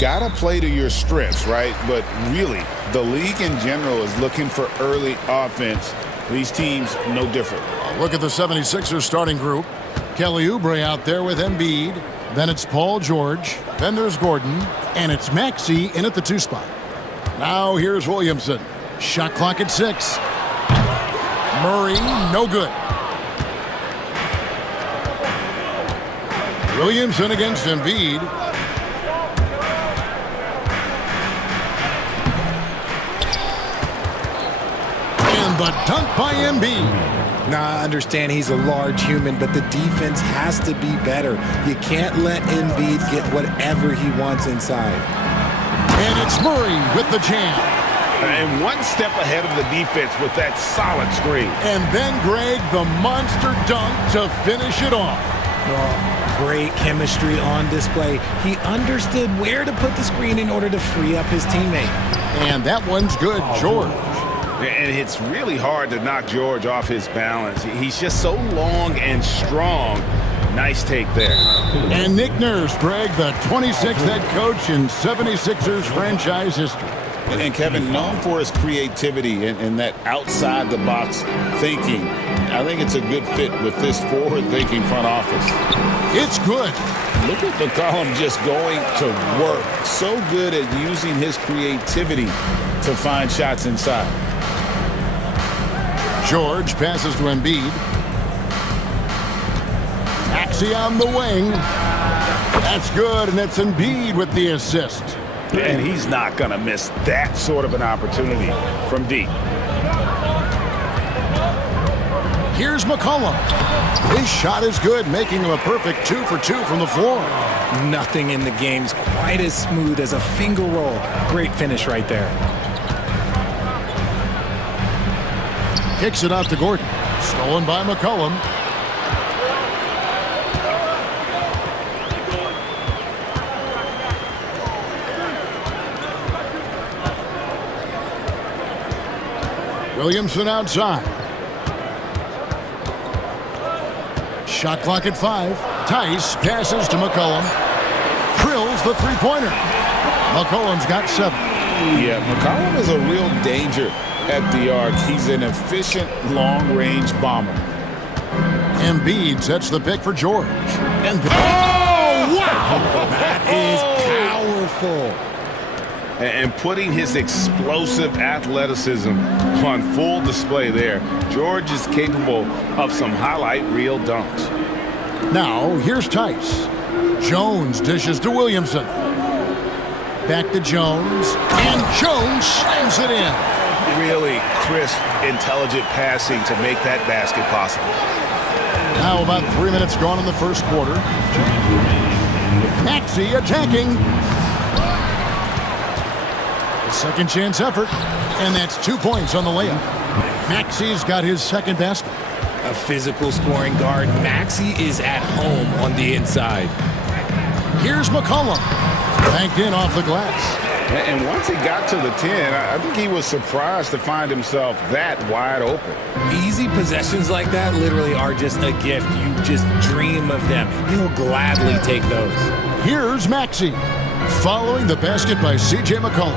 got to play to your strengths, right? But really, the league in general is looking for early offense. These teams, no different. Look at the 76ers starting group. Kelly Oubre out there with Embiid. Then it's Paul George. Then there's Gordon. And it's Maxey in at the 2 spot. Now here's Williamson. Shot clock at 6. Murray, no good. Williamson against Embiid. And the dunk by Embiid. Now, I understand he's a large human, but the defense has to be better. You can't let Embiid get whatever he wants inside. And it's Murray with the jam. And one step ahead of the defense with that solid screen. And then Greg, the monster dunk to finish it off. Well, great chemistry on display. He understood where to put the screen in order to free up his teammate. And that one's good, George. And it's really hard to knock George off his balance. He's just so long and strong. Nice take there. And Nick Nurse, Greg, the 26th head coach in 76ers franchise history. And Kevin, known for his creativity and that outside-the-box thinking, I think it's a good fit with this forward-thinking front office. It's good. Look at McCollum just going to work. So good at using his creativity to find shots inside. George passes to Embiid. Maxey on the wing. That's good, and it's Embiid with the assist. And he's not going to miss that sort of an opportunity from deep. Here's McCollum. His shot is good, making him a perfect 2 for 2 from the floor. Nothing in the game's quite as smooth as a finger roll. Great finish right there. Kicks it out to Gordon. Stolen by McCollum. Williamson outside. Shot clock at 5. Tice passes to McCollum. Drills the three-pointer. McCollum's got 7. Yeah, McCollum is a real danger at the arc. He's an efficient long-range bomber. Embiid sets the pick for George. And oh, wow! That is powerful. And putting his explosive athleticism on full display there. George is capable of some highlight reel dunks. Now, here's Tice. Jones dishes to Williamson. Back to Jones. And Jones slams it in. Really crisp, intelligent passing to make that basket possible. Now about 3 minutes gone in the first quarter. Maxey attacking. Second chance effort, and that's 2 points on the layup. Maxey's got his second basket. A physical scoring guard. Maxey is at home on the inside. Here's McCollum. Banked in off the glass. And once he got to the 10, I think he was surprised to find himself that wide open. Easy possessions like that literally are just a gift. You just dream of them. He'll gladly take those. Here's Maxey. Following the basket by C.J. McCollum.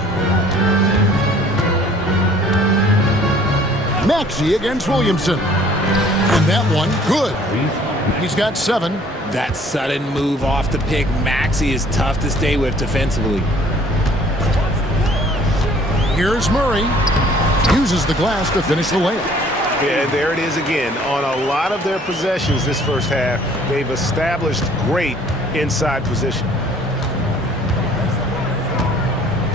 Maxey against Williamson. And that one, good. He's got 7. That sudden move off the pick, Maxey is tough to stay with defensively. Here's Murray. Uses the glass to finish the layup. Yeah, there it is again. On a lot of their possessions this first half, they've established great inside position.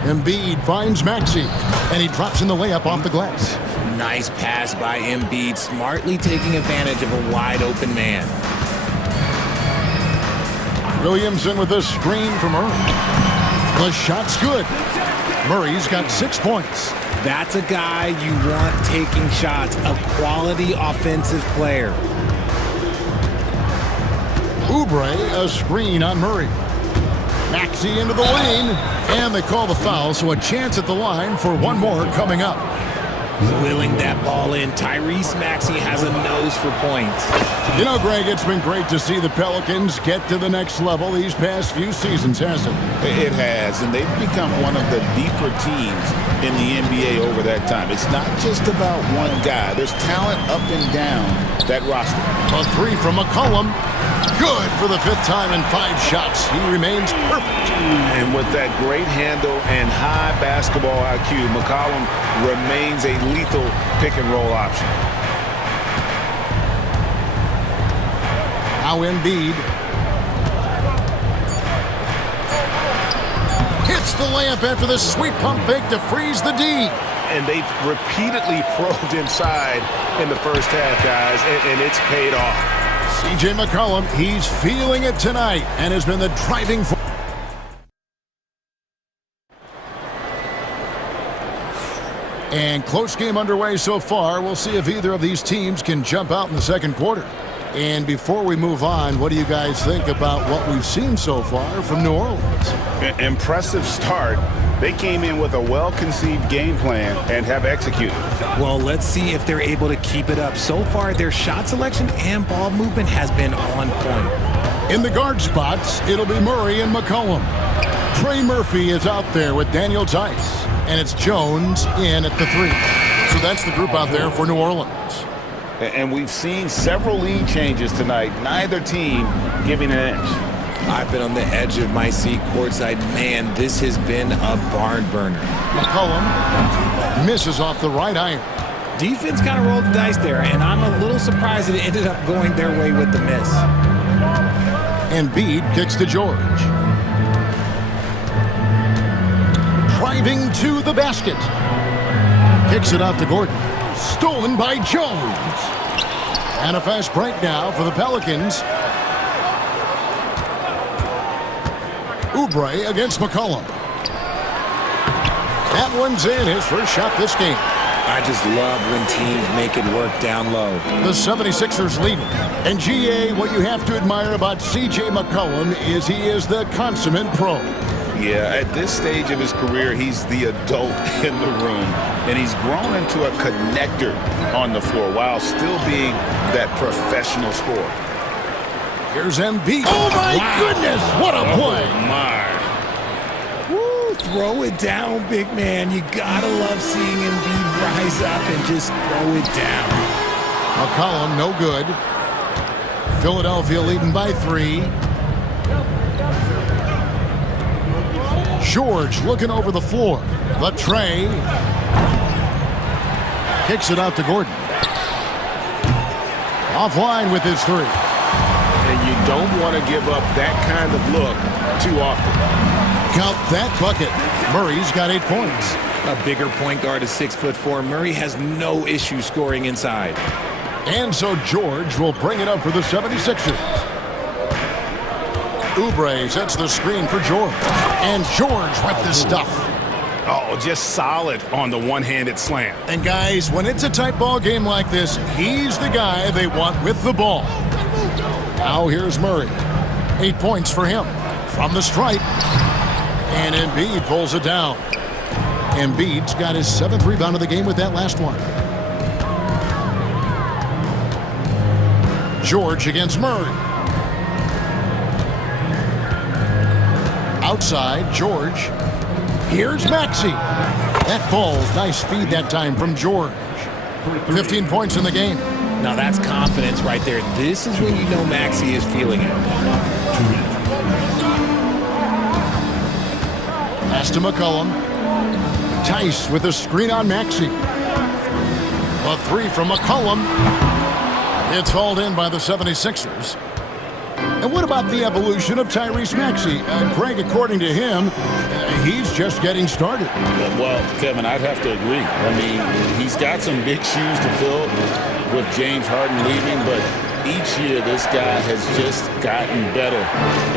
Embiid finds Maxey, and he drops in the layup off the glass. Nice pass by Embiid, smartly taking advantage of a wide-open man. Williamson with a screen from Murray. The shot's good. Murray's got 6 points. That's a guy you want taking shots, a quality offensive player. Oubre, a screen on Murray. Maxey into the lane, and they call the foul, so a chance at the line for one more coming up. Willing that ball in. Tyrese Maxey has a nose for points. You know, Greg, it's been great to see the Pelicans get to the next level these past few seasons, hasn't it? It has, and they've become one of the deeper teams in the NBA over that time. It's not just about one guy. There's talent up and down that roster. A three from McCollum. Good for the fifth time in 5 shots. He remains perfect. And with that great handle and high basketball IQ, McCollum remains a lethal pick-and-roll option. Now Embiid. Hits the layup after the sweet pump fake to freeze the D. And they've repeatedly probed inside in the first half, guys, and it's paid off. C.J. McCollum, he's feeling it tonight and has been the driving force. And close game underway so far. We'll see if either of these teams can jump out in the second quarter. And before we move on, what do you guys think about what we've seen so far from New Orleans? Impressive start. They came in with a well-conceived game plan and have executed. Well, let's see if they're able to keep it up. So far, their shot selection and ball movement has been on point. In the guard spots, it'll be Murray and McCollum. Trey Murphy is out there with Daniel Tice. And it's Jones in at the 3. So that's the group out there for New Orleans. And we've seen several lead changes tonight. Neither team giving an edge. I've been on the edge of my seat courtside. Man, this has been a barn burner. McCollum misses off the right iron. Defense kind of rolled the dice there, and I'm a little surprised that it ended up going their way with the miss. Embiid kicks to George. Driving to the basket. Kicks it out to Gordon. Stolen by Jones. And a fast break now for the Pelicans. Oubre against McCollum. That one's in, his first shot this game. I just love when teams make it work down low. The 76ers lead. And GA, what you have to admire about C.J. McCollum is he is the consummate pro. Yeah, at this stage of his career, he's the adult in the room. And he's grown into a connector on the floor while still being that professional scorer. Here's Embiid. Oh, my goodness. What a play. Oh, my. Woo, throw it down, big man. You gotta love seeing Embiid rise up and just throw it down. McCollum, no good. Philadelphia leading by 3. George looking over the floor. The tray. Kicks it out to Gordon. Offline with his 3. And you don't want to give up that kind of look too often. Count that bucket. Murray's got 8 points. A bigger point guard is 6'4". Murray has no issue scoring inside. And so George will bring it up for the 76ers. Oubre sets the screen for George. And George with the stuff. Oh, just solid on the one-handed slam. And guys, when it's a tight ball game like this, he's the guy they want with the ball. Now here's Murray. 8 points for him from the stripe. And Embiid pulls it down. Embiid's got his 7th rebound of the game with that last one. George against Murray. Outside, George. Here's Maxey. That falls. Nice feed that time from George. 15 points in the game. Now that's confidence right there. This is when you know Maxey is feeling it. Pass to McCollum. Tice with a screen on Maxey. A 3 from McCollum. It's hauled in by the 76ers. And what about the evolution of Tyrese Maxey? Greg, according to him, he's just getting started. Well, Kevin, I'd have to agree. I mean, he's got some big shoes to fill with James Harden leaving, but each year this guy has just gotten better.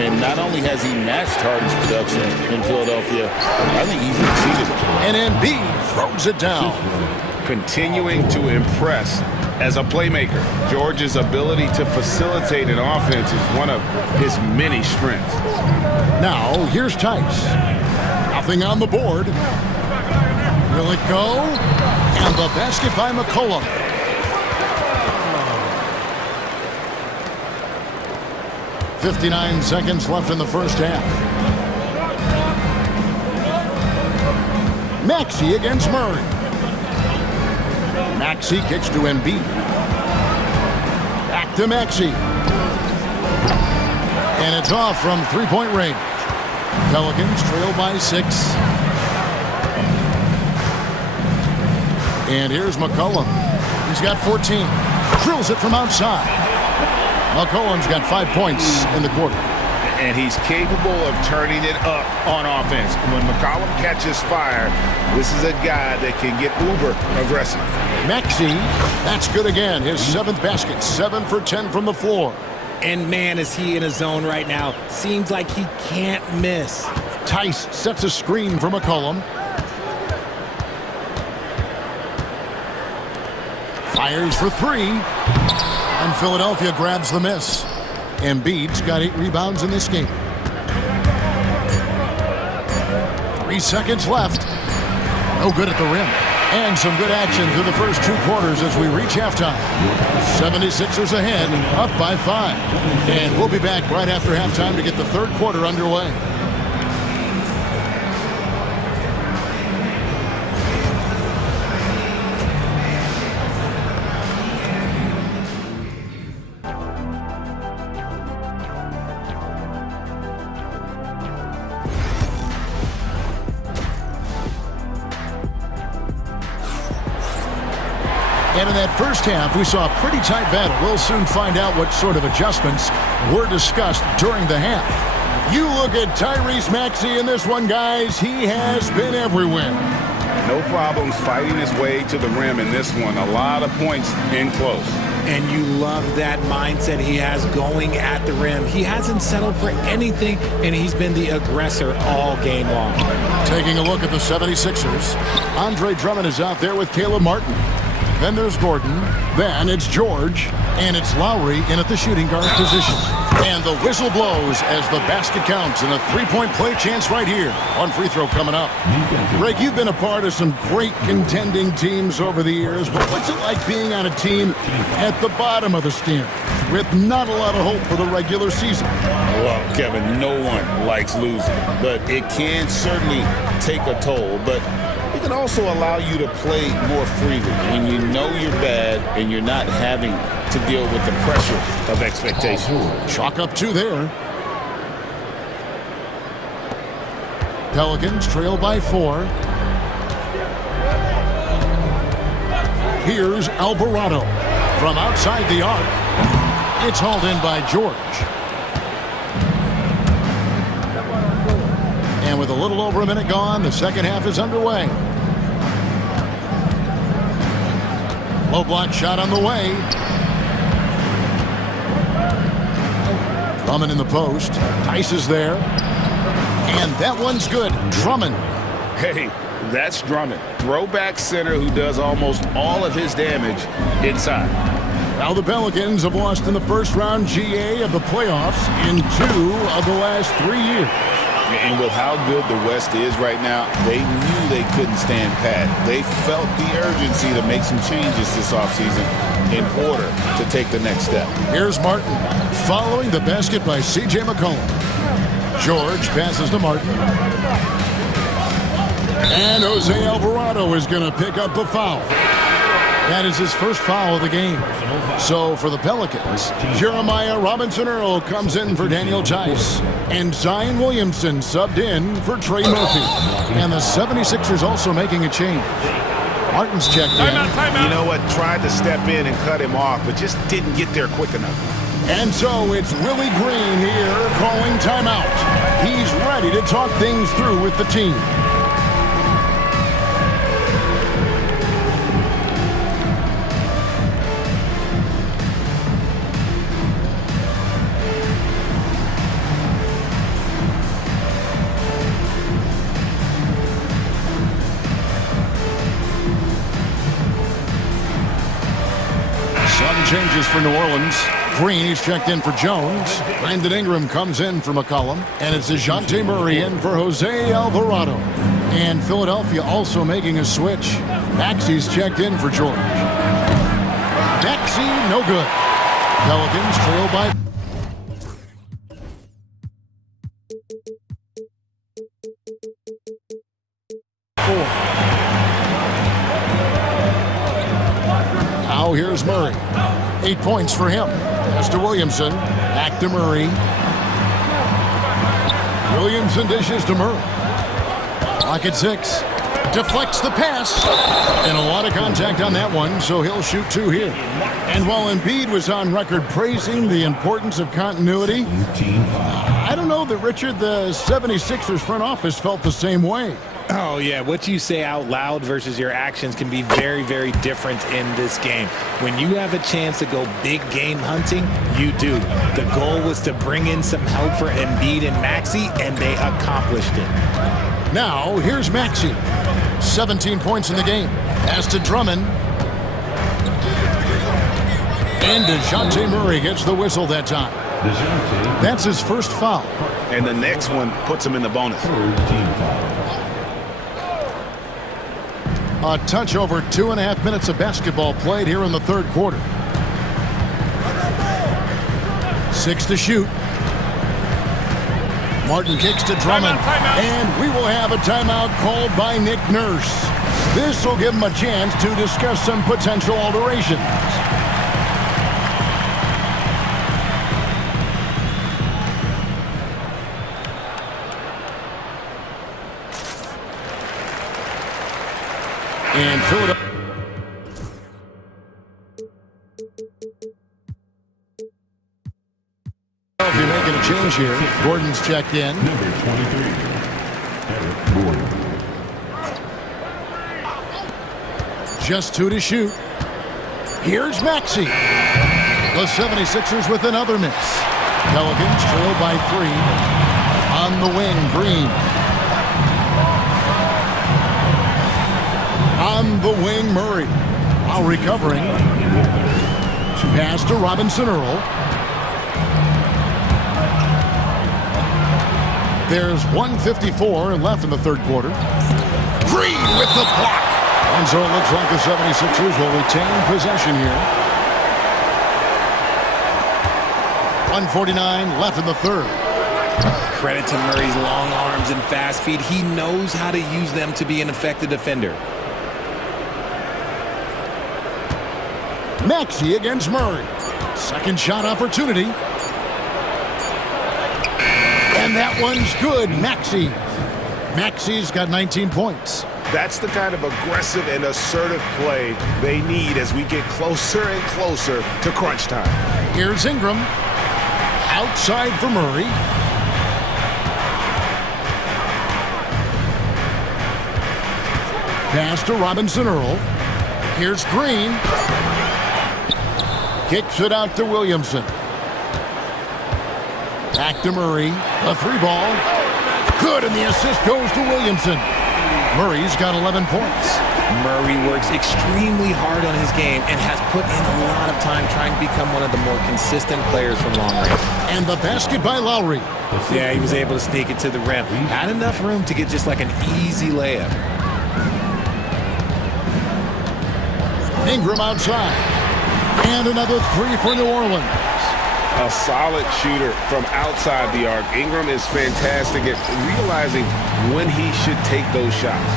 And not only has he matched Harden's production in Philadelphia, I think he's exceeded it. And Embiid throws it down. Continuing to impress as a playmaker. George's ability to facilitate an offense is one of his many strengths. Now, here's Tice. Nothing on the board. Will it go? And the basket by McCollum. .59 seconds left in the first half. Maxey against Murray. Maxey kicks to Embiid. Back to Maxey. And it's off from three-point range. Pelicans trail by 6. And here's McCollum. He's got 14. Drills it from outside. McCollum's got 5 points in the quarter. And he's capable of turning it up on offense. When McCollum catches fire, this is a guy that can get uber aggressive. Maxey, that's good again. His 7th basket, 7 for 10 from the floor. And man, is he in a zone right now. Seems like he can't miss. Tice sets a screen for McCollum. Fires for 3. And Philadelphia grabs the miss. Embiid's got 8 rebounds in this game. 3 seconds left. No good at the rim. And some good action through the first 2 quarters as we reach halftime. 76ers ahead, up by 5. And we'll be back right after halftime to get the third quarter underway. And in that first half, we saw a pretty tight battle. We'll soon find out what sort of adjustments were discussed during the half. You look at Tyrese Maxey in this one, guys. He has been everywhere. No problems fighting his way to the rim in this one. A lot of points in close. And you love that mindset he has going at the rim. He hasn't settled for anything, and he's been the aggressor all game long. Taking a look at the 76ers, Andre Drummond is out there with Caleb Martin. Then there's Gordon, then it's George, and it's Lowry in at the shooting guard position. And the whistle blows as the basket counts, and a three-point play chance right here. One free throw coming up. Greg, you've been a part of some great contending teams over the years, but what's it like being on a team at the bottom of the standings with not a lot of hope for the regular season? Well, Kevin, no one likes losing, but it can certainly take a toll. But it can also allow you to play more freely when you know you're bad and you're not having to deal with the pressure of expectations. Chalk up 2 there. Pelicans trail by 4. Here's Alvarado from outside the arc. It's hauled in by George. And with a little over a minute gone, the second half is underway. Low block shot on the way. Drummond in the post. Tice is there. And that one's good. Drummond. Hey, that's Drummond. Throwback center who does almost all of his damage inside. Now the Pelicans have lost in the first round GA of the playoffs in 2 of the last 3 years. And with how good the West is right now, they knew they couldn't stand pat. They felt the urgency to make some changes this offseason in order to take the next step. Here's Martin following the basket by C.J. McCollum. George passes to Martin. And Jose Alvarado is going to pick up the foul. That is his first foul of the game. So for the Pelicans, Jeremiah Robinson-Earl comes in for Daniel Tice. And Zion Williamson subbed in for Trey Murphy. And the 76ers also making a change. Martin's checked in. You know what? Tried to step in and cut him off, but just didn't get there quick enough. And so it's Willie Green here calling timeout. He's ready to talk things through with the team. Changes for New Orleans. Green is checked in for Jones. Brandon Ingram comes in for McCollum. And it's DeJounte Murray in for Jose Alvarado. And Philadelphia also making a switch. Maxey's checked in for George. Maxey, no good. Pelicans trail by... Now here's Murray. 8 points for him. Pass to Williamson. Back to Murray. Williamson dishes to Murray. Clock at 6. Deflects the pass. And a lot of contact on that one, so he'll shoot 2 here. And while Embiid was on record praising the importance of continuity, I don't know that, Richard, the 76ers front office felt the same way. Oh, yeah. What you say out loud versus your actions can be very, very different in this game. When you have a chance to go big game hunting, you do. The goal was to bring in some help for Embiid and Maxey, and they accomplished it. Now, here's Maxey. 17 points in the game. Pass to Drummond. And DeJounte Murray gets the whistle that time. That's his first foul. And the next one puts him in the bonus. A touch over 2.5 minutes of basketball played here in the third quarter. 6 to shoot. Martin kicks to Drummond. And we will have a timeout called by Nick Nurse. This will give him a chance to discuss some potential alterations. And Philadelphia making a change here. Gordon's checked in. Number 23, Eric Gordon. Just 2 to shoot. Here's Maxey. The 76ers with another miss. Pelicans trail by 3. On the wing, Green. On the wing, Murray. While recovering. Pass to Robinson Earl. There's 1:54 left in the third quarter. Green with the block. And so it looks like the 76ers will retain possession here. 1:49 left in the third. Credit to Murray's long arms and fast feet. He knows how to use them to be an effective defender. Maxey against Murray. Second shot opportunity. And that one's good. Maxey. Maxey's got 19 points. That's the kind of aggressive and assertive play they need as we get closer and closer to crunch time. Here's Ingram. Outside for Murray. Pass to Robinson Earl. Here's Green. Kicks it out to Williamson. Back to Murray. A 3-ball. Good, and the assist goes to Williamson. Murray's got 11 points. Murray works extremely hard on his game and has put in a lot of time trying to become one of the more consistent players from long range. And the basket by Lowry. Yeah, he was able to sneak it to the rim. Had enough room to get just like an easy layup. Ingram outside. And another 3 for New Orleans. A solid shooter from outside the arc. Ingram is fantastic at realizing when he should take those shots.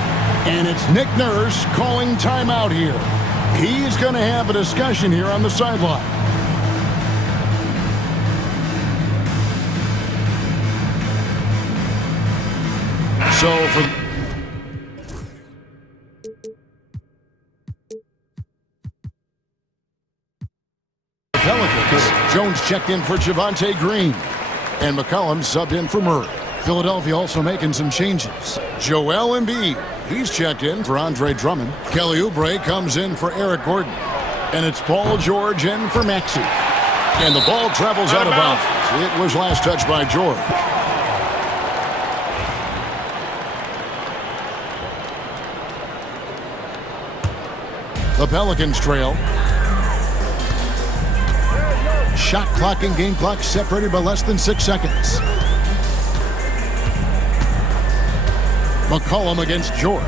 And it's Nick Nurse calling timeout here. He's going to have a discussion here on the sideline. So for Pelicans, Jones checked in for Javonte Green. And McCollum subbed in for Murray. Philadelphia also making some changes. Joel Embiid, he's checked in for Andre Drummond. Kelly Oubre comes in for Eric Gordon. And it's Paul George in for Maxey. And the ball travels out of bounds. It was last touched by George. The Pelicans trail. Shot clock and game clock separated by less than 6 seconds. McCollum against George.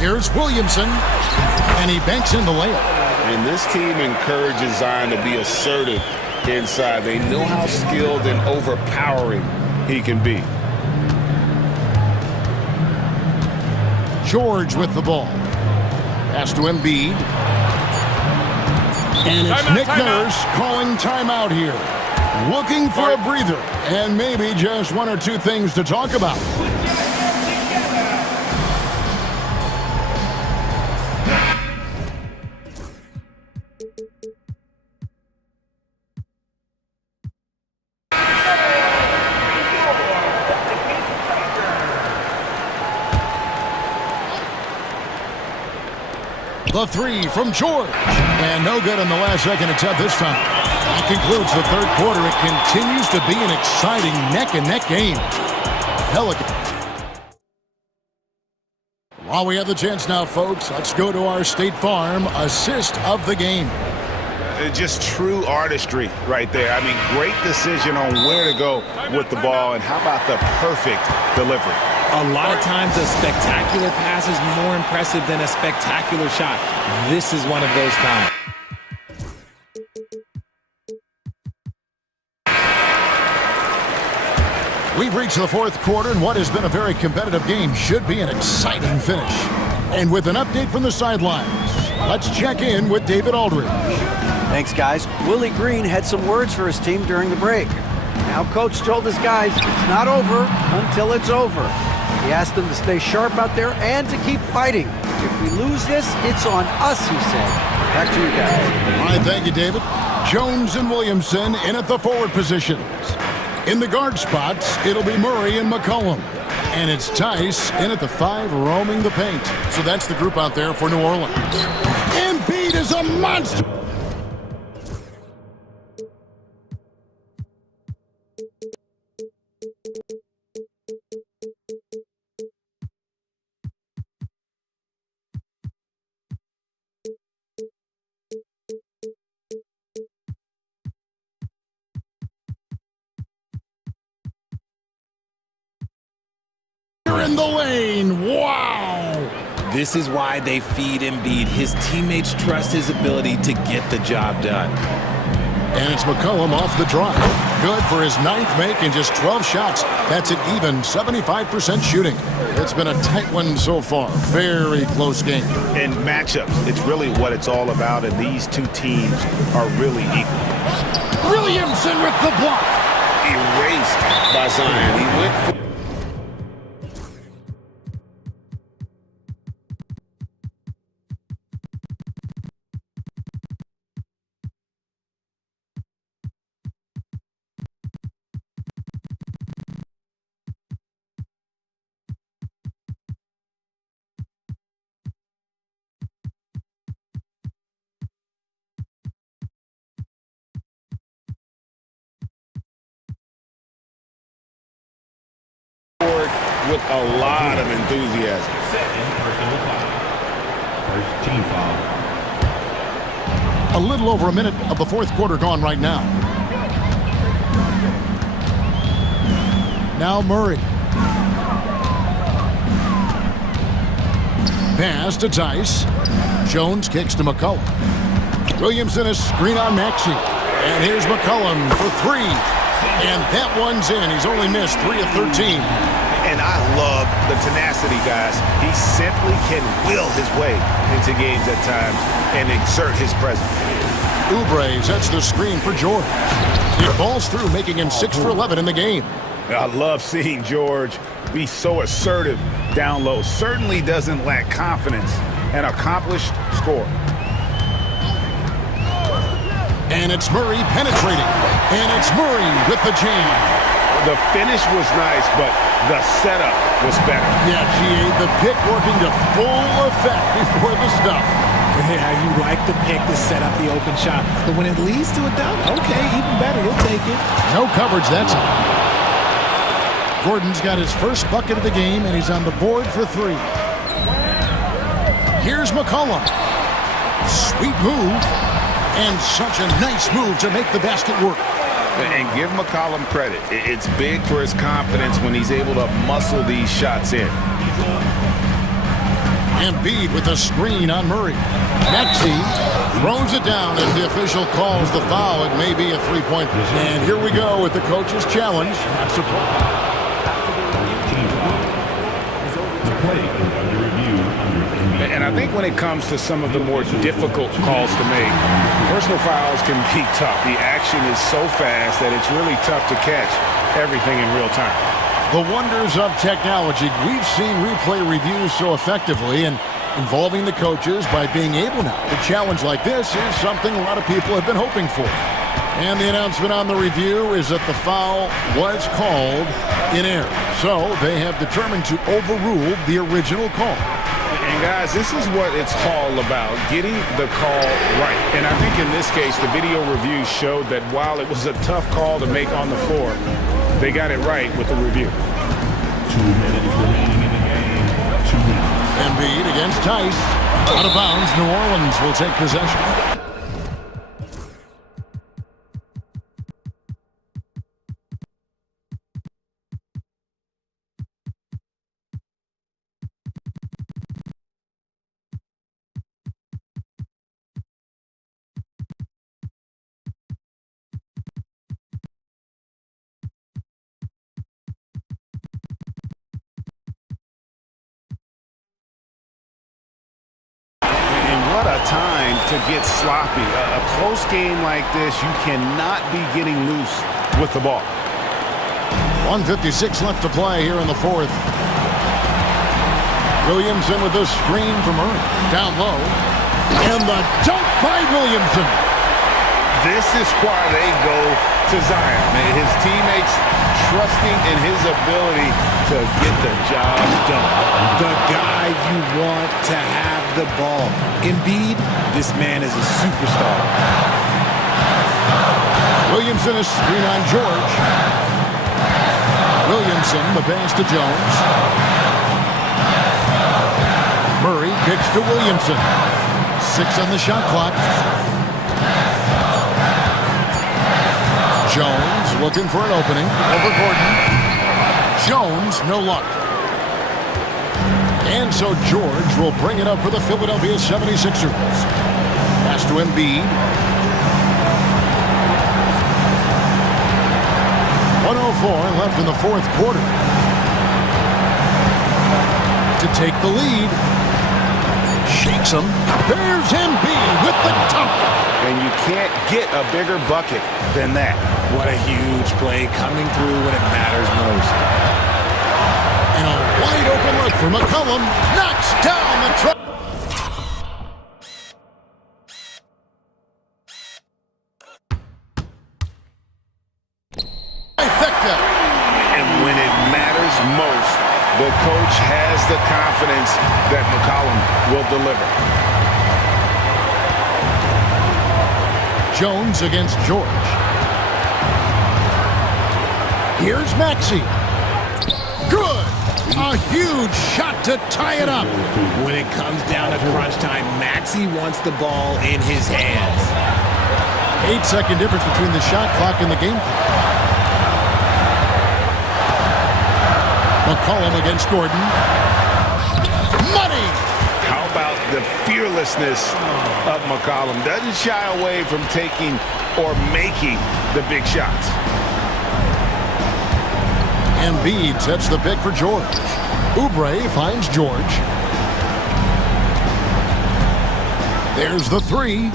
Here's Williamson, and he banks in the layup. And this team encourages Zion to be assertive inside. They know how skilled and overpowering he can be. George with the ball. Pass to Embiid. And it's Nick Nurse calling timeout here. Looking for a breather and maybe just one or two things to talk about. The three from George. And no good on the last second attempt this time. That concludes the third quarter. It continues to be an exciting neck-and-neck game. Pelican. While we have the chance now, folks, let's go to our State Farm assist of the game. Just true artistry right there. I mean, great decision on where to go with the ball, and how about the perfect delivery? A lot of times a spectacular pass is more impressive than a spectacular shot. This is one of those times. We've reached the fourth quarter, and what has been a very competitive game should be an exciting finish. And with an update from the sidelines, let's check in with David Aldridge. Thanks, guys. Willie Green had some words for his team during the break. Now, Coach told his guys it's not over until it's over. He asked them to stay sharp out there and to keep fighting. If we lose this, it's on us, he said. Back to you guys. All right, thank you, David. Jones and Williamson in at the forward positions. In the guard spots, it'll be Murray and McCollum. And it's Tice in at the 5, roaming the paint. So that's the group out there for New Orleans. Embiid is a monster! In the lane. Wow! This is why they feed Embiid. His teammates trust his ability to get the job done. And it's McCollum off the drive. Good for his 9th make in just 12 shots. That's an even 75% shooting. It's been a tight one so far. Very close game. In matchups, it's really what it's all about, and these two teams are really equal. Williamson with the block. Erased by Zion. He went for with a lot of enthusiasm. First team foul. A little over a minute of the fourth quarter gone right now. Now Murray. Pass to Tice. Jones kicks to McCollum. Williamson is screen on Maxey. And here's McCollum for 3. And that one's in. He's only missed 3 of 13. And I love the tenacity, guys. He simply can will his way into games at times and exert his presence. Oubre sets the screen for George. It falls through, making him 6 for 11 in the game. I love seeing George be so assertive down low. Certainly doesn't lack confidence. An accomplished scorer. And it's Murray penetrating. And it's Murray with the jam. The finish was nice, but the setup was better. Yeah, G.A., the pick working to full effect before the stuff. Yeah, you like the pick to set up the open shot. But when it leads to a dunk, okay, even better, you'll take it. No coverage that time. Gordon's got his first bucket of the game, and he's on the board for 3. Here's McCollum. Sweet move. And such a nice move to make the basket work. And give McCollum credit. It's big for his confidence when he's able to muscle these shots in. Embiid with a screen on Murray. Maxey throws it down as the official calls the foul. It may be a three-point. And here we go with the coach's challenge. Not surprised. And I think when it comes to some of the more difficult calls to make, personal fouls can be tough. The action is so fast that it's really tough to catch everything in real time. The wonders of technology. We've seen replay reviews so effectively, and involving the coaches by being able now to challenge like this is something a lot of people have been hoping for. And the announcement on the review is that the foul was called in error. So they have determined to overrule the original call. And guys, this is what it's all about, getting the call right. And I think in this case, the video review showed that while it was a tough call to make on the floor, they got it right with the review. 2 minutes remaining in the game. 2 minutes. Embiid against Tice. Out of bounds, New Orleans will take possession. What a time to get sloppy. A close game like this, you cannot be getting loose with the ball. 1:56 left to play here in the fourth. Williamson with the screen from Murray. Down low. And the dunk by Williamson. This is why they go to Zion. His teammates trusting in his ability to get the job done. The guy you want to have the ball. Embiid, this man is a superstar. Williamson is screen on George. Williamson, the pass to Jones. Murray kicks to Williamson. 6 on the shot clock. Jones looking for an opening. Over Gordon. Jones, no luck. And so George will bring it up for the Philadelphia 76ers. Pass to Embiid. 1:04 left in the fourth quarter. To take the lead. Shakes him. There's Embiid with the dunk. And you can't get a bigger bucket than that. What a huge play coming through when it matters most. And a wide open look for McCollum. Knocks down the truck. Effective. And when it matters most, the coach has the confidence that McCollum will deliver. Jones against George. Here's Maxey. Good. A huge shot to tie it up. When it comes down to crunch time, Maxey wants the ball in his hands. 8-second difference between the shot clock and the game clock. McCollum against Gordon. Money! How about the fearlessness of McCollum? Doesn't shy away from taking or making the big shots. Embiid sets the pick for George. Oubre finds George. There's the three.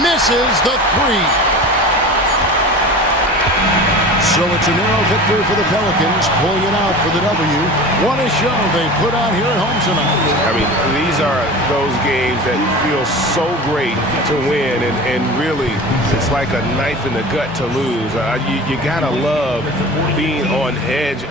Misses the three. So it's a narrow victory for the Pelicans, pulling it out for the W. What a show they put on here at home tonight. I mean, these are those games that feel so great to win, and really, it's like a knife in the gut to lose. You gotta love being on edge.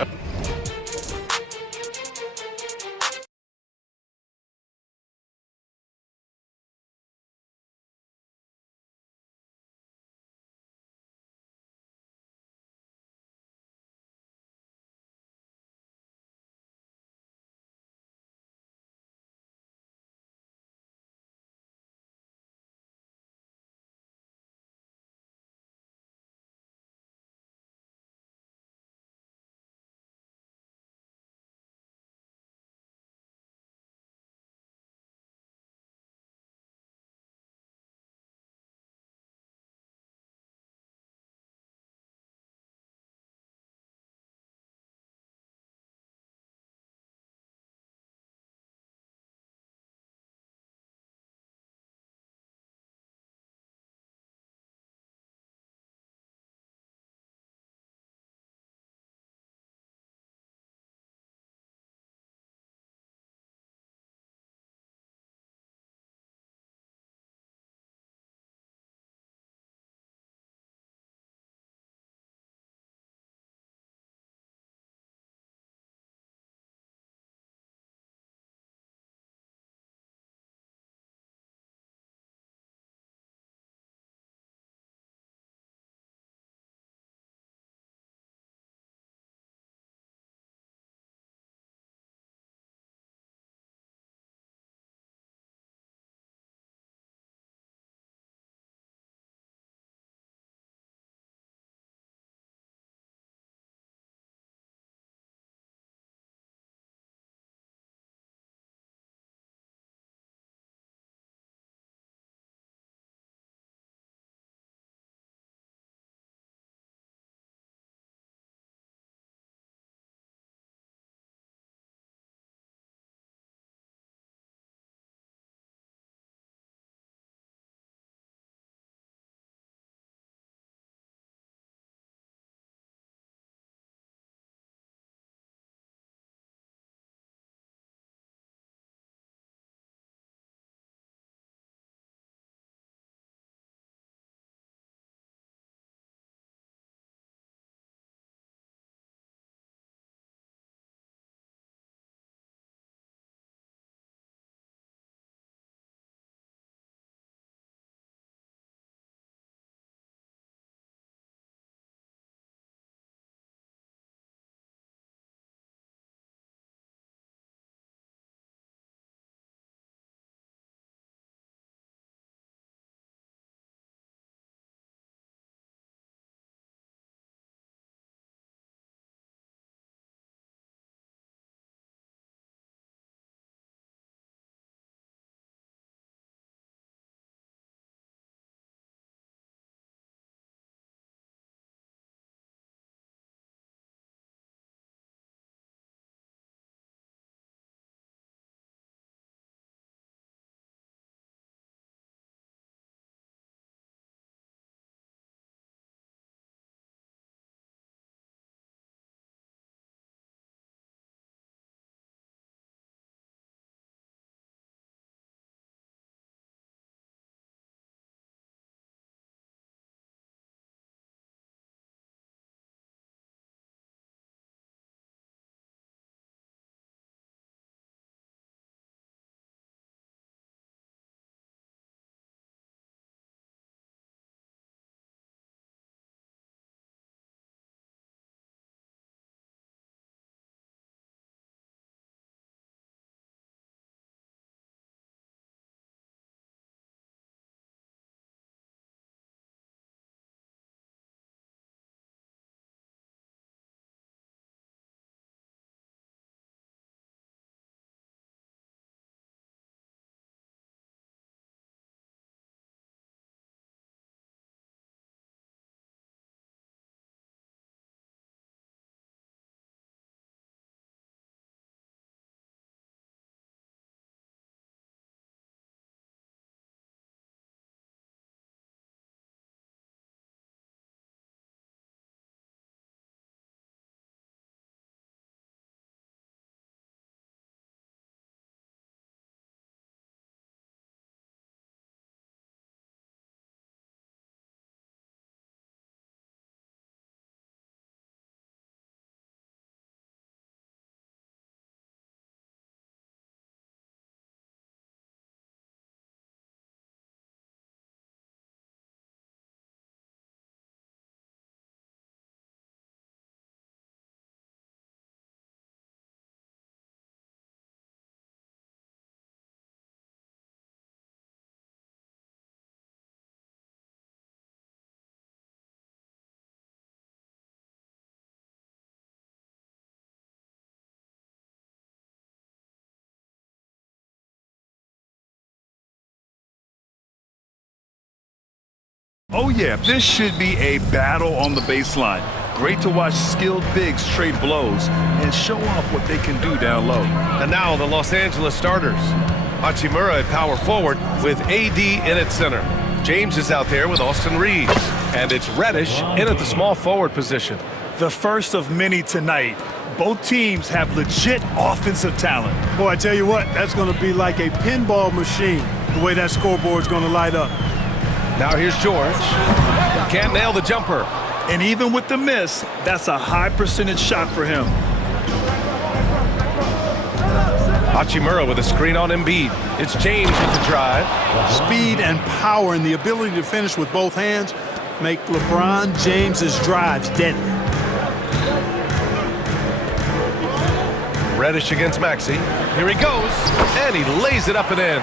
Oh yeah, this should be a battle on the baseline. Great to watch skilled bigs trade blows and show off what they can do down low. And now the Los Angeles starters. Hachimura at power forward with AD in at center. James is out there with Austin Reeves. And it's Reddish in at the small forward position. The first of many tonight. Both teams have legit offensive talent. Boy, I tell you what, that's going to be like a pinball machine, the way that scoreboard's going to light up. Now here's George. Can't nail the jumper. And even with the miss, that's a high percentage shot for him. Hachimura with a screen on Embiid. It's James with the drive. Speed and power and the ability to finish with both hands make LeBron James's drives deadly. Reddish against Maxey. Here he goes, and he lays it up and in.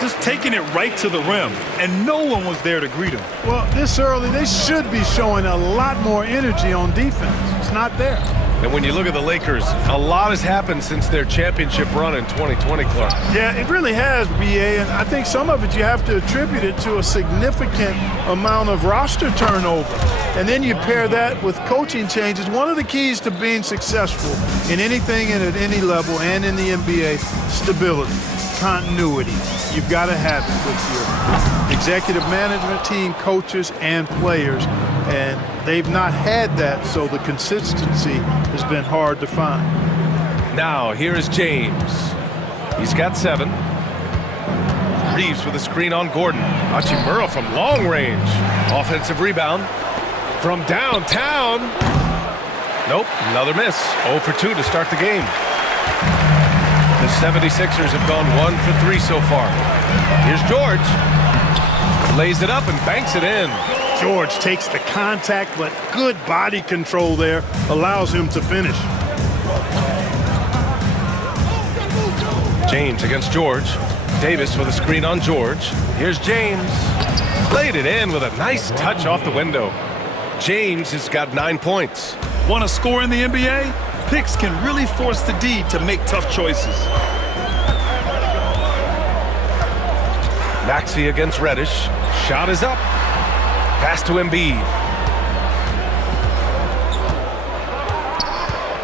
Just taking it right to the rim, and no one was there to greet him. Well, this early, they should be showing a lot more energy on defense. It's not there. And when you look at the Lakers, a lot has happened since their championship run in 2020, Clark. Yeah, it really has, BA, and I think some of it you have to attribute it to a significant amount of roster turnover. And then you pair that with coaching changes. One of the keys to being successful in anything and at any level and in the NBA, stability, continuity. You've got to have it with your executive management team, coaches, and players. And they've not had that, so the consistency has been hard to find. Now, here is James. He's got 7. Reeves with a screen on Gordon. Hachimura from long range. Offensive rebound. From downtown. Nope, another miss. 0 for 2 to start the game. The 76ers have gone 1 for 3 so far. Here's George. Lays it up and banks it in. George takes the contact, but good body control there allows him to finish. James against George. Davis with a screen on George. Here's James. Laid it in with a nice touch off the window. James has got 9 points. Want to score in the NBA? Picks can really force the D to make tough choices. Maxey against Reddish. Shot is up. Pass to Embiid.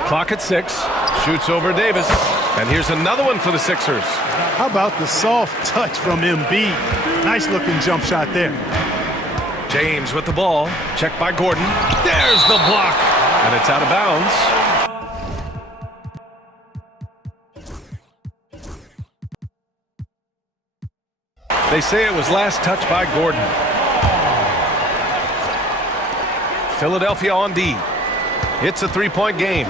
Clock at 6. Shoots over Davis. And here's another one for the Sixers. How about the soft touch from Embiid? Nice looking jump shot there. James with the ball. Checked by Gordon. There's the block. And it's out of bounds. They say it was last touched by Gordon. Philadelphia on D. It's a 3-point game.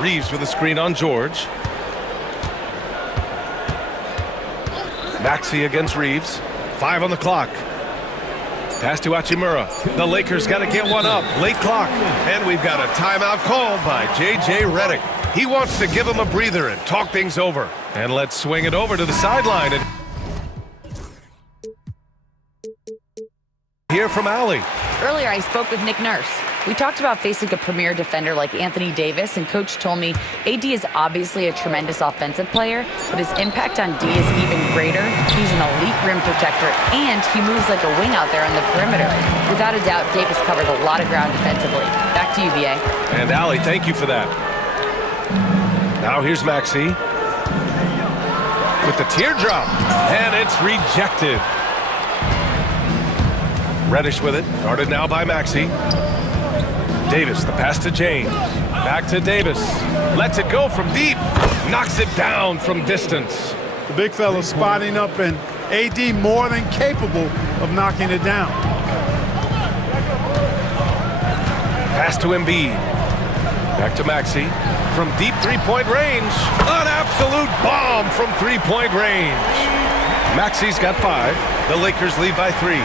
Reeves with a screen on George. Maxey against Reeves. 5 on the clock. Pass to Hachimura. The Lakers got to get one up. Late clock. And we've got a timeout called by J.J. Redick. He wants to give him a breather and talk things over. And let's swing it over to the sideline. And hear from Allie. Earlier, I spoke with Nick Nurse. We talked about facing a premier defender like Anthony Davis, and Coach told me AD is obviously a tremendous offensive player, but his impact on D is even greater. He's an elite rim protector, and he moves like a wing out there on the perimeter. Without a doubt, Davis covers a lot of ground defensively. Back to you, VA. And Allie, thank you for that. Now here's Maxey with the teardrop, and it's rejected. Reddish with it, guarded now by Maxey. Davis, the pass to James. Back to Davis. Lets it go from deep. Knocks it down from distance. The big fella spotting up, and AD more than capable of knocking it down. Pass to Embiid. Back to Maxey. From deep three-point range. An absolute bomb from three-point range. Maxey's got 5. The Lakers lead by 3.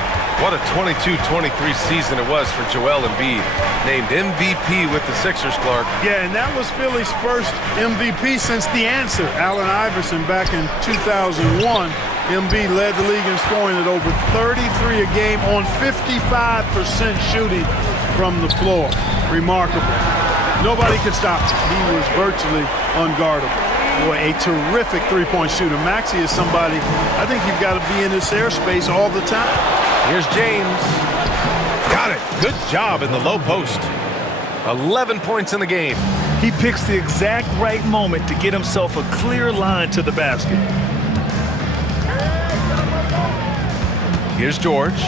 What a 22-23 season it was for Joel Embiid. Named MVP with the Sixers, Clark. Yeah, and that was Philly's first MVP since the answer. Allen Iverson back in 2001. Embiid led the league in scoring at over 33 a game on 55% shooting from the floor. Remarkable. Nobody could stop him. He was virtually unguardable. Boy, a terrific three-point shooter. Maxey is somebody, I think you've got to be in this airspace all the time. Here's James. Got it. Good job in the low post. 11 points in the game. He picks the exact right moment to get himself a clear line to the basket. Here's George.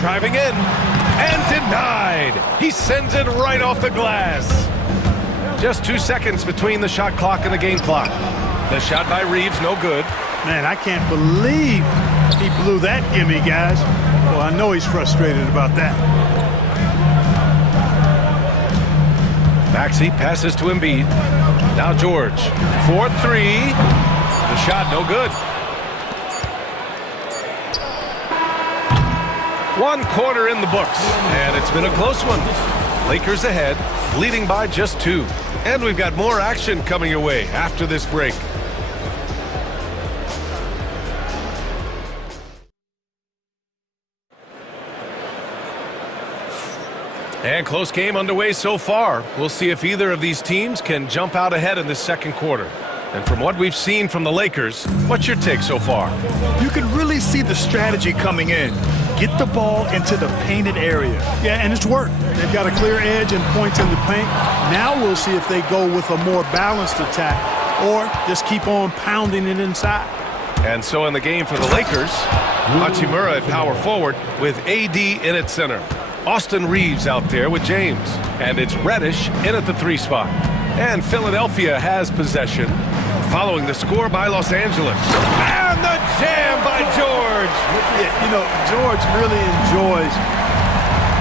Driving in. And denied. He sends it right off the glass. Just 2 seconds between the shot clock and the game clock. The shot by Reeves, no good. Man, I can't believe he blew that gimme, guys. Well, I know he's frustrated about that. Maxey passes to Embiid. Now George. 4-3. The shot, no good. 1 quarter in the books, and it's been a close one. Lakers ahead, leading by just 2. And we've got more action coming your way after this break. And close game underway so far. We'll see if either of these teams can jump out ahead in this second quarter. And from what we've seen from the Lakers, what's your take so far? You can really see the strategy coming in. Get the ball into the painted area. Yeah, and it's worked. They've got a clear edge and points in the paint. Now we'll see if they go with a more balanced attack or just keep on pounding it inside. And so in the game for the Lakers, Hachimura at power forward with AD in at center. Austin Reeves out there with James. And it's Reddish in at the 3 spot. And Philadelphia has possession following the score by Los Angeles. And the jam by George. Yeah, you know, George really enjoys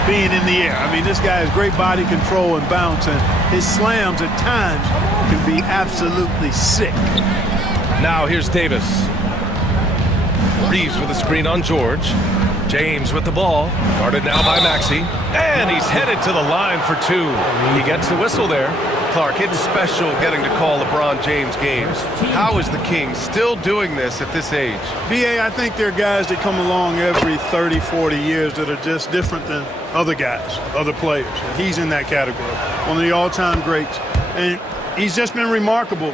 being in the air. I mean, this guy has great body control and bounce, and his slams at times can be absolutely sick. Now here's Davis. Reeves with a screen on George. James with the ball, guarded now by Maxey. And he's headed to the line for 2. He gets the whistle there. Clark, it's special getting to call LeBron James games. How is the King still doing this at this age? B.A., I think there are guys that come along every 30, 40 years that are just different than other guys, other players. And he's in that category. One of the all-time greats. And he's just been remarkable.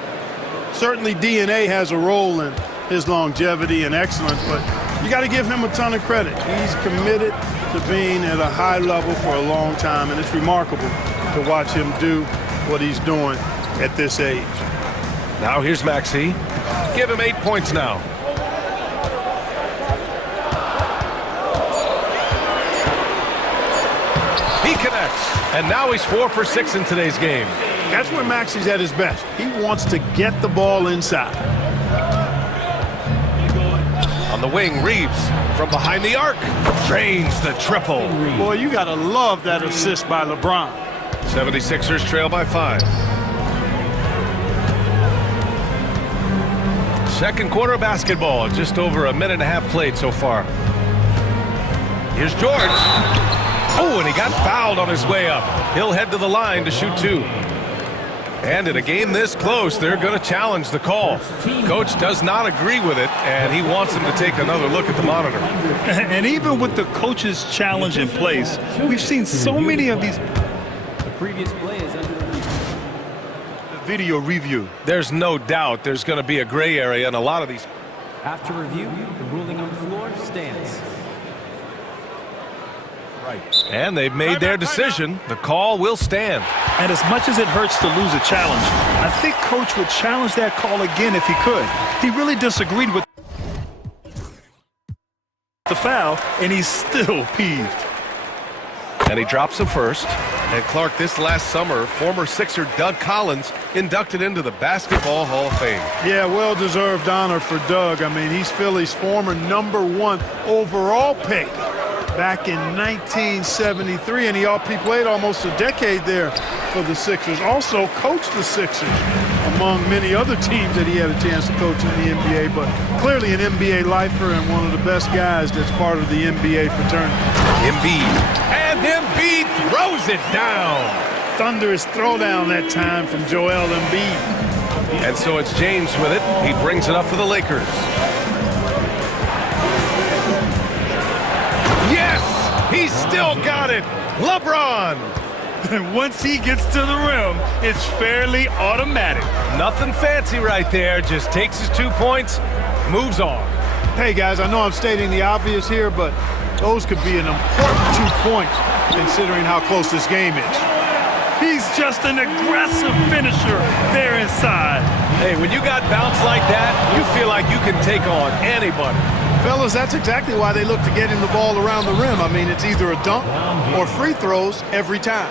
Certainly DNA has a role in his longevity and excellence, but you got to give him a ton of credit. He's committed to being at a high level for a long time, and it's remarkable to watch him do what he's doing at this age. Now here's Maxey. Give him 8 points now. He connects, and now he's 4 for 6 in today's game. That's where Maxey's at his best. He wants to get the ball inside. On the wing, Reeves from behind the arc drains the triple. Boy, you got to love that assist by LeBron. 76ers trail by 5. Second quarter basketball, just over a minute and a half played so far. Here's George. Oh, and he got fouled on his way up. He'll head to the line to shoot 2. And in a game this close, they're going to challenge the call. Coach does not agree with it, and he wants him to take another look at the monitor. And even with the coach's challenge in place, we've seen so many of these previous play is under the video review. There's no doubt there's going to be a gray area in a lot of these. After review, the ruling on the floor stands. Right. And they've made their decision. The call will stand. And as much as it hurts to lose a challenge, I think Coach would challenge that call again if he could. He really disagreed with the foul, and he's still peeved. And he drops the first. And Clark, this last summer, former Sixer Doug Collins inducted into the Basketball Hall of Fame. Yeah, well-deserved honor for Doug. I mean, he's Philly's former #1 overall pick back in 1973, and he played almost a decade there for the Sixers. Also coached the Sixers, among many other teams that he had a chance to coach in the NBA, but clearly an NBA lifer and one of the best guys that's part of the NBA fraternity. Embiid. And Embiid throws it down. Thunderous throwdown that time from Joel Embiid. And so it's James with it. He brings it up for the Lakers. Yes! He's still got it! LeBron! And once he gets to the rim, it's fairly automatic. Nothing fancy right there. Just takes his 2 points, moves on. Hey, guys, I know I'm stating the obvious here, but those could be an important 2 points considering how close this game is. He's just an aggressive finisher there inside. Hey, when you got bounce like that, you feel like you can take on anybody. Fellas, that's exactly why they look to getting the ball around the rim. I mean, it's either a dunk or free throws every time.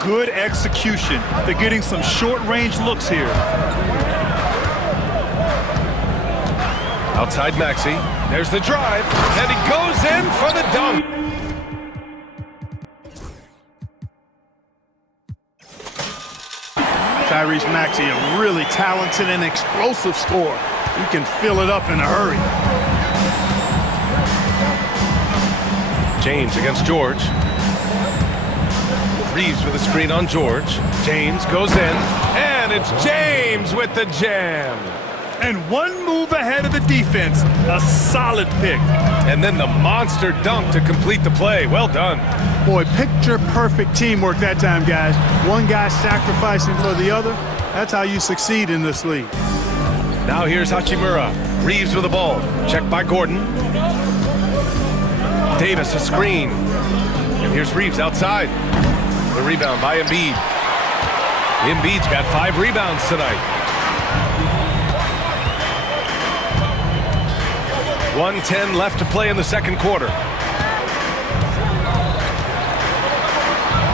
Good execution. They're getting some short-range looks here. Outside Maxey. There's the drive, and he goes in for the dunk. Tyrese Maxey, a really talented and explosive scorer. He can fill it up in a hurry. James against George. Reeves with a screen on George. James goes in, and it's James with the jam. And one move ahead of the defense. A solid pick. And then the monster dunk to complete the play. Well done. Boy, picture-perfect teamwork that time, guys. One guy sacrificing for the other. That's how you succeed in this league. Now here's Hachimura. Reeves with the ball. Checked by Gordon. Davis a screen. And here's Reeves outside. The rebound by Embiid. Embiid's got 5 rebounds tonight. 1:10 left to play in the second quarter.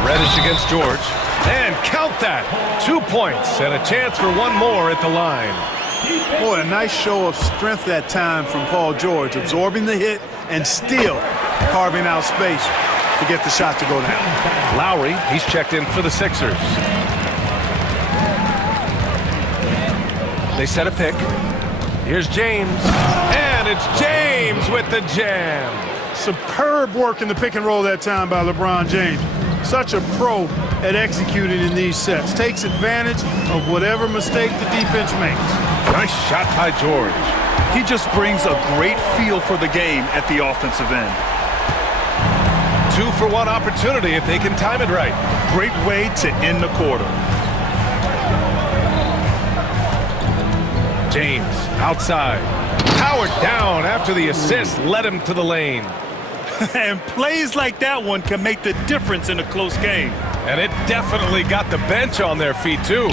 Reddish against George. And count that! 2 points and a chance for one more at the line. Boy, a nice show of strength that time from Paul George, absorbing the hit and still carving out space to get the shot to go down. Lowry, he's checked in for the Sixers. They set a pick. Here's James. And it's James with the jam. Superb work in the pick and roll that time by LeBron James. Such a pro at executing in these sets. Takes advantage of whatever mistake the defense makes. Nice shot by George. He just brings a great feel for the game at the offensive end. 2-for-1 opportunity if they can time it right. Great way to end the quarter. James outside. Powered down after the assist led him to the lane. And plays like that one can make the difference in a close game. And it definitely got the bench on their feet too.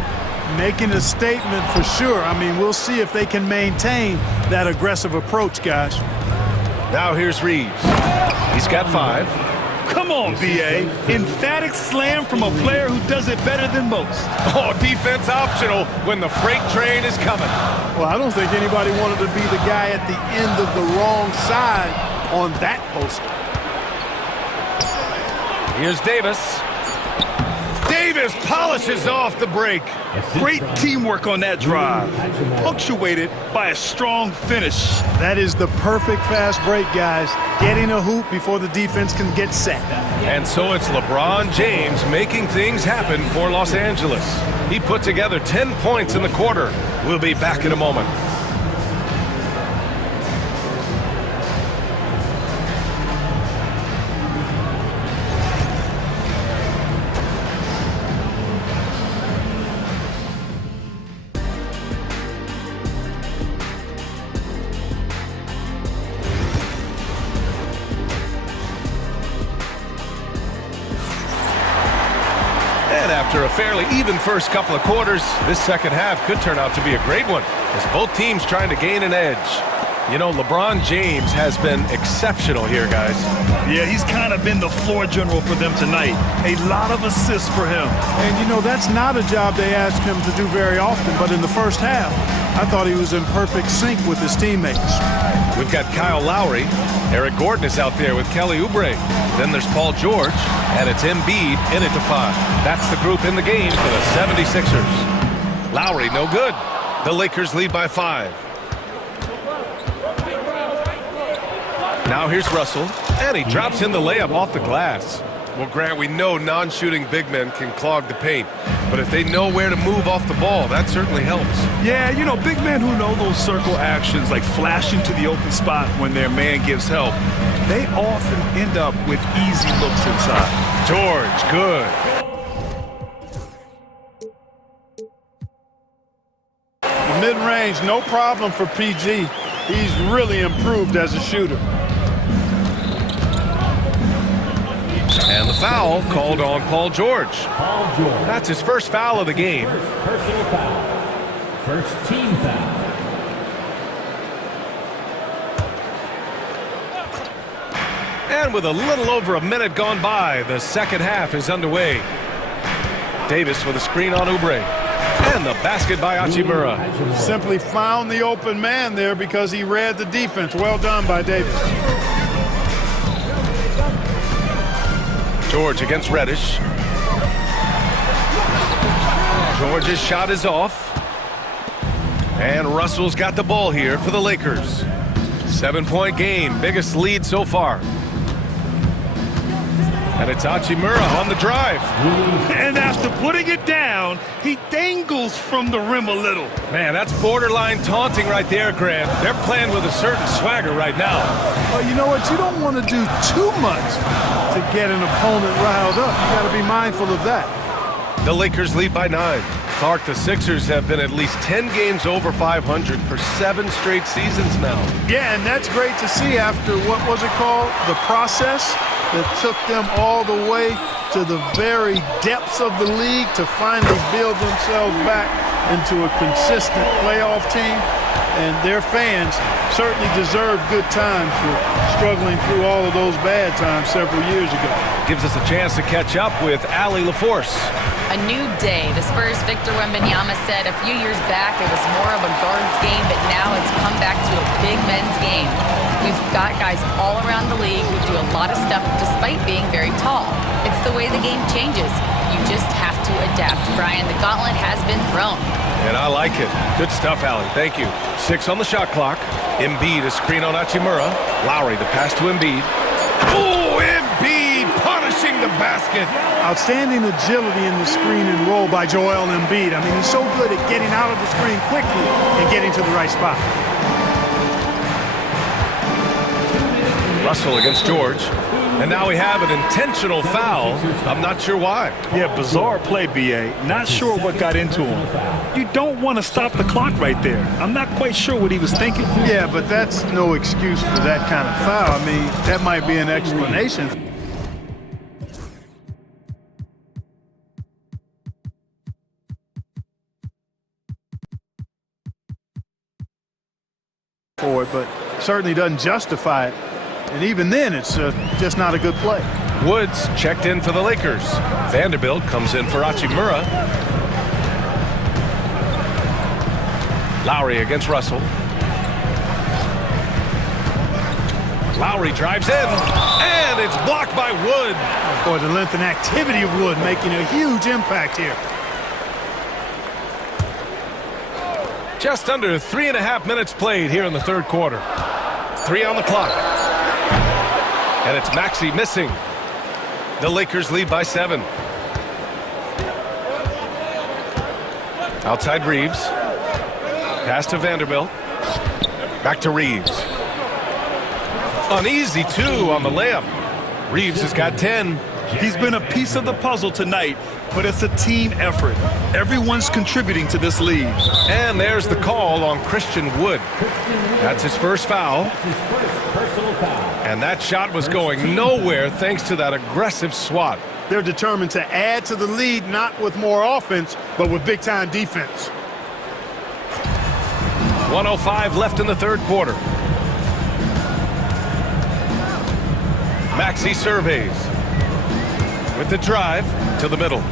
Making a statement for sure. I mean, we'll see if they can maintain that aggressive approach, guys. Now here's Reeves. He's got 5. Come on, B.A. Emphatic slam from a player who does it better than most. Oh, defense optional when the freight train is coming. Well, I don't think anybody wanted to be the guy at the end of the wrong side on that poster. Here's Davis. Davis polishes off the break. Great teamwork on that drive, punctuated by a strong finish. That is the perfect fast break, guys. Getting a hoop before the defense can get set. And so it's LeBron James making things happen for Los Angeles. He put together 10 points in the quarter. We'll be back in a moment. After a fairly even first couple of quarters, this second half could turn out to be a great one as both teams trying to gain an edge. You know, LeBron James has been exceptional here, guys. Yeah, he's kind of been the floor general for them tonight. A lot of assists for him. And, you know, that's not a job they ask him to do very often, but in the first half, I thought he was in perfect sync with his teammates. We've got Kyle Lowry. Eric Gordon is out there with Kelly Oubre. Then there's Paul George, and it's Embiid in at the 5. That's the group in the game for the 76ers. Lowry, no good. The Lakers lead by 5. Now here's Russell, and he drops in the layup off the glass. Well, Grant, we know non-shooting big men can clog the paint, but if they know where to move off the ball, that certainly helps. Yeah, you know, big men who know those circle actions, like flashing to the open spot when their man gives help, they often end up with easy looks inside. George, good. Mid-range, no problem for PG. He's really improved as a shooter. And the foul called on Paul George. That's his first foul of the game. Personal foul. First team foul. And with a little over a minute gone by, the second half is underway. Davis with a screen on Oubre. And the basket by Hachimura. Simply found the open man there because he read the defense. Well done by Davis. George against Reddish. George's shot is off. And Russell's got the ball here for the Lakers. 7-point game, biggest lead so far. And it's Hachimura on the drive. And after putting it down, he dangles from the rim a little. Man, that's borderline taunting right there, Grant. They're playing with a certain swagger right now. Well, you know what? You don't want to do too much to get an opponent riled up. You got to be mindful of that. The Lakers lead by 9. Clark, the Sixers have been at least 10 games over 500 for 7 straight seasons now. Yeah, and that's great to see after, what was it called? The process that took them all the way to the very depths of the league to finally build themselves back into a consistent playoff team. And their fans certainly deserve good times for struggling through all of those bad times several years ago. Gives us a chance to catch up with Allie LaForce. A new day. The Spurs' Victor Wembanyama said a few years back it was more of a guards game, but now it's come back to a big men's game. We've got guys all around the league who do a lot of stuff despite being very tall. It's the way the game changes. You just have to adapt. Brian, the gauntlet has been thrown. And I like it. Good stuff, Allie. Thank you. 6 on the shot clock. Embiid, a screen on Hachimura. Lowry, the pass to Embiid. Oh, Embiid punishing the basket. Outstanding agility in the screen and roll by Joel Embiid. I mean, he's so good at getting out of the screen quickly and getting to the right spot. Russell against George. And now we have an intentional foul. I'm not sure why. Yeah, bizarre play, B.A. Not sure what got into him. You don't want to stop the clock right there. I'm not quite sure what he was thinking. Yeah, but that's no excuse for that kind of foul. I mean, that might be an explanation for it, but certainly doesn't justify it. And even then, it's just not a good play. Woods checked in for the Lakers. Vanderbilt comes in for Hachimura. Lowry against Russell. Lowry drives in, and it's blocked by Wood. Boy, the length and activity of Wood making a huge impact here. Just under 3.5 minutes played here in the third quarter. 3 on the clock. And it's Maxey missing. The Lakers lead by 7. Outside Reeves. Pass to Vanderbilt. Back to Reeves. Uneasy, too, on the layup. Reeves has got 10. He's been a piece of the puzzle tonight, but it's a team effort. Everyone's contributing to this lead. And there's the call on Christian Wood. That's his first foul. And that shot was going nowhere thanks to that aggressive swat. They're determined to add to the lead, not with more offense, but with big-time defense. 1:05 left in the third quarter. Maxey surveys. With the drive to the middle.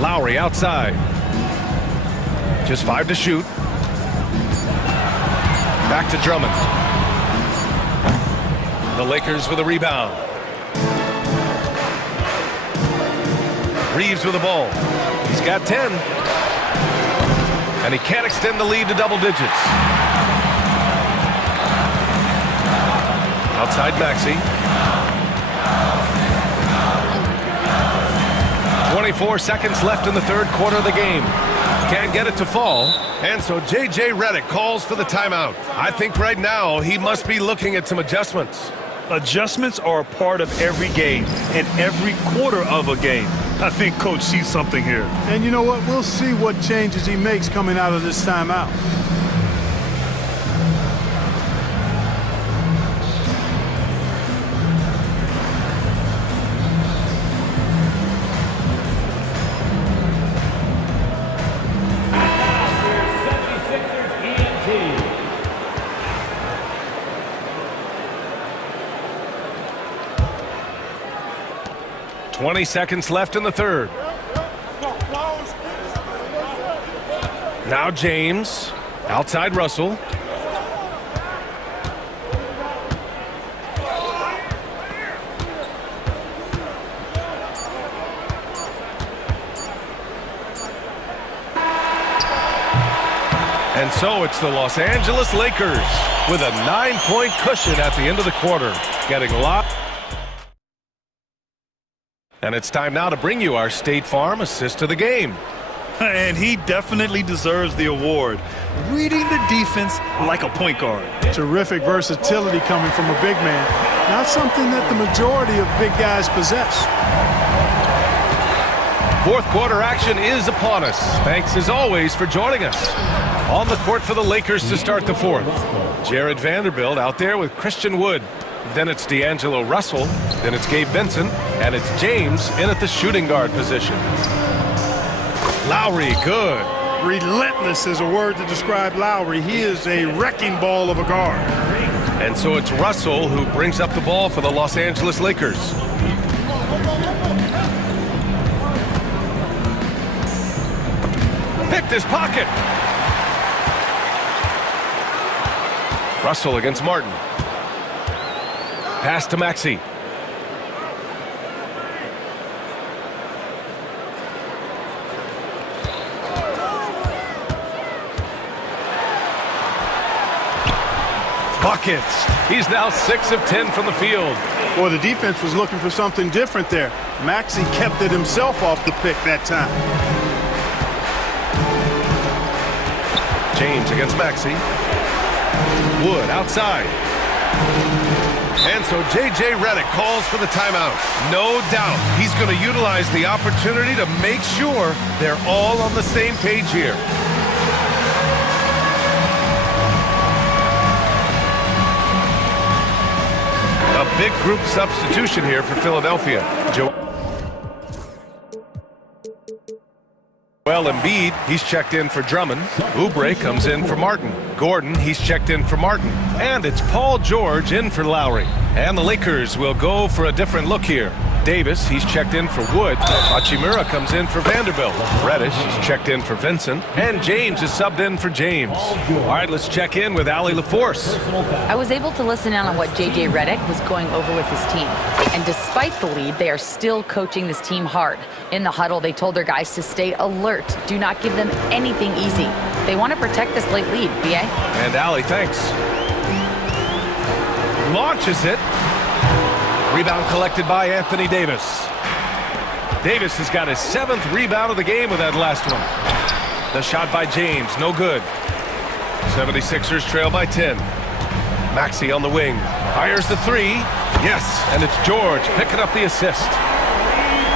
Lowry outside. Just 5 to shoot. Back to Drummond. The Lakers with a rebound. Reeves with the ball. He's got 10. And he can't extend the lead to double digits. Outside Maxey. 24 seconds left in the third quarter of the game. Can't get it to fall. And so J.J. Redick calls for the timeout. I think right now he must be looking at some adjustments. Adjustments are a part of every game and every quarter of a game. I think Coach sees something here. And you know what? We'll see what changes he makes coming out of this timeout. ENT. 20 seconds left in the third. Now James, outside Russell. And so it's the Los Angeles Lakers with a 9-point cushion at the end of the quarter, getting locked. And it's time now to bring you our State Farm assist of the game. And he definitely deserves the award. Reading the defense like a point guard. Terrific versatility coming from a big man. Not something that the majority of big guys possess. Fourth quarter action is upon us. Thanks as always for joining us. On the court for the Lakers to start the fourth. Jared Vanderbilt out there with Christian Wood. Then it's D'Angelo Russell. Then it's Gabe Vincent. And it's James in at the shooting guard position. Lowry, good. Relentless is a word to describe Lowry. He is a wrecking ball of a guard. And so it's Russell who brings up the ball for the Los Angeles Lakers. Picked his pocket. Russell against Martin. Pass to Maxey. Buckets. He's now 6 of 10 from the field. Boy, the defense was looking for something different there. Maxey kept it himself off the pick that time. James against Maxey. Wood outside. And so J.J. Redick calls for the timeout. No doubt he's going to utilize the opportunity to make sure they're all on the same page here. A big group substitution here for Philadelphia. Well, Embiid, he's checked in for Drummond. Oubre comes in for Martin. Gordon, he's checked in for Martin. And it's Paul George in for Lowry. And the Lakers will go for a different look here. Davis, he's checked in for Wood. Hachimura comes in for Vanderbilt. Reddish, he's checked in for Vincent. And James is subbed in for James. All right, let's check in with Allie LaForce. I was able to listen in on what J.J. Redick was going over with his team. And despite the lead, they are still coaching this team hard. In the huddle, they told their guys to stay alert. Do not give them anything easy. They want to protect this late lead, B.A. And Allie, thanks. Launches it. Rebound collected by Anthony Davis. Davis has got his 7th rebound of the game with that last one. The shot by James, no good. 76ers trail by 10. Maxey on the wing. Fires the three. Yes, and it's George picking up the assist.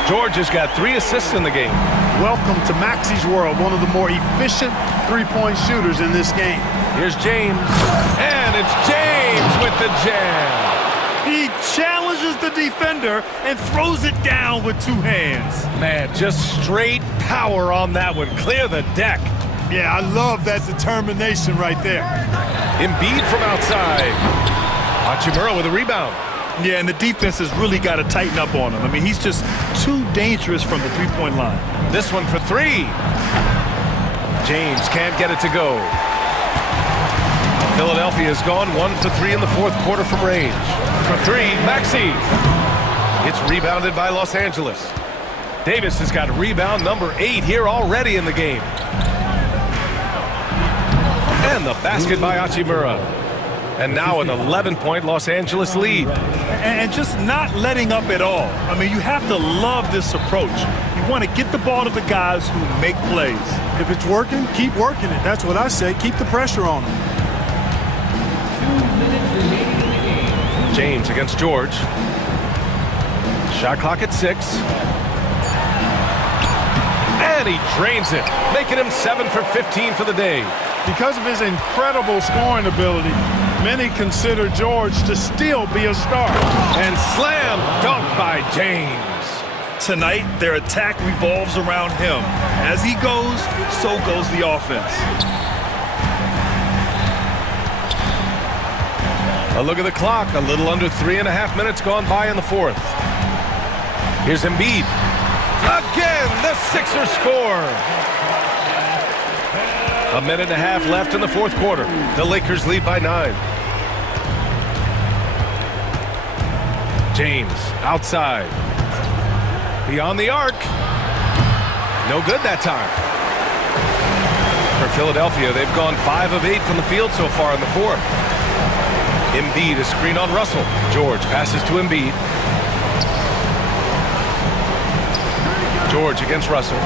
George has got 3 assists in the game. Welcome to Maxey's world, one of the more efficient three-point shooters in this game. Here's James. And it's James with the jam. He challenges the defender and throws it down with 2 hands. Man, just straight power on that one. Clear the deck. Yeah, I love that determination right there. Embiid from outside. Hachimura with a rebound. Yeah, and the defense has really got to tighten up on him. I mean, he's just too dangerous from the three-point line. This one for 3. James can't get it to go. Philadelphia has gone 1 for 3 in the fourth quarter from range. For 3, Maxey. It's rebounded by Los Angeles. Davis has got rebound number 8 here already in the game. And the basket by Hachimura. And now an 11-point Los Angeles lead. And just not letting up at all. I mean, you have to love this approach. You want to get the ball to the guys who make plays. If it's working, keep working it. That's what I say. Keep the pressure on them. 2 minutes remaining in the game. James against George. Shot clock at 6. And he drains it, making him 7 for 15 for the day. Because of his incredible scoring ability, many consider George to still be a star. And slam dunk by James. Tonight, their attack revolves around him. As he goes, so goes the offense. A look at the clock. A little under 3.5 minutes gone by in the fourth. Here's Embiid. Again, the Sixers score. 1.5 minutes left in the fourth quarter. The Lakers lead by 9. James outside. Beyond the arc. No good that time. For Philadelphia, they've gone 5 of 8 from the field so far in the fourth. Embiid, a screen on Russell. George passes to Embiid. George against Russell.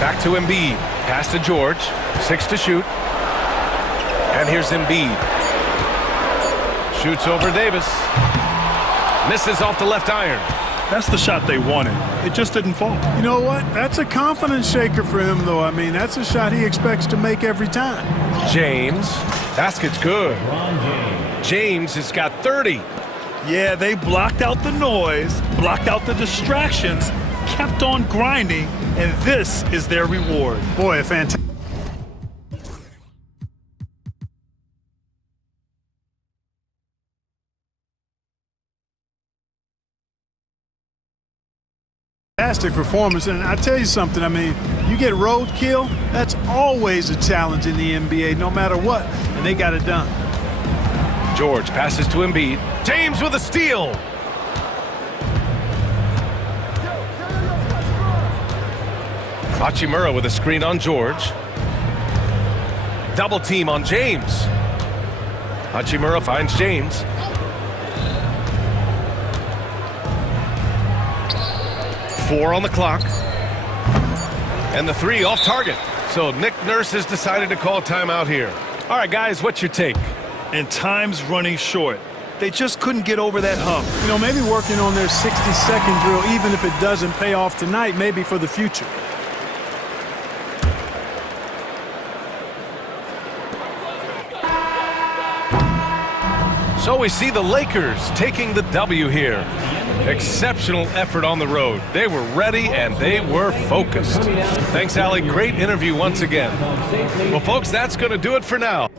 Back to Embiid. Pass to George. 6 to shoot. And here's Embiid. Shoots over Davis. Misses off the left iron. That's the shot they wanted. It just didn't fall. You know what? That's a confidence shaker for him, though. I mean, that's a shot he expects to make every time. James. Basket's good. James has got 30. Yeah, they blocked out the noise, blocked out the distractions, kept on grinding, and this is their reward. Boy, a fantastic performance. And I tell you something, I mean, you get roadkill, that's always a challenge in the NBA, no matter what, and they got it done. George passes to Embiid. James with a steal. Hachimura with a screen on George. Double team on James. Hachimura finds James. Four on the clock. And the 3 off target. So Nick Nurse has decided to call timeout here. All right, guys, what's your take? And time's running short. They just couldn't get over that hump. You know, maybe working on their 60-second drill, even if it doesn't pay off tonight, maybe for the future. So we see the Lakers taking the W here. Exceptional effort on the road. They were ready and they were focused. Thanks, Allie. Great interview once again. Well, folks, that's going to do it for now.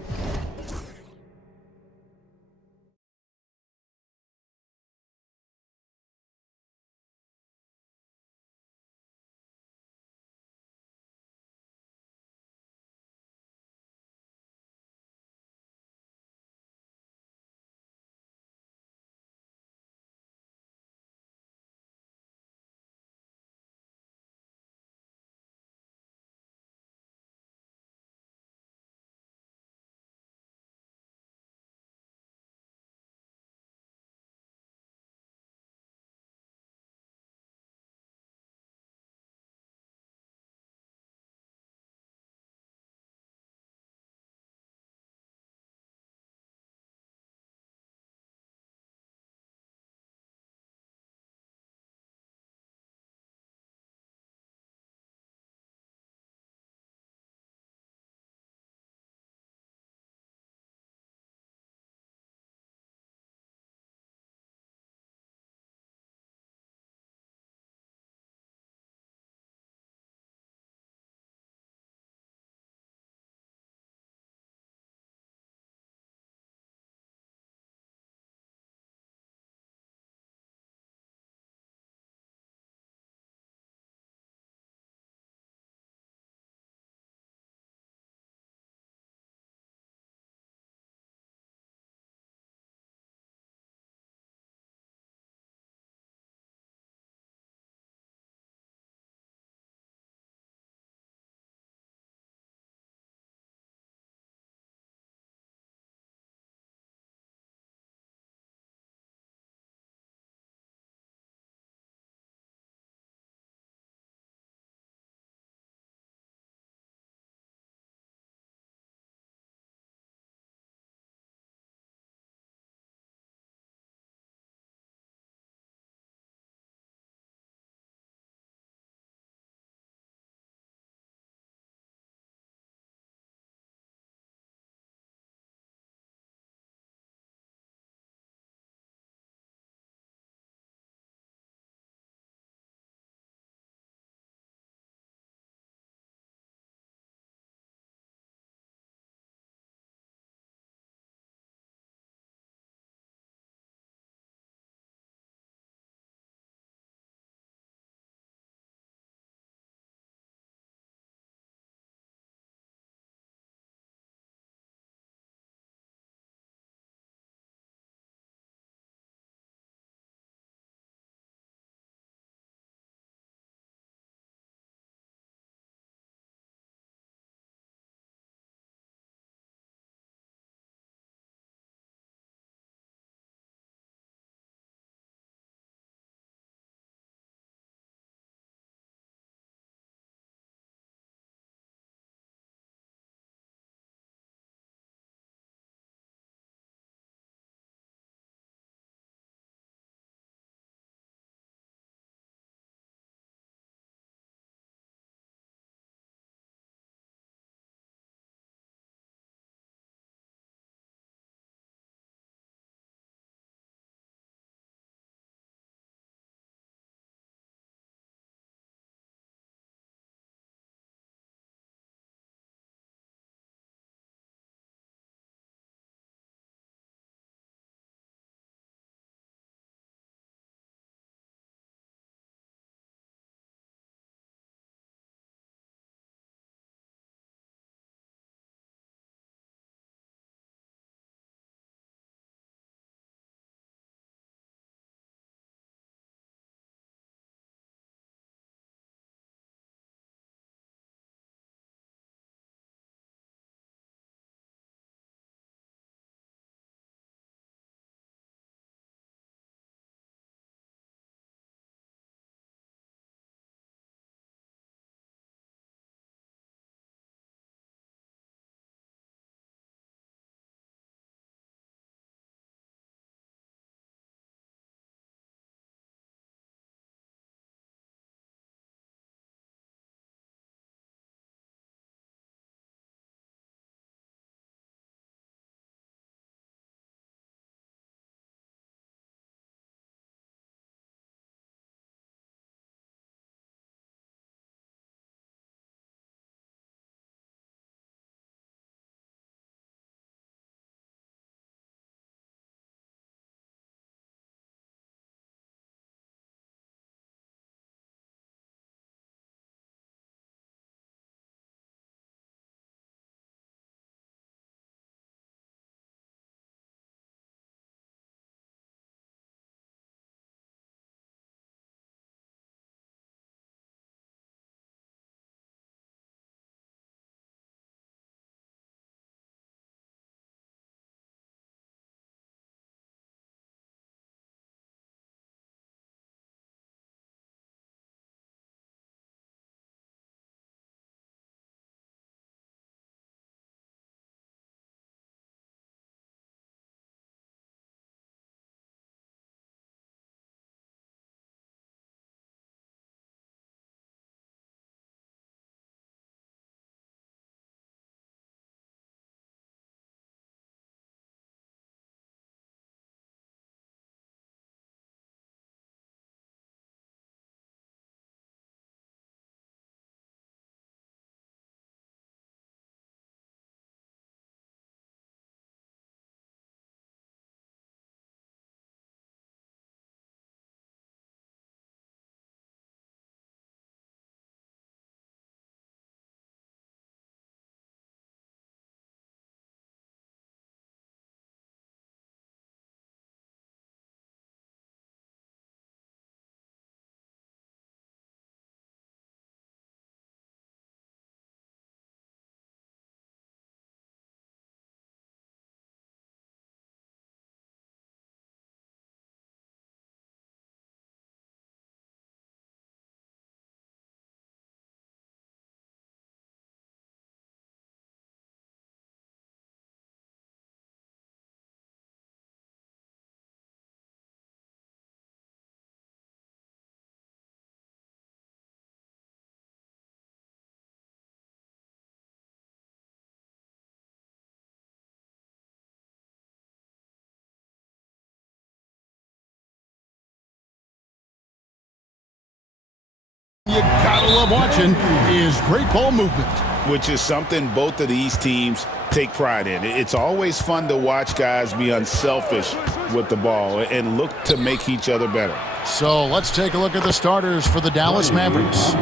you gotta love watching is great ball movement. Which is something both of these teams take pride in. It's always fun to watch guys be unselfish with the ball and look to make each other better. So let's take a look at the starters for the Dallas Mavericks.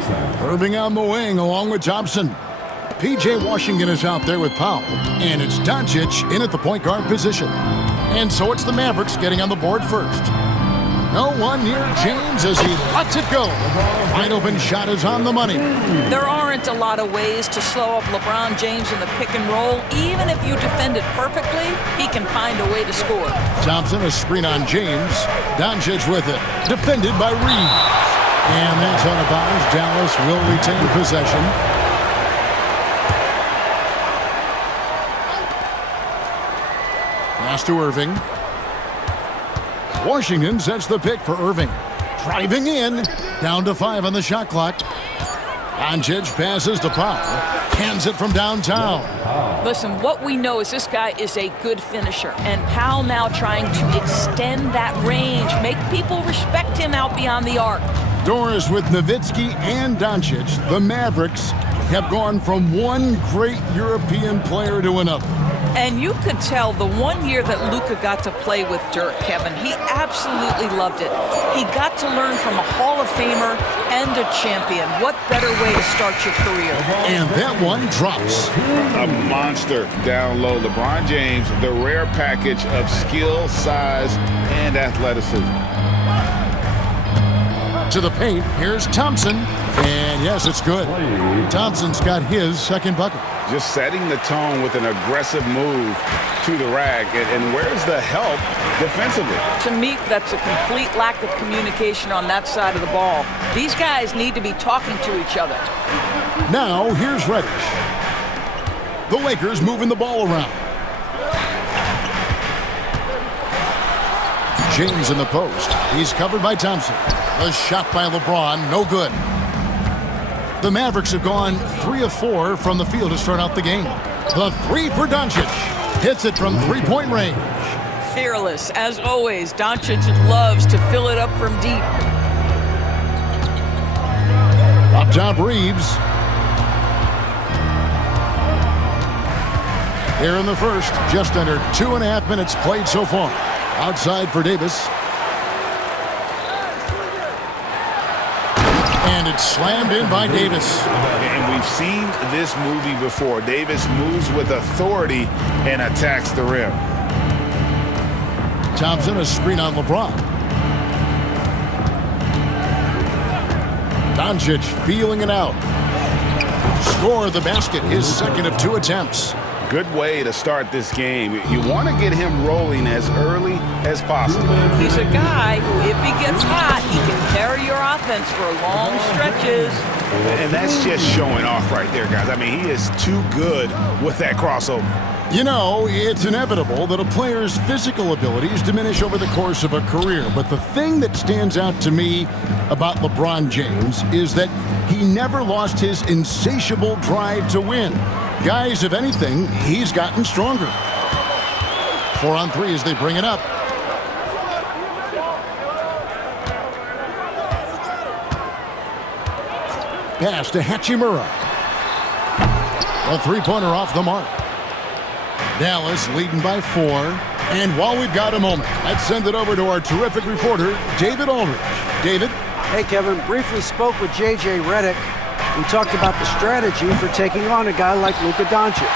Irving on the wing along with Thompson. P.J. Washington is out there with Powell. And it's Doncic in at the point guard position. And so it's the Mavericks getting on the board first. No one near James as he lets it go. Wide open shot is on the money. There aren't a lot of ways to slow up LeBron James in the pick and roll. Even if you defend it perfectly, he can find a way to score. Thompson, a screen on James. Doncic with it. Defended by Reed. And that's out of bounds. Dallas will retain possession. Pass to Irving. Washington sets the pick for Irving. Driving in. Down to 5 on the shot clock. Doncic passes to Powell. Hands it from downtown. Listen, what we know is this guy is a good finisher. And Powell now trying to extend that range. Make people respect him out beyond the arc. Doris with Nowitzki and Doncic. The Mavericks have gone from one great European player to another. And you could tell the 1 year that Luka got to play with Dirk, Kevin, he absolutely loved it. He got to learn from a Hall of Famer and a champion. What better way to start your career? And that one drops. A monster down low. LeBron James, the rare package of skill, size, and athleticism. To the paint, here's Thompson. And yes, it's good. Thompson's got his second bucket. Just setting the tone with an aggressive move to the rack. And where's the help defensively? To me, that's a complete lack of communication on that side of the ball. These guys need to be talking to each other. Now, here's Reddish. The Lakers moving the ball around. James in the post. He's covered by Thompson. A shot by LeBron, no good. The Mavericks have gone 3 of 4 from the field to start out the game. The three for Doncic. Hits it from three-point range. Fearless, as always. Doncic loves to fill it up from deep. Up top, Reeves. Here in the first, just under 2.5 minutes played so far. Outside for Davis. And it's slammed in by Davis. And we've seen this movie before. Davis moves with authority and attacks the rim. Thompson, a screen on LeBron. Doncic feeling it out. Score the basket, his second of 2 attempts. Good way to start this game. You want to get him rolling as early as possible. He's a guy who, if he gets hot, he can carry your offense for long stretches. And that's just showing off right there, guys. I mean, he is too good with that crossover. You know, it's inevitable that a player's physical abilities diminish over the course of a career. But the thing that stands out to me about LeBron James is that he never lost his insatiable drive to win. Guys, if anything, he's gotten stronger. 4 on 3 as they bring it up. Pass to Hachimura. A three-pointer off the mark. Dallas leading by 4. And while we've got a moment, let's send it over to our terrific reporter, David Aldridge. David? Hey, Kevin. Briefly spoke with J.J. Redick. We talked about the strategy for taking on a guy like Luka Doncic.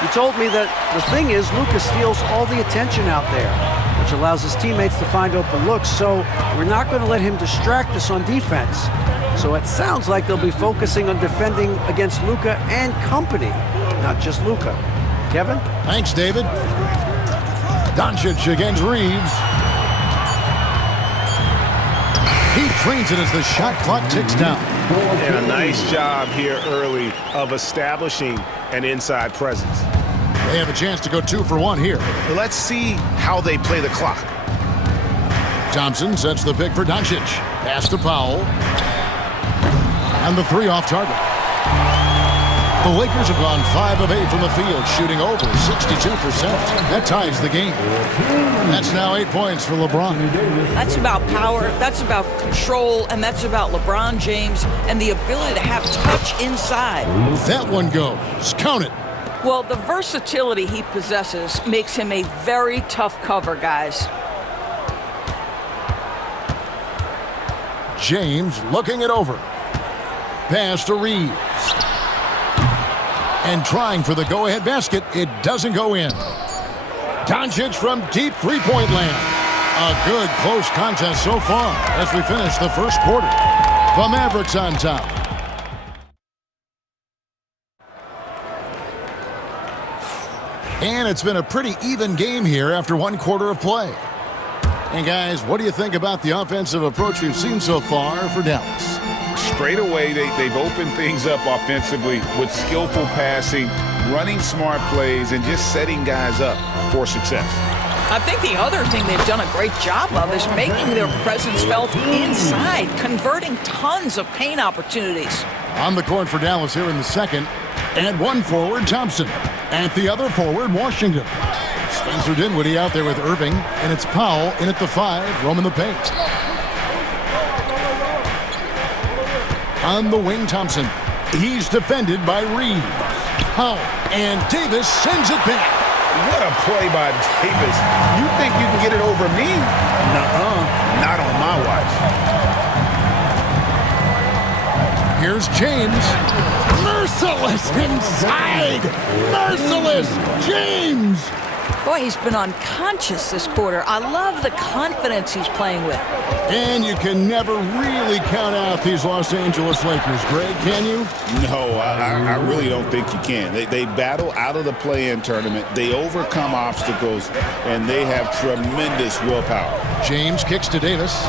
He told me that the thing is Luka steals all the attention out there, which allows his teammates to find open looks, so we're not going to let him distract us on defense. So it sounds like they'll be focusing on defending against Luka and company, not just Luka. Kevin? Thanks, David. Doncic against Reeves. He trains it as the shot clock ticks down. And a nice job here early of establishing an inside presence. They have a chance to go 2 for 1 here. Let's see how they play the clock. Thompson sets the pick for Doncic. Pass to Powell. And the 3 off target. The Lakers have gone 5 of 8 from the field, shooting over 62%. That ties the game. That's now 8 points for LeBron. That's about power, that's about control, and that's about LeBron James and the ability to have touch inside. That one goes. Count it. Well, the versatility he possesses makes him a very tough cover, guys. James looking it over. Pass to Reeves. And trying for the go-ahead basket. It doesn't go in. Doncic from deep three-point land. A good close contest so far as we finish the first quarter. The Mavericks on top. And it's been a pretty even game here after one quarter of play. And guys, what do you think about the offensive approach we've seen so far for Dallas? Straight away, they've opened things up offensively with skillful passing, running smart plays, and just setting guys up for success. I think the other thing they've done a great job of is making their presence felt inside, converting tons of paint opportunities. On the court for Dallas here in the second. And one forward, Thompson. At the other forward, Washington. Spencer Dinwiddie out there with Irving. And it's Powell in at the 5, roaming the paint. On the wing, Thompson. He's defended by Reeves. Powell and Davis sends it back. What a play by Davis. You think you can get it over me? Nuh-uh. Not on my watch. Here's James. Merciless inside. Merciless James. Boy, he's been unconscious this quarter. I love the confidence he's playing with. And you can never really count out these Los Angeles Lakers, Greg, can you? No, I really don't think you can. They battle out of the play-in tournament. They overcome obstacles, and they have tremendous willpower. James kicks to Davis.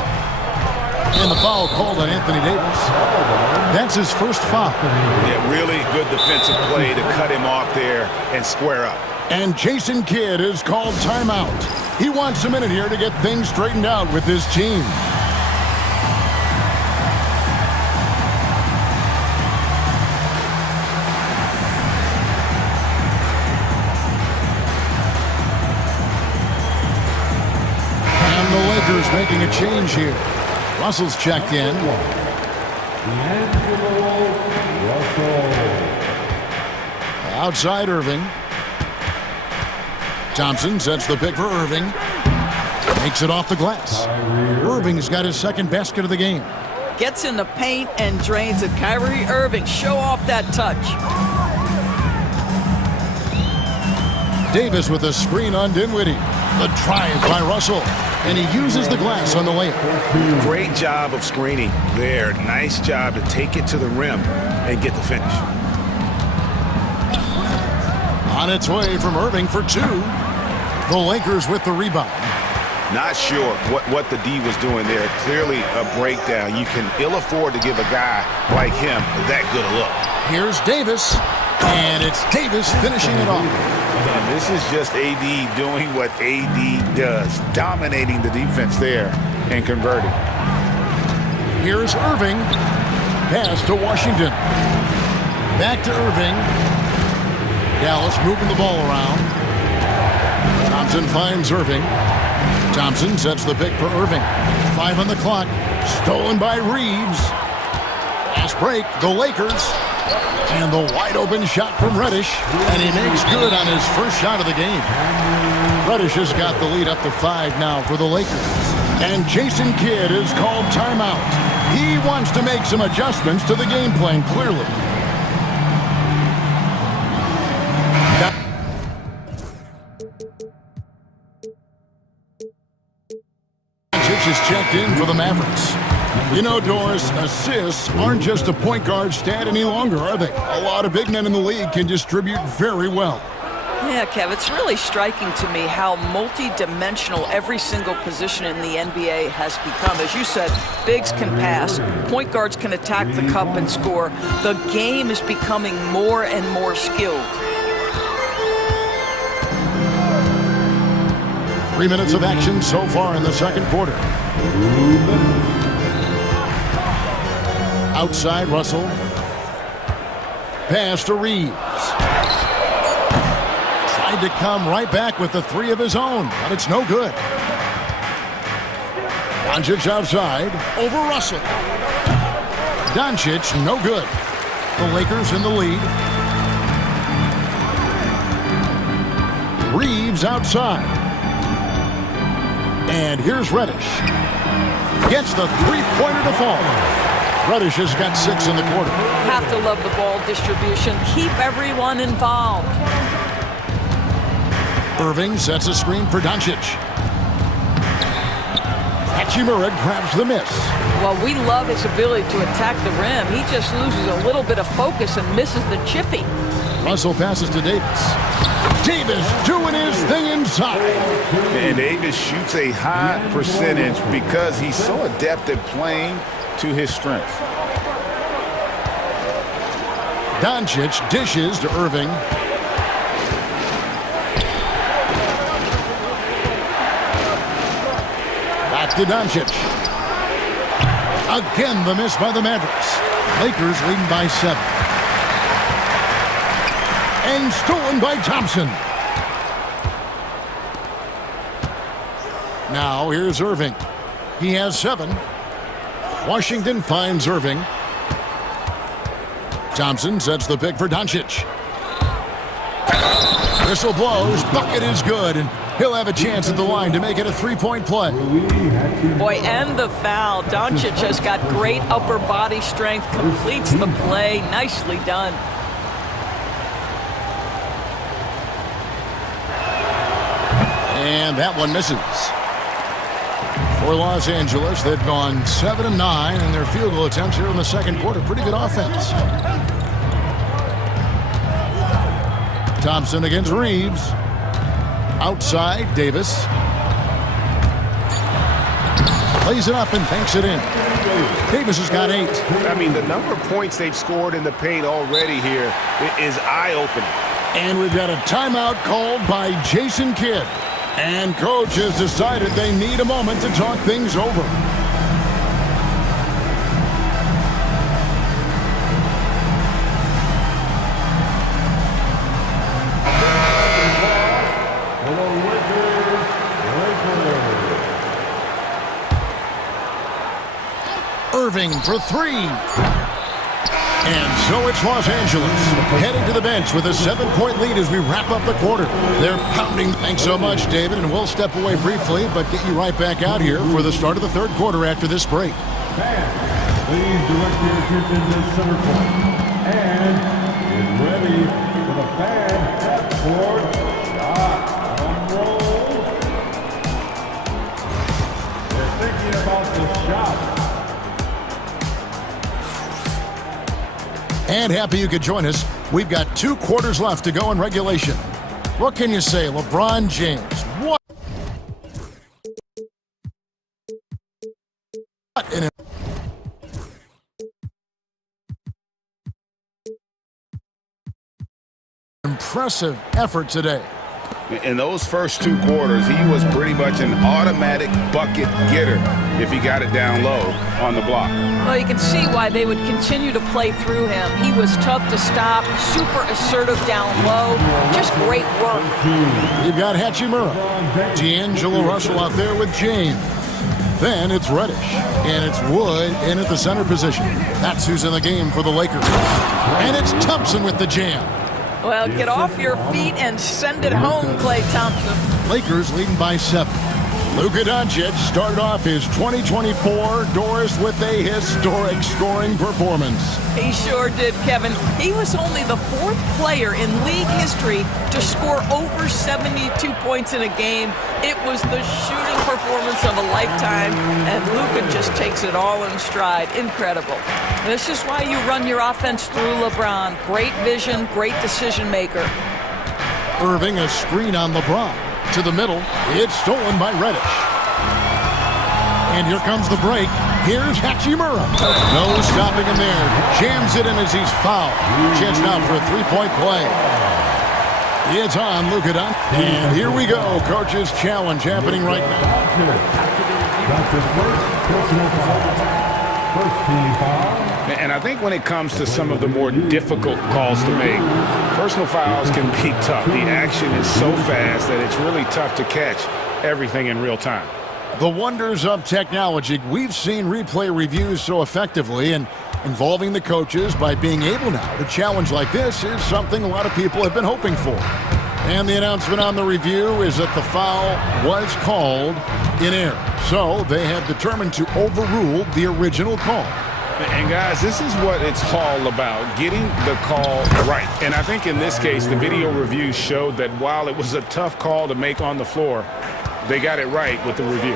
And the foul called on Anthony Davis. That's his first foul. Yeah, really good defensive play to cut him off there and square up. And Jason Kidd is called timeout. He wants a minute here to get things straightened out with his team. And the Lakers making a change here. Russell's checked in. Outside Irving. Thompson sets the pick for Irving. Makes it off the glass. Irving's got his second basket of the game. Gets in the paint and drains it. Kyrie Irving, show off that touch. Davis with a screen on Dinwiddie. The drive by Russell. And he uses the glass on the layup. Great job of screening there. Nice job to take it to the rim and get the finish. On its way from Irving for 2. The Lakers with the rebound. Not sure what the D was doing there. Clearly a breakdown. You can ill afford to give a guy like him that good a look. Here's Davis. And it's Davis finishing it off. And this is just AD doing what AD does. Dominating the defense there and converting. Here's Irving. Pass to Washington. Back to Irving. Dallas moving the ball around. Thompson finds Irving. Thompson sets the pick for Irving. 5 on the clock. Stolen by Reeves. Fast break, the Lakers. And the wide open shot from Reddish. And he makes good on his first shot of the game. Reddish has got the lead up to 5 now for the Lakers. And Jason Kidd is called timeout. He wants to make some adjustments to the game plan, clearly. Is checked in for the Mavericks. You know, Doris, assists aren't just a point guard stat any longer, are they? A lot of big men in the league can distribute very well. Yeah, Kev, it's really striking to me how multi-dimensional every single position in the NBA has become. As you said, bigs can pass, point guards can attack the cup and score. The game is becoming more and more skilled. 3 minutes of action so far in the second quarter. Outside Russell. pass to Reeves. Tried to come right back with the three of his own, but it's no good. Doncic outside, over Russell. Doncic, no good. The Lakers in the lead. Reeves outside. And here's Reddish. Gets the three-pointer to fall. Reddish has got 6 in the quarter. Have to love the ball distribution. Keep everyone involved. Irving sets a screen for Doncic. Hachimura grabs the miss. Well, we love his ability to attack the rim. He just loses a little bit of focus and misses the chippy. Russell passes to Davis. Davis doing his thing inside. And Davis shoots a high percentage because he's so adept at playing to his strengths. Doncic dishes to Irving. Back to Doncic. Again, the miss by the Mavericks. Lakers leading by 7. And stolen by Thompson. Now here's Irving. He has 7. Washington finds Irving. Thompson sets the pick for Doncic. Whistle blows. Bucket is good, and he'll have a chance at the line to make it a 3-point play. Boy, and the foul. Doncic has got great upper body strength, completes the play. Nicely done. And that one misses. For Los Angeles, they've gone 7 of 9 in their field goal attempts here in the second quarter. Pretty good offense. Thompson against Reeves. Outside, Davis. Plays it up and banks it in. Davis has got 8. I mean, the number of points they've scored in the paint already here is eye-opening. And we've got a timeout called by Jason Kidd. And coach has decided they need a moment to talk things over. Irving for 3. And so it's Los Angeles heading to the bench with a 7-point lead as we wrap up the quarter. They're pounding. Thanks so much, David, and we'll step away briefly, but get you right back out here for the start of the third quarter after this break. Fans, please direct your attention to center court. And get ready for the fan half-court shot on roll. We're thinking about the shot. And happy you could join us. We've got 2 quarters left to go in regulation. What can you say, LeBron James? What an impressive effort today. In those first 2 quarters, he was pretty much an automatic bucket getter if he got it down low on the block. Well, you can see why they would continue to play through him. He was tough to stop, super assertive down low, just great work. You've got Hachimura, D'Angelo Russell out there with James. Then it's Reddish, and it's Wood in at the center position. That's who's in the game for the Lakers. And it's Thompson with the jam. Well, get off your feet and send it home, Klay Thompson. Lakers leading by 7. Luka Doncic started off his 2024 doors with a historic scoring performance. He sure did, Kevin. He was only the 4th player in league history to score over 72 points in a game. It was the shooting performance of a lifetime, and Luka just takes it all in stride. Incredible. This is why you run your offense through LeBron. Great vision, great decision maker. Irving, a screen on LeBron. To the middle, it's stolen by Reddish. And here comes the break. Here's Hachimura. No stopping him there. Jams it in as he's fouled. Chance now for a 3-point play. It's on Luka Doncic. And here we go. Coach's challenge happening right now. That's his first personal foul. First team foul. And I think when it comes to some of the more difficult calls to make, personal fouls can be tough. The action is so fast that it's really tough to catch everything in real time. The wonders of technology. We've seen replay reviews so effectively, and involving the coaches by being able now to challenge like this is something a lot of people have been hoping for. And the announcement on the review is that the foul was called in error. So they have determined to overrule the original call. And guys, this is what it's all about, getting the call right. And I think in this case, the video review showed that while it was a tough call to make on the floor, they got it right with the review.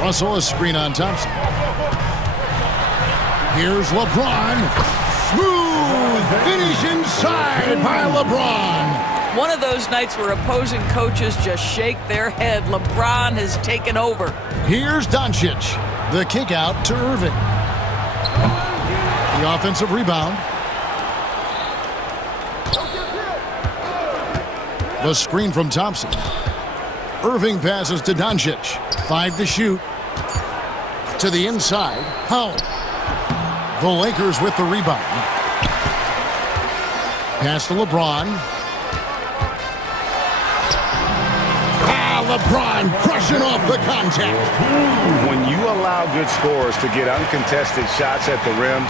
Russell, a screen on Thompson. Here's LeBron. Smooth finish inside by LeBron. One of those nights where opposing coaches just shake their head. LeBron has taken over. Here's Doncic. The kick out to Irving. The offensive rebound. The screen from Thompson. Irving passes to Doncic. 5 to shoot. To the inside. Powell. The Lakers with the rebound. Pass to LeBron. LeBron crushing off the contact. When you allow good scorers to get uncontested shots at the rim,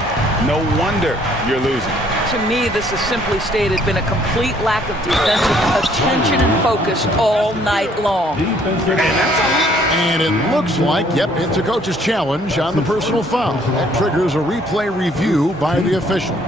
no wonder you're losing. To me, this is simply stated been a complete lack of defensive attention and focus all night long. And it looks like, yep, it's a coach's challenge on the personal foul. That triggers a replay review by the officials.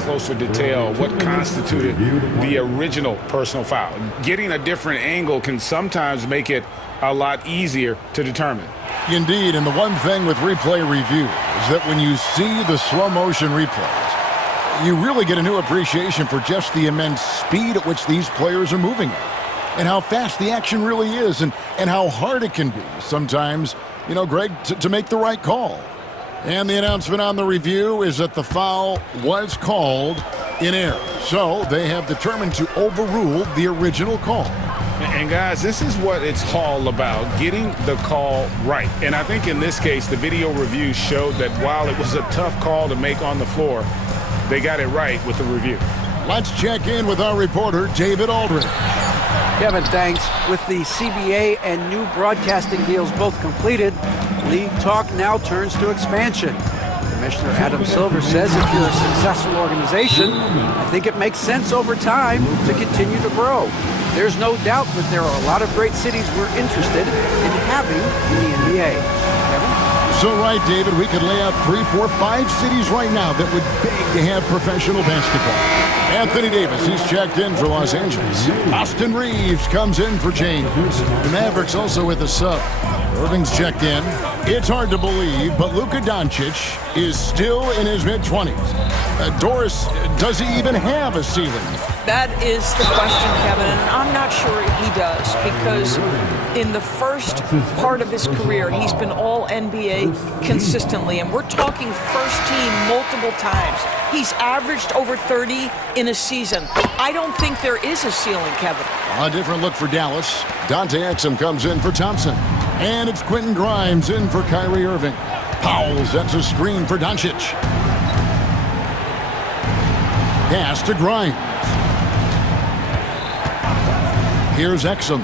Closer detail what constituted the original personal foul. Getting a different angle can sometimes make it a lot easier to determine. Indeed, and the one thing with replay review is that when you see the slow motion replays, you really get a new appreciation for just the immense speed at which these players are moving at, and how fast the action really is, and how hard it can be sometimes, you know, Greg, to make the right call. And the announcement on the review is that the foul was called in error. So they have determined to overrule the original call. And guys, this is what it's all about, getting the call right. And I think in this case, the video review showed that while it was a tough call to make on the floor, they got it right with the review. Let's check in with our reporter, David Aldridge. Kevin, thanks. With the CBA and new broadcasting deals both completed, league talk now turns to expansion. Commissioner Adam Silver says if you're a successful organization, I think it makes sense over time to continue to grow. There's no doubt that there are a lot of great cities we're interested in having in the NBA. Kevin? So right, David, we could lay out 3, 4, 5 cities right now that would beg to have professional basketball. Anthony Davis, he's checked in for Los Angeles. Austin Reeves comes in for James. The Mavericks also with a sub. Irving's checked in. It's hard to believe, but Luka Doncic is still in his mid-20s. Doris, does he even have a ceiling? That is the question, Kevin, and I'm not sure he does, because in the first part of his career, he's been all NBA consistently, and we're talking first team multiple times. He's averaged over 30 in a season. I don't think there is a ceiling, Kevin. A different look for Dallas. Dante Exum comes in for Thompson. And it's Quentin Grimes in for Kyrie Irving. Powell sets a screen for Doncic. Pass to Grimes. Here's Exum.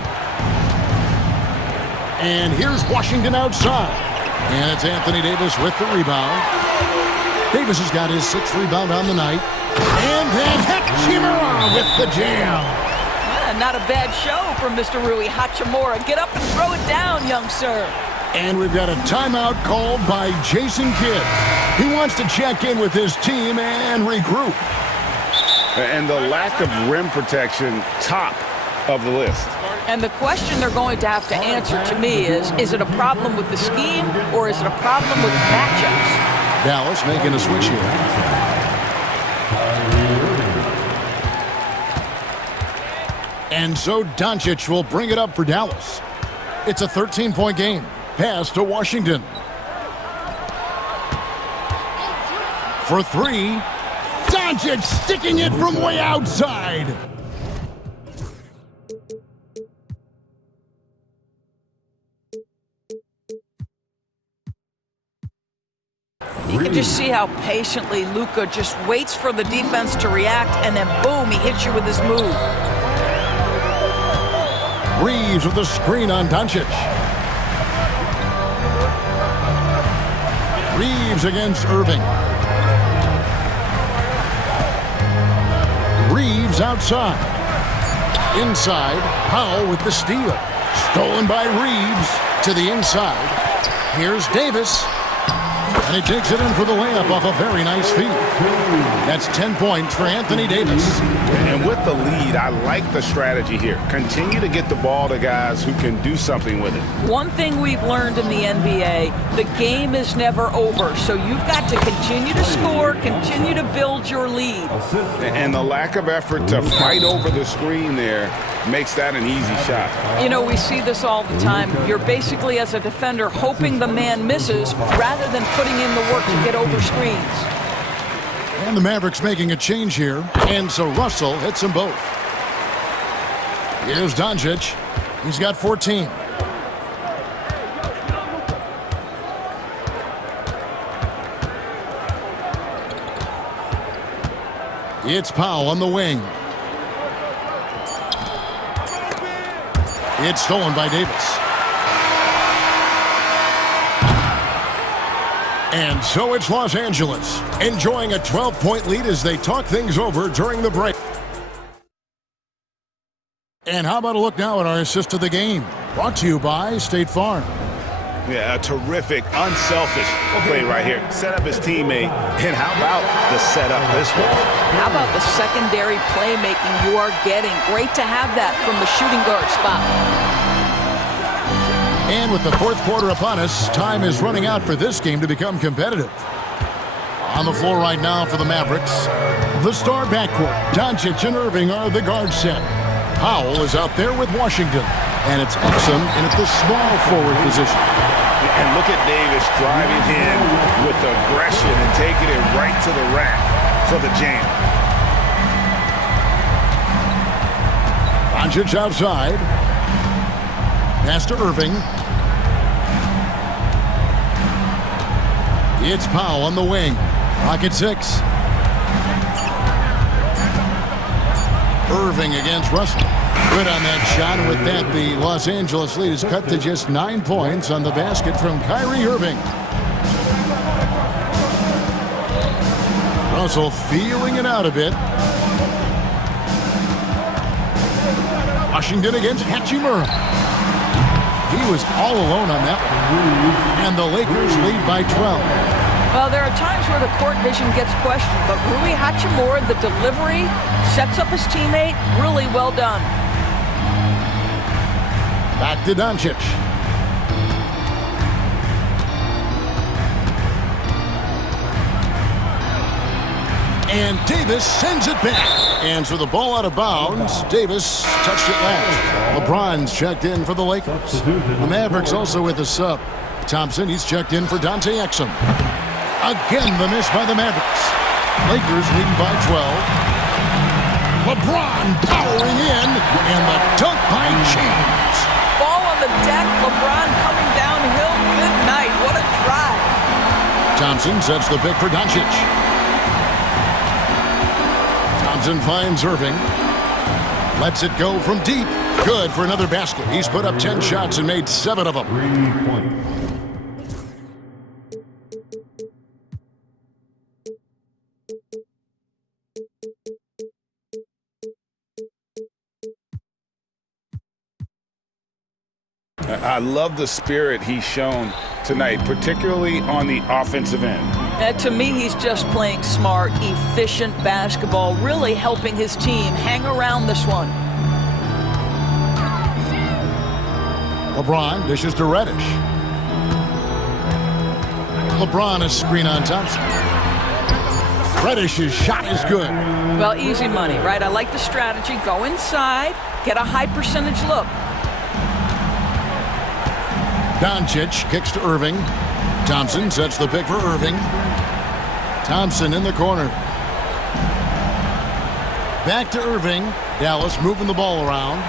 And here's Washington outside. And it's Anthony Davis with the rebound. Davis has got his 6th rebound on the night. And then Hachimura with the jam. Not a bad show from Mr. Rui Hachimura. Get up and throw it down, young sir. And we've got a timeout called by Jason Kidd. He wants to check in with his team and regroup. And the lack of rim protection, top of the list. And the question they're going to have to answer to me is it a problem with the scheme or is it a problem with matchups? Dallas making a switch here. And so Doncic will bring it up for Dallas. It's a 13-point game. Pass to Washington. For 3. Doncic sticking it from way outside. Just see how patiently Luka just waits for the defense to react, and then boom, he hits you with his move. Reeves with the screen on Doncic. Reeves against Irving. Reeves outside. Inside, Powell with the steal. Stolen by Reeves to the inside. Here's Davis. And he takes it in for the layup off a very nice feed. That's 10 points for Anthony Davis. And with the lead, I like the strategy here. Continue to get the ball to guys who can do something with it. One thing we've learned in the NBA, the game is never over. So you've got to continue to score, continue to build your lead. And the lack of effort to fight over the screen there makes that an easy shot. You know, we see this all the time. You're basically, as a defender, hoping the man misses rather than putting in the work to get over screens. And the Mavericks making a change here. And so Russell hits them both. Here's Doncic. He's got 14. It's Powell on the wing. It's stolen by Davis. And so it's Los Angeles, enjoying a 12-point lead as they talk things over during the break. And how about a look now at our assist of the game? Brought to you by State Farm. Yeah, a terrific, unselfish play right here. Set up his teammate. And how about the setup this one? How about the secondary playmaking you are getting? Great to have that from the shooting guard spot. And with the fourth quarter upon us, time is running out for this game to become competitive. On the floor right now for the Mavericks, the star backcourt, Doncic and Irving are the guard set. Powell is out there with Washington, and it's Exum in at the small forward position. And look at Davis driving in with aggression and taking it right to the rack for the jam. Doncic outside. Pass to Irving. It's Powell on the wing. Rocket 6. Irving against Russell. Good on that shot. And with that, the Los Angeles lead is cut to just 9 points on the basket from Kyrie Irving. Russell feeling it out a bit. Washington against Hachimura. He was all alone on that one. And the Lakers lead by 12. Well, there are times where the court vision gets questioned, but Rui Hachimura, the delivery, sets up his teammate. Really well done. Back to Doncic. And Davis sends it back. And so the ball out of bounds. Davis touched it last. LeBron's checked in for the Lakers. The Mavericks also with a sub. Thompson, he's checked in for Dante Exum. Again, the miss by the Mavericks. Lakers leading by 12. LeBron powering in. And the dunk by James. Ball on the deck. LeBron coming downhill. Good night. What a drive. Thompson sets the pick for Doncic. Thompson finds Irving. Lets it go from deep. Good for another basket. He's put up 10 shots and made 7 of them. 3 points. I love the spirit he's shown tonight, particularly on the offensive end. To me, he's just playing smart, efficient basketball, really helping his team hang around this one. LeBron dishes to Reddish. LeBron a screen on Thompson. Reddish's shot is good. Well, easy money, right? I like the strategy. Go inside, get a high percentage look. Doncic kicks to Irving. Thompson sets the pick for Irving. Thompson in the corner. Back to Irving. Dallas moving the ball around.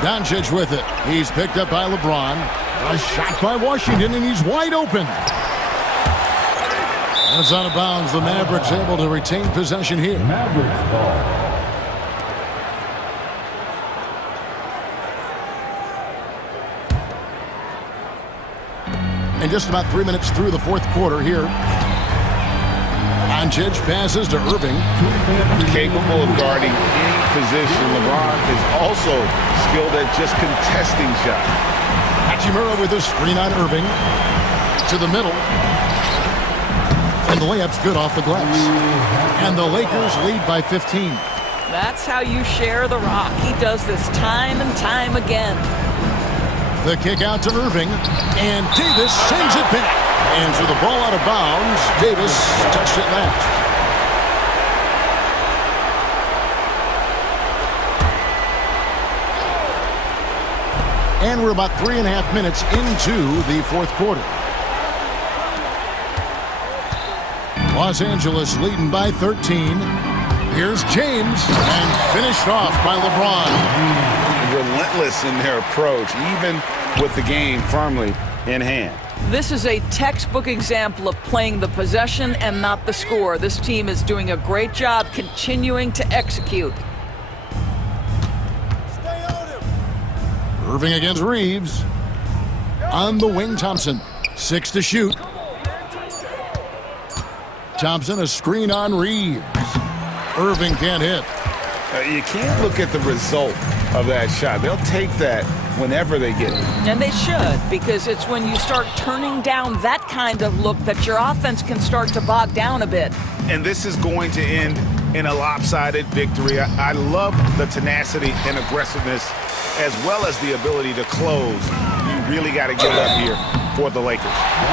Doncic with it. He's picked up by LeBron. A shot by Washington, and he's wide open. And it's out of bounds. The Mavericks able to retain possession here. Mavericks ball. And just about 3 minutes through the fourth quarter here. Doncic passes to Irving. Capable of guarding any position. LeBron is also skilled at just contesting shots. Hachimura with a screen on Irving. To the middle. And the layup's good off the glass. And the Lakers lead by 15. That's how you share the rock. He does this time and time again. The kick out to Irving. And Davis sends it back. And so the ball out of bounds. Davis touched it last. And we're about 3.5 minutes into the fourth quarter. Los Angeles leading by 13. Here's James, and finished off by LeBron. Relentless in their approach, even with the game firmly in hand. This is a textbook example of playing the possession and not the score. This team is doing a great job continuing to execute. Irving against Reeves. On the wing, Thompson. 6 to shoot. Thompson, a screen on Reeves. Irving can't hit. You can't look at the result of that shot. They'll take that whenever they get it. And they should, because it's when you start turning down that kind of look that your offense can start to bog down a bit. And this is going to end in a lopsided victory. I love the tenacity and aggressiveness, as well as the ability to close. You really got to give it up here for the Lakers.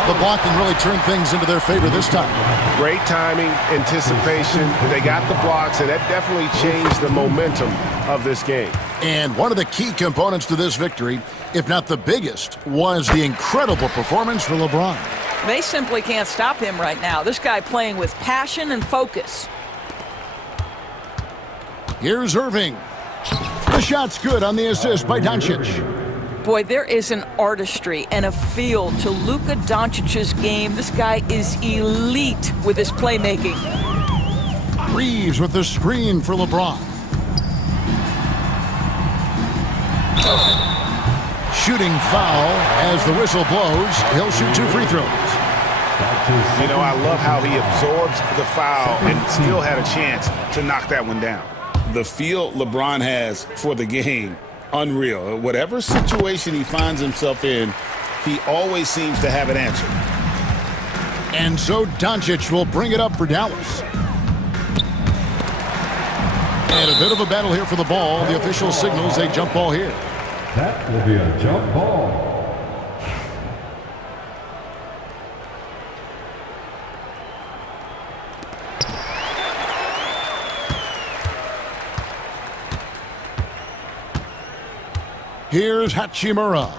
The blocking really turned things into their favor this time. Great timing, anticipation. They got the blocks, and that definitely changed the momentum of this game. And one of the key components to this victory, if not the biggest, was the incredible performance for LeBron. They simply can't stop him right now. This guy playing with passion and focus. Here's Irving. The shot's good on the assist by Doncic. Boy, there is an artistry and a feel to Luka Doncic's game. This guy is elite with his playmaking. Reeves with the screen for LeBron. Shooting foul as the whistle blows. He'll shoot 2 free throws. You know, I love how he absorbs the foul and still had a chance to knock that one down. The feel LeBron has for the game, unreal. Whatever situation he finds himself in, he always seems to have an answer. And so Doncic will bring it up for Dallas. And a bit of a battle here for the ball. The official signals a jump ball here. That will be a jump ball. Here's Hachimura.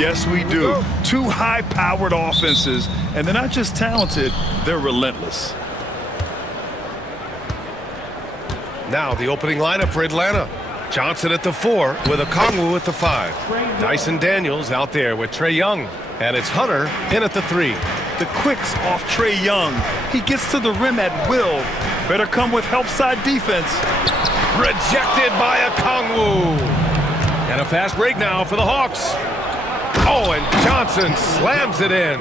Yes, we do. Two high-powered offenses, and they're not just talented, they're relentless. Now the opening lineup for Atlanta. Johnson at the 4 with Okongwu at the 5. Dyson Daniels out there with Trae Young. And it's Hunter in at the 3. The quicks off Trae Young. He gets to the rim at will. Better come with help side defense. Rejected by Okongwu. And a fast break now for the Hawks. Oh, and Johnson slams it in.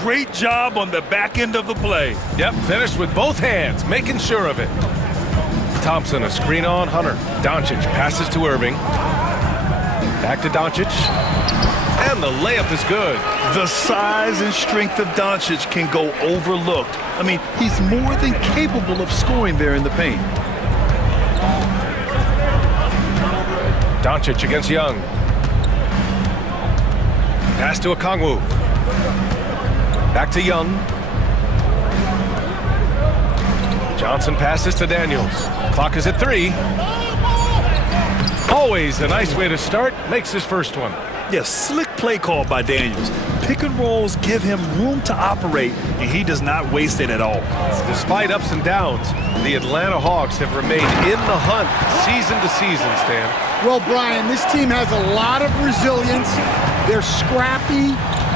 Great job on the back end of the play. Yep, finished with both hands, making sure of it. Thompson, a screen on Hunter. Doncic passes to Irving. Back to Doncic. And the layup is good. The size and strength of Doncic can go overlooked. I mean, he's more than capable of scoring there in the paint. Doncic against Young. Pass to Okongwu. Back to Young. Johnson passes to Daniels. Clock is at 3. Always a nice way to start. Makes his first one. Yeah, slick play call by Daniels. Pick and rolls give him room to operate, and he does not waste it at all. Despite ups and downs, the Atlanta Hawks have remained in the hunt season to season, Stan. Well, Brian, this team has a lot of resilience. They're scrappy,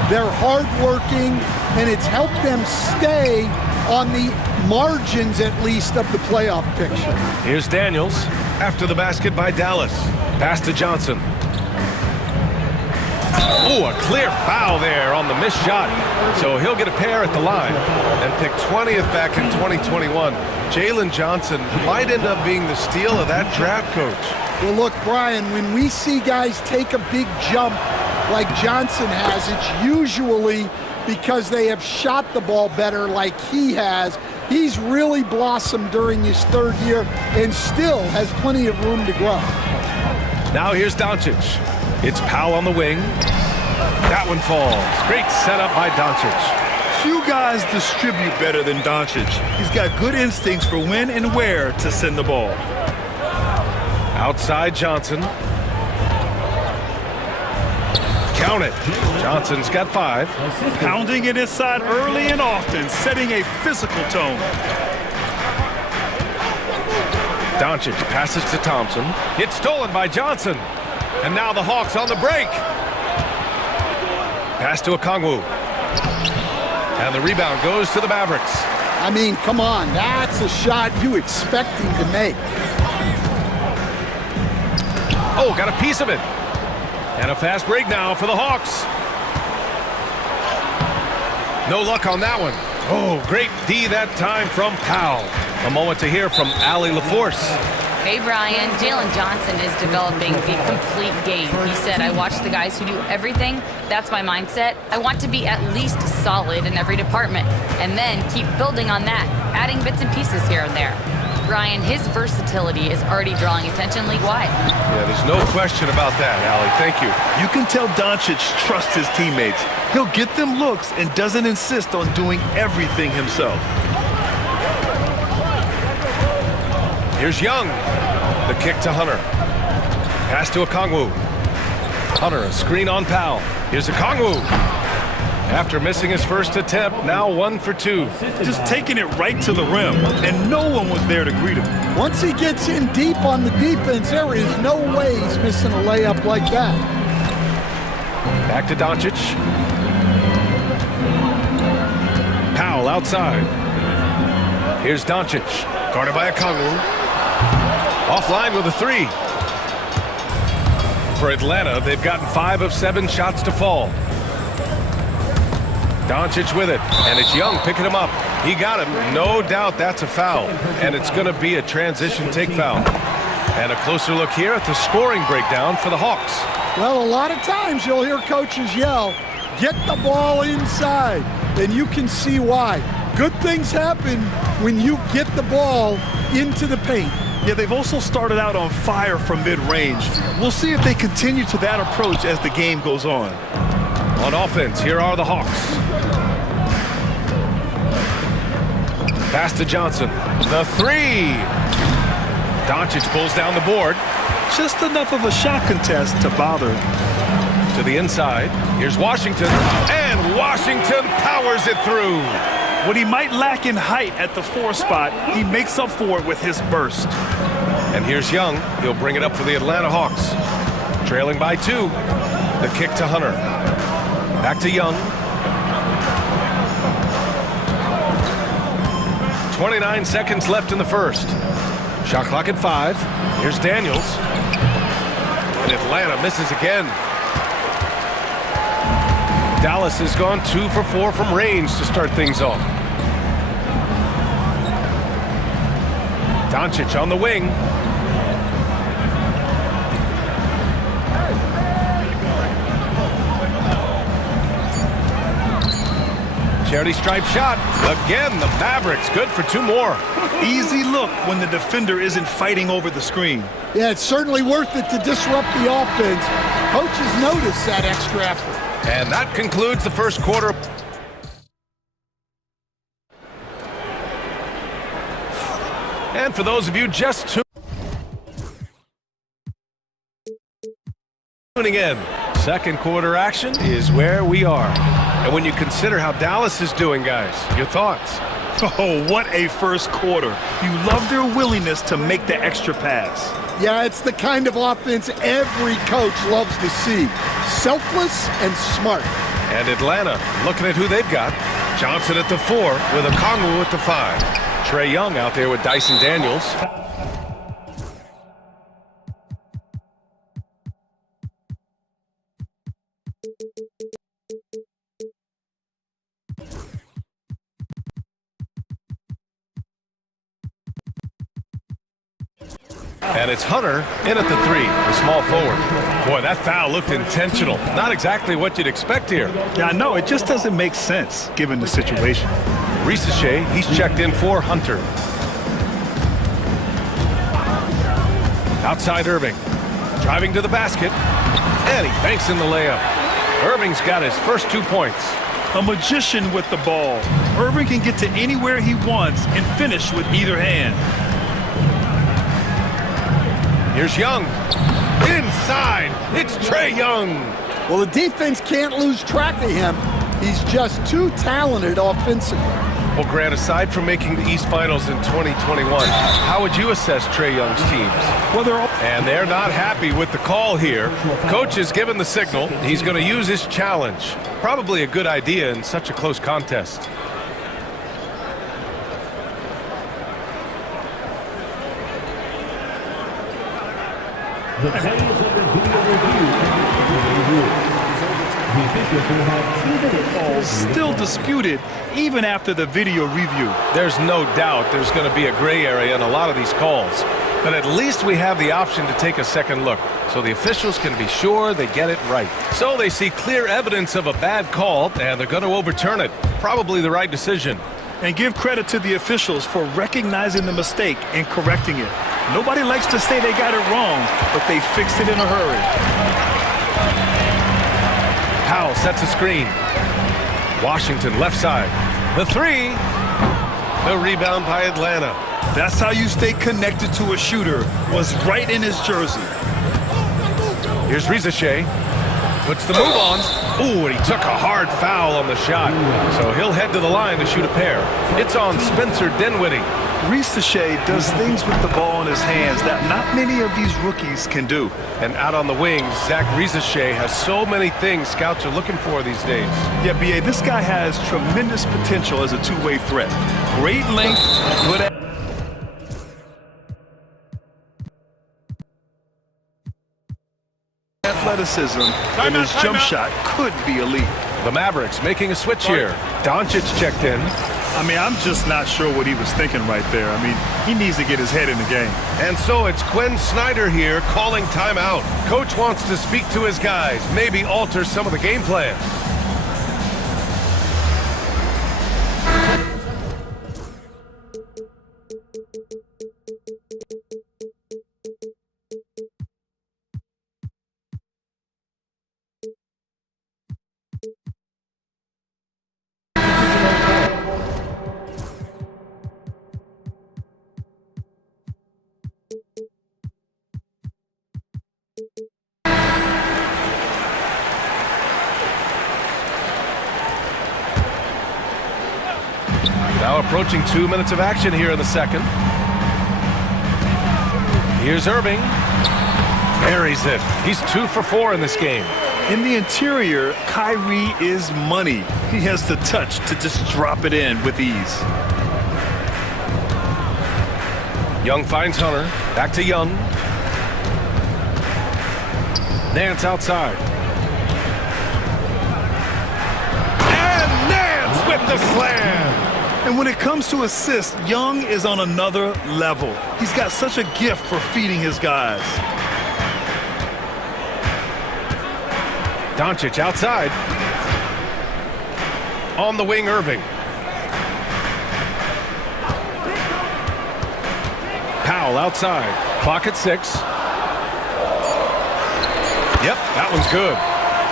they're hardworking, and it's helped them stay on the margins, at least, of the playoff picture. Here's Daniels after the basket by Dallas. Pass to Johnson. Oh, a clear foul there on the missed shot. So he'll get a pair at the line and pick 20th back in 2021. Jalen Johnson might end up being the steal of that draft, coach. Well, look, Brian, when we see guys take a big jump like Johnson has, it's usually because they have shot the ball better like he has. He's really blossomed during his 3rd year and still has plenty of room to grow. Now here's Doncic. It's Powell on the wing. That one falls. Great setup by Doncic. Few guys distribute better than Doncic. He's got good instincts for when and where to send the ball. Outside Johnson. Count it. Johnson's got 5. Pounding it inside early and often, setting a physical tone. Doncic passes to Thompson. It's stolen by Johnson. And now the Hawks on the break. Pass to Okongwu. And the rebound goes to the Mavericks. I mean, come on, that's a shot you expect him to make. Oh, got a piece of it. And a fast break now for the Hawks. No luck on that one. Oh, great D that time from Powell. A moment to hear from Allie LaForce. Hey, Brian. Jalen Johnson is developing the complete game. He said, I watch the guys who do everything. That's my mindset. I want to be at least solid in every department and then keep building on that, adding bits and pieces here and there. Brian, his versatility is already drawing attention league-wide. Yeah, there's no question about that, Allie. Thank you. You can tell Doncic trusts his teammates. He'll get them looks and doesn't insist on doing everything himself. Here's Young. The kick to Hunter. Pass to Okongwu. Hunter, a screen on Powell. Here's Okongwu. After missing his first attempt, now 1 for 2. Just taking it right to the rim, and no one was there to greet him. Once he gets in deep on the defense, there is no way he's missing a layup like that. Back to Doncic. Powell outside. Here's Doncic. Guarded by Okongwu. Offline with a 3. For Atlanta, they've gotten 5 of 7 shots to fall. Doncic with it, and it's Young picking him up. He got him. No doubt that's a foul, and it's going to be a transition take foul. And a closer look here at the scoring breakdown for the Hawks. Well, a lot of times you'll hear coaches yell, get the ball inside, and you can see why. Good things happen when you get the ball into the paint. Yeah, they've also started out on fire from mid-range. We'll see if they continue to that approach as the game goes on. On offense, here are the Hawks. Pass to Johnson. The 3. Doncic pulls down the board. Just enough of a shot contest to bother. To the inside. Here's Washington. And Washington powers it through. What he might lack in height at the 4 spot, he makes up for it with his burst. And here's Young. He'll bring it up for the Atlanta Hawks. Trailing by 2. The kick to Hunter. Back to Young. 29 seconds left in the first. Shot clock at 5. Here's Daniels. And Atlanta misses again. Dallas has gone 2 for 4 from range to start things off. Doncic on the wing. Charity stripe shot. Again, the Mavericks good for 2 more. Easy look when the defender isn't fighting over the screen. Yeah, it's certainly worth it to disrupt the offense. Coaches notice that extra effort. And that concludes the first quarter. And for those of you just tuning in, second quarter action is where we are. And when you consider how Dallas is doing, guys, your thoughts? Oh, what a first quarter. You love their willingness to make the extra pass. Yeah, it's the kind of offense every coach loves to see. Selfless and smart. And Atlanta, looking at who they've got. Johnson at the 4 with Okongwu at the 5. Trae Young out there with Dyson Daniels. And it's Hunter in at the 3, the small forward. Boy, that foul looked intentional. Not exactly what you'd expect here. Yeah, I know. It just doesn't make sense given the situation. Risachet, he's checked in for Hunter. Outside Irving. Driving to the basket. And he banks in the layup. Irving's got his first 2 points. A magician with the ball. Irving can get to anywhere he wants and finish with either hand. Here's Young. Inside, it's Trae Young. Well, the defense can't lose track of him. He's just too talented offensively. Well, Grant, aside from making the East Finals in 2021, how would you assess Trae Young's teams? Well, and they're not happy with the call here. Coach has given the signal. He's going to use his challenge. Probably a good idea in such a close contest. The phase of the video review. The officials will have 2 minutes. Calls still disputed even after the video review. There's no doubt there's going to be a gray area in a lot of these calls. But at least we have the option to take a second look, so the officials can be sure they get it right. So they see clear evidence of a bad call, and they're going to overturn it. Probably the right decision. And give credit to the officials for recognizing the mistake and correcting it. Nobody likes to say they got it wrong, but they fixed it in a hurry. Powell sets a screen. Washington left side. The 3. The rebound by Atlanta. That's how you stay connected to a shooter. Was right in his jersey. Here's Risachet. Puts the move on. Ooh, and he took a hard foul on the shot. So he'll head to the line to shoot a pair. It's on Spencer Dinwiddie. Risachet does things with the ball in his hands that not many of these rookies can do. And out on the wings, Zach Risachet has so many things scouts are looking for these days. Yeah, B.A., this guy has tremendous potential as a two-way threat. Great length, good at athleticism, and his jump shot could be elite. The Mavericks making a switch here. Doncic checked in. I mean, I'm just not sure what he was thinking right there. I mean, he needs to get his head in the game. And so it's Quinn Snyder here calling timeout. Coach wants to speak to his guys, maybe alter some of the game plan. Now approaching 2 minutes of action here in the second. Here's Irving. Buries it. He's 2 for 4 in this game. In the interior, Kyrie is money. He has the touch to just drop it in with ease. Young finds Hunter. Back to Young. Nance outside. And Nance with the slam. And when it comes to assists, Young is on another level. He's got such a gift for feeding his guys. Doncic outside. On the wing, Irving. Powell outside. Clock at 6. Yep, that one's good.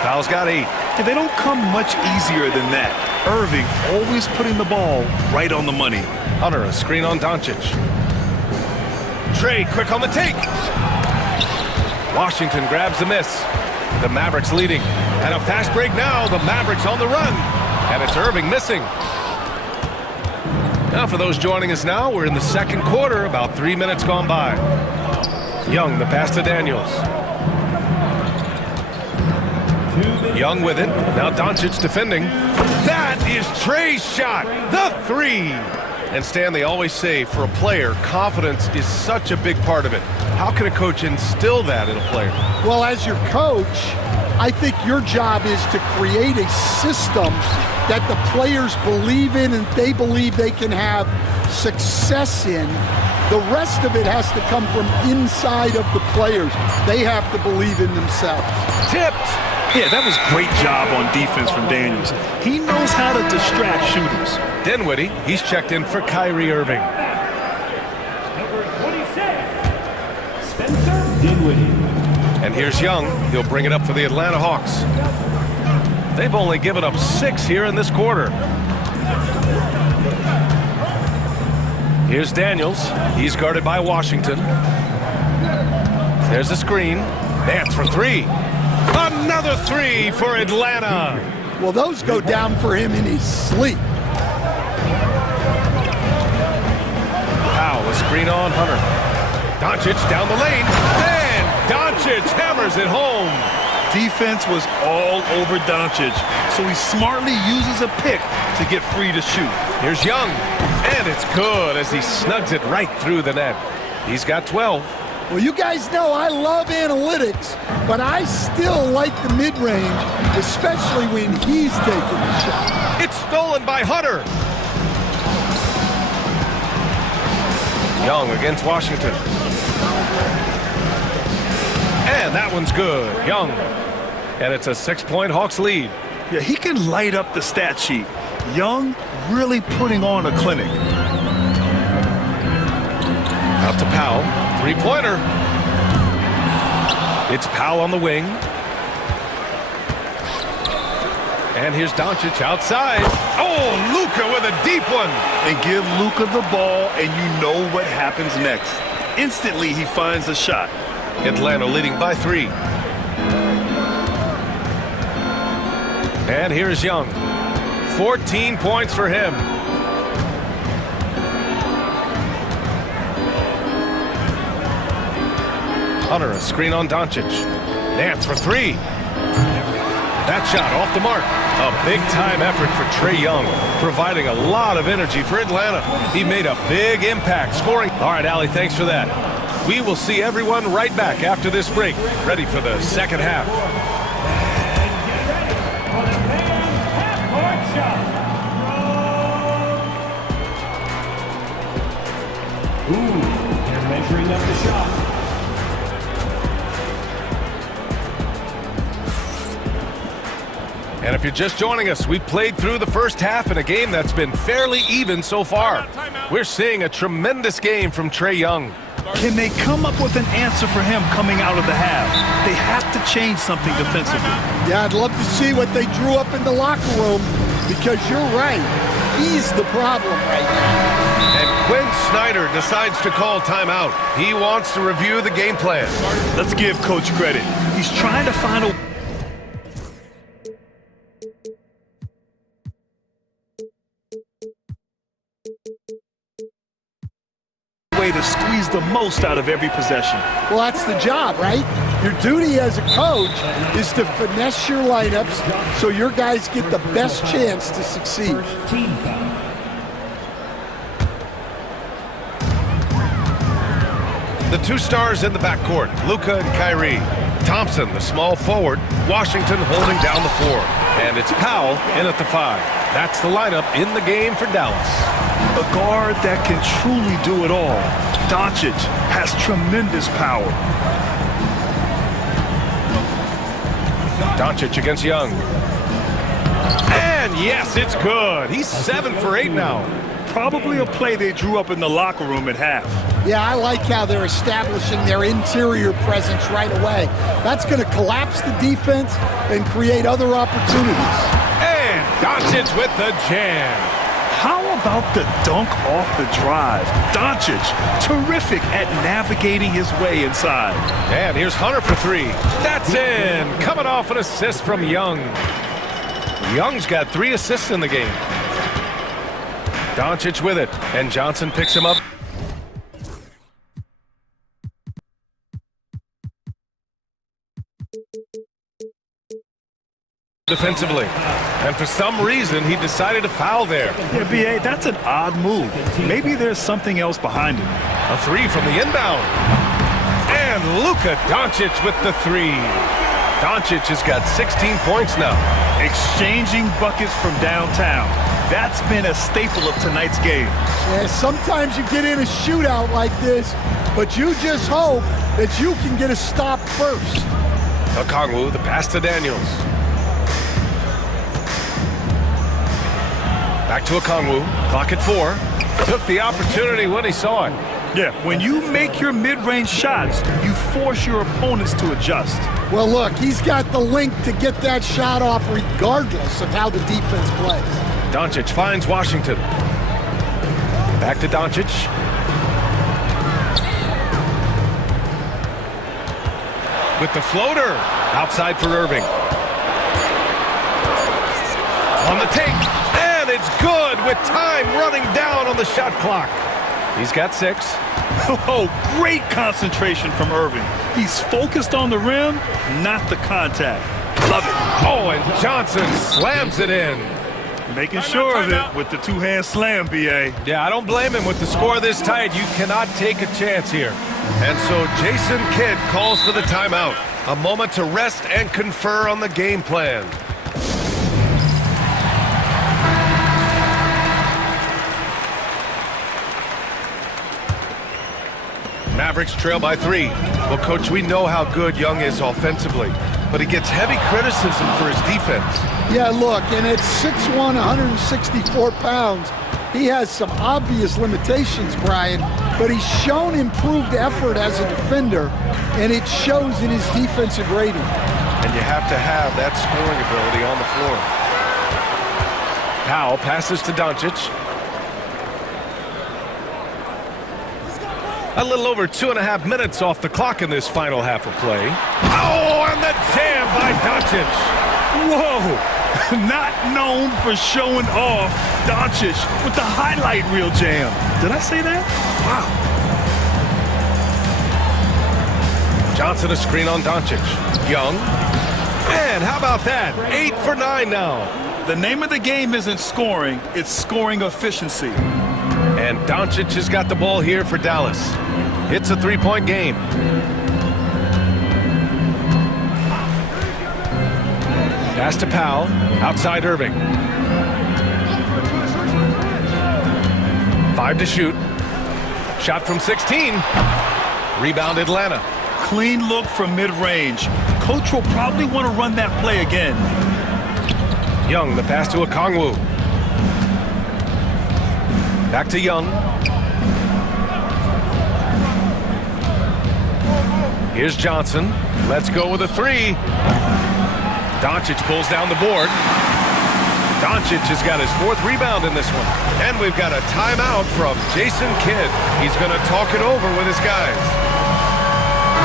Powell's got 8. And they don't come much easier than that. Irving always putting the ball right on the money. Hunter, a screen on Doncic. Trey, quick on the take. Washington grabs the miss. The Mavericks leading. And a fast break now. The Mavericks on the run. And it's Irving missing. Now for those joining us now, we're in the second quarter, about 3 minutes gone by. Young, the pass to Daniels. Young with it. Now Doncic defending. That is Trey's shot. The 3. And Stan, they always say for a player, confidence is such a big part of it. How can a coach instill that in a player? Well, as your coach, I think your job is to create a system that the players believe in and they believe they can have success in. The rest of it has to come from inside of the players. They have to believe in themselves. Tipped. Yeah, that was great job on defense from Daniels. He knows how to distract shooters. Dinwiddie, he's checked in for Kyrie Irving. Number 26, Spencer Dinwiddie. And here's Young. He'll bring it up for the Atlanta Hawks. They've only given up 6 here in this quarter. Here's Daniels. He's guarded by Washington. There's the screen. Nance for 3. Another 3 for Atlanta. Well, those go down for him in his sleep. Powell, a screen on Hunter. Doncic down the lane. And Doncic hammers it home. Defense was all over Doncic, so he smartly uses a pick to get free to shoot. Here's Young. And it's good as he snugs it right through the net. He's got 12. Well, you guys know I love analytics, but I still like the mid-range, especially when he's taking the shot. It's stolen by Hunter. Young against Washington. And that one's good. Young. And it's a 6-point Hawks lead. Yeah, he can light up the stat sheet. Young really putting on a clinic. Out to Powell. 3-pointer. It's Powell on the wing. And here's Doncic outside. Oh, Luka with a deep one. And give Luka the ball, and you know what happens next. Instantly, he finds a shot. Atlanta leading by 3. And here's Young. 14 points for him. Hunter, a screen on Doncic. Nance for 3. That shot off the mark. A big-time effort for Trae Young, providing a lot of energy for Atlanta. He made a big impact, scoring. All right, Allie, thanks for that. We will see everyone right back after this break, ready for the second half. Ooh, they're measuring up the shot. And if you're just joining us, we played through the first half in a game that's been fairly even so far. We're seeing a tremendous game from Trae Young. Can they come up with an answer for him coming out of the half? They have to change something defensively. Yeah, I'd love to see what they drew up in the locker room, because you're right. He's the problem right now. And Quinn Snyder decides to call timeout. He wants to review the game plan. Let's give Coach credit. He's trying to find a way to squeeze the most out of every possession. Well, that's the job, right? Your duty as a coach is to finesse your lineups so your guys get the best chance to succeed. The two stars in the backcourt, Luka and Kyrie. Thompson, the small forward. Washington holding down the 4. And it's Powell in at the 5. That's the lineup in the game for Dallas. A guard that can truly do it all. Doncic has tremendous power. Doncic against Young. And yes, it's good. He's 7 for 8 now. Probably a play they drew up in the locker room at half. Yeah, I like how they're establishing their interior presence right away. That's going to collapse the defense and create other opportunities. And Doncic with the jam. How about the dunk off the drive? Doncic, terrific at navigating his way inside. And here's Hunter for 3. That's in. Coming off an assist from Young. Young's got 3 assists in the game. Doncic with it, and Johnson picks him up. Defensively. And for some reason, he decided to foul there. Yeah, B.A., that's an odd move. Maybe there's something else behind it. A 3 from the inbound. And Luka Doncic with the 3. Doncic has got 16 points now. Exchanging buckets from downtown. That's been a staple of tonight's game. Yeah, sometimes you get in a shootout like this, but you just hope that you can get a stop first. Okongwu, the pass to Daniels. Back to Okongwu. Clock at 4. Took the opportunity when he saw it. Yeah, when you make your mid-range shots, you force your opponents to adjust. Well, look, he's got the link to get that shot off regardless of how the defense plays. Doncic finds Washington. Back to Doncic. With the floater. Outside for Irving. On the take. And it's good with time running down on the shot clock. He's got 6. Oh, great concentration from Irving. He's focused on the rim, not the contact. Love it. Oh, and Johnson slams it in. Making sure of it with the two-hand slam, B.A. Yeah, I don't blame him. With the score this tight, you cannot take a chance here. And so Jason Kidd calls for the timeout. A moment to rest and confer on the game plan. Mavericks trail by 3. Well, Coach, we know how good Young is offensively, but he gets heavy criticism for his defense. Yeah, look, and at 6'1", 164 pounds, he has some obvious limitations, Brian, but he's shown improved effort as a defender, and it shows in his defensive rating. And you have to have that scoring ability on the floor. Powell passes to Doncic. A little over 2.5 minutes off the clock in this final half of play. Oh, and the jam by Doncic. Whoa, not known for showing off. Doncic with the highlight reel jam. Did I say that? Wow. Johnson a screen on Doncic. Young. And how about that? 8 for 9 now. The name of the game isn't scoring, it's scoring efficiency. And Doncic has got the ball here for Dallas. It's a 3-point game. Pass to Powell. Outside Irving. 5 to shoot. Shot from 16. Rebound Atlanta. Clean look from mid-range. Coach will probably want to run that play again. Young, the pass to Okongwu. Back to Young. Here's Johnson. Let's go with a 3. Doncic pulls down the board. Doncic has got his 4th rebound in this one. And we've got a timeout from Jason Kidd. He's going to talk it over with his guys.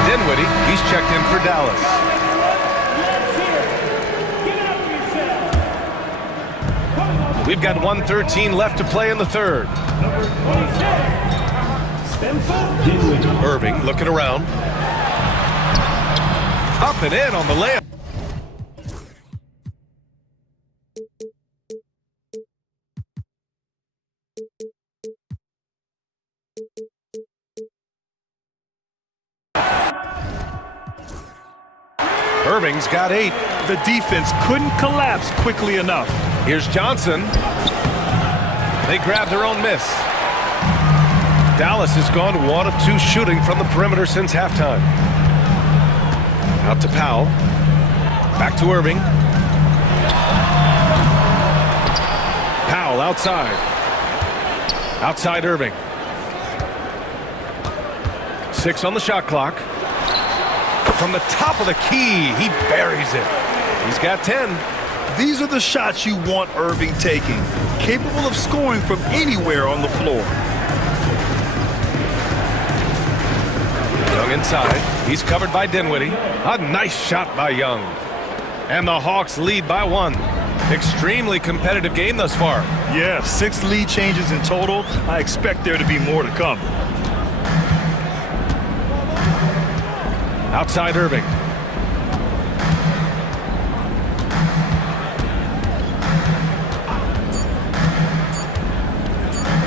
Dinwiddie, he's checked in for Dallas. We've got 1:13 left to play in the third. Irving looking around. Up and in on the layup. Irving's got 8. The defense couldn't collapse quickly enough. Here's Johnson. They grabbed their own miss. Dallas has gone 1 of 2 shooting from the perimeter since halftime. Out to Powell. Back to Irving. Powell outside. Outside Irving. 6 on the shot clock. From the top of the key, he buries it. He's got 10. These are the shots you want Irving taking, capable of scoring from anywhere on the floor. Young inside. He's covered by Dinwiddie. A nice shot by Young. And the Hawks lead by 1. Extremely competitive game thus far. Yeah, 6 lead changes in total. I expect there to be more to come. Outside Irving.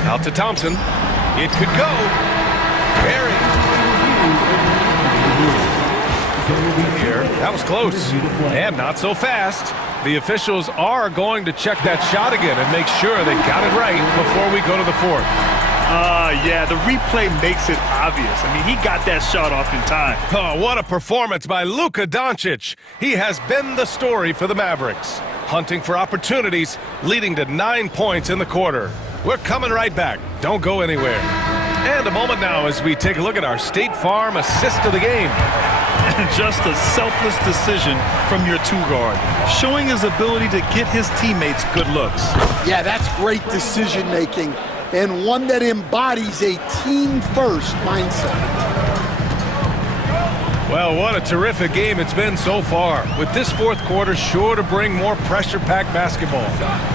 Out to Thompson. It could go. Barry. Here. That was close. And not so fast. The officials are going to check that shot again and make sure they got it right before we go to the 4th. Yeah, the replay makes it obvious. I mean, he got that shot off in time. Oh, what a performance by Luka Doncic. He has been the story for the Mavericks. Hunting for opportunities, leading to 9 points in the quarter. We're coming right back. Don't go anywhere. And a moment now as we take a look at our State Farm assist of the game. Just a selfless decision from your 2-guard, showing his ability to get his teammates good looks. Yeah, that's great decision-making, and one that embodies a team-first mindset. Well, what a terrific game it's been so far, with this 4th quarter sure to bring more pressure-packed basketball.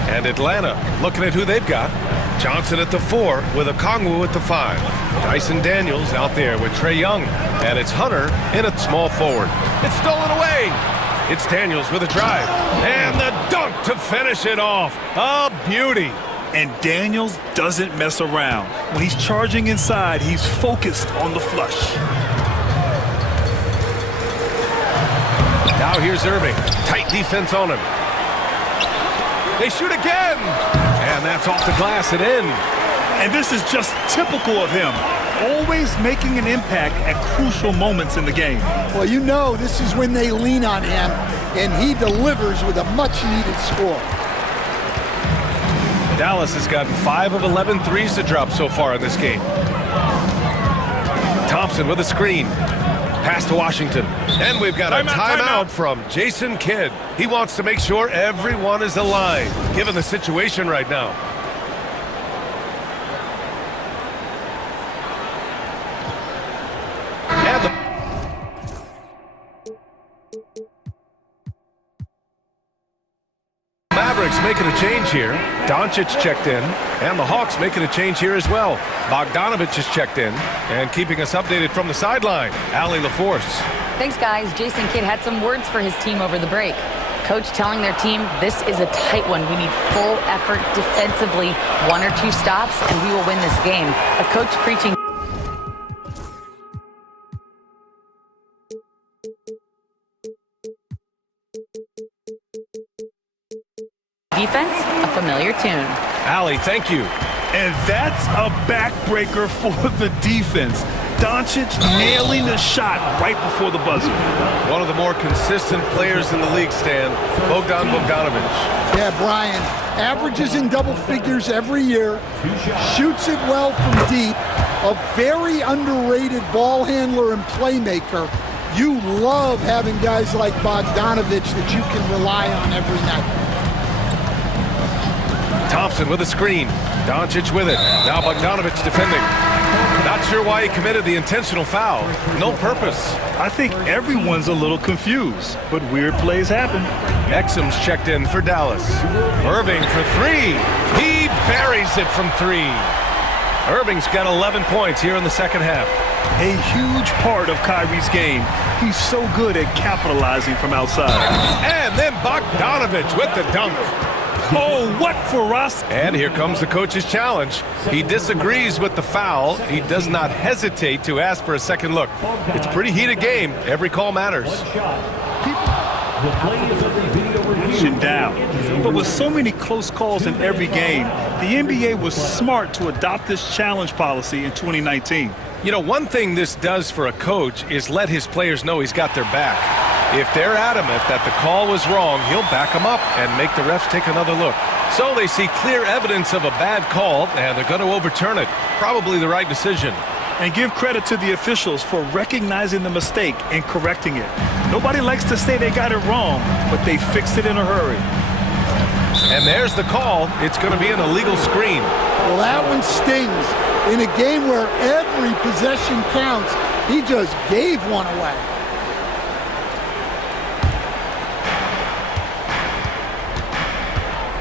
And Atlanta, looking at who they've got. Johnson at the 4 with Okongwu at the 5. Dyson Daniels out there with Trae Young. And it's Hunter in at small forward. It's stolen away. It's Daniels with a drive. And the dunk to finish it off. A beauty. And Daniels doesn't mess around. When he's charging inside, he's focused on the flush. Now here's Irving. Tight defense on him. They shoot again. And that's off the glass and in. And this is just typical of him. Always making an impact at crucial moments in the game. Well, you know this is when they lean on him, and he delivers with a much-needed score. Dallas has gotten 5 of 11 threes to drop so far in this game. Thompson with a screen. Pass to Washington. And we've got a timeout from Jason Kidd. He wants to make sure everyone is aligned, given the situation right now. And the Mavericks making a change here. Doncic checked in, and the Hawks making a change here as well. Bogdanovich is checked in, and keeping us updated from the sideline, Allie LaForce. Thanks, guys. Jason Kidd had some words for his team over the break. Coach telling their team, this is a tight one. We need full effort defensively, 1 or 2 stops, and we will win this game. A coach preaching defense, a familiar tune. Allie, thank you. And that's a backbreaker for the defense. Doncic nailing the shot right before the buzzer. One of the more consistent players in the league, Stan, Bogdanovich. Yeah, Brian, averages in double figures every year, shoots it well from deep, a very underrated ball handler and playmaker. You love having guys like Bogdanovich that you can rely on every night. Thompson with a screen. Doncic with it. Now Bogdanovich defending. Not sure why he committed the intentional foul. No purpose. I think everyone's a little confused, but weird plays happen. Exum's checked in for Dallas. Irving for 3. He buries it from 3. Irving's got 11 points here in the second half. A huge part of Kyrie's game. He's so good at capitalizing from outside. And then Bogdanovich with the dunk. Oh, what for us? And here comes the coach's challenge. He disagrees with the foul. He does not hesitate to ask for a second look. It's a pretty heated game. Every call matters. Down. But with so many close calls in every game, the NBA was smart to adopt this challenge policy in 2019. You know, one thing this does for a coach is let his players know he's got their back. If they're adamant that the call was wrong, he'll back them up and make the refs take another look. So they see clear evidence of a bad call, and they're going to overturn it. Probably the right decision. And give credit to the officials for recognizing the mistake and correcting it. Nobody likes to say they got it wrong, but they fixed it in a hurry. And there's the call. It's going to be an illegal screen. Well, that one stings. In a game where every possession counts, he just gave one away.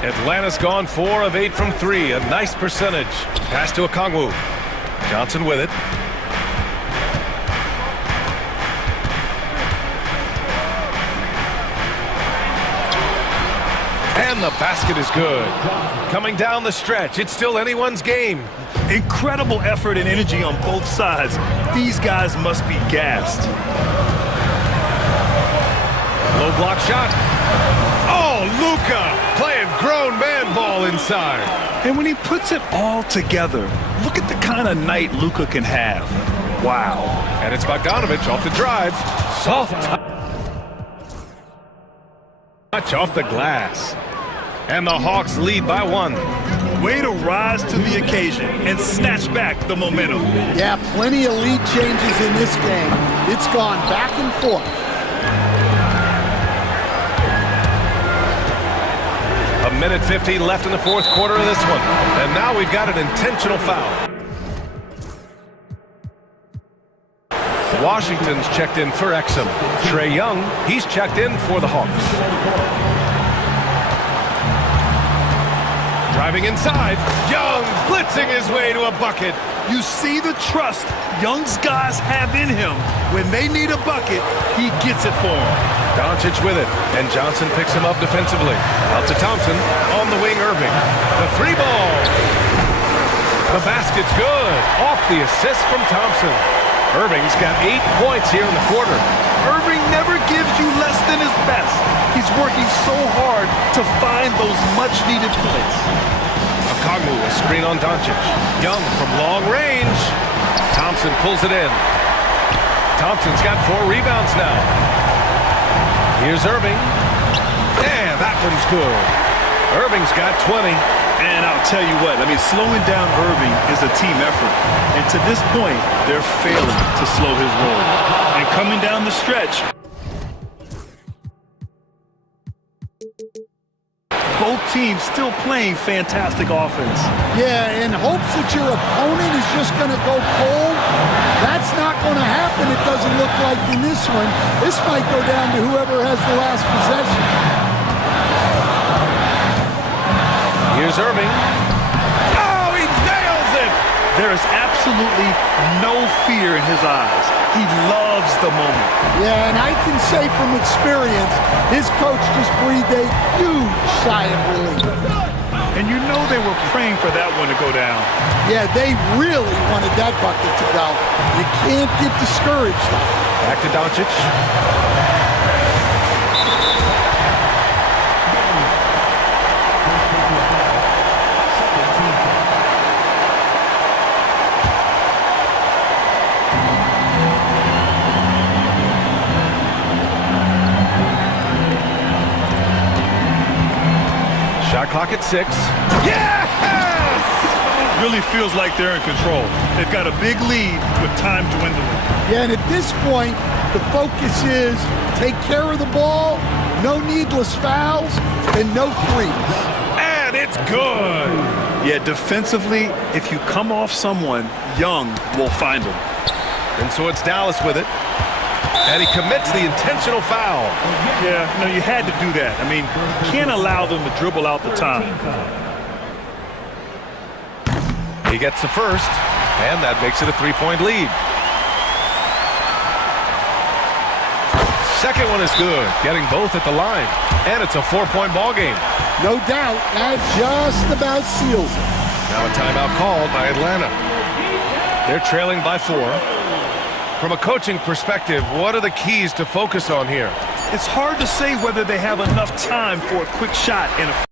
Atlanta's gone 4 of 8 from 3. A nice percentage. Pass to Okongwu. Johnson with it. And the basket is good. Coming down the stretch, it's still anyone's game. Incredible effort and energy on both sides. These guys must be gassed. Low block shot. Oh, Luka playing grown man ball inside. And when he puts it all together, look at the kind of night Luka can have. Wow. And it's Bogdanovich off the drive. Soft touch off the glass. And the Hawks lead by 1. Way to rise to the occasion and snatch back the momentum. Yeah, plenty of lead changes in this game. It's gone back and forth. A minute 50 left in the fourth quarter of this one. And now we've got an intentional foul. Washington's checked in for Exum. Trae Young, he's checked in for the Hawks. Driving inside, Young blitzing his way to a bucket. You see the trust Young's guys have in him. When they need a bucket, he gets it for them. Doncic with it, and Johnson picks him up defensively. Out to Thompson, on the wing Irving. The 3 ball. The basket's good. Off the assist from Thompson. Irving's got 8 points here in the quarter. Irving never gives you less than his best. He's working so hard to find those much-needed points. Okongwu, a screen on Doncic. Young from long range. Thompson pulls it in. Thompson's got 4 rebounds now. Here's Irving. And that one's good. Irving's got 20. And I'll tell you what, I mean, slowing down Irving is a team effort. And to this point, they're failing to slow his roll. And coming down the stretch, both teams still playing fantastic offense. Yeah, in hopes that your opponent is just going to go cold, that's not going to happen, it doesn't look like in this one. This might go down to whoever has the last possession. Here's Irving. Oh, he nails it! There is absolutely no fear in his eyes. He loves the moment. Yeah, and I can say from experience, his coach just breathed a huge sigh of relief. And you know they were praying for that one to go down. Yeah, they really wanted that bucket to go. You can't get discouraged, though. Back to Doncic. Shot clock at 6. Yes! Really feels like they're in control. They've got a big lead with time dwindling. Yeah, and at this point, the focus is take care of the ball, no needless fouls, and no threes. And it's good. Yeah, defensively, if you come off someone, Young will find him. And so it's Dallas with it. And he commits the intentional foul. Yeah, no, you had to do that. I mean, you can't allow them to dribble out the time. He gets the first, and that makes it a 3-point lead. Second one is good, getting both at the line. And it's a 4-point ball game. No doubt, that just about seals it. Now a timeout called by Atlanta. They're trailing by 4. From a coaching perspective, what are the keys to focus on here? It's hard to say whether they have enough time for a quick shot in a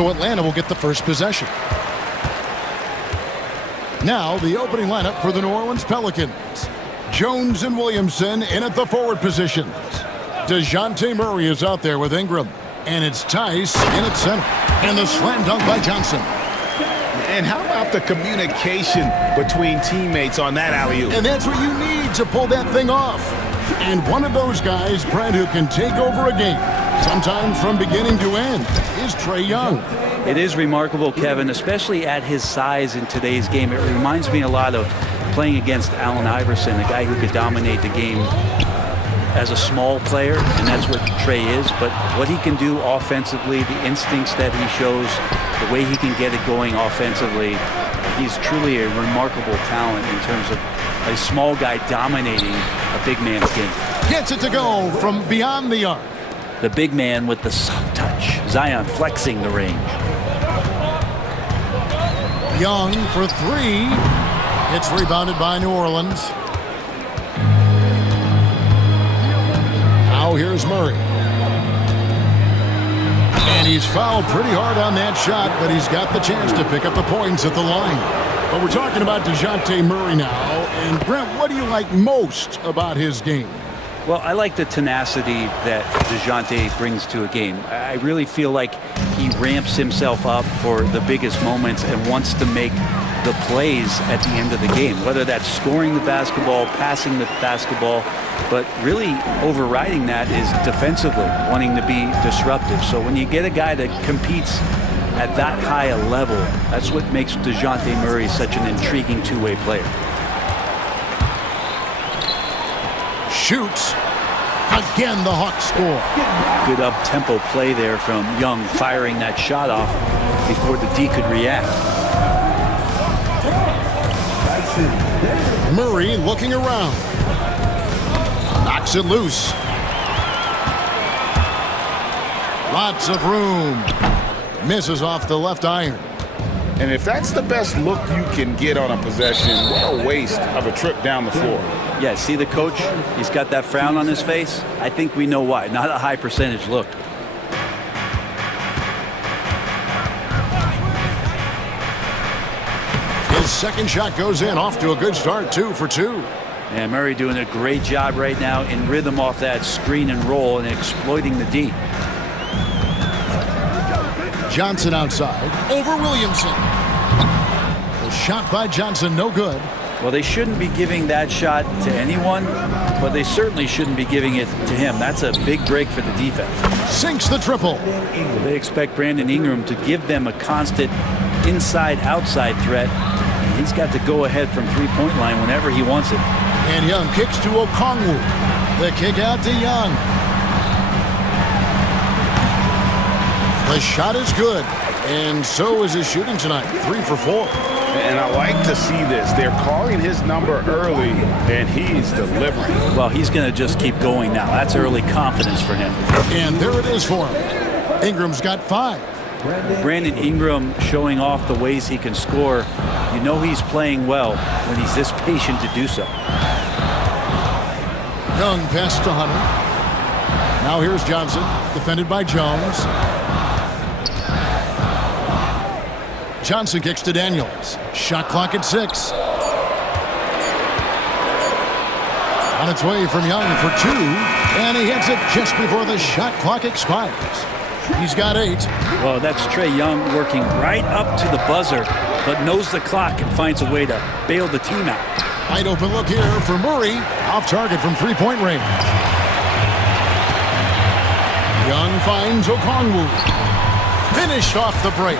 So Atlanta will get the first possession. Now the opening lineup for the New Orleans Pelicans. Jones and Williamson in at the forward positions. DeJounte Murray is out there with Ingram. And it's Tice in at center. And the slam dunk by Johnson. And how about the communication between teammates on that alley-oop? And that's what you need to pull that thing off. And one of those guys, Brent, who can take over a game, sometimes from beginning to end, is Trae Young. It is remarkable, Kevin, especially at his size in today's game. It reminds me a lot of playing against Allen Iverson, a guy who could dominate the game as a small player, and that's what Trae is. But what he can do offensively, the instincts that he shows, the way he can get it going offensively, he's truly a remarkable talent in terms of a small guy dominating a big man's game. Gets it to go from beyond the arc. The big man with the soft touch. Zion flexing the range. Young for three. It's rebounded by New Orleans. Now here's Murray. And he's fouled pretty hard on that shot, but he's got the chance to pick up the points at the line. But we're talking about DeJounte Murray now. And Brent, what do you like most about his game? Well, I like the tenacity that DeJounte brings to a game. I really feel like he ramps himself up for the biggest moments and wants to make the plays at the end of the game, whether that's scoring the basketball, passing the basketball, but really overriding that is defensively, wanting to be disruptive. So when you get a guy that competes at that high a level, that's what makes DeJounte Murray such an intriguing two-way player. Shoots. Again, the Hawks score. Good up-tempo play there from Young, firing that shot off before the D could react. Murray looking around. Knocks it loose. Lots of room. Misses off the left iron. And if that's the best look you can get on a possession, what a waste of a trip down the floor. Yeah, see the coach? He's got that frown on his face. I think we know why. Not a high percentage look. His second shot goes in, off to a good start, 2 for 2. And Murray doing a great job right now in rhythm off that screen and roll and exploiting the D. Johnson outside, over Williamson. The shot by Johnson, no good. Well, they shouldn't be giving that shot to anyone, but they certainly shouldn't be giving it to him. That's a big break for the defense. Sinks the triple. They expect Brandon Ingram to give them a constant inside-outside threat. He's got to go ahead from three-point line whenever he wants it. And Young kicks to Okongwu. The kick out to Young. The shot is good, and so is his shooting tonight, 3 for 4. And I like to see this. They're calling his number early, and he's delivering. Well, he's going to just keep going now. That's early confidence for him. And there it is for him. Ingram's got 5. Brandon Ingram showing off the ways he can score. You know he's playing well when he's this patient to do so. Young pass to Hunter. Now here's Johnson, defended by Jones. Johnson kicks to Daniels. Shot clock at 6. On its way from Young for 2, and he hits it just before the shot clock expires. He's got 8. Well, that's Trae Young working right up to the buzzer, but knows the clock and finds a way to bail the team out. Wide open look here for Murray, off target from three-point range. Young finds Okongwu. Finished off the break.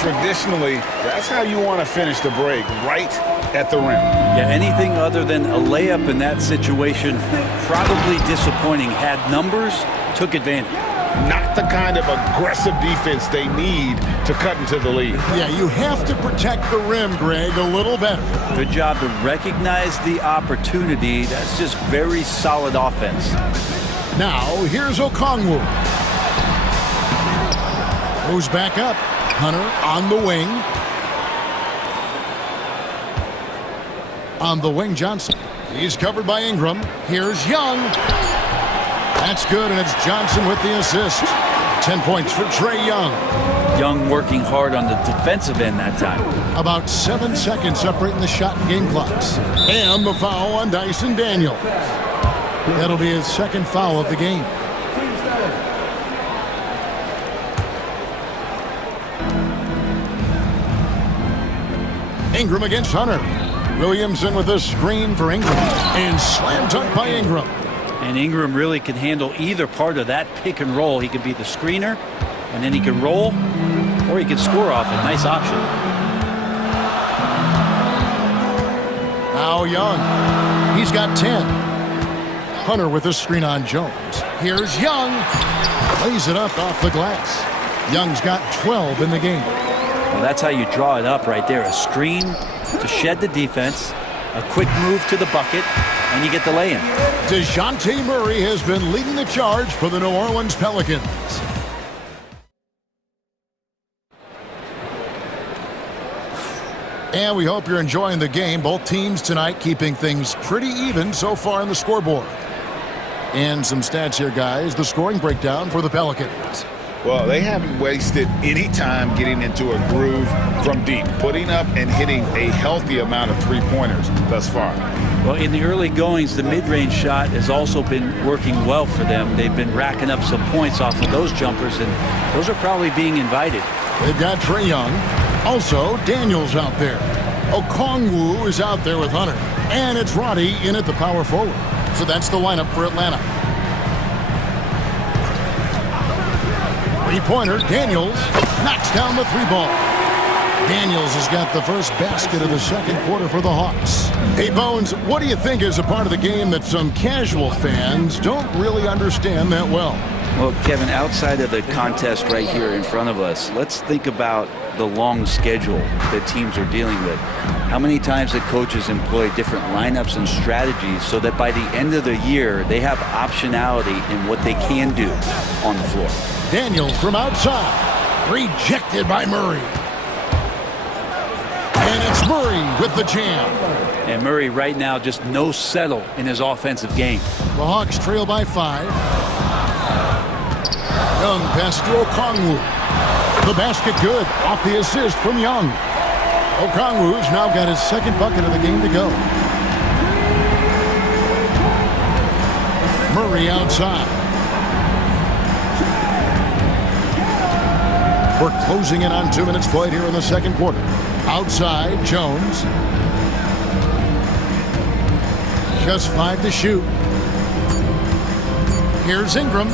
Traditionally, that's how you want to finish the break, right at the rim. Yeah, anything other than a layup in that situation, probably disappointing. Had numbers, took advantage. Not the kind of aggressive defense they need to cut into the lead. Yeah, you have to protect the rim, Greg, a little better. Good job to recognize the opportunity. That's just very solid offense. Now, here's Okongwu. Goes back up. Hunter on the wing. On the wing, Johnson. He's covered by Ingram. Here's Young. That's good, and it's Johnson with the assist. 10 points for Trae Young. Young working hard on the defensive end that time. About 7 seconds separating the shot and game clocks. And the foul on Dyson Daniels. That'll be his second foul of the game. Ingram against Hunter. Williamson with a screen for Ingram. And slam dunk by Ingram. And Ingram really can handle either part of that pick and roll. He can be the screener, and then he can roll, or he can score off it. Nice option. Now Young. He's got 10. Hunter with a screen on Jones. Here's Young. Lays it up off the glass. Young's got 12 in the game. Well, that's how you draw it up right there. A screen to shed the defense, a quick move to the bucket, and you get the lay-in. DeJounte Murray has been leading the charge for the New Orleans Pelicans. And we hope you're enjoying the game. Both teams tonight keeping things pretty even so far on the scoreboard. And some stats here, guys. The scoring breakdown for the Pelicans. Well, they haven't wasted any time getting into a groove from deep, putting up and hitting a healthy amount of three-pointers thus far. Well, in the early goings, the mid-range shot has also been working well for them. They've been racking up some points off of those jumpers, and those are probably being invited. They've got Trae Young. Also, Daniels out there. Okongwu is out there with Hunter. And it's Roddy in at the power forward. So that's the lineup for Atlanta. Three-pointer, Daniels knocks down the three ball. Daniels has got the first basket of the second quarter for the Hawks. Hey, Bones, what do you think is a part of the game that some casual fans don't really understand that well? Well, Kevin, outside of the contest right here in front of us, let's think about the long schedule that teams are dealing with. How many times the coaches employ different lineups and strategies so that by the end of the year, they have optionality in what they can do on the floor. Daniels from outside. Rejected by Murray. And it's Murray with the jam. And Murray right now just no settle in his offensive game. The Hawks trail by 5. Young pass to Okongwu. The basket good. Off the assist from Young. Okongwu's now got his second bucket of the game to go. Murray outside. We're closing in on 2 minutes played here in the second quarter. Outside, Jones. Just 5 to shoot. Here's Ingram.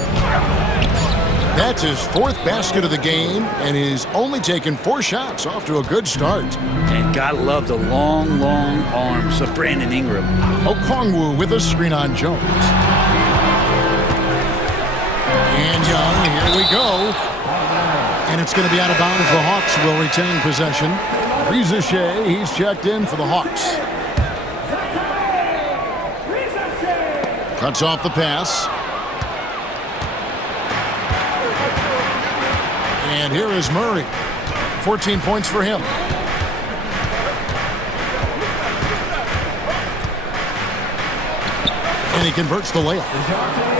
That's his 4th basket of the game, and he's only taken 4 shots. Off to a good start. And gotta love the long, long arms of Brandon Ingram. Okongwu with a screen on Jones. And Young, here we go. And it's going to be out of bounds. The Hawks will retain possession. Ricochet, he's checked in for the Hawks. Cuts off the pass. And here is Murray. 14 points for him. And he converts the layup.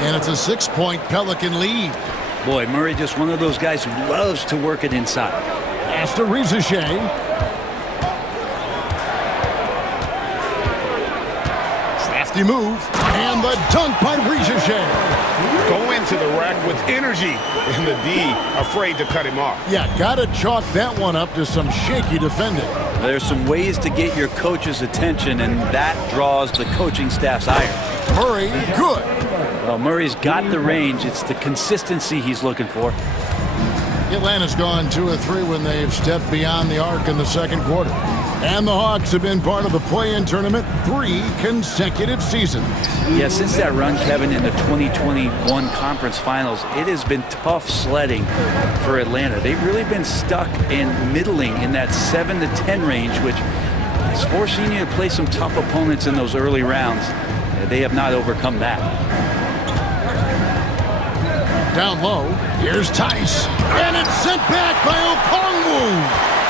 And it's a 6-point Pelican lead. Boy, Murray just one of those guys who loves to work it inside. Pass to Ricochet. Crafty move. And the dunk by Ricochet. Go into the rack with energy. And the D afraid to cut him off. Yeah, gotta chalk that one up to some shaky defending. There's some ways to get your coach's attention, and that draws the coaching staff's ire. Murray, good. Well, Murray's got the range. It's the consistency he's looking for. Atlanta's gone 2 of 3 when they've stepped beyond the arc in the second quarter. And the Hawks have been part of the play-in tournament 3 consecutive seasons. Yeah, since that run, Kevin, in the 2021 conference finals, it has been tough sledding for Atlanta. They've really been stuck in middling in that 7 to 10 range, which is forcing you to play some tough opponents in those early rounds. They have not overcome that. Down low, here's Tice. And it's sent back by Okongwu.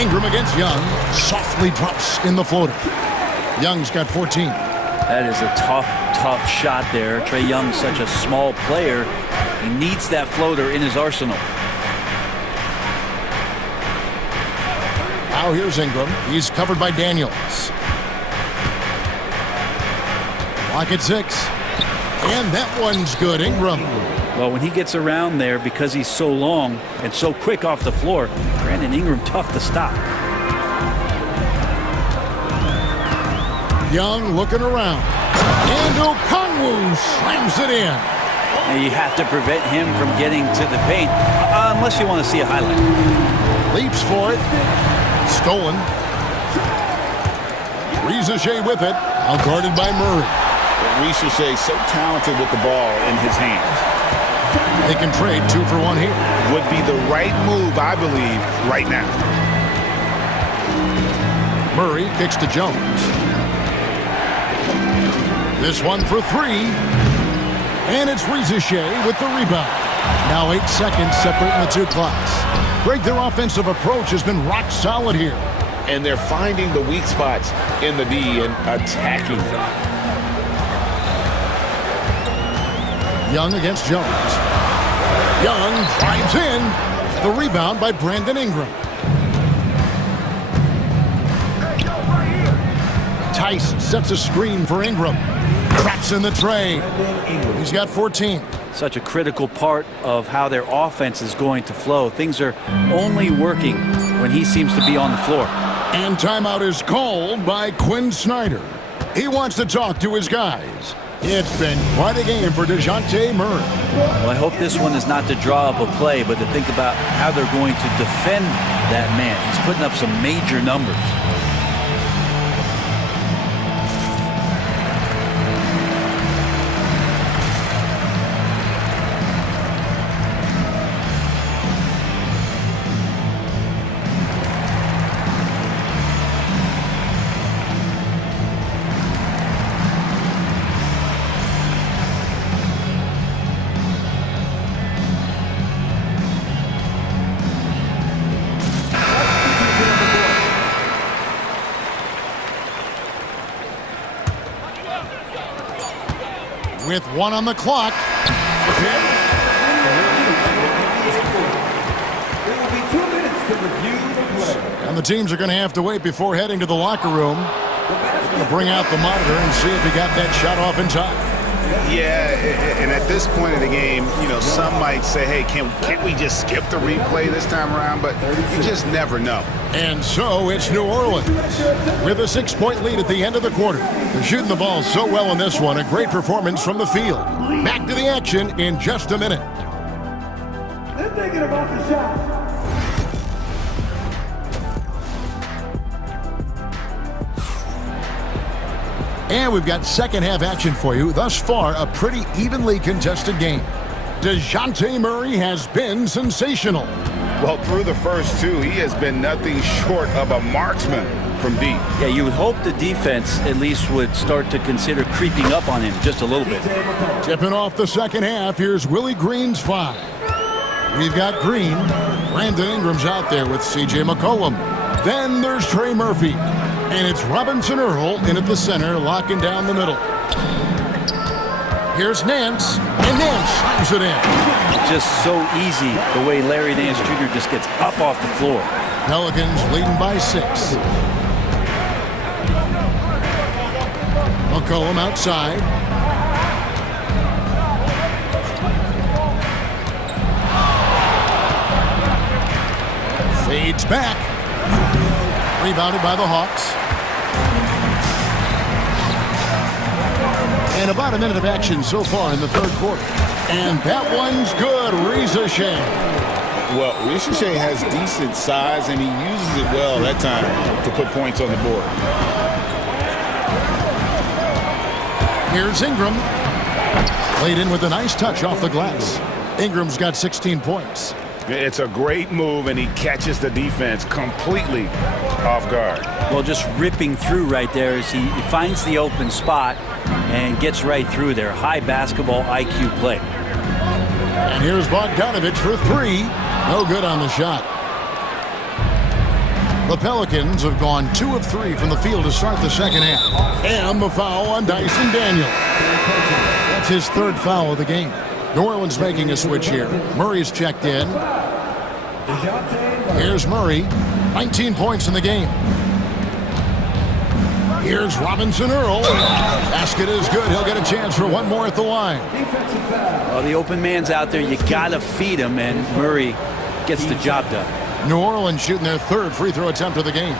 Ingram against Young. Softly drops in the floater. Young's got 14. That is a tough tough shot there. Trae Young's such a small player. He needs that floater in his arsenal. Now here's Ingram. He's covered by Daniels. Lock at 6. And that one's good. Ingram. Well, when he gets around there, because he's so long and so quick off the floor, Brandon Ingram tough to stop. Young looking around. And Okongwu slams it in. Now you have to prevent him from getting to the paint, unless you want to see a highlight. Leaps for it. Stolen. Rizachet with it. Out guarded by Murray. Rizachet so talented with the ball in his hands. They can trade 2 for 1 here. Would be the right move, I believe, right now. Murray kicks to Jones. This one for 3. And it's Rizachet with the rebound. Now 8 seconds separating the two clocks. Greg, their offensive approach has been rock solid here. And they're finding the weak spots in the D and attacking them. Young against Jones. Young drives in. The rebound by Brandon Ingram. Tice sets a screen for Ingram. Traps in the tray. He's got 14. Such a critical part of how their offense is going to flow. Things are only working when he seems to be on the floor. And timeout is called by Quinn Snyder. He wants to talk to his guys. It's been quite a game for DeJounte Murray. Well, I hope this one is not to draw up a play, but to think about how they're going to defend that man. He's putting up some major numbers. With 1 on the clock. And the teams are going to have to wait before heading to the locker room. They're going to bring out the monitor and see if he got that shot off in time. Yeah, and at this point of the game, you know, some might say, hey, can't we just skip the replay this time around? But you just never know. And so it's New Orleans with a 6-point lead at the end of the quarter. They're shooting the ball so well in this one. A great performance from the field. Back to the action in just a minute. They're thinking about the shot. And we've got second half action for you. Thus far, a pretty evenly contested game. DeJounte Murray has been sensational. Well, through the first 2, he has been nothing short of a marksman from deep. Yeah, you would hope the defense at least would start to consider creeping up on him just a little bit. Tipping off the second half, here's Willie Green's 5. We've got Green. Brandon Ingram's out there with C.J. McCollum. Then there's Trey Murphy. And it's Robinson Earl in at the center, locking down the middle. Here's Nance, and Nance slams it in. Just so easy the way Larry Nance Jr. just gets up off the floor. Pelicans leading by 6. McCollum outside. Fades back. Rebounded by the Hawks. And about a minute of action so far in the third quarter. And that one's good. Rizachet. Well, Rizachet has decent size, and he uses it well that time to put points on the board. Here's Ingram. Laid in with a nice touch off the glass. Ingram's got 16 points. It's a great move, and he catches the defense completely off guard. Well, just ripping through right there as he finds the open spot and gets right through there. High basketball IQ play. And here's Bogdanovich for 3. No good on the shot. The Pelicans have gone 2 of 3 from the field to start the second half. And the foul on Dyson Daniel. That's his 3rd foul of the game. New Orleans making a switch here. Murray's checked in. Here's Murray. 19 points in the game. Here's Robinson Earl. Basket is good. He'll get a chance for one more at the line. Well, the open man's out there. You got to feed him, and Murray gets the job done. New Orleans shooting their 3rd free throw attempt of the game.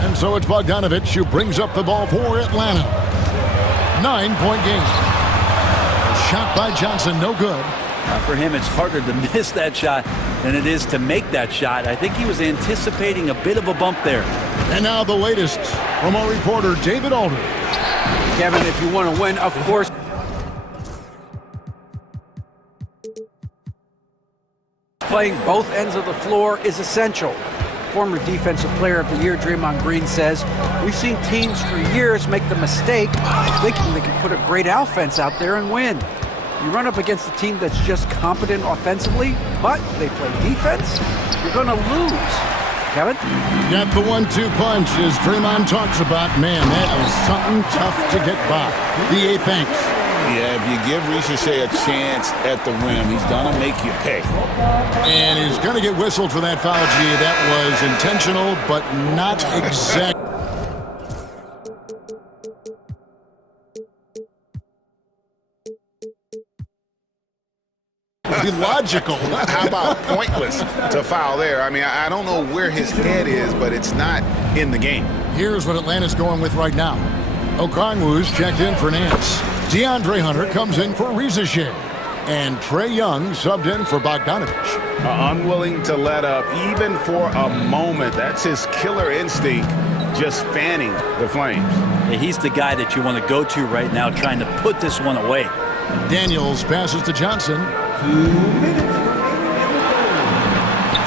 And so it's Bogdanovich who brings up the ball for Atlanta. 9-point game. A shot by Johnson, no good. For him, it's harder to miss that shot than it is to make that shot. I think he was anticipating a bit of a bump there. And now the latest from our reporter, David Aldridge. Kevin, if you want to win, of course, playing both ends of the floor is essential. Former Defensive Player of the Year Draymond Green says, we've seen teams for years make the mistake of thinking they can put a great offense out there and win. You run up against a team that's just competent offensively, but they play defense, you're going to lose. Kevin? Got the 1-2 punch as Draymond talks about. Man, that is something tough to get by. The thanks. Yeah, if you give Ricochet a chance at the rim, he's going to make you pay. And he's going to get whistled for that foul, G. That was intentional, but not exact. Logical. How about pointless to foul there? I mean, I don't know where his head is, but it's not in the game. Here's what Atlanta's going with right now. Okongwu's checked in for Nance. DeAndre Hunter comes in for Ricochet. And Trae Young subbed in for Bogdanovich. Unwilling to let up even for a moment. That's his killer instinct, just fanning the flames. Yeah, he's the guy that you want to go to right now, trying to put this one away. Daniels passes to Johnson. 2 minutes.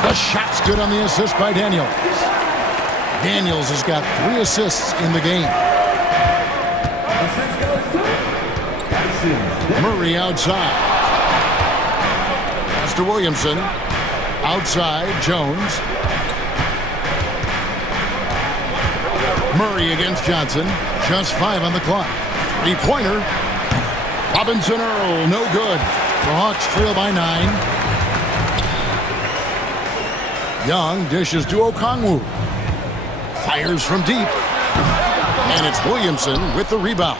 The shot's good on the assist by Daniels. Daniels has got 3 assists in the game. Murray outside. Pass to Williamson. Outside, Jones. Murray against Johnson. Just 5 on the clock. 3-pointer. Robinson Earl, no good. The Hawks trail by 9. Young dishes to Okongwu. Fires from deep. And it's Williamson with the rebound.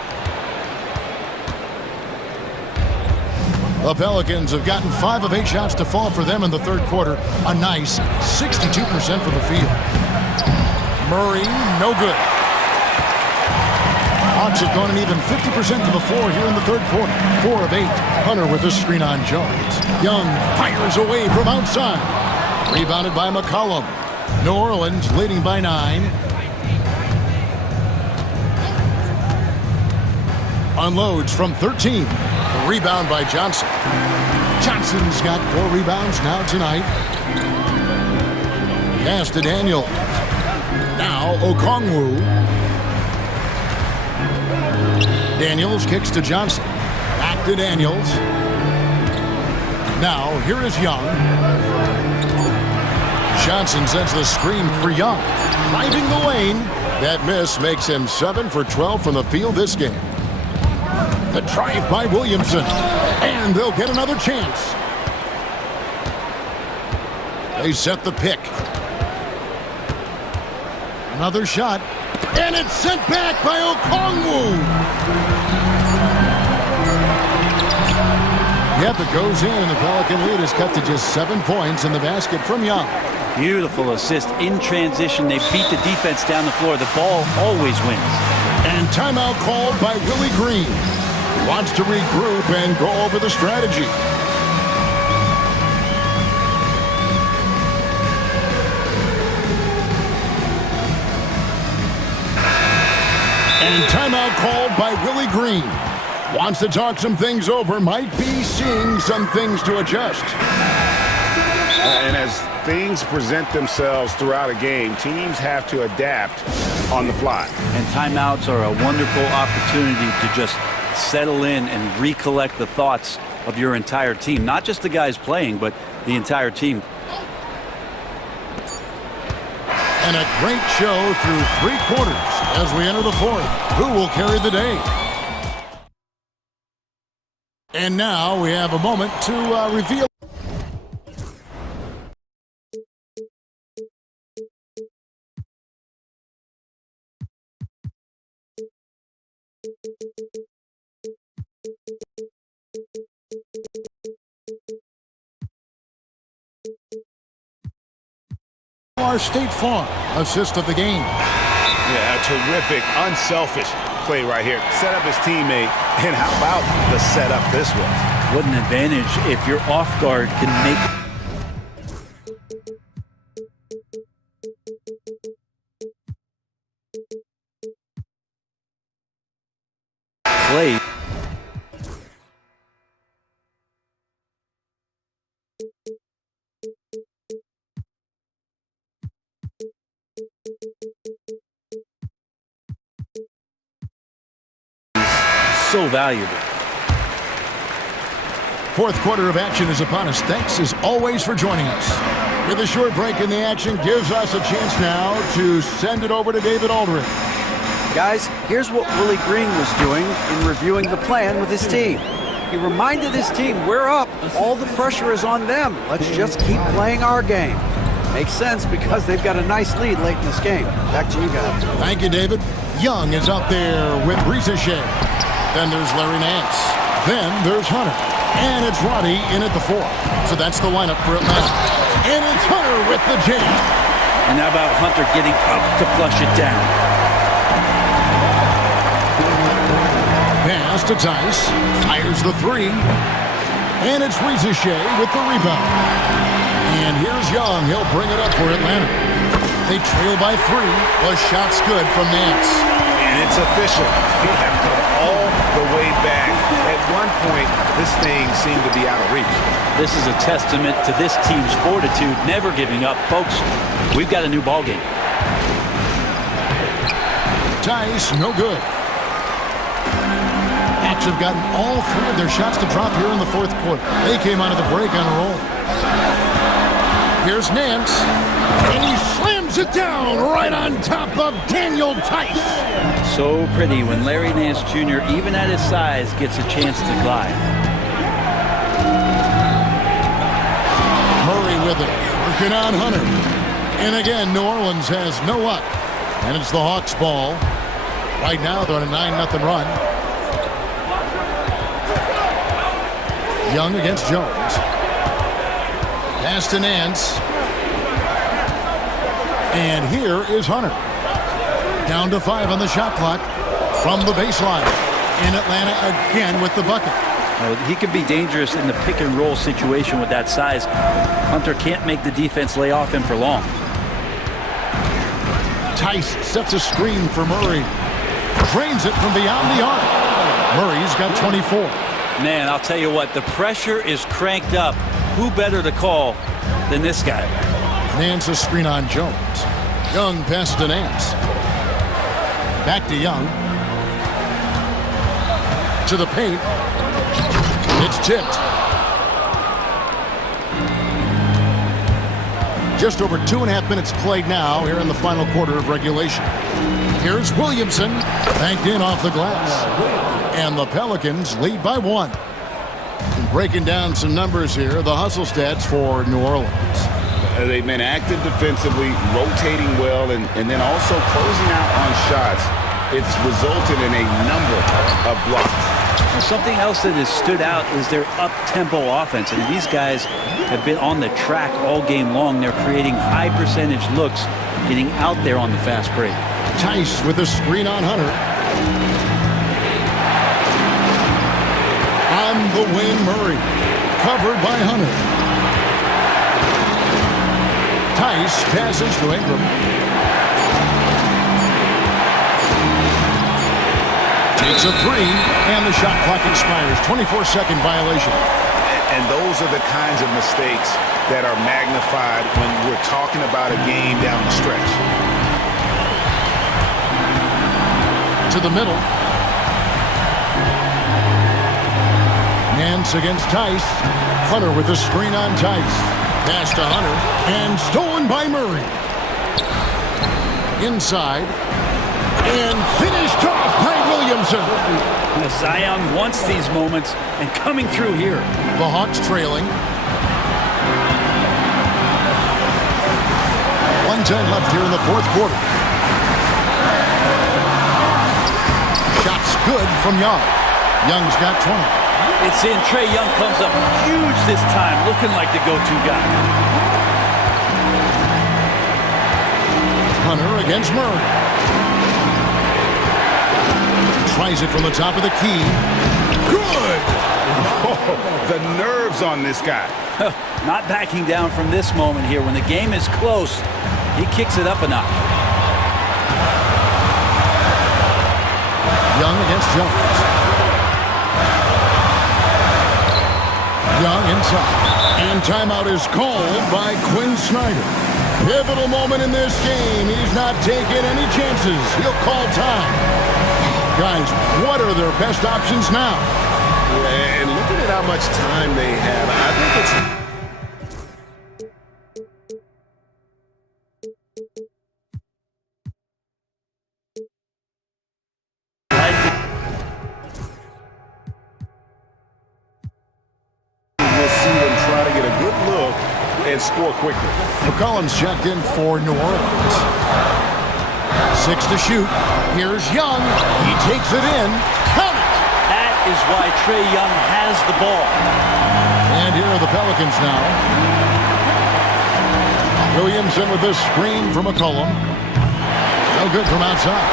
The Pelicans have gotten 5 of 8 shots to fall for them in the 3rd quarter. A nice 62% from the field. Murray, no good. Hawks have gone an even 50% to the floor here in the 3rd quarter. 4 of 8. Hunter with a screen on Jones. Young fires away from outside. Rebounded by McCollum. New Orleans leading by 9. Unloads from 13. A rebound by Johnson. Johnson's got 4 rebounds now tonight. Pass to Daniel. Now Okongwu. Daniels kicks to Johnson. Back to Daniels. Now here is Young. Johnson sends the screen for Young. Driving the lane. That miss makes him 7 for 12 from the field this game. The drive by Williamson. And they'll get another chance. They set the pick. Another shot. And it's sent back by Okongwu. Yep, it goes in, and the Pelican lead is cut to just 7 points in the basket from Young. Beautiful assist in transition. They beat the defense down the floor. The ball always wins. And timeout called by Willie Green. He wants to regroup and go over the strategy. And timeout called by Willie Green. Wants to talk some things over. Might be seeing some things to adjust. And as things present themselves throughout a game, teams have to adapt on the fly. And timeouts are a wonderful opportunity to just settle in and recollect the thoughts of your entire team. Not just the guys playing, but the entire team. And a great show through 3 quarters as we enter the 4th. Who will carry the day? And now we have a moment to reveal. Our State Farm assist of the game. Yeah, a terrific, unselfish play right here. Set up his teammate, and how about the setup this was? What an advantage if your off guard can make play. So valuable. 4th quarter of action is upon us. Thanks as always for joining us. With a short break in the action gives us a chance now to send it over to David Aldridge. Guys, here's what Willie Green was doing in reviewing the plan with his team. He reminded his team, we're up. All the pressure is on them. Let's just keep playing our game. Makes sense because they've got a nice lead late in this game. Back to you guys. Thank you, David. Young is out there with Ricochet. Then there's Larry Nance. Then there's Hunter. And it's Roddy in at the 4. So that's the lineup for Atlanta. And it's Hunter with the jam. And how about Hunter getting up to flush it down? Pass to Tice. Fires the 3. And it's Ricochet with the rebound. And here's Young. He'll bring it up for Atlanta. They trail by 3. The shot's good from Nance. And it's official. They have come all the way back. At one point, this thing seemed to be out of reach. This is a testament to this team's fortitude, never giving up. Folks, we've got a new ball game. Tice, no good. Hawks have gotten all 3 of their shots to drop here in the 4th quarter. They came out of the break on a roll. Here's Nance, and he slams it down right on top of Daniel Tice. So pretty when Larry Nance Jr., even at his size, gets a chance to glide. Murray with it, working on Hunter. And again, New Orleans has no luck. And it's the Hawks' ball. Right now, they're on a 9-0 run. Young against Jones. Pass to Nance. And here is Hunter. Down to 5 on the shot clock from the baseline. And Atlanta again with the bucket. He could be dangerous in the pick and roll situation with that size. Hunter can't make the defense lay off him for long. Tice sets a screen for Murray. Drains it from beyond the arc. Murray's got 24. Man, I'll tell you what, the pressure is cranked up. Who better to call than this guy? Nance a screen on Jones. Young pass to Nance. Back to Young. To the paint. It's tipped. Just over 2.5 minutes played now here in the final quarter of regulation. Here's Williamson, banked in off the glass. And the Pelicans lead by 1. And breaking down some numbers here, the hustle stats for New Orleans. They've been active defensively, rotating well, and then also closing out on shots. It's resulted in a number of blocks. Well, something else that has stood out is their up-tempo offense. And these guys have been on the track all game long. They're creating high-percentage looks, getting out there on the fast break. Tice with a screen on Hunter. On the wing, Murray. Covered by Hunter. Tice passes to Ingram. Takes a 3, and the shot clock expires. 24-second violation. And those are the kinds of mistakes that are magnified when we're talking about a game down the stretch. To the middle. Nance against Tice. Hunter with the screen on Tice. Pass to Hunter. And stolen by Murray. Inside. And finished off by Williamson. Zion wants these moments and coming through here. The Hawks trailing. 1:10 left here in the fourth quarter. Shots good from Young. Young's got 20. It's in. Trae Young comes up huge this time, looking like the go-to guy. Hunter against Murray. Tries it from the top of the key. Good! Oh, the nerves on this guy. Not backing down from this moment here. When the game is close, he kicks it up a notch. Young against Jones. Young inside. And timeout is called by Quinn Snyder. Pivotal moment in this game. He's not taking any chances. He'll call time. Guys, what are their best options now? And looking at how much time they have, I think it's... We'll see them try to get a good look and score quickly. McCollum's checked in for New Orleans. 6 to shoot. Here's Young. He takes it in. Count it! That is why Trae Young has the ball. And here are the Pelicans now. Williamson with this screen from McCollum. No good from outside.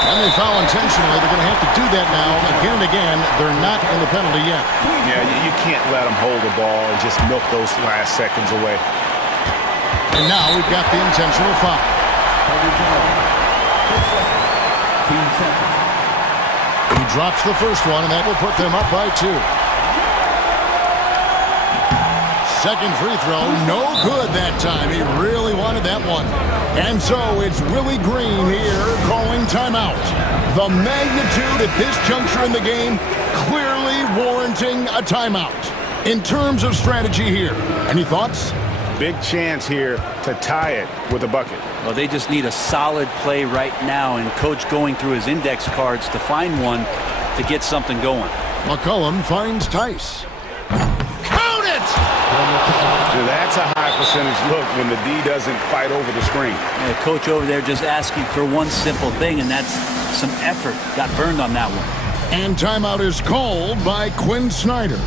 And they foul intentionally. They're going to have to do that now. Again and again, they're not in the penalty yet. Yeah, you can't let them hold the ball and just milk those last seconds away. And now we've got the intentional foul. He drops the first one, and that will put them up by 2. Second free throw, no good that time. He really wanted that one. And so it's Willie Green here calling timeout. The magnitude at this juncture in the game clearly warranting a timeout. In terms of strategy here, any thoughts? Big chance here to tie it with a bucket. Well, they just need a solid play right now, and Coach going through his index cards to find one to get something going. McCollum finds Tice. Count it! That's a high percentage look when the D doesn't fight over the screen. Yeah, Coach over there just asking for one simple thing, and that's some effort. Got burned on that one. And timeout is called by Quinn Snyder.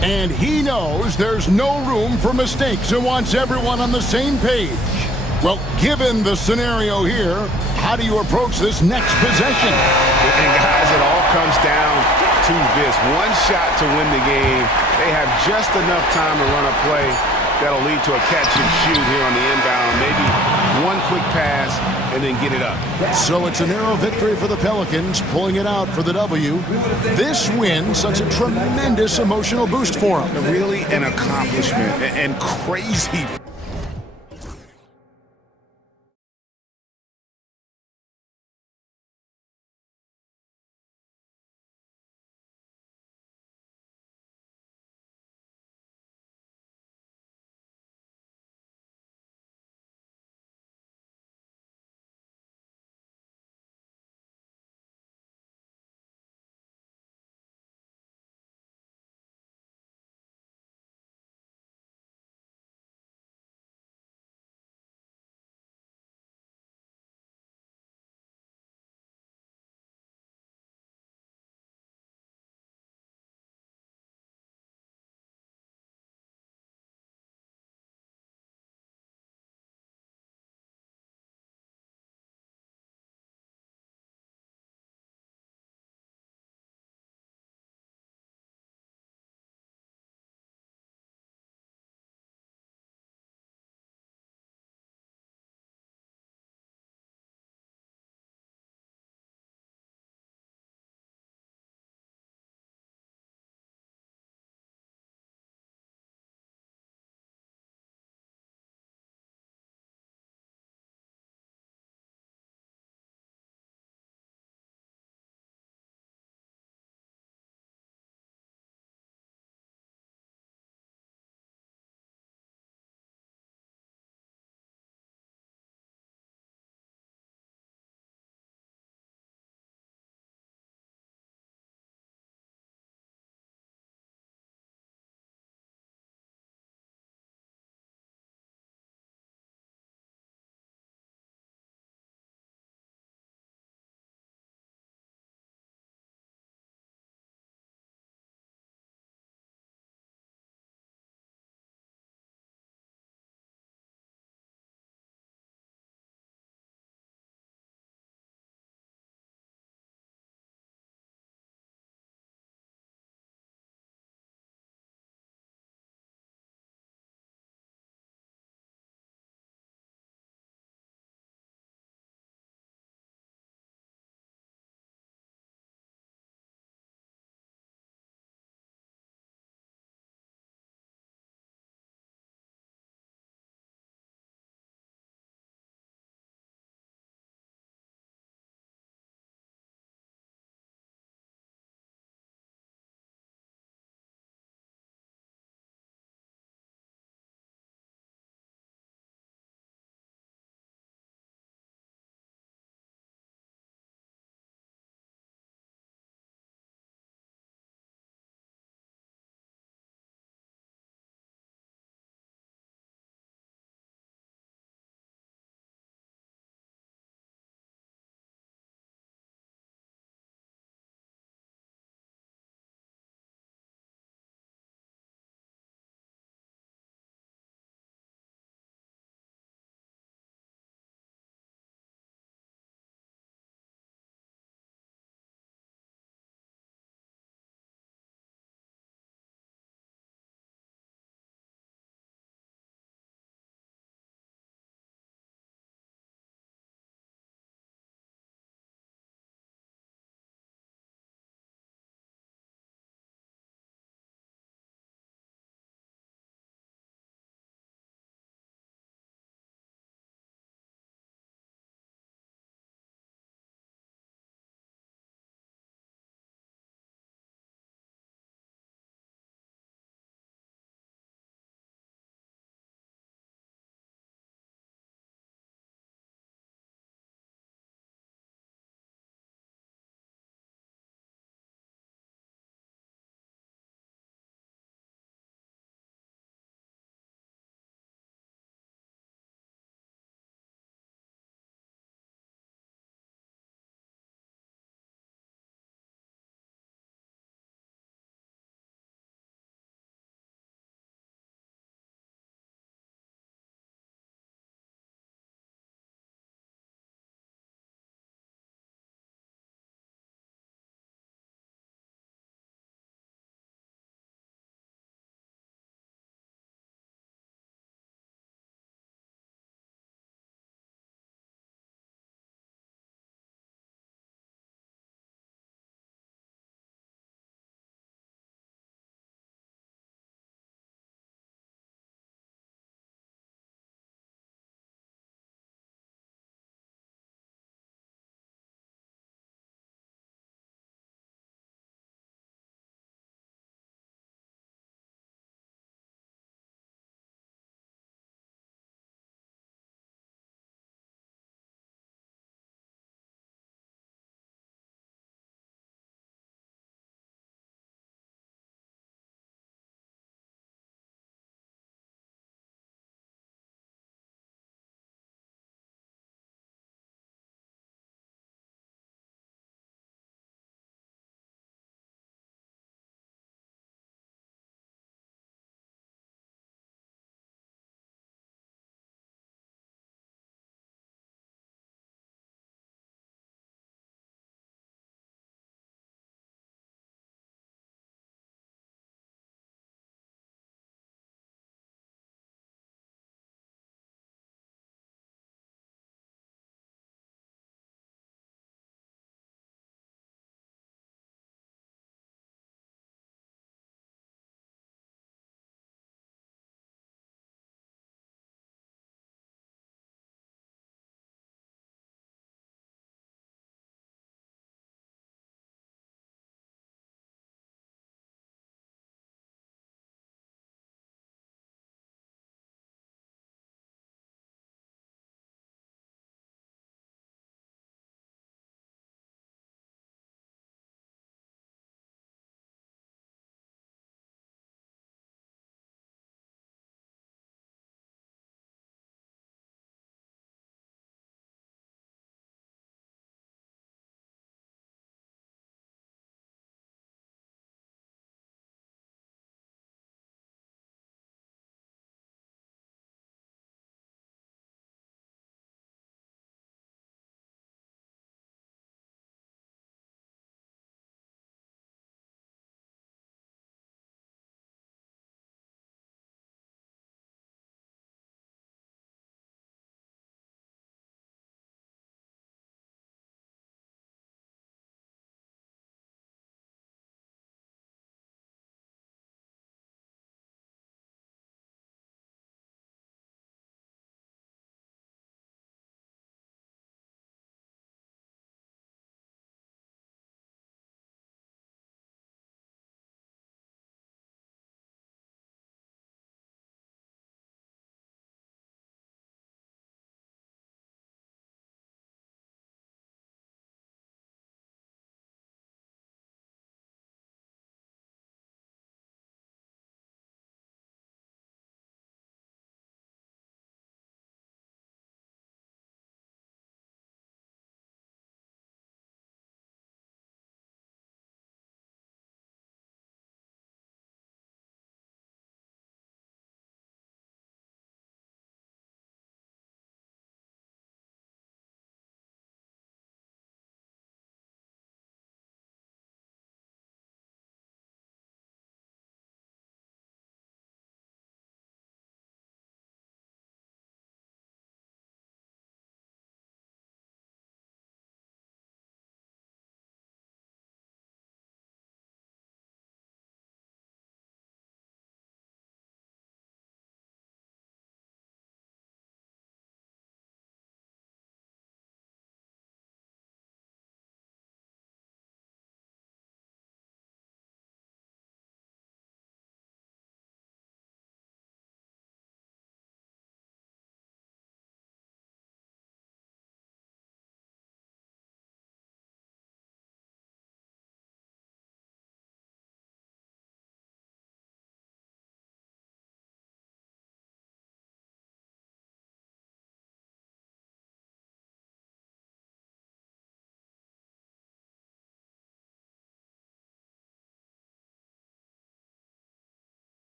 And he knows there's no room for mistakes and wants everyone on the same page. Well, given the scenario here, how do you approach this next possession? And guys, it all comes down to this. One shot to win the game. They have just enough time to run a play that'll lead to a catch and shoot here on the inbound. Maybe one quick pass and then get it up. So it's a narrow victory for the Pelicans, pulling it out for the W. This win, such a tremendous emotional boost for them. Really an accomplishment and crazy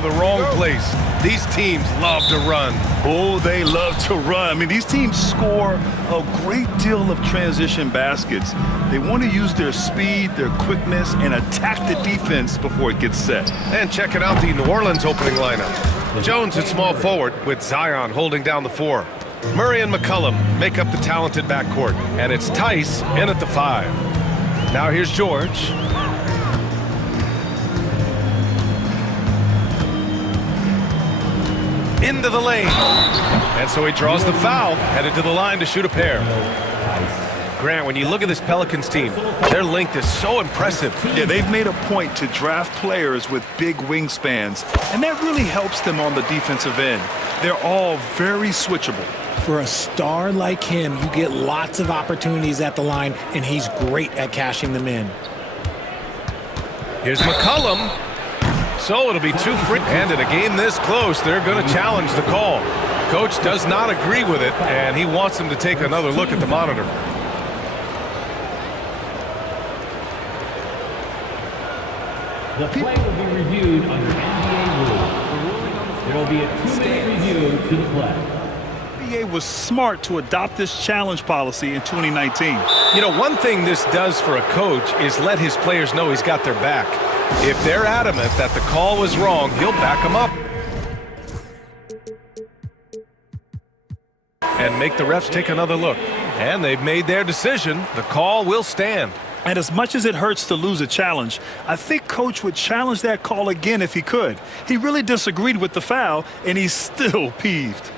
to the wrong place. These teams love to run. Oh, they love to run. I mean, these teams score a great deal of transition baskets. They want to use their speed, their quickness, and attack the defense before it gets set. And checking out the New Orleans opening lineup. Jones at small forward with Zion holding down the 4. Murray and McCollum make up the talented backcourt. And it's Tice in at the 5. Now here's George. Into the lane. And so he draws the foul, headed to the line to shoot a pair. Grant, when you look at this Pelicans team, their length is so impressive. Yeah, they've made a point to draft players with big wingspans, and that really helps them on the defensive end. They're all very switchable. For a star like him, you get lots of opportunities at the line, and he's great at cashing them in. Here's McCollum. So it'll be 2 free. And in a game this close, they're going to challenge the call. Coach does not agree with it, and he wants him to take another look at the monitor. The play will be reviewed under NBA rules. There will be a 2-minute review to the play. NBA was smart to adopt this challenge policy in 2019. You know, one thing this does for a coach is let his players know he's got their back. If they're adamant that the call was wrong, he'll back them up. And make the refs take another look. And they've made their decision. The call will stand. And as much as it hurts to lose a challenge, I think Coach would challenge that call again if he could. He really disagreed with the foul, and he's still peeved.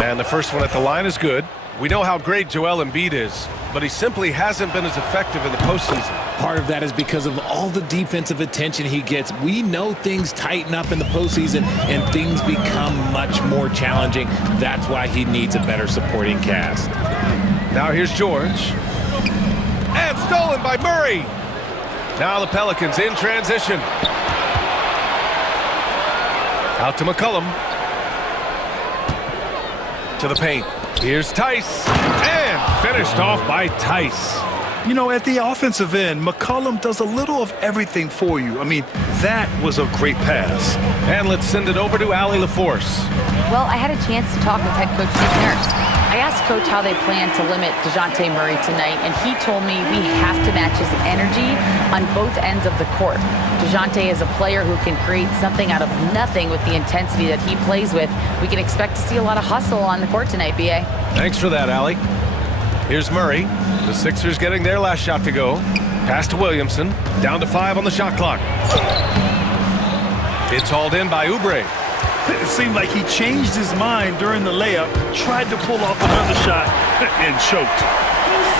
And the first one at the line is good. We know how great Joel Embiid is, but he simply hasn't been as effective in the postseason. Part of that is because of all the defensive attention he gets. We know things tighten up in the postseason and things become much more challenging. That's why he needs a better supporting cast. Now here's George. And stolen by Murray. Now the Pelicans in transition. Out to McCollum. To the paint. Here's Tice, and finished off by Tice. You know, at the offensive end, McCollum does a little of everything for you. I mean, that was a great pass. And let's send it over to Allie LaForce. Well, I had a chance to talk with head coach Nick Nurse. I asked Coach how they plan to limit DeJounte Murray tonight, and he told me we have to match his energy on both ends of the court. DeJounte is a player who can create something out of nothing with the intensity that he plays with. We can expect to see a lot of hustle on the court tonight, B.A. Thanks for that, Allie. Here's Murray. The Sixers getting their last shot to go. Pass to Williamson. Down to 5 on the shot clock. It's hauled in by Oubre. It seemed like he changed his mind during the layup, tried to pull off another shot, and choked.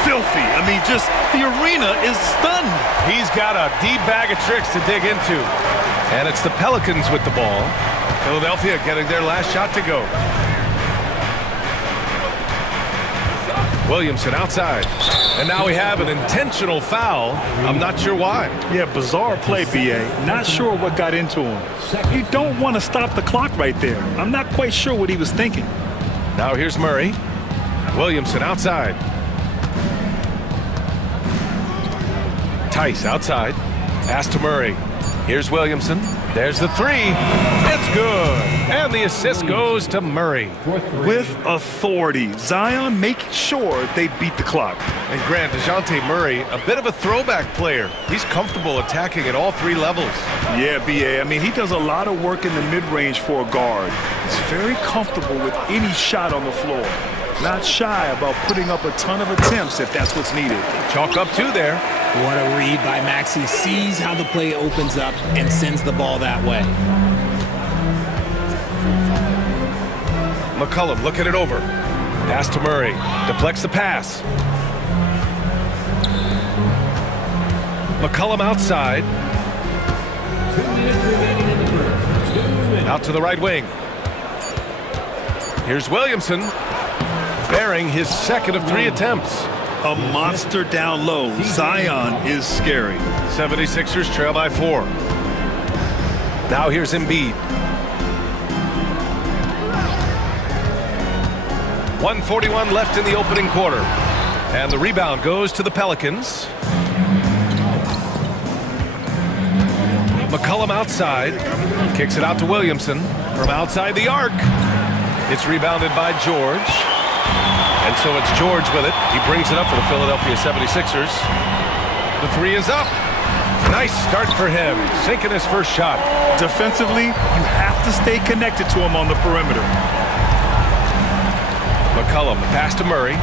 Filthy. I mean, just the arena is stunned. He's got a deep bag of tricks to dig into. And it's the Pelicans with the ball. Philadelphia getting their last shot to go. Williamson outside. And now we have an intentional foul. I'm not sure why. Yeah, bizarre play, B.A. Not sure what got into him. You don't want to stop the clock right there. I'm not quite sure what he was thinking. Now here's Murray. Williamson outside. Tice outside. Pass to Murray. Here's Williamson. There's the 3. It's good. And the assist goes to Murray. With authority. Zion making sure they beat the clock. And Grant, DeJounte Murray, a bit of a throwback player. He's comfortable attacking at all 3 levels. Yeah, B.A. I mean, he does a lot of work in the mid-range for a guard. He's very comfortable with any shot on the floor. Not shy about putting up a ton of attempts if that's what's needed. Chalk up 2 there. What a read by Maxey. Sees how the play opens up and sends the ball that way. McCollum looking it over. Pass to Murray. Deflects the pass. McCollum outside. Out to the right wing. Here's Williamson. Bearing his second of 3 attempts. A monster down low. Zion is scary. 76ers trail by 4. Now here's Embiid. 1:41 left in the opening quarter. And the rebound goes to the Pelicans. McCollum outside. Kicks it out to Williamson from outside the arc. It's rebounded by George. And so it's George with it. He brings it up for the Philadelphia 76ers. The three is up. Nice start for him, sinking his first shot. Defensively, you have to stay connected to him on the perimeter. McCollum, the pass to Murray.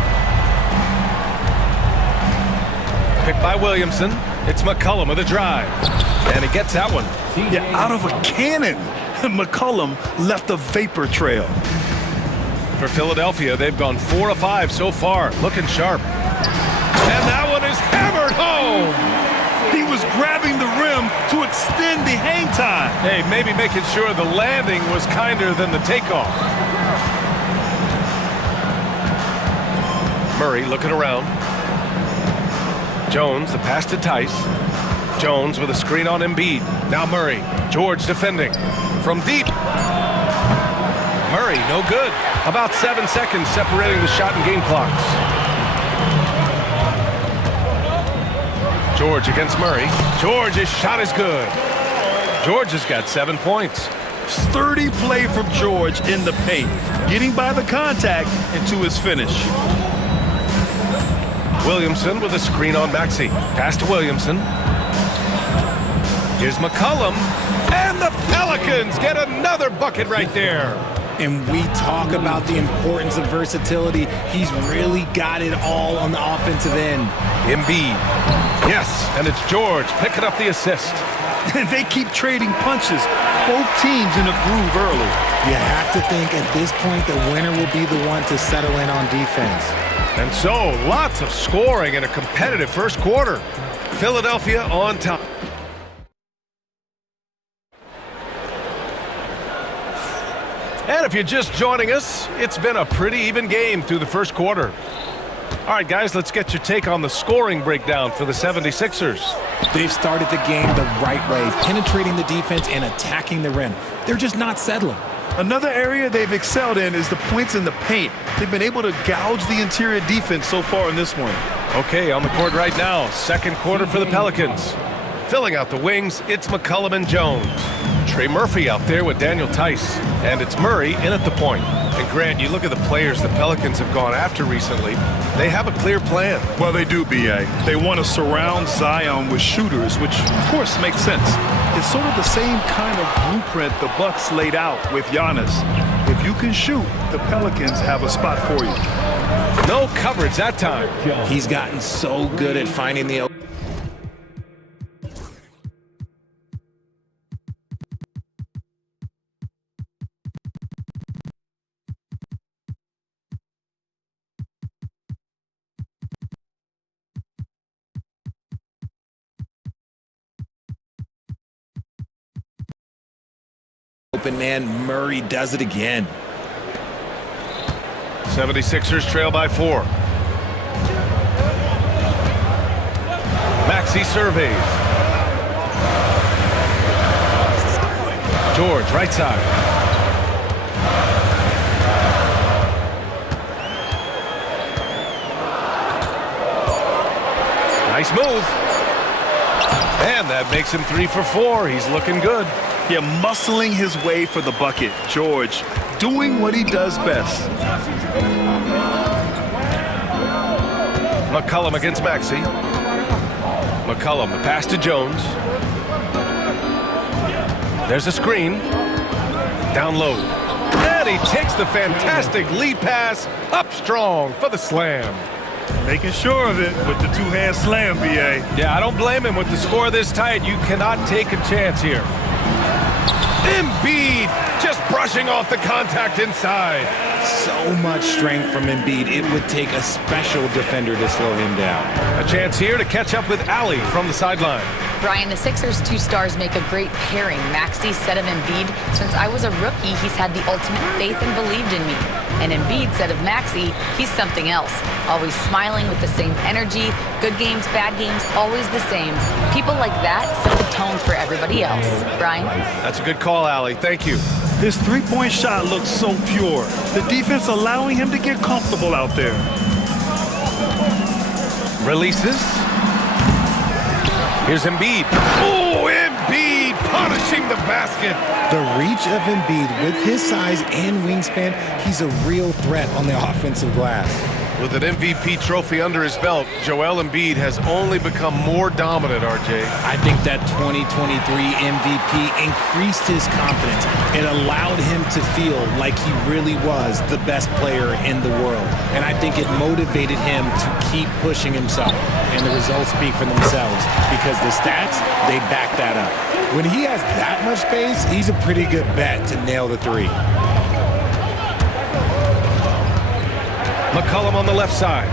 Picked by Williamson. It's McCollum with a drive. And he gets that one. Yeah, out of a cannon. McCollum left a vapor trail. For Philadelphia, they've gone 4 of 5 so far. Looking sharp. And that one is hammered home. He was grabbing the rim to extend the hang time. Hey, maybe making sure the landing was kinder than the takeoff. Murray looking around. Jones, the pass to Tice. Jones with a screen on Embiid. Now Murray. George defending. From deep. Murray, no good. About 7 seconds separating the shot and game clocks. George against Murray. George's shot is good. George has got 7 points. Sturdy play from George in the paint, getting by the contact and to his finish. Williamson with a screen on Maxey. Pass to Williamson. Here's McCollum. And the Pelicans get another bucket right there. And we talk about the importance of versatility. He's really got it all on the offensive end. Embiid. Yes, and it's George picking up the assist. They keep trading punches. Both teams in a groove early. You have to think at this point the winner will be the one to settle in on defense. And so, lots of scoring in a competitive first quarter. Philadelphia on top. And if you're just joining us, it's been a pretty even game through the first quarter. All right, guys, let's get your take on the scoring breakdown for the 76ers. They've started the game the right way, penetrating the defense and attacking the rim. They're just not settling. Another area they've excelled in is the points in the paint. They've been able to gouge the interior defense so far in this one. Okay, on the court right now, second quarter for the Pelicans. Filling out the wings, it's McCollum and Jones. Trey Murphy out there with Daniel Tice. And it's Murray in at the point. And Grant, you look at the players the Pelicans have gone after recently, they have a clear plan. Well, they do, B.A. They want to surround Zion with shooters, which, of course, makes sense. It's sort of the same kind of blueprint the Bucks laid out with Giannis. If you can shoot, the Pelicans have a spot for you. No coverage that time. He's gotten so good at finding the open man. Murray does it again. 76ers trail by 4. Maxey surveys. George, right side. Nice move. And that makes him 3 for 4. He's looking good. Yeah, muscling his way for the bucket. George doing what he does best. McCollum against Maxey. McCollum, the pass to Jones. There's a screen. Down low. And he takes the fantastic lead pass up strong for the slam. Making sure of it with the two-hand slam, B.A. Yeah, I don't blame him with the score this tight. You cannot take a chance here. Embiid just brushing off the contact inside. So much strength from Embiid. It would take a special defender to slow him down. A chance here to catch up with Ali from the sideline. Brian, the Sixers' two stars make a great pairing. Maxey said of Embiid, since I was a rookie, he's had the ultimate faith and believed in me. And Embiid said of Maxey, he's something else. Always smiling with the same energy. Good games, bad games, always the same. People like that set the tone for everybody else. Brian? That's a good call, Ali. Thank you. His three-point shot looks so pure. The defense allowing him to get comfortable out there. Releases. Here's Embiid. Oh, Embiid punishing the basket. The reach of Embiid with his size and wingspan, he's a real threat on the offensive glass. With an MVP trophy under his belt, Joel Embiid has only become more dominant, RJ. I think that 2023 MVP increased his confidence. It allowed him to feel like he really was the best player in the world. And I think it motivated him to keep pushing himself. And the results speak for themselves because the stats, they back that up. When he has that much space, he's a pretty good bet to nail the three. McCollum on the left side.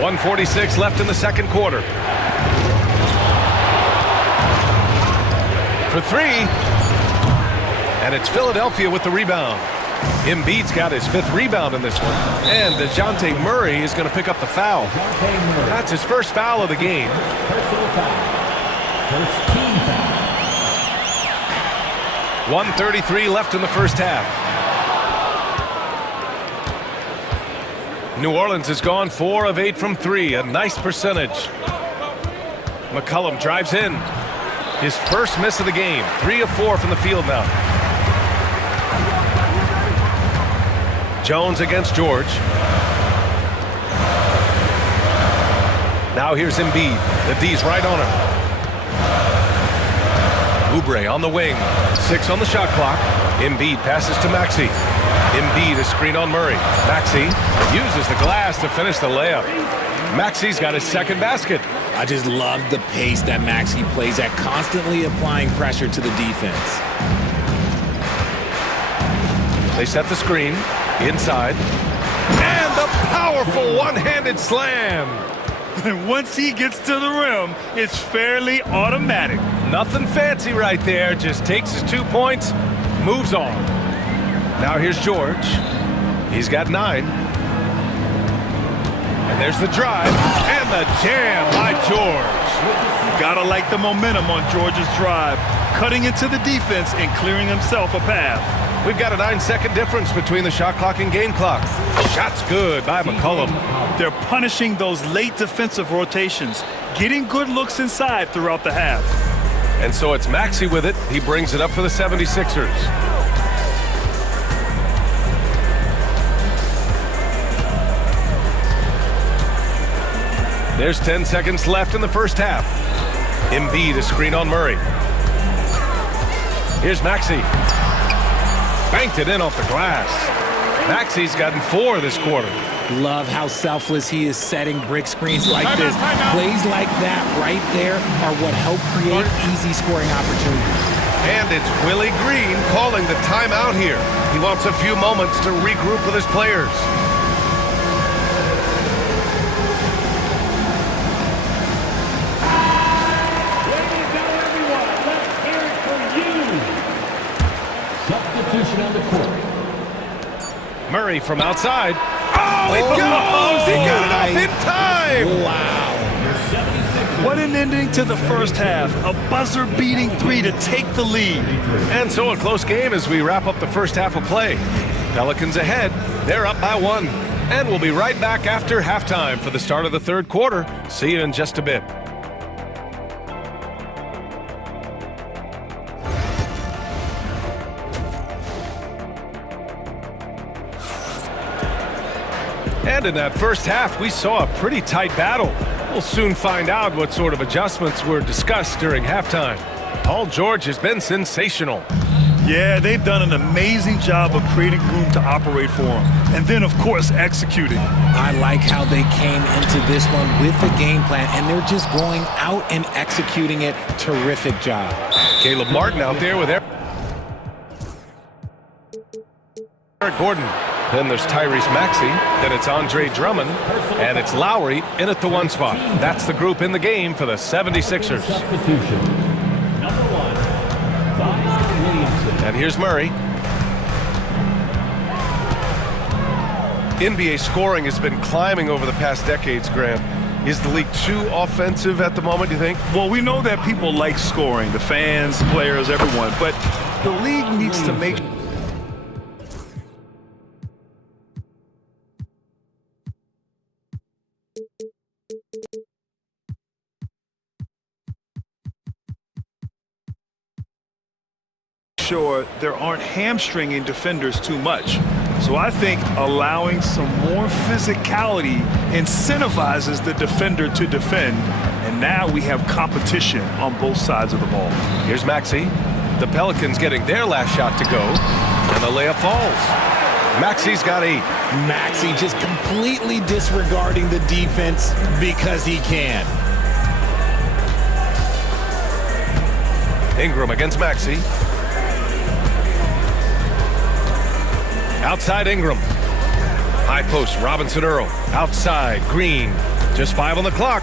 1:46 left in the second quarter. For three. And it's Philadelphia with the rebound. Embiid's got his 5th rebound in this one. And DeJounte Murray is going to pick up the foul. That's his first foul of the game. First team foul. 1:33 left in the first half. New Orleans has gone 4 of 8 from 3, a nice percentage. McCollum drives in. His first miss of the game, 3 of 4 from the field now. Jones against George. Now here's Embiid. The D's right on him. Oubre on the wing. 6 on the shot clock. Embiid passes to Maxey. Embiid a screen on Murray. Maxey uses the glass to finish the layup. Maxey's got his second basket. I just love the pace that Maxey plays at, constantly applying pressure to the defense. They set the screen. Inside. And the powerful one-handed slam. And once he gets to the rim, it's fairly automatic. Nothing fancy right there. Just takes his 2 points, moves on. Now here's George. He's got 9. And there's the drive and the jam by George. Gotta like the momentum on George's drive, cutting into the defense and clearing himself a path. We've got a 9-second difference between the shot clock and game clock. Shot's good by McCollum. They're punishing those late defensive rotations, getting good looks inside throughout the half. And so it's Maxey with it. He brings it up for the 76ers. There's 10 seconds left in the first half. Embiid a screen on Murray. Here's Maxey. Banked it in off the glass. Maxey's gotten 4 this quarter. Love how selfless he is setting brick screens like this. Plays like that right there are what help create easy scoring opportunities. And it's Willie Green calling the timeout here. He wants a few moments to regroup with his players. Substitution on the court. Murray from outside. Oh, it goes! He got it off in time! Wow. What an ending to the first half. A buzzer-beating 3 to take the lead. And so a close game as we wrap up the first half of play. Pelicans ahead. They're up by 1. And we'll be right back after halftime for the start of the third quarter. See you in just a bit. And in that first half, we saw a pretty tight battle. We'll soon find out what sort of adjustments were discussed during halftime. Paul George has been sensational. Yeah, they've done an amazing job of creating room to operate for him. And then, of course, executing. I like how they came into this one with the game plan, and they're just going out and executing it. Terrific job. Caleb Martin out there with Eric Gordon. Then there's Tyrese Maxey. Then it's Andre Drummond. And it's Lowry in at the 1 spot. That's the group in the game for the 76ers. Substitution. Number 1, Zion Williamson. And here's Murray. NBA scoring has been climbing over the past decades, Graham. Is the league too offensive at the moment, do you think? Well, we know that people like scoring, the fans, players, everyone, but the league needs to make sure there aren't hamstringing defenders too much. So I think allowing some more physicality incentivizes the defender to defend, and now we have competition on both sides of the ball. Here's Maxey. The Pelicans getting their last shot to go, and the layup falls. Maxey's got 8. Maxey just completely disregarding the defense because he can. Ingram against Maxey. Outside Ingram. High post, Robinson Earl. Outside, Green. Just 5 on the clock.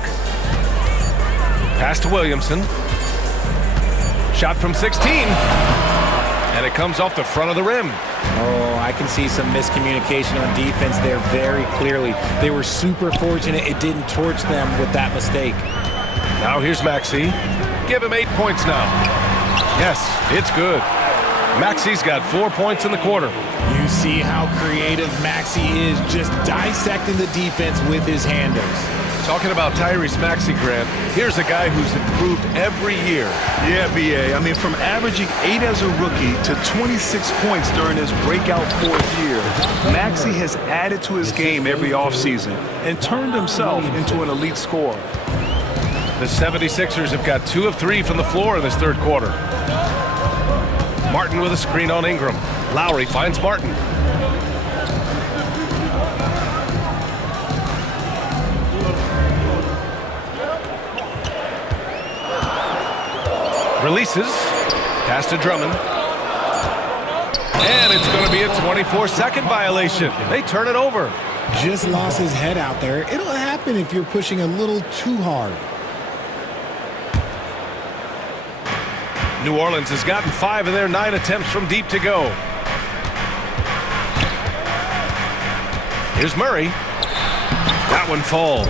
Pass to Williamson. Shot from 16. And it comes off the front of the rim. Oh, I can see some miscommunication on defense there very clearly. They were super fortunate it didn't torch them with that mistake. Now here's Maxey. Give him 8 points now. Yes, it's good. Maxey's got 4 points in the quarter. You see how creative Maxey is, just dissecting the defense with his handles. Talking about Tyrese Maxey, Grant, here's a guy who's improved every year. Yeah, B.A. I mean, from averaging 8 as a rookie to 26 points during his breakout 4th year, Maxey has added to his game every offseason and turned himself into an elite scorer. The 76ers have got 2 of 3 from the floor in this third quarter. Martin with a screen on Ingram. Lowry finds Martin. Releases. Pass to Drummond. And it's going to be a 24-second violation. They turn it over. Just lost his head out there. It'll happen if you're pushing a little too hard. New Orleans has gotten 5 of their 9 attempts from deep to go. Here's Murray. That one falls.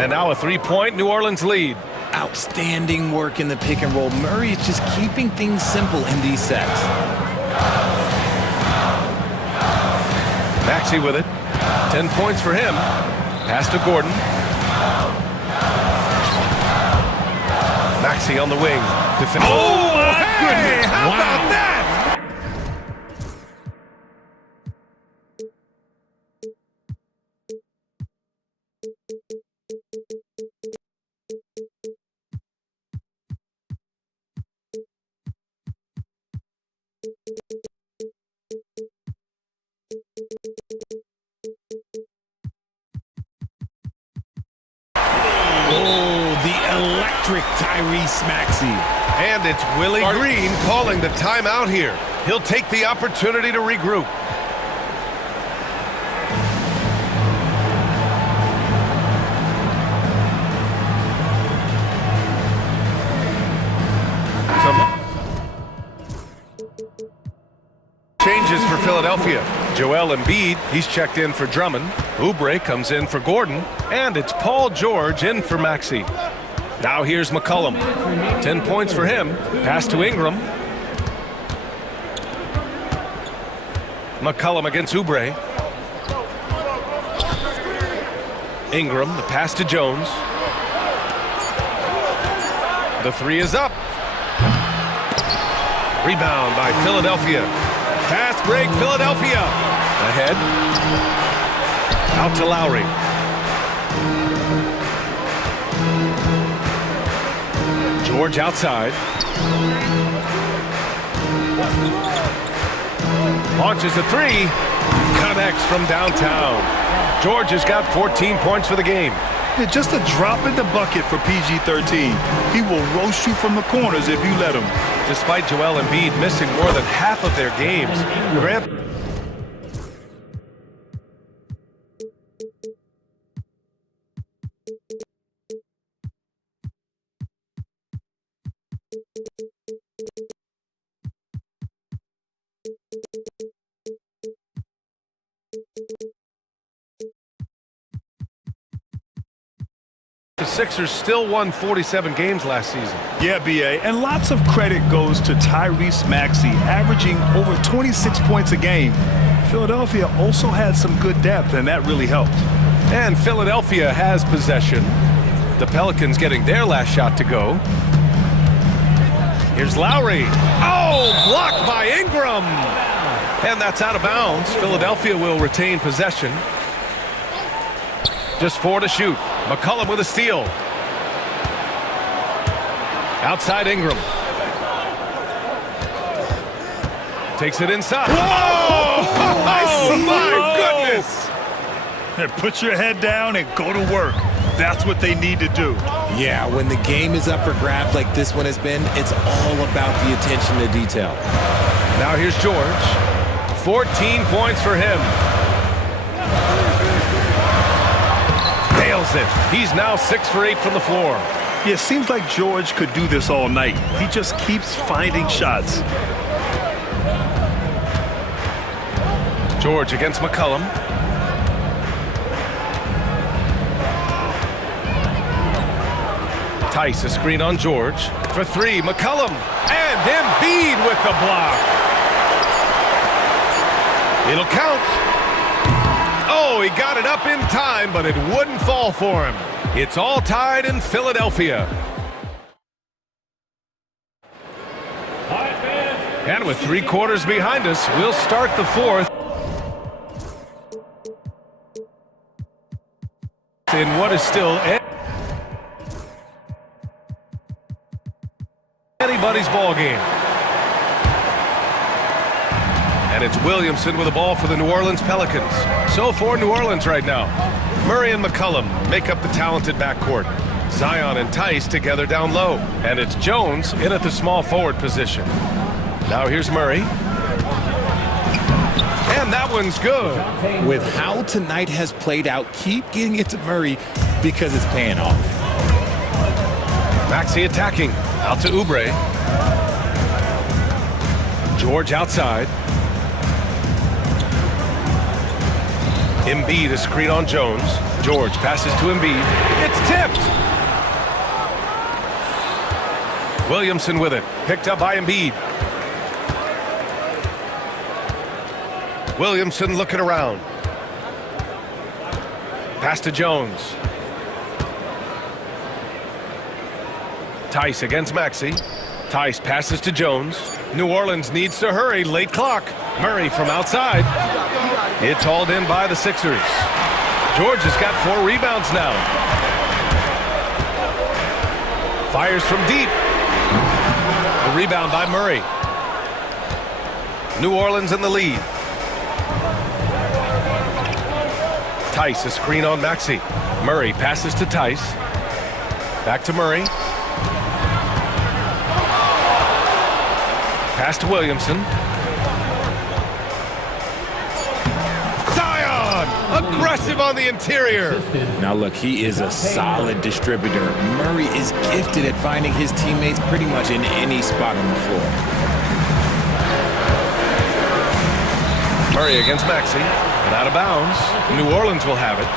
And now a 3-point New Orleans lead. Outstanding work in the pick and roll. Murray is just keeping things simple in these sets. Maxey with it. 10 points for him. Pass to Gordon. Maxey on the wing. Oh, my goodness. How about that? Oh, the electric Tyrese Maxey. And it's Willie Green calling the timeout here. He'll take the opportunity to regroup. Changes for Philadelphia. Joel Embiid, he's checked in for Drummond. Oubre comes in for Gordon. And it's Paul George in for Maxey. Now here's McCollum. 10 points for him. Pass to Ingram. McCollum against Oubre. Ingram, the pass to Jones. The 3 is up. Rebound by Philadelphia. Fast break, Philadelphia. Ahead. Out to Lowry. George outside. Launches a 3. Connects from downtown. George has got 14 points for the game. Yeah, just a drop in the bucket for PG-13. He will roast you from the corners if you let him. Despite Joel Embiid missing more than half of their games, Grant The Sixers still won 47 games last season. Yeah, B.A., and lots of credit goes to Tyrese Maxey, averaging over 26 points a game. Philadelphia also had some good depth, and that really helped. And Philadelphia has possession. The Pelicans getting their last shot to go. Here's Lowry. Oh, blocked by Ingram. And that's out of bounds. Philadelphia will retain possession. Just 4 to shoot. McCollum with a steal. Outside Ingram. Takes it inside. Whoa! Oh, my goodness! Put your head down and go to work. That's what they need to do. Yeah, when the game is up for grabs like this one has been, it's all about the attention to detail. Now here's George. 14 points for him. Nails it. He's now 6 for 8 from the floor. Yeah, it seems like George could do this all night. He just keeps finding shots. George against McCollum. Tice, a screen on George. For 3, McCollum. And Embiid with the block. It'll count. Oh, he got it up in time, but it wouldn't fall for him. It's all tied in Philadelphia. And with 3 quarters behind us, we'll start the 4th. In what is still anybody's ball game. And it's Williamson with the ball for the New Orleans Pelicans. So for New Orleans right now, Murray and McCollum make up the talented backcourt. Zion and Tice together down low. And it's Jones in at the small forward position. Now here's Murray. And that one's good. With how tonight has played out, keep getting it to Murray because it's paying off. Maxey attacking. Out to Oubre. George outside. Embiid, a screen on Jones. George passes to Embiid. It's tipped. Williamson with it. Picked up by Embiid. Williamson looking around. Pass to Jones. Tice against Maxey. Tice passes to Jones. New Orleans needs to hurry. Late clock. Murray from outside. It's hauled in by the Sixers. George has got 4 rebounds now. Fires from deep. The rebound by Murray. New Orleans in the lead. Tice, a screen on Maxey. Murray passes to Tice. Back to Murray. Pass to Williamson. Zion! Aggressive on the interior. Now look, he is a solid distributor. Murray is gifted at finding his teammates pretty much in any spot on the floor. Murray against Maxey. And out of bounds. New Orleans will have it.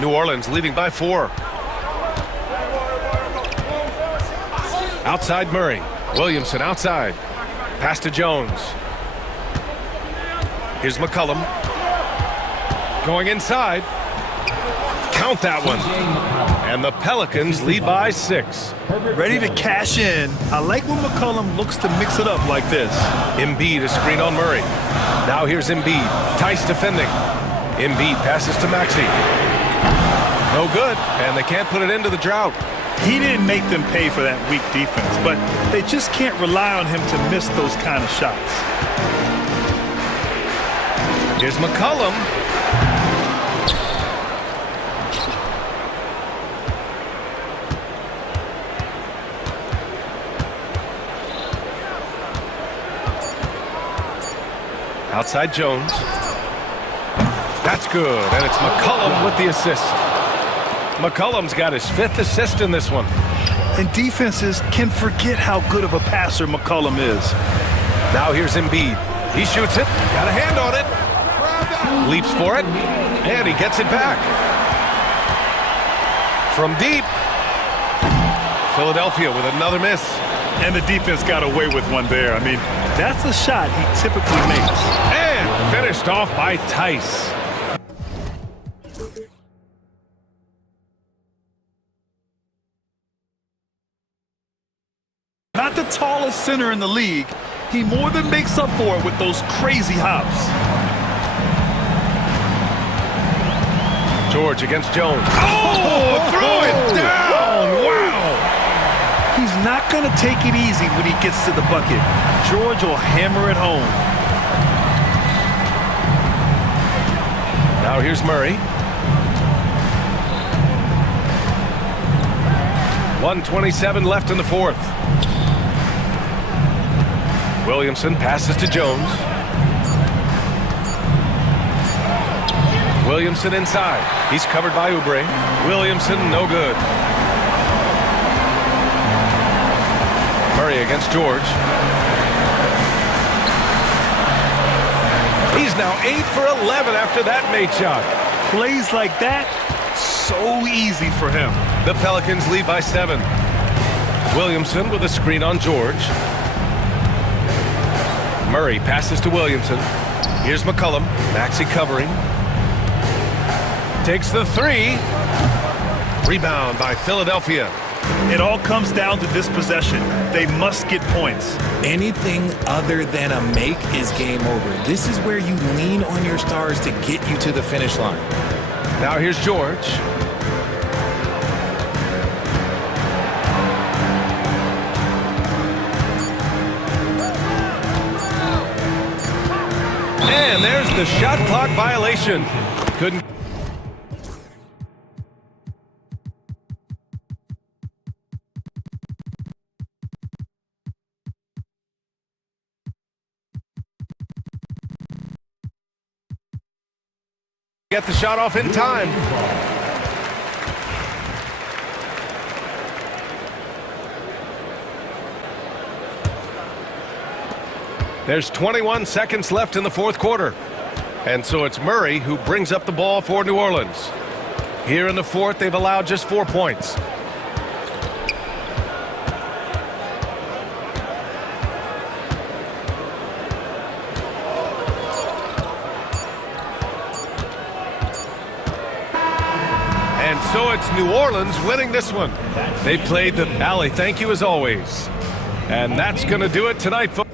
New Orleans leading by 4. Outside Murray. Williamson outside. Pass to Jones. Here's McCollum. Going inside. Count that one. And the Pelicans lead by 6. Ready to cash in. I like when McCollum looks to mix it up like this. Embiid, a screen on Murray. Now here's Embiid. Tice defending. Embiid passes to Maxey. No good. And they can't put it into the drought. He didn't make them pay for that weak defense, but they just can't rely on him to miss those kind of shots. Here's McCollum. Outside Jones. That's good, and it's McCollum with the assist. McCollum's got his 5th assist in this one. And defenses can forget how good of a passer McCollum is. Now here's Embiid. He shoots it. Got a hand on it. Leaps for it, and he gets it back. From deep. Philadelphia with another miss. And the defense got away with one there. I mean, that's a shot he typically makes. And finished off by Tice. Not the tallest center in the league. He more than makes up for it with those crazy hops. George against Jones. Oh, throw it down. Wow. He's not going to take it easy when he gets to the bucket. George will hammer it home. Now here's Murray. 1:27 left in the fourth. Williamson passes to Jones. Williamson inside. He's covered by Oubre. Williamson, no good. Murray against George. He's now 8 for 11 after that made shot. Plays like that, so easy for him. The Pelicans lead by 7. Williamson with a screen on George. Murray passes to Williamson. Here's McCollum. Maxey covering. Takes the three. Rebound by Philadelphia. It all comes down to this possession. They must get points. Anything other than a make is game over. This is where you lean on your stars to get you to the finish line. Now here's George. And there's the shot clock violation. Couldn't. Get the shot off in time. There's 21 seconds left in the fourth quarter. And so it's Murray who brings up the ball for New Orleans. Here in the fourth, they've allowed just 4 points. And so it's New Orleans winning this one. They played the alley. Thank you as always. And that's going to do it tonight, folks.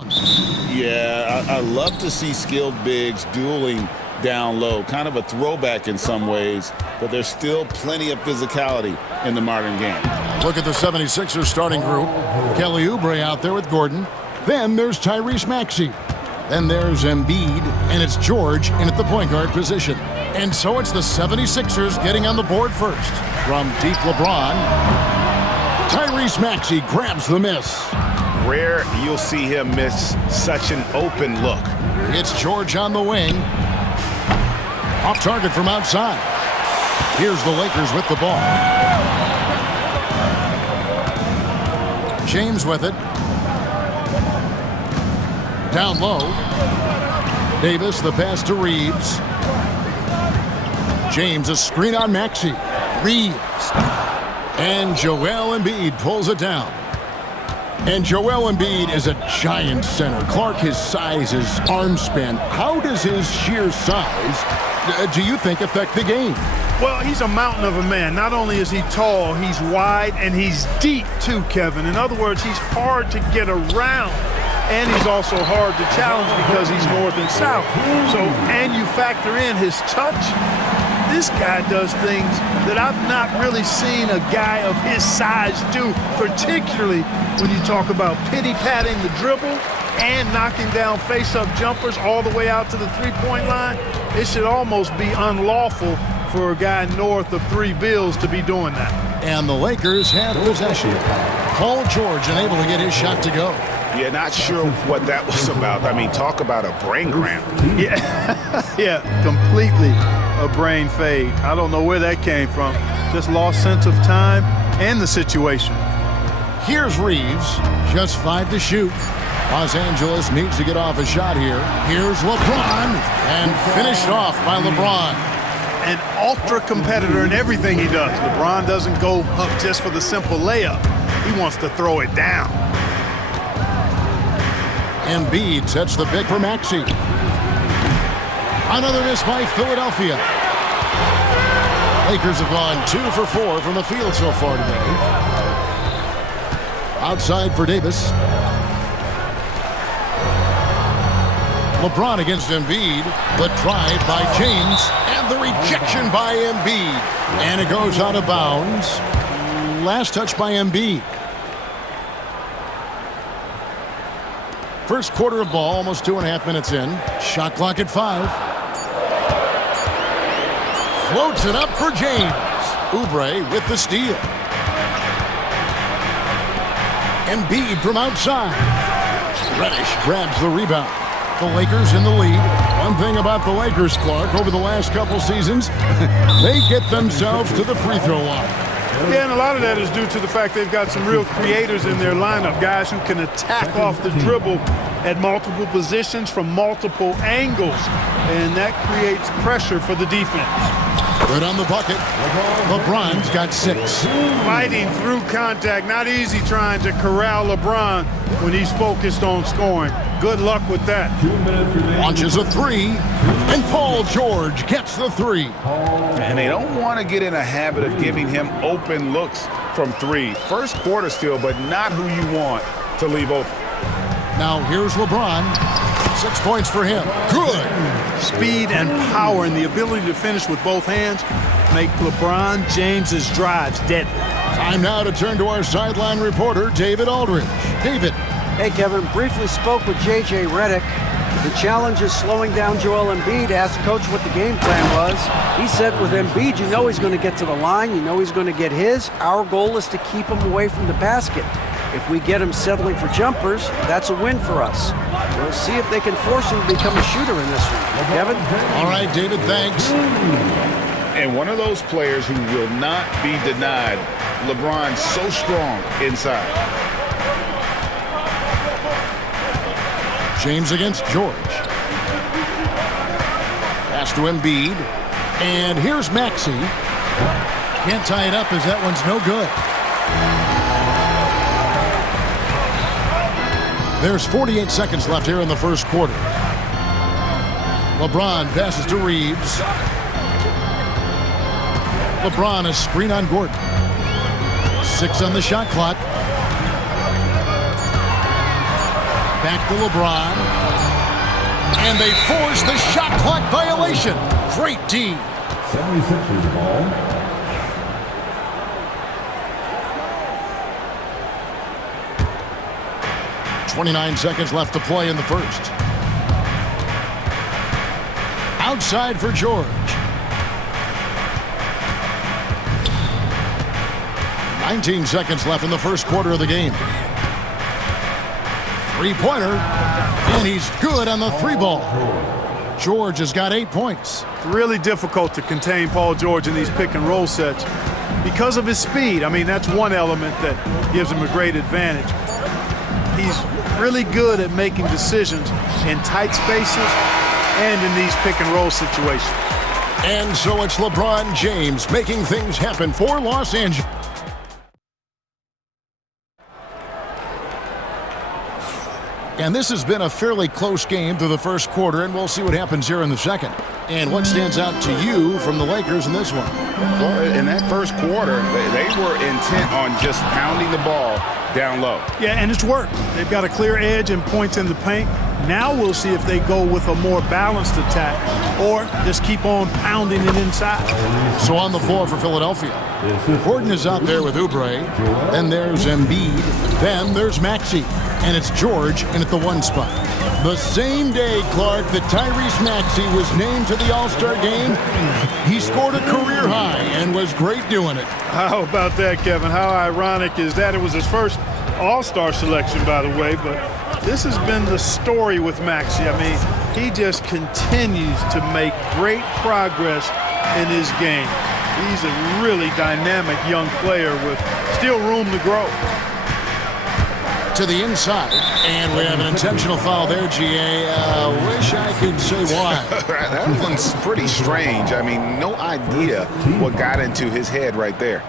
Yeah, I love to see skilled bigs dueling down low. Kind of a throwback in some ways, but there's still plenty of physicality in the modern game. Look at the 76ers starting group. Kelly Oubre out there with Gordon. Then there's Tyrese Maxey. Then there's Embiid, and it's George in at the point guard position. And so it's the 76ers getting on the board first. From deep LeBron, Tyrese Maxey grabs the miss. Rare you'll see him miss such an open look. It's George on the wing. Off target from outside. Here's the Lakers with the ball. James with it. Down low. Davis, the pass to Reeves. James, a screen on Maxey. Reeves. And Joel Embiid pulls it down. And Joel Embiid is a giant center. Clark, his size, his arm span. How does his sheer size, do you think, affect the game? Well, he's a mountain of a man. Not only is he tall, he's wide, and he's deep too, Kevin. In other words, he's hard to get around. And he's also hard to challenge because he's north and south. So, and you factor in his touch. This guy does things that I've not really seen a guy of his size do, particularly when you talk about pity-patting the dribble and knocking down face-up jumpers all the way out to the three-point line. It should almost be unlawful for a guy north of 3 bills to be doing that. And the Lakers have possession. Paul George unable to get his shot to go. Yeah, not sure what that was about. I mean, talk about a brain cramp. Yeah, yeah, completely a brain fade. I don't know where that came from. Just lost sense of time and the situation. Here's Reeves, just 5 to shoot. Los Angeles needs to get off a shot here. Here's LeBron, and finished off by LeBron. An ultra competitor in everything he does. LeBron doesn't go up just for the simple layup. He wants to throw it down. Embiid sets the pick for Maxey. Another miss by Philadelphia. Lakers have gone 2 for 4 from the field so far today. Outside for Davis. LeBron against Embiid. The drive by James. And the rejection by Embiid. And it goes out of bounds. Last touch by Embiid. First quarter of ball, almost 2.5 minutes in. Shot clock at 5. Floats it up for James. Oubre with the steal. Embiid from outside. Reddish grabs the rebound. The Lakers in the lead. One thing about the Lakers, Clark, over the last couple seasons, they get themselves to the free throw line. Yeah, and a lot of that is due to the fact they've got some real creators in their lineup, guys who can attack off the dribble at multiple positions from multiple angles, and that creates pressure for the defense. Good on the bucket. LeBron's got 6. Fighting through contact, not easy trying to corral LeBron when he's focused on scoring. Good luck with that. Launches a 3, and Paul George gets the 3. And they don't want to get in a habit of giving him open looks from 3. First quarter still, but not who you want to leave open. Now here's LeBron. 6 points for him. Good. Speed and power and the ability to finish with both hands make LeBron James's drives deadly. Time now to turn to our sideline reporter, David Aldridge. David. Hey, Kevin, briefly spoke with J.J. Redick. The challenge is slowing down Joel Embiid. Asked Coach what the game plan was. He said with Embiid, you know he's going to get to the line. You know he's going to get his. Our goal is to keep him away from the basket. If we get him settling for jumpers, that's a win for us. We'll see if they can force him to become a shooter in this one. Kevin? All right, David, thanks. And one of those players who will not be denied. LeBron's so strong inside. James against George. Pass to Embiid. And here's Maxey. Can't tie it up as that one's no good. There's 48 seconds left here in the first quarter. LeBron passes to Reeves. LeBron, a screen on Gordon. 6 on the shot clock. Back to LeBron. And they force the shot clock violation. Great D. 76ers ball. .29 seconds left to play in the first. Outside for George. 19 seconds left in the first quarter of the game. Three-pointer, and he's good on the three ball. George has got 8 points. It's really difficult to contain Paul George in these pick and roll sets because of his speed. I mean, that's one element that gives him a great advantage. He's really good at making decisions in tight spaces and in these pick and roll situations. And so it's LeBron James making things happen for Los Angeles. And this has been a fairly close game through the first quarter, and we'll see what happens here in the second. And what stands out to you from the Lakers in this one? Well, in that first quarter, they were intent on just pounding the ball down low. Yeah, and it's worked. They've got a clear edge and points in the paint. Now we'll see if they go with a more balanced attack or just keep on pounding it inside. So on the floor for Philadelphia, Gordon is out there with Oubre. Then there's Embiid. Then there's Maxey. And it's George in at the 1 spot. The same day, Clark, that Tyrese Maxey was named to the All-Star game, he scored a career high and was great doing it. How about that, Kevin? How ironic is that? It was his first All-Star selection, by the way, but this has been the story with Maxey. I mean, he just continues to make great progress in his game. He's a really dynamic young player with still room to grow. To the inside, and we have an intentional foul there, GA. Wish I could say why. That one's pretty strange. I mean, no idea what got into his head right there.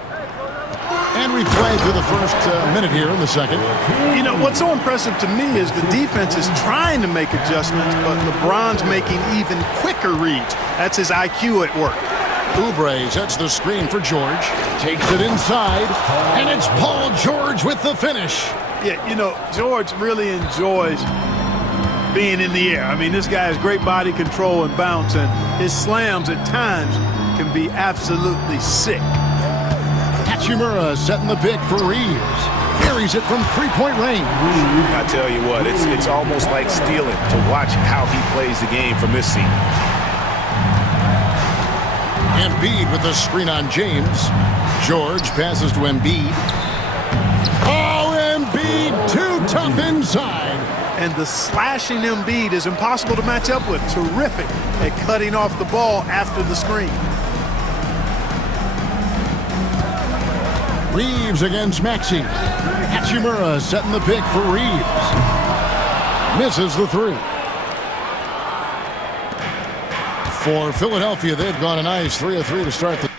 And we've played through the first minute here in the second. You know, what's so impressive to me is the defense is trying to make adjustments, but LeBron's making even quicker reads. That's his IQ at work. Oubre sets the screen for George, takes it inside, and it's Paul George with the finish. Yeah, you know, George really enjoys being in the air. I mean, this guy has great body control and bounce, and his slams at times can be absolutely sick. Hachimura setting the pick for Reeves. Carries it from three-point range. I tell you what, it's almost like stealing to watch how he plays the game from this seat. Embiid with the screen on James. George passes to Embiid. Oh, Embiid, too tough inside. And the slashing Embiid is impossible to match up with. Terrific at cutting off the ball after the screen. Reeves against Maxey. Hachimura setting the pick for Reeves. Misses the three. For Philadelphia, they've gone a nice 3 of 3 to start the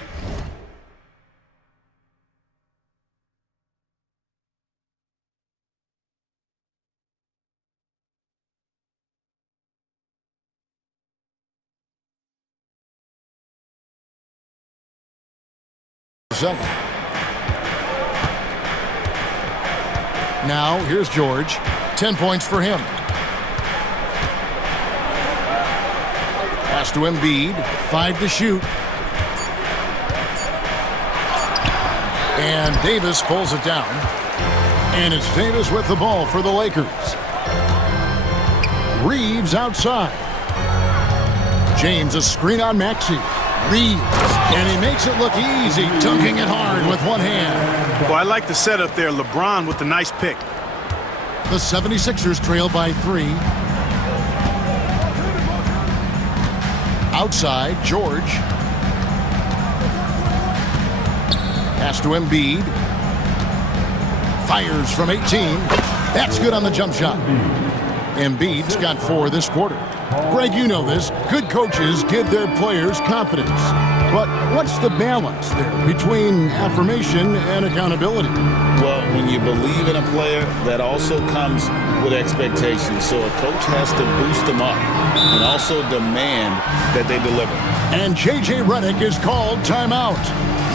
second. Now, here's George. 10 points for him. Pass to Embiid. 5 to shoot. And Davis pulls it down. And it's Davis with the ball for the Lakers. Reeves outside. James a screen on Maxey. Reeves, and he makes it look easy, dunking it hard with one hand. Well, I like the setup there. LeBron with the nice pick. The 76ers trail by 3. Outside, George. Pass to Embiid. Fires from 18. That's good on the jump shot. Embiid's got 4 this quarter. Greg, you know this. Good coaches give their players confidence. But what's the balance there between affirmation and accountability? Well, when you believe in a player, that also comes with expectations. So a coach has to boost them up and also demand that they deliver. And J.J. Redick is called timeout.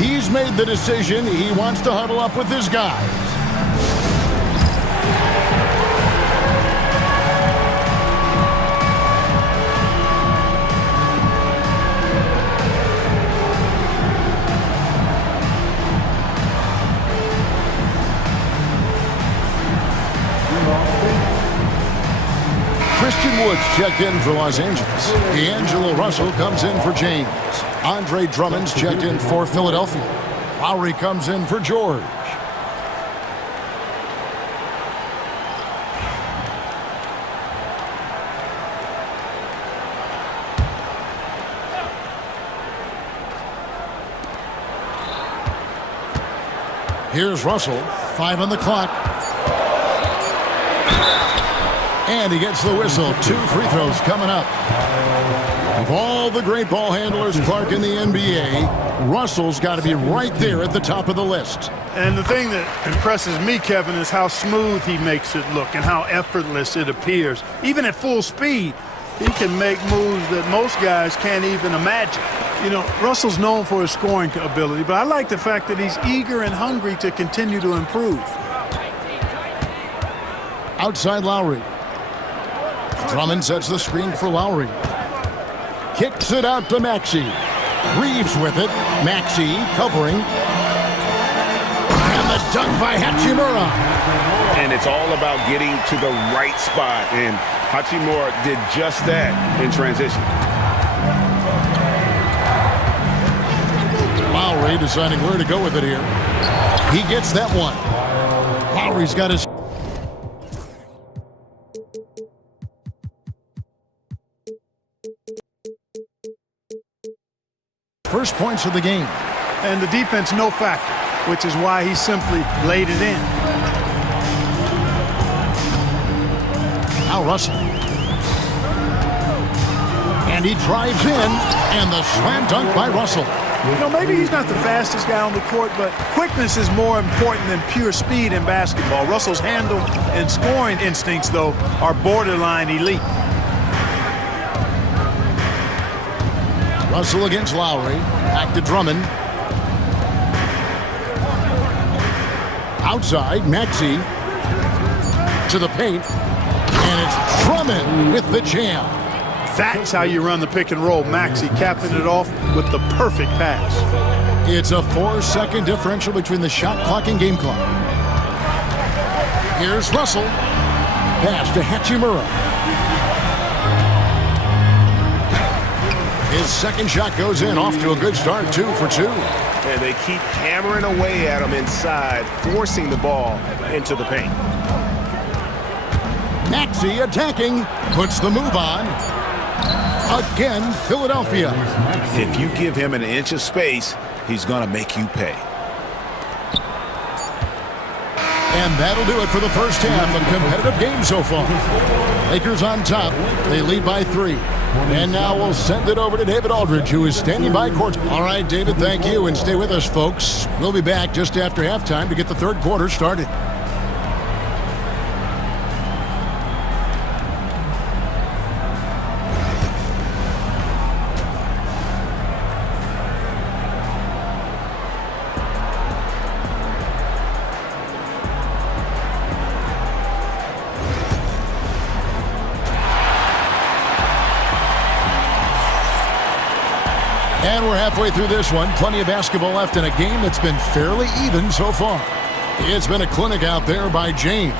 He's made the decision. He wants to huddle up with his guys. Christian Woods checked in for Los Angeles. D'Angelo Russell comes in for James. Andre Drummond's checked in for Philadelphia. Lowry comes in for George. Here's Russell, 5 on the clock. And he gets the whistle. 2 free throws coming up. Of all the great ball handlers, Clark, in the NBA, Russell's got to be right there at the top of the list. And the thing that impresses me, Kevin, is how smooth he makes it look and how effortless it appears. Even at full speed, he can make moves that most guys can't even imagine. You know, Russell's known for his scoring ability, but I like the fact that he's eager and hungry to continue to improve. Outside Lowry. Drummond sets the screen for Lowry. Kicks it out to Maxey. Reeves with it. Maxey covering. And the dunk by Hachimura. And it's all about getting to the right spot, and Hachimura did just that in transition. Lowry deciding where to go with it here. He gets that one. Lowry's got his... first points of the game. And the defense no factor, which is why he simply laid it in. Now Russell. And he drives in, and the slam dunk by Russell. You know, maybe he's not the fastest guy on the court, but quickness is more important than pure speed in basketball. Russell's handle and scoring instincts, though, are borderline elite. Russell against Lowry. Back to Drummond. Outside, Maxey to the paint. And it's Drummond with the jam. That's how you run the pick and roll. Maxey capping it off with the perfect pass. It's a 4-second differential between the shot clock and game clock. Here's Russell. Pass to Hachimura. His second shot goes in, off to a good start, 2 for 2. And they keep hammering away at him inside, forcing the ball into the paint. Maxey attacking, puts the move on. Again, Philadelphia. If you give him an inch of space, he's going to make you pay. And that'll do it for the first half. A competitive game so far. Lakers on top. They lead by 3. And now we'll send it over to David Aldridge, who is standing by court. All right, David, thank you. And stay with us, folks. We'll be back just after halftime to get the third quarter started. And we're halfway through this one. Plenty of basketball left in a game that's been fairly even so far. It's been a clinic out there by James.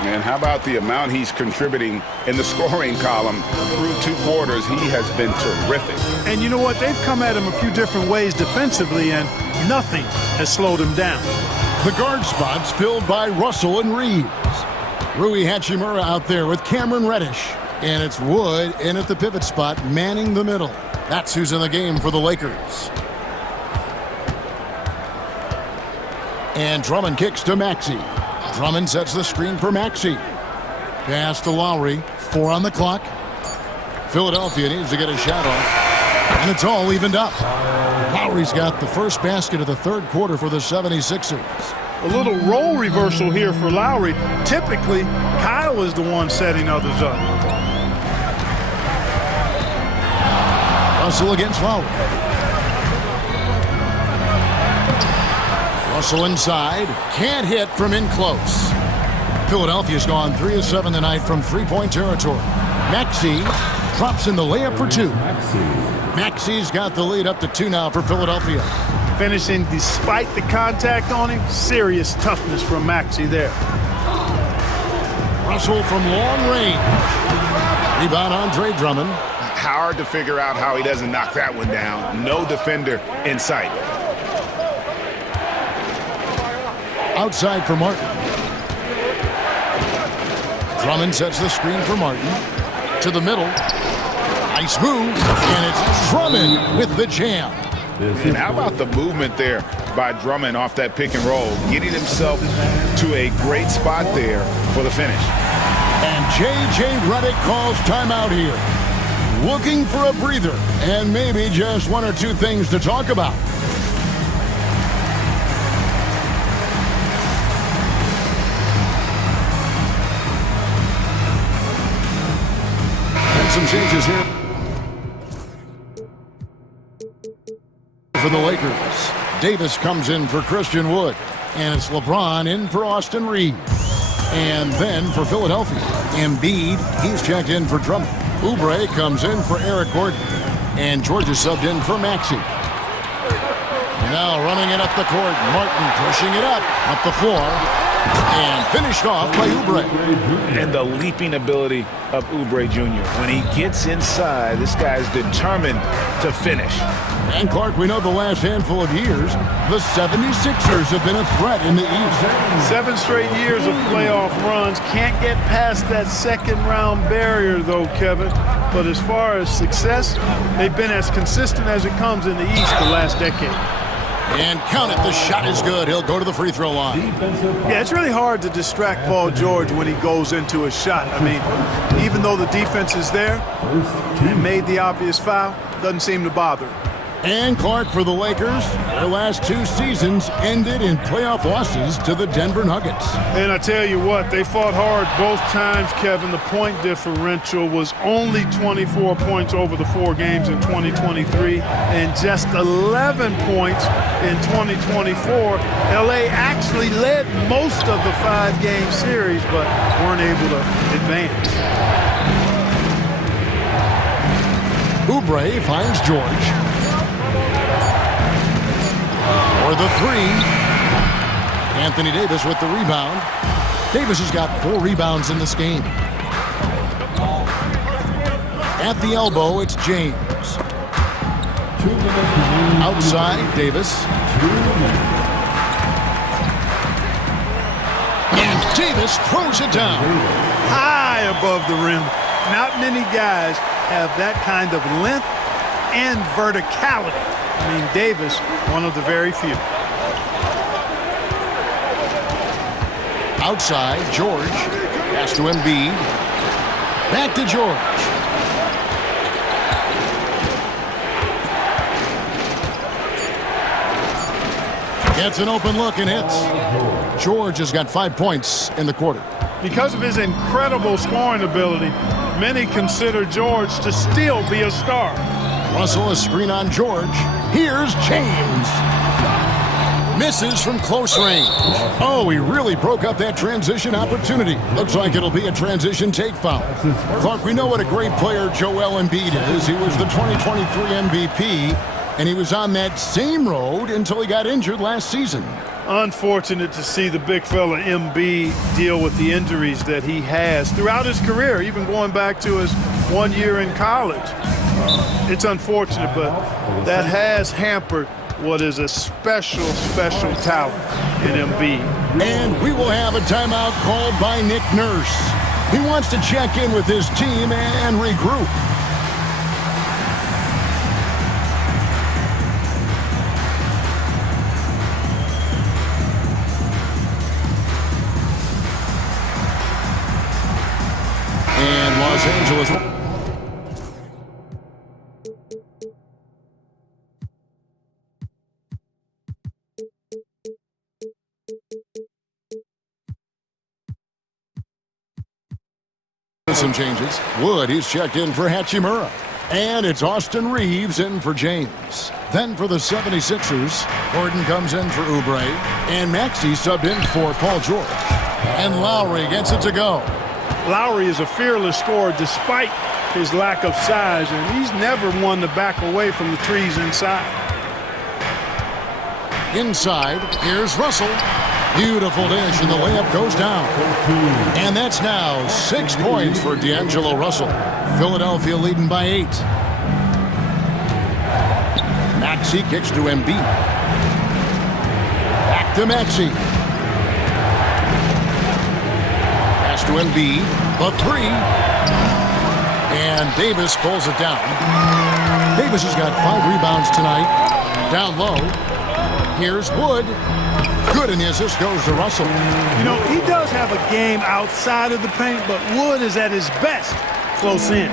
And how about the amount he's contributing in the scoring column through 2 quarters? He has been terrific. And you know what? They've come at him a few different ways defensively, and nothing has slowed him down. The guard spots filled by Russell and Reeves. Rui Hachimura out there with Cameron Reddish. And it's Wood in at the pivot spot, manning the middle. That's who's in the game for the Lakers. And Drummond kicks to Maxey. Drummond sets the screen for Maxey. Pass to Lowry. 4 on the clock. Philadelphia needs to get a shot off. And it's all evened up. Lowry's got the first basket of the third quarter for the 76ers. A little role reversal here for Lowry. Typically, Kyle is the one setting others up. Russell against Lowry. Russell inside. Can't hit from in close. Philadelphia's gone 3 of 7 tonight from three-point territory. Maxey drops in the layup for 2. Maxey's got the lead up to 2 now for Philadelphia. Finishing despite the contact on him. Serious toughness from Maxey there. Russell from long range. Rebound Andre Drummond. Hard to figure out how he doesn't knock that one down. No defender in sight. Outside for Martin. Drummond sets the screen for Martin. To the middle. Nice move. And it's Drummond with the jam. And how about the movement there by Drummond off that pick and roll, getting himself to a great spot there for the finish. And J.J. Redick calls timeout here. Looking for a breather and maybe just one or two things to talk about. And some changes here for the Lakers. Davis comes in for Christian Wood. And it's LeBron in for Austin Reeves. And then for Philadelphia, Embiid, he's checked in for Drummond. Oubre comes in for Eric Gordon. And George is subbed in for Maxey. Now running it up the court, Martin pushing it up the floor. And finished off by Oubre. And the leaping ability of Oubre Jr. When he gets inside, this guy's determined to finish. And Clark, we know the last handful of years, the 76ers have been a threat in the East. 7 straight years of playoff runs. Can't get past that second round barrier though, Kevin. But as far as success, they've been as consistent as it comes in the East the last decade. And count it, the shot is good. He'll go to the free throw line. Yeah, it's really hard to distract Paul George when he goes into a shot. I mean, even though the defense is there and made the obvious foul, doesn't seem to bother him. And Clark, for the Lakers, their last 2 seasons ended in playoff losses to the Denver Nuggets. And I tell you what, they fought hard both times, Kevin. The point differential was only 24 points over the 4 games in 2023 and just 11 points in 2024. LA actually led most of the 5-game series, but weren't able to advance. Oubre finds George. For the 3. Anthony Davis with the rebound. Davis has got 4 rebounds in this game. At the elbow, it's James. Outside, Davis. And Davis throws it down. High above the rim. Not many guys have that kind of length and verticality. I mean, Davis, one of the very few. Outside, George. Pass to Embiid. Back to George. Gets an open look and hits. George has got 5 points in the quarter. Because of his incredible scoring ability, many consider George to still be a star. Russell, a screen on George. Here's James. Misses from close range. Oh, he really broke up that transition opportunity. Looks like it'll be a transition take foul. Clark, we know what a great player Joel Embiid is. He was the 2023 MVP, and he was on that same road until he got injured last season. Unfortunate to see the big fella Embiid deal with the injuries that he has throughout his career, even going back to his 1 year in college. It's unfortunate, but that has hampered what is a special talent in Embiid. And we will have a timeout called by Nick Nurse. He wants to check in with his team and regroup. And Los Angeles. Some changes. Wood, he's checked in for Hachimura. And it's Austin Reeves in for James. Then for the 76ers, Gordon comes in for Oubre. And Maxey subbed in for Paul George. And Lowry gets it to go. Lowry is a fearless scorer despite his lack of size, and he's never one to back away from the trees inside. Inside, here's Russell. Beautiful dish, and the layup goes down. And that's now 6 points for D'Angelo Russell. Philadelphia leading by 8. Maxey kicks to Embiid. Back to Maxey. Pass to Embiid. The 3. And Davis pulls it down. Davis has got 5 rebounds tonight. Down low. Here's Wood. Good, and the assist goes to Russell. You know, he does have a game outside of the paint, but Wood is at his best close in.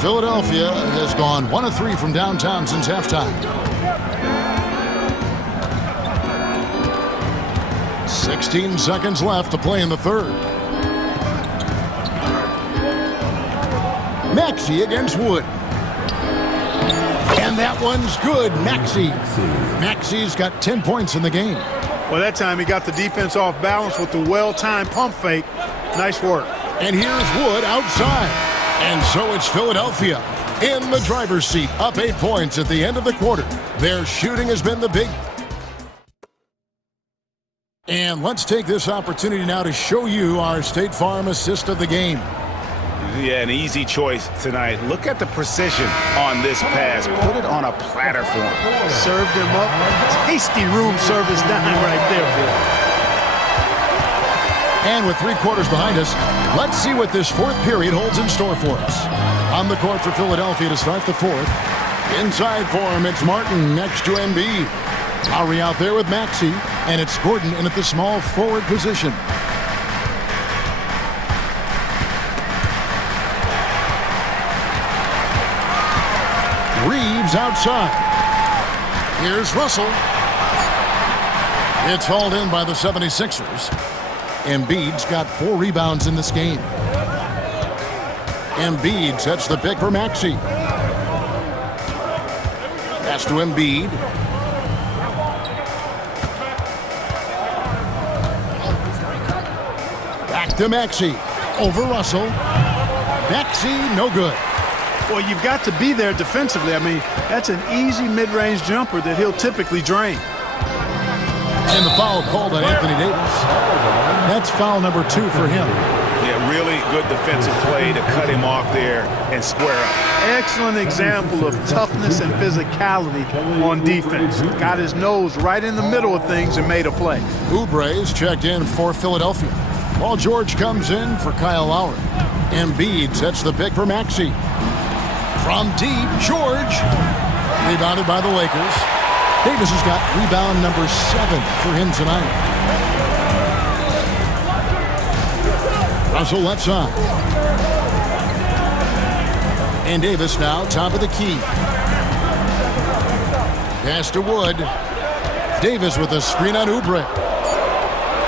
Philadelphia has gone 1 of 3 from downtown since halftime. 16 seconds left to play in the third. Maxey against Wood. And that one's good. Maxey's got 10 points in the game. Well, that time he got the defense off balance with the well-timed pump fake. Nice work. And here's Wood outside. And so it's Philadelphia in the driver's seat, up 8 points at the end of the quarter. Their shooting has been the big. And let's take this opportunity now to show you our State Farm assist of the game. Yeah, an easy choice tonight. Look at the precision on this pass. Put it on a platter for him. Served him up. Tasty room service dime right there, boy. And with 3 quarters behind us, let's see what this 4th period holds in store for us. On the court for Philadelphia to start the 4th. Inside for him, it's Martin next to Embiid. Lowry out there with Maxey, and it's Gordon in at the small forward position. Reeves outside. Here's Russell. It's hauled in by the 76ers. Embiid's got 4 rebounds in this game. Embiid sets the pick for Maxey. Pass to Embiid. Back to Maxey. Over Russell. Maxey, no good. Well, you've got to be there defensively. I mean, that's an easy mid-range jumper that he'll typically drain. And the foul called on Anthony Davis. That's foul number 2 for him. Yeah, really good defensive play to cut him off there and square up. Excellent example of toughness and physicality on defense. Got his nose right in the middle of things and made a play. Oubre's checked in for Philadelphia, while George comes in for Kyle Lowry. Embiid sets the pick for Maxey. From deep, George. Rebounded by the Lakers. Davis has got rebound number 7 for him tonight. Russell left side. And Davis now top of the key. Pass to Wood. Davis with a screen on Oubre.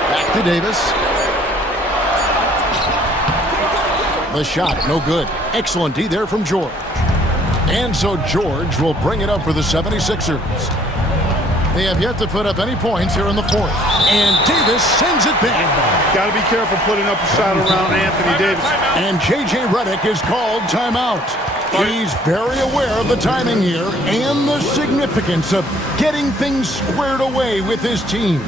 Back to Davis. The shot, no good. Excellent D there from George. And so George will bring it up for the 76ers. They have yet to put up any points here in the 4th. And Davis sends it back. Got to be careful putting up a shot around Anthony Davis. And J.J. Redick is called timeout. He's very aware of the timing here and the significance of getting things squared away with his team.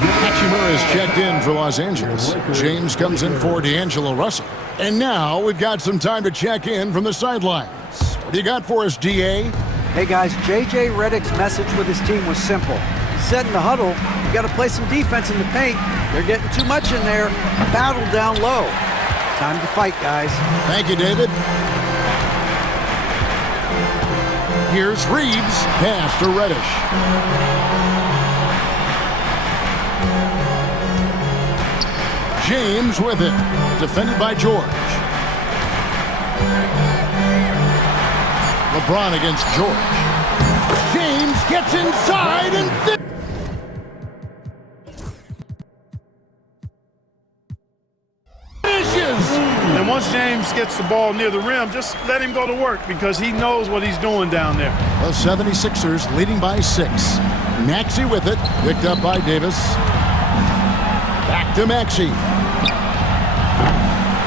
Hachimura is checked in for Los Angeles. James comes in for D'Angelo Russell. And now we've got some time to check in from the sidelines. What do you got for us, DA? Hey guys, J.J. Redick's message with his team was simple. He said in the huddle, you got to play some defense in the paint. They're getting too much in there. Battle down low. Time to fight, guys. Thank you, David. Here's Reeves. Pass to Reddish. James with it. Defended by George. LeBron against George. James gets inside and finishes. And once James gets the ball near the rim, just let him go to work because he knows what he's doing down there. The 76ers leading by 6. Maxey with it. Picked up by Davis. Back to Maxey.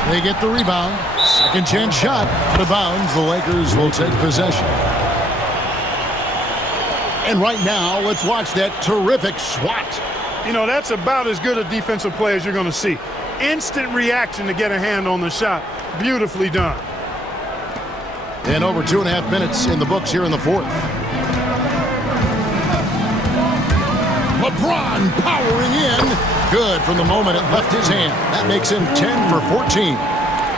They get the rebound. Second chance shot. Out of bounds. The Lakers will take possession. And right now, let's watch that terrific swat. You know, that's about as good a defensive play as you're going to see. Instant reaction to get a hand on the shot. Beautifully done. And over 2.5 minutes in the books here in the fourth. LeBron powering in. Good from the moment it left his hand. That makes him 10 for 14.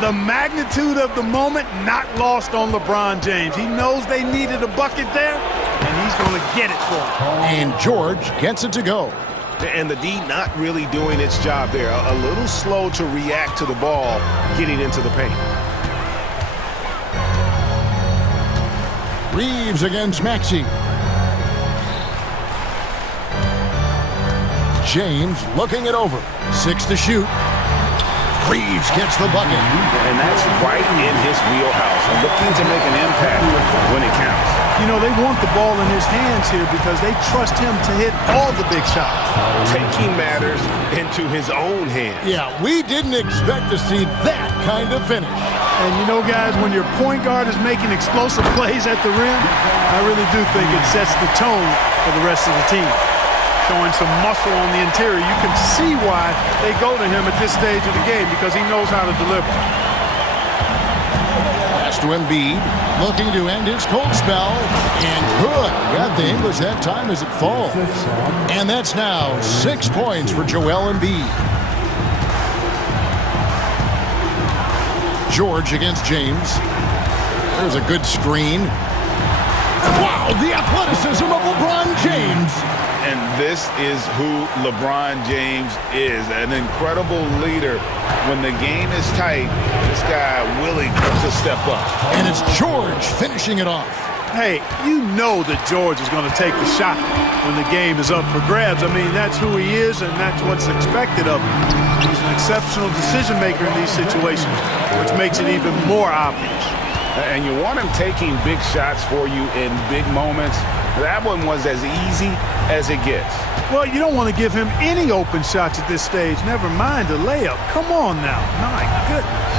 The magnitude of the moment not lost on LeBron James. He knows they needed a bucket there, and he's going to get it for him. And George gets it to go. And the D not really doing its job there. A little slow to react to the ball getting into the paint. Reeves against Maxey. James looking it over. 6 to shoot. Reeves gets the bucket. And that's right in his wheelhouse. Looking to make an impact when it counts. You know, they want the ball in his hands here because they trust him to hit all the big shots. Taking matters into his own hands. Yeah, we didn't expect to see that kind of finish. And you know, guys, when your point guard is making explosive plays at the rim, I really do think it sets the tone for the rest of the team. Showing some muscle on the interior. You can see why they go to him at this stage of the game because he knows how to deliver. Pass to Embiid, looking to end his cold spell. And good. Got the English that time as it falls. And that's now 6 points for Joel Embiid. George against James. There's a good screen. Wow, the athleticism of LeBron James. And this is who LeBron James is, an incredible leader. When the game is tight, this guy willing to step up. And it's George finishing it off. Hey, you know that George is going to take the shot when the game is up for grabs. I mean, that's who he is, and that's what's expected of him. He's an exceptional decision maker in these situations, which makes it even more obvious. And you want him taking big shots for you in big moments. That one was as easy as it gets. Well, you don't want to give him any open shots at this stage. Never mind a layup. Come on now. My goodness.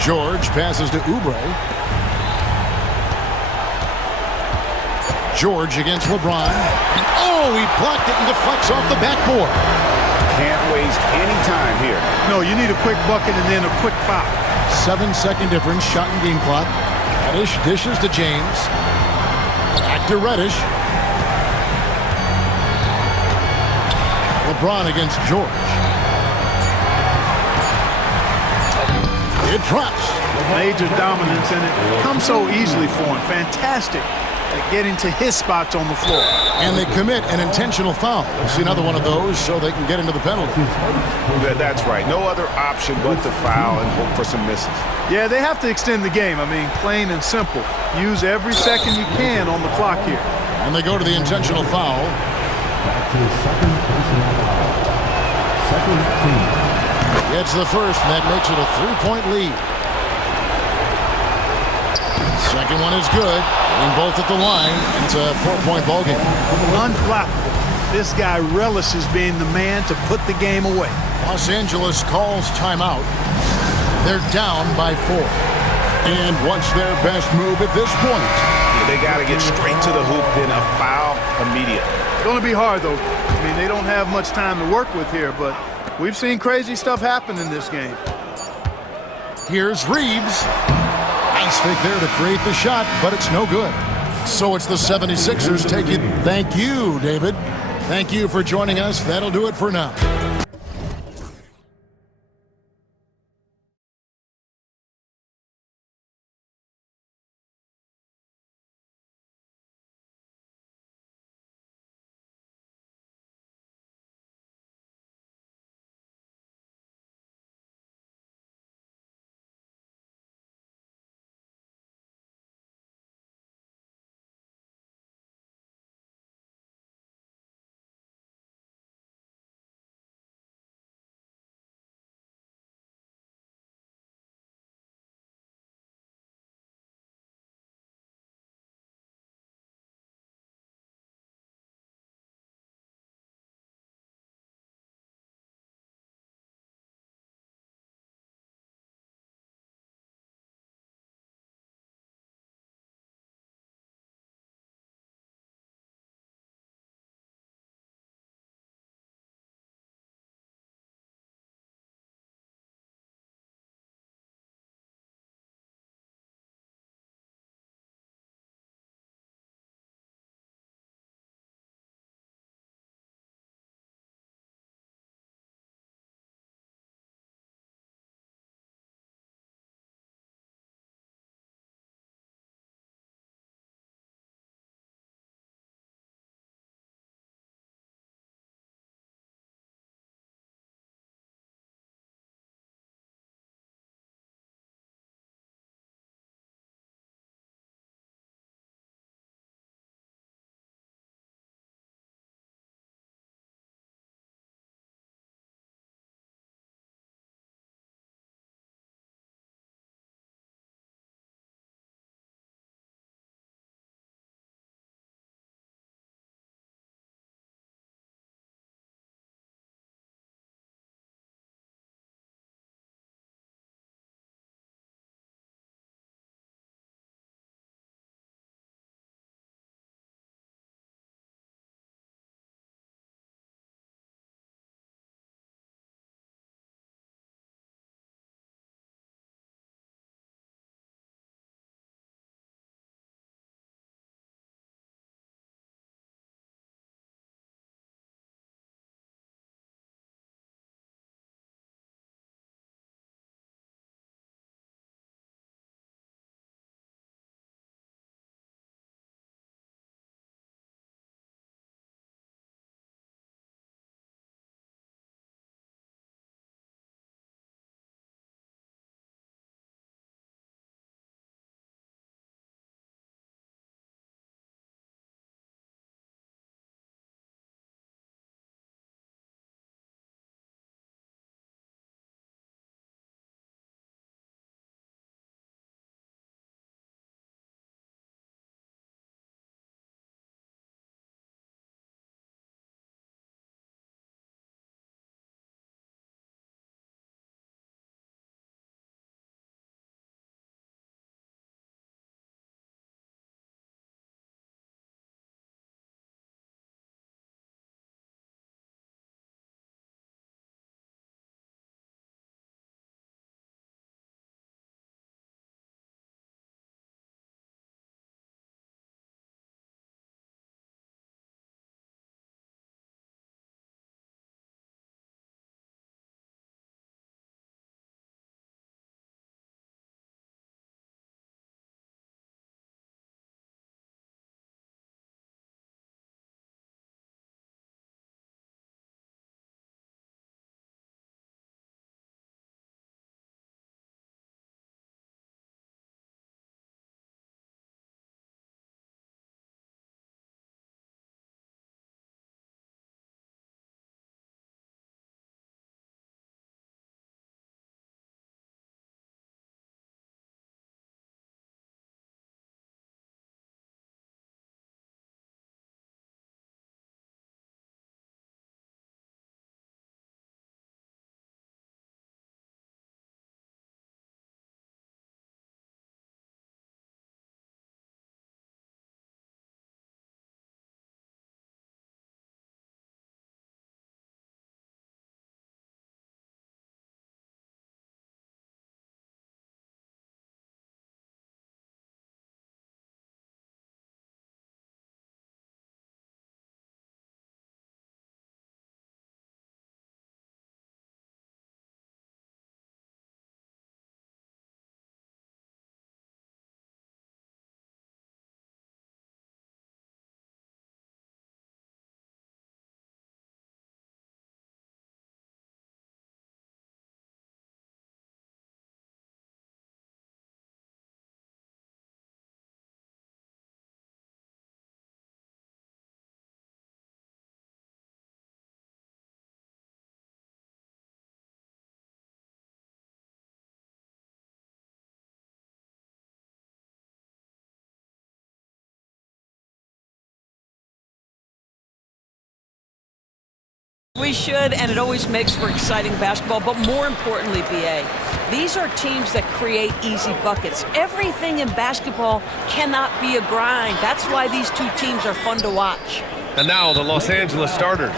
George passes to Oubre. George against LeBron. And oh, he blocked it and deflects off the backboard. Can't waste any time here. No, you need a quick bucket and then a quick foul. 7-second difference, shot and game clock. Reddish dishes to James. Back to Reddish. LeBron against George. It drops. Major dominance, and it comes so easily for him. Fantastic at getting to his spots on the floor. And they commit an intentional foul. We'll see another one of those so they can get into the penalty. That's right. No other option but to foul and hope for some misses. Yeah, they have to extend the game. I mean, plain and simple. Use every second you can on the clock here. And they go to the intentional foul. Gets the first, and that makes it a 3-point lead. Second one is good. Getting both at the line. It's a 4-point ballgame. Unflappable. This guy relishes being the man to put the game away. Los Angeles calls timeout. They're down by 4. And what's their best move at this point? They got to get straight to the hoop, then a foul immediate. Going to be hard, though. I mean, they don't have much time to work with here, but we've seen crazy stuff happen in this game. Here's Reeves. Nice fake there to create the shot, but it's no good. So it's the 76ers taking. Thank you, David. Thank you for joining us. That'll do it for now. We should, and it always makes for exciting basketball, but more importantly, BA, these are teams that create easy buckets. Everything in basketball cannot be a grind. That's why these two teams are fun to watch. And now the Los Angeles starters.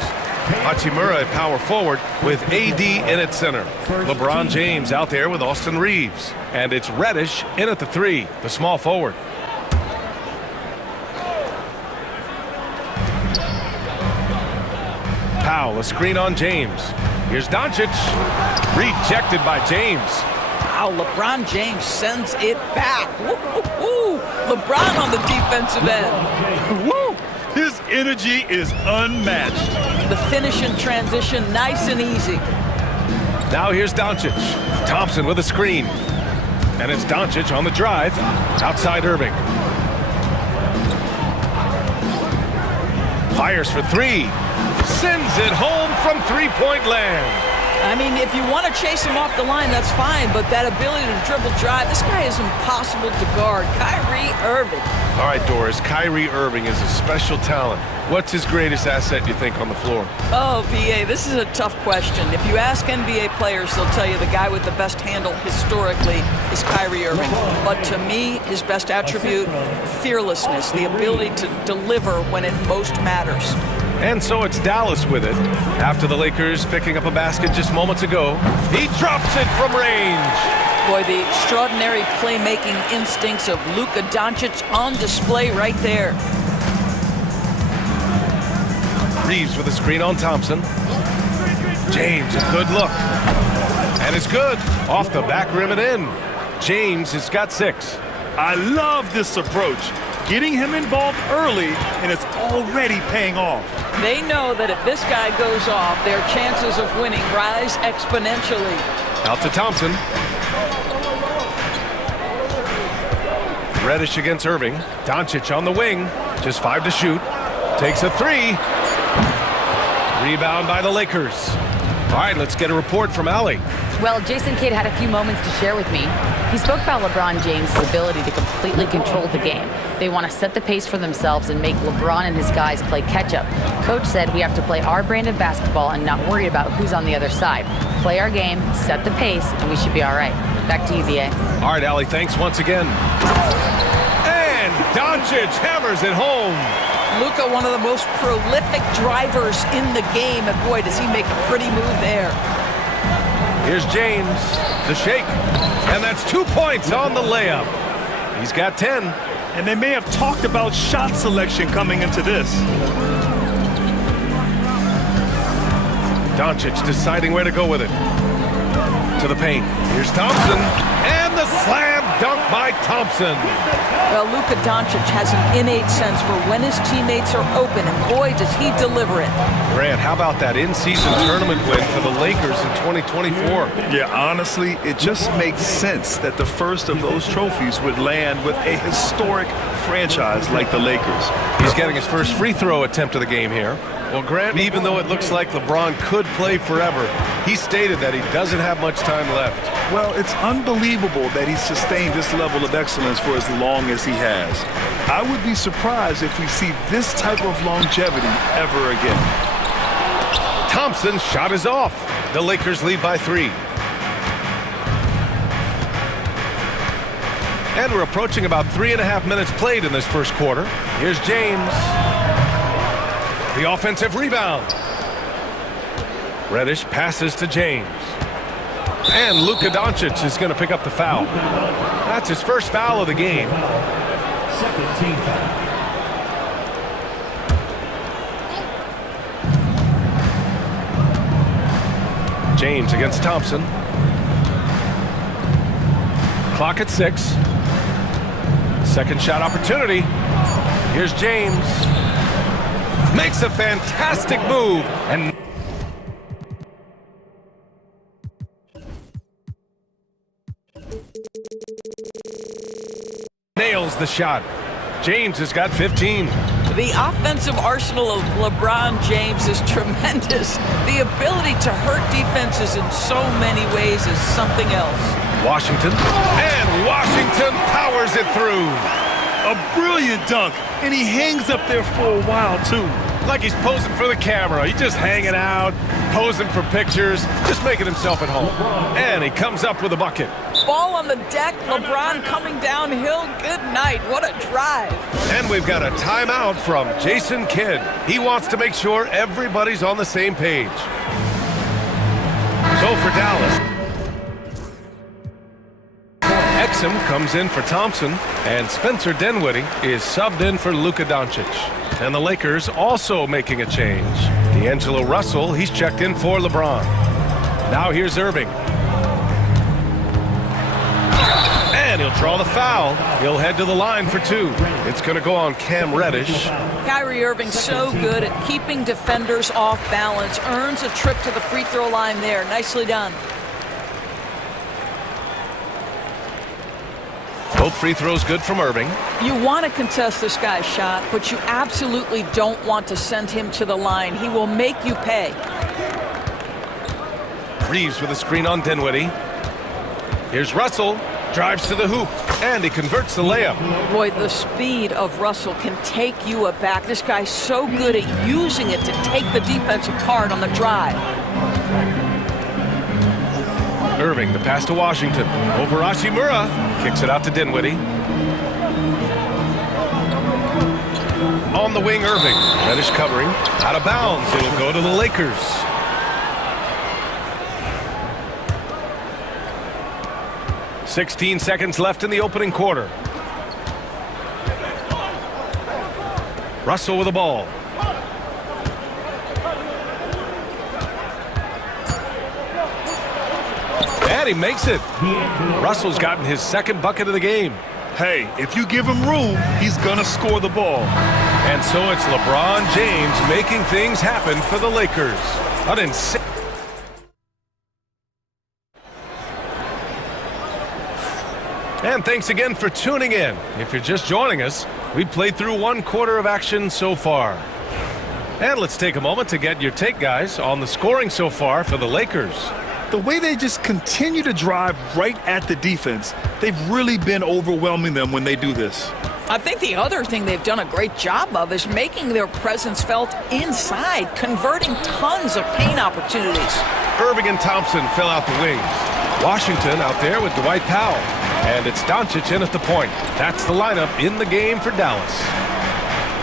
Hachimura at power forward with AD in at center. LeBron James out there with Austin Reeves. And it's Reddish in at the 3, the small forward. Powell, a screen on James. Here's Doncic. Rejected by James. Wow, LeBron James sends it back. Woo-hoo-hoo. LeBron on the defensive end. Woo! His energy is unmatched. The finish in transition, nice and easy. Now here's Doncic. Thompson with a screen. And it's Doncic on the drive. Outside Irving. Fires for 3. Sends it home from three-point land. I mean, if you want to chase him off the line, that's fine, but that ability to dribble drive, this guy is impossible to guard. Kyrie Irving. All right, Doris, Kyrie Irving is a special talent. What's his greatest asset, you think, on the floor? Oh, BA, this is a tough question. If you ask NBA players, they'll tell you the guy with the best handle historically is Kyrie Irving. But to me, his best attribute, fearlessness, the ability to deliver when it most matters. And so it's Dallas with it. After the Lakers picking up a basket just moments ago, he drops it from range. Boy, the extraordinary playmaking instincts of Luka Doncic on display right there. Reeves with a screen on Thompson. James, a good look. And it's good. Off the back rim and in. James has got 6. I love this approach. Getting him involved early, and it's already paying off. They know that if this guy goes off, their chances of winning rise exponentially. Out to Thompson. Reddish against Irving. Doncic on the wing. Just 5 to shoot. Takes a 3. Rebound by the Lakers. All right, let's get a report from Allie. Well, Jason Kidd had a few moments to share with me. He spoke about LeBron James' ability to completely control the game. They want to set the pace for themselves and make LeBron and his guys play catch-up. Coach said we have to play our brand of basketball and not worry about who's on the other side. Play our game, set the pace, and we should be all right. Back to you, VA. All right, Allie, thanks once again. And Doncic hammers it home. Luka, one of the most prolific drivers in the game, and boy, does he make a pretty move there. Here's James, the shake, and that's 2 points on the layup. He's got 10. And they may have talked about shot selection coming into this. Doncic deciding where to go with it. To the paint. Here's Thompson, and the slam dunk by Thompson. Well, Luka Doncic has an innate sense for when his teammates are open, and boy, does he deliver it. Grant, how about that in-season tournament win for the Lakers in 2024? Yeah, honestly, it just makes sense that the first of those trophies would land with a historic franchise like the Lakers. He's getting his first free throw attempt of the game here. Well, Grant, even though it looks like LeBron could play forever, he stated that he doesn't have much time left. Well, it's unbelievable that he's sustained this level of excellence for as long as he has. I would be surprised if we see this type of longevity ever again. Thompson's shot is off. The Lakers lead by 3. And we're approaching about 3.5 minutes played in this first quarter. Here's James. The offensive rebound. Reddish passes to James. And Luka Doncic is going to pick up the foul. That's his first foul of the game. Second team foul. James against Thompson. Clock at 6. Second shot opportunity. Here's James. Makes a fantastic move and nails the shot. James has got 15. The offensive arsenal of LeBron James is tremendous. The ability to hurt defenses in so many ways is something else. Washington, and Washington powers it through. A brilliant dunk, and he hangs up there for a while, too. like he's posing for the camera. He's just hanging out, posing for pictures, just making himself at home. And he comes up with a bucket. Ball on the deck, LeBron coming downhill. Good night. What a drive. And we've got a timeout from Jason Kidd. He wants to make sure everybody's on the same page. So for Dallas, Exum comes in for Thompson, and Spencer Dinwiddie is subbed in for Luka Doncic. And the Lakers also making a change. D'Angelo Russell, he's checked in for LeBron. Now here's Irving. And he'll draw the foul. He'll head to the line for two. It's going to go on Cam Reddish. Kyrie Irving so good at keeping defenders off balance. Earns a trip to the free throw line there. Nicely done. Both free throws good from Irving. You want to contest this guy's shot, but you absolutely don't want to send him to the line. He will make you pay. Reeves with a screen on Dinwiddie. Here's Russell. Drives to the hoop, and he converts the layup. Boy, the speed of Russell can take you aback. This guy's so good at using it to take the defense apart on the drive. Irving, the pass to Washington. Over Hachimura. Kicks it out to Dinwiddie. On the wing, Irving. Reddish covering. Out of bounds. It'll go to the Lakers. "16 seconds left in the opening quarter. Russell with the ball. And he makes it. Russell's gotten his second bucket of the game. Hey, if you give him room, he's gonna score the ball. And so it's LeBron James making things happen for the Lakers. An insane. And thanks again for tuning in. If you're just joining us, we played through one quarter of action so far. And let's take a moment to get your take, guys, on the scoring so far for the Lakers. The way they just continue to drive right at the defense, they've really been overwhelming them when they do this. I think the other thing they've done a great job of is making their presence felt inside, converting tons of paint opportunities. Irving and Thompson fill out the wings. Washington out there with Dwight Powell. And it's Doncic in at the point. That's the lineup in the game for Dallas.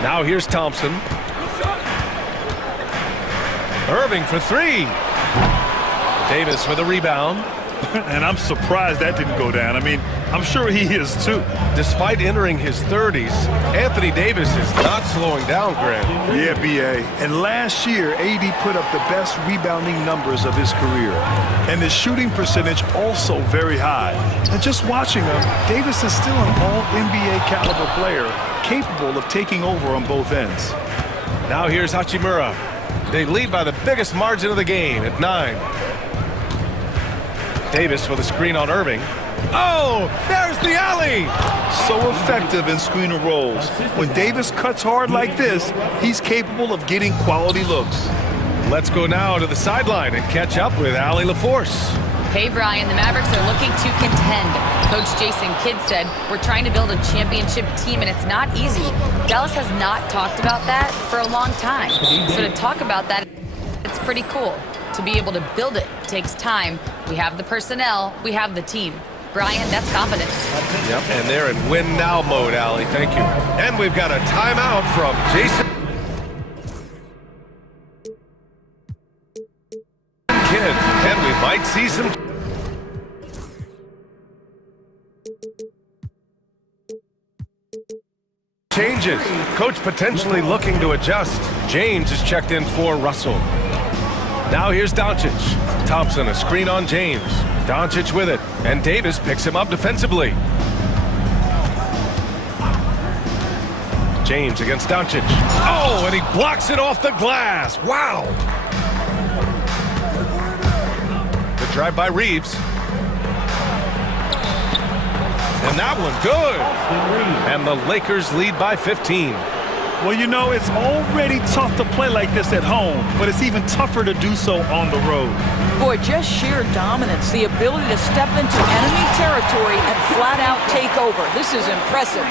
Now here's Thompson. Irving for three. Davis with a rebound. And I'm surprised that didn't go down. I mean, I'm sure he is too. Despite entering his 30s, Anthony Davis is not slowing down, Grant. Yeah, B.A. And last year, AD put up the best rebounding numbers of his career. And his shooting percentage also very high. And just watching him, Davis is still an all-NBA caliber player, capable of taking over on both ends. Now here's Hachimura. They lead by the biggest margin of the game at 9. Davis with a screen on Irving. Oh, there's the alley! So effective in screen and rolls. When Davis cuts hard like this, he's capable of getting quality looks. Let's go now to the sideline and catch up with Allie LaForce. Hey, Brian, the Mavericks are looking to contend. Coach Jason Kidd said, we're trying to build a championship team, and it's not easy. Dallas has not talked about that for a long time. So to talk about that, it's pretty cool. To be able to build it takes time. We have the personnel, we have the team. Brian, that's confidence. Yep, and they're in win now mode, Allie. Thank you. And we've got a timeout from Jason Kidd. And we might see some changes. Coach potentially looking to adjust. James is checked in for Russell. Now here's Doncic. Thompson, a screen on James. Doncic with it, and Davis picks him up defensively. James against Doncic. Oh, and he blocks it off the glass. Wow. Good drive by Reeves. And that one good. And the Lakers lead by 15. Well, you know, it's already tough to play like this at home, but it's even tougher to do so on the road. Boy, just sheer dominance, the ability to step into enemy territory and flat out take over. This is impressive.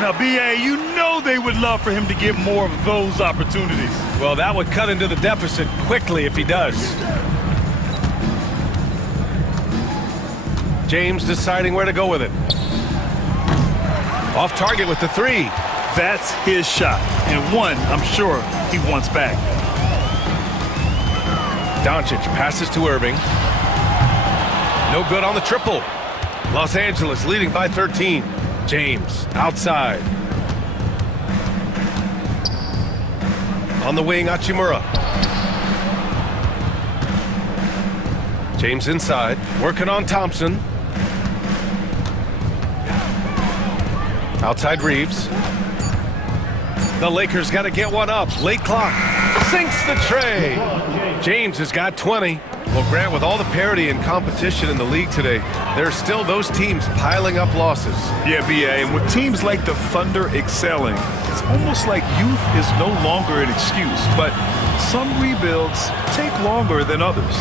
Now, B.A., you know they would love for him to get more of those opportunities. Well, that would cut into the deficit quickly if he does. James deciding where to go with it. Off target with the three. That's his shot, and one I'm sure he wants back. Doncic passes to Irving. No good on the triple. Los Angeles leading by 13. James outside. On the wing, Hachimura. James inside, working on Thompson. Outside Reeves. The Lakers got to get one up. Late clock. Sinks the tray. James has got 20. Well, Grant, with all the parity and competition in the league today, there are still those teams piling up losses. Yeah, B.A., and with teams like the Thunder excelling, it's almost like youth is no longer an excuse, but some rebuilds take longer than others.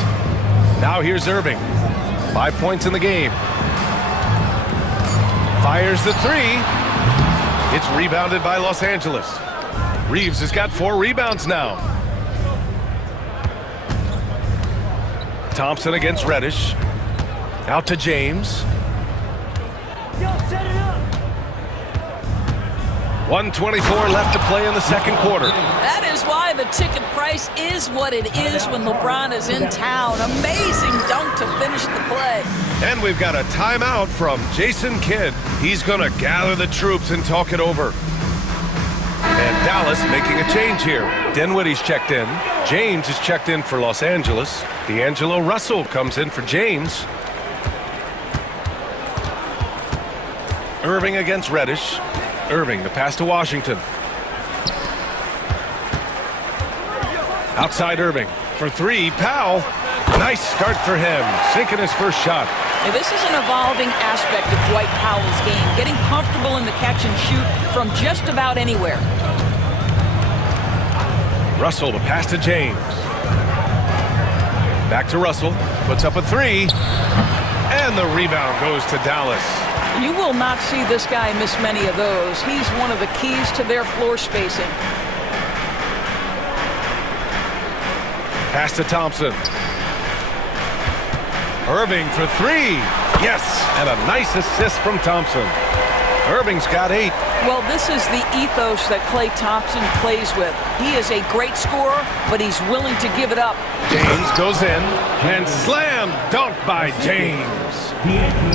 Now here's Irving. 5 points in the game. Fires the three. It's rebounded by Los Angeles. Reeves has got 4 rebounds now. Thompson against Reddish. Out to James. 1:24 left to play in the second quarter. That is why the ticket price is what it is when LeBron is in town. Amazing dunk to finish the play. And we've got a timeout from Jason Kidd. He's going to gather the troops and talk it over. And Dallas making a change here. Dinwiddie's checked in. James is checked in for Los Angeles. D'Angelo Russell comes in for James. Irving against Reddish. Irving, the pass to Washington. Outside Irving for three. Powell. Nice start for him. Sinking his first shot. Now, this is an evolving aspect of Dwight Powell's game, getting comfortable in the catch and shoot from just about anywhere. Russell, the pass to James. Back to Russell. Puts up a three. And the rebound goes to Dallas. You will not see this guy miss many of those. He's one of the keys to their floor spacing. Pass to Thompson. Irving for three. Yes, and a nice assist from Thompson. Irving's got 8. Well, this is the ethos that Klay Thompson plays with. He is a great scorer, but he's willing to give it up. James goes in and slam dunk by James.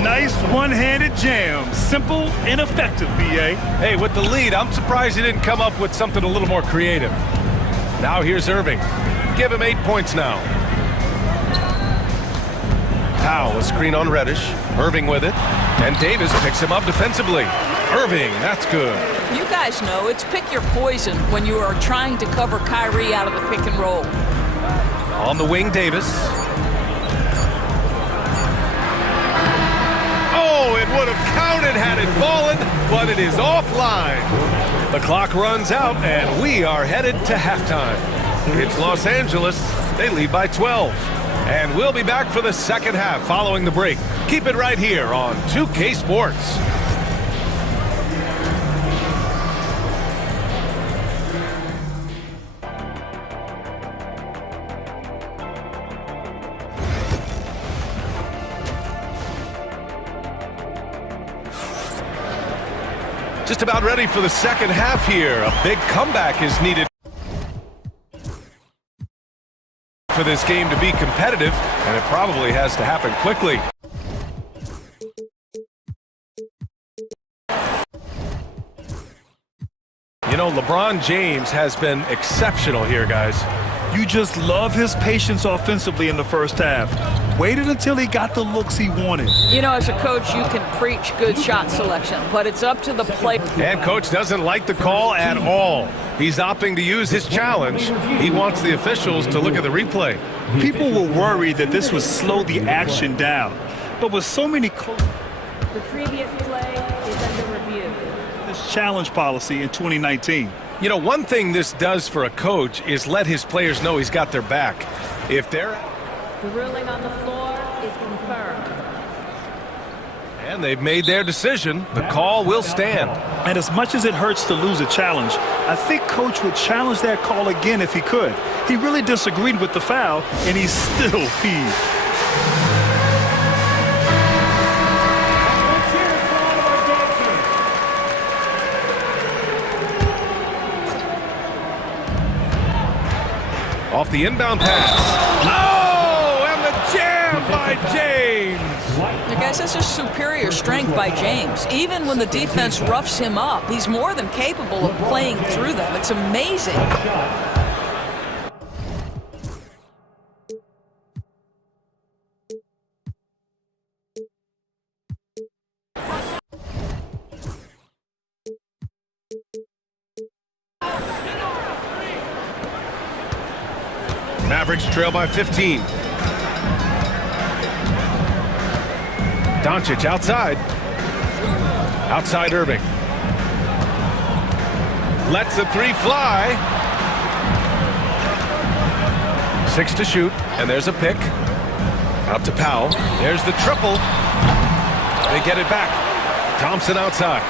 Nice one-handed jam. Simple and effective, B.A. Hey, with the lead, I'm surprised he didn't come up with something a little more creative. Now here's Irving. Give him 8 points now. Powell, a screen on Reddish. Irving with it. And Davis picks him up defensively. Irving, that's good. You guys know it's pick your poison when you are trying to cover Kyrie out of the pick and roll. On the wing, Davis. Oh, it would have counted had it fallen, but it is offline. The clock runs out, and we are headed to halftime. It's Los Angeles. They lead by 12. And we'll be back for the second half following the break. Keep it right here on 2K Sports. Just about ready for the second half here. A big comeback is needed for this game to be competitive, and it probably has to happen quickly. You know, LeBron James has been exceptional here, guys. You just love his patience offensively in the first half. Waited until he got the looks he wanted. You know, as a coach, you can preach good shot selection, but it's up to the play. And coach doesn't like the call at all. He's opting to use his challenge. He wants the officials to look at the replay. People were worried that this would slow the action down, but with so many the previous play is under review. This challenge policy in 2019. You know, one thing this does for a coach is let his players know he's got their back. If they're... The ruling on the floor is confirmed. And they've made their decision. The call will stand. And as much as it hurts to lose a challenge, I think Coach would challenge that call again if he could. He really disagreed with the foul, and he's still peeved. Off the inbound pass. Oh, and the jam by James. Guys, this is superior strength by James. Even when the defense roughs him up, he's more than capable of playing through them. It's amazing. Mavericks trail by 15. Doncic outside. Outside Irving. Lets the three fly. 6 to shoot, and there's a pick. Out to Powell. There's the triple. They get it back. Thompson outside.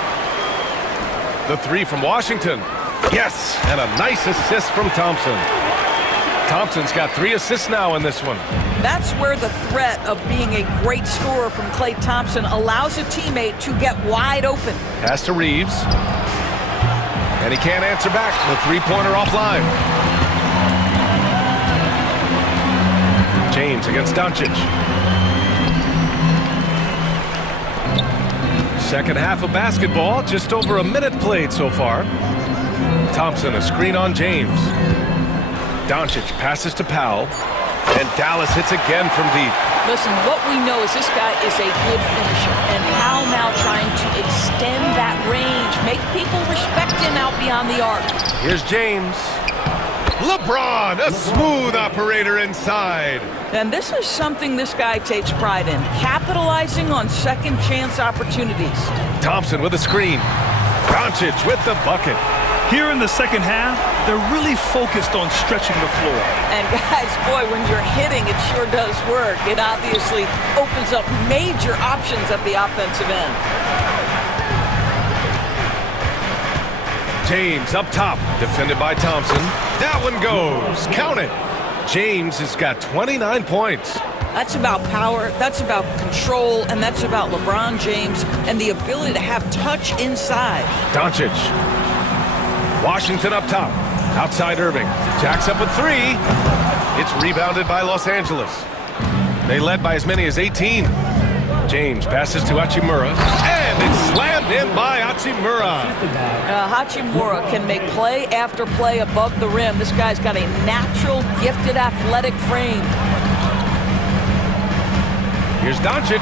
The three from Washington. Yes, and a nice assist from Thompson. Thompson's got 3 assists now in this one. That's where the threat of being a great scorer from Klay Thompson allows a teammate to get wide open. Pass to Reeves. And he can't answer back. The three-pointer offline. James against Doncic. Second half of basketball. Just over a minute played so far. Thompson, a screen on James. Doncic passes to Powell, and Dallas hits again from deep. Listen, what we know is this guy is a good finisher, and Powell now trying to extend that range, make people respect him out beyond the arc. Here's James. LeBron, a smooth operator inside. And this is something this guy takes pride in, capitalizing on second chance opportunities. Thompson with a screen. Doncic with the bucket. Here in the second half, they're really focused on stretching the floor. And guys, boy, when you're hitting, it sure does work. It obviously opens up major options at the offensive end. James up top, defended by Thompson. That one goes. Count it. James has got 29 points. That's about power, that's about control, and that's about LeBron James and the ability to have touch inside. Doncic. Washington up top. Outside Irving. Jacks up a 3. It's rebounded by Los Angeles. They led by as many as 18. James passes to Hachimura. And it's slammed in by Hachimura. Hachimura can make play after play above the rim. This guy's got a natural, gifted, athletic frame. Here's Doncic.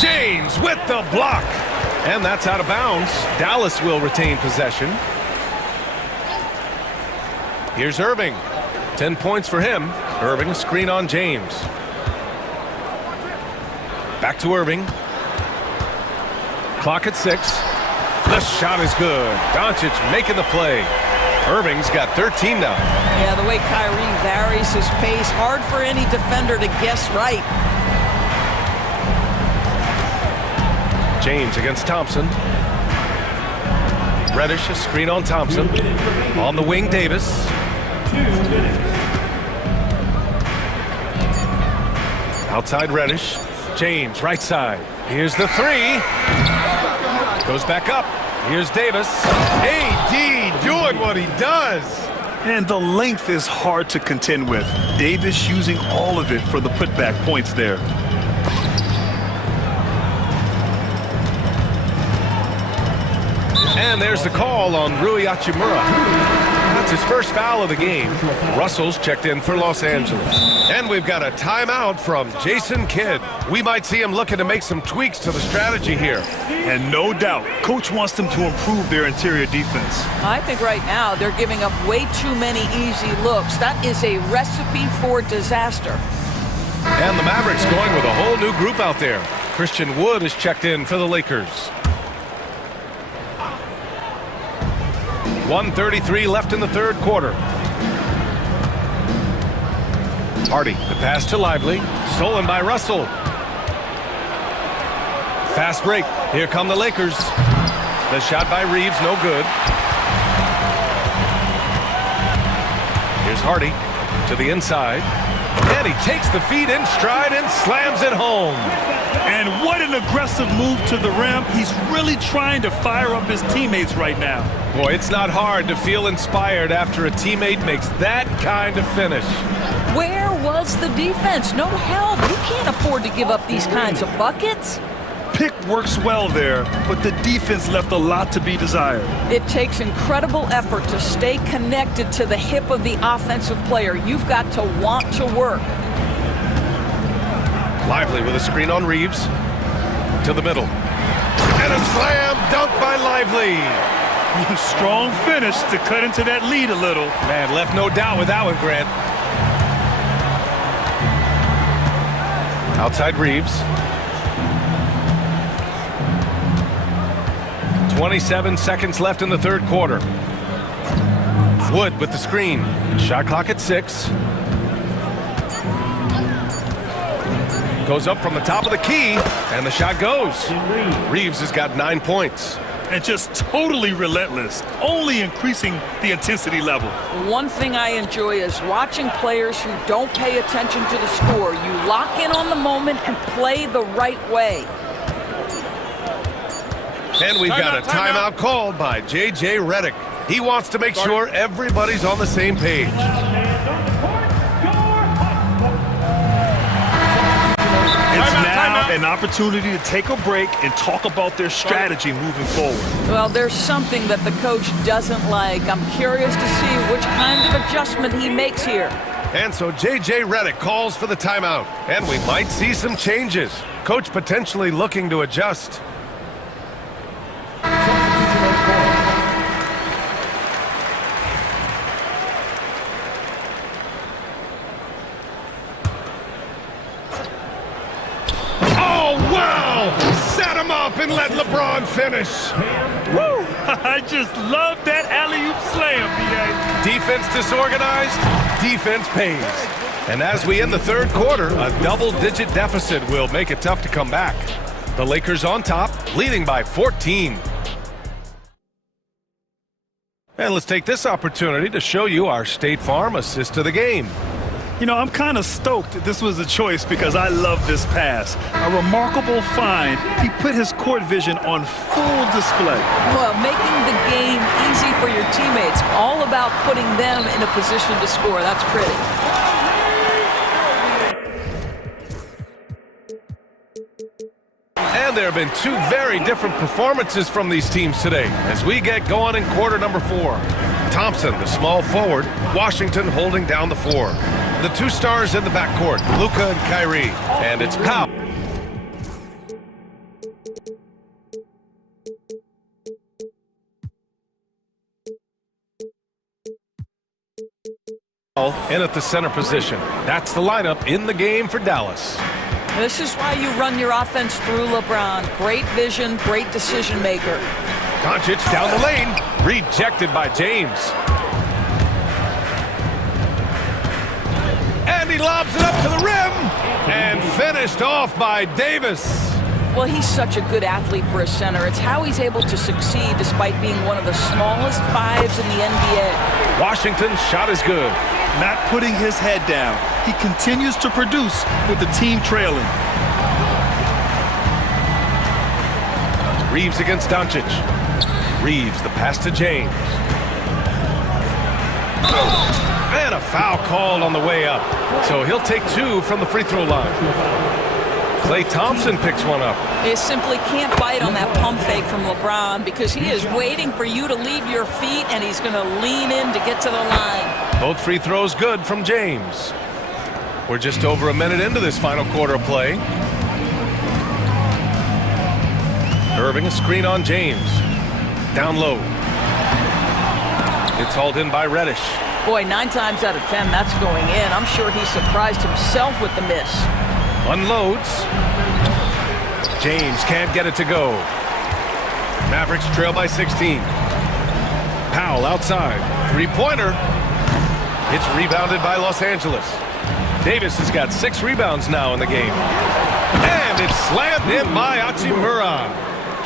James with the block. And that's out of bounds. Dallas will retain possession. Here's Irving. 10 points for him. Irving, screen on James. Back to Irving. Clock at 6. The shot is good. Doncic making the play. Irving's got 13 now. Yeah, the way Kyrie varies his pace, hard for any defender to guess right. James against Thompson. Reddish, a screen on Thompson. On the wing, Davis. 2 minutes. Outside Reddish. James, right side. Here's the 3. Goes back up. Here's Davis. AD doing what he does. And the length is hard to contend with. Davis using all of it for the putback points there. And there's the call on Rui Hachimura. That's his first foul of the game. Russell's checked in for Los Angeles. And we've got a timeout from Jason Kidd. We might see him looking to make some tweaks to the strategy here. And no doubt, Coach wants them to improve their interior defense. I think right now they're giving up way too many easy looks. That is a recipe for disaster. And the Mavericks going with a whole new group out there. Christian Wood is checked in for the Lakers. 1:33 left in the third quarter. Hardy, the pass to Lively, stolen by Russell. Fast break. Here come the Lakers. The shot by Reeves, no good. Here's Hardy to the inside. And he takes the feed in stride and slams it home. And what an aggressive move to the rim. He's really trying to fire up his teammates right now. Boy, it's not hard to feel inspired after a teammate makes that kind of finish. Where was the defense? No help. You can't afford to give up these kinds of buckets. Pick works well there, but the defense left a lot to be desired. It takes incredible effort to stay connected to the hip of the offensive player. You've got to want to work. Lively with a screen on Reeves. To the middle. And a slam dunk by Lively. Strong finish to cut into that lead a little. Man, left no doubt with that one, Grant. Outside Reeves. 27 seconds left in the third quarter. Wood with the screen. Shot clock at 6. Goes up from the top of the key, and the shot goes. Reeves has got 9 points. And just totally relentless, only increasing the intensity level. One thing I enjoy is watching players who don't pay attention to the score. You lock in on the moment and play the right way. And we've got a timeout called by J.J. Redick. He wants to make sure everybody's on the same page. It's now an opportunity to take a break and talk about their strategy moving forward. Well, there's something that the coach doesn't like. I'm curious to see which kind of adjustment he makes here. And so J.J. Redick calls for the timeout. And we might see some changes. Coach potentially looking to adjust. Set him up and let LeBron finish. Woo! I just love that alley-oop slam, B.A. Defense disorganized, defense pays. And as we end the third quarter, a double-digit deficit will make it tough to come back. The Lakers on top, leading by 14. And let's take this opportunity to show you our State Farm assist to the game. You know, I'm kind of stoked that this was a choice because I love this pass. A remarkable find. He put his court vision on full display. Well, making the game easy for your teammates. All about putting them in a position to score. That's pretty. And there have been two very different performances from these teams today as we get going in quarter number 4. Thompson, the small forward, Washington holding down the 4. The two stars in the backcourt, Luka and Kyrie, and it's Powell. In at the center position. That's the lineup in the game for Dallas. This is why you run your offense through LeBron. Great vision, great decision maker. Doncic down the lane, rejected by James. And he lobs it up to the rim, and finished off by Davis. Well, he's such a good athlete for a center. It's how he's able to succeed despite being one of the smallest 5s in the NBA. Washington's shot is good. Not putting his head down. He continues to produce with the team trailing. Reeves against Doncic. Reeves, the pass to James. And a foul called on the way up. So he'll take 2 from the free throw line. Klay Thompson picks one up. You simply can't bite on that pump fake from LeBron because he is waiting for you to leave your feet and he's going to lean in to get to the line. Both free throws good from James. We're just over a minute into this final quarter of play. Irving, a screen on James. Down low. It's hauled in by Reddish. Boy, 9 times out of 10, that's going in. I'm sure he surprised himself with the miss. Unloads. James can't get it to go. Mavericks trail by 16. Powell outside. Three-pointer. It's rebounded by Los Angeles. Davis has got 6 rebounds now in the game. And it's slammed in by Hachimura.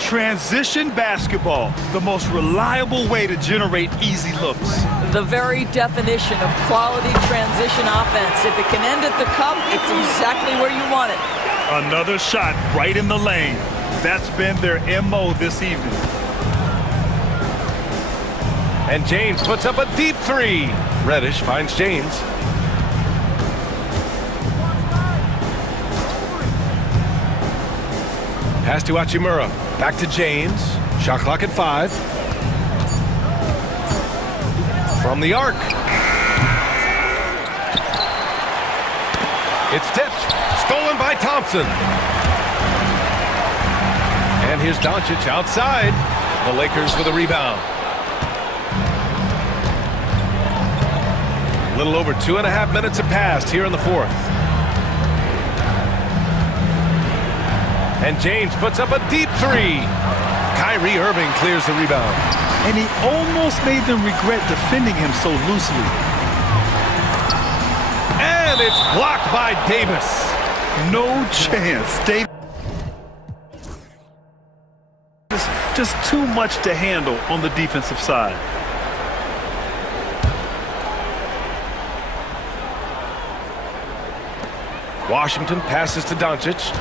Transition basketball, the most reliable way to generate easy looks. The very definition of quality transition offense. If it can end at the cup, it's exactly where you want it. Another shot right in the lane. That's been their MO this evening. And James puts up a deep 3. Reddish finds James. Pass to Hachimura. Back to James. Shot clock at 5. From the arc. It's tipped. Stolen by Thompson. And here's Doncic outside. The Lakers with a rebound. A little over 2.5 minutes have passed here in the 4th. And James puts up a deep 3. Kyrie Irving clears the rebound. And he almost made them regret defending him so loosely. And it's blocked by Davis. No chance. Davis. Just too much to handle on the defensive side. Washington passes to Doncic.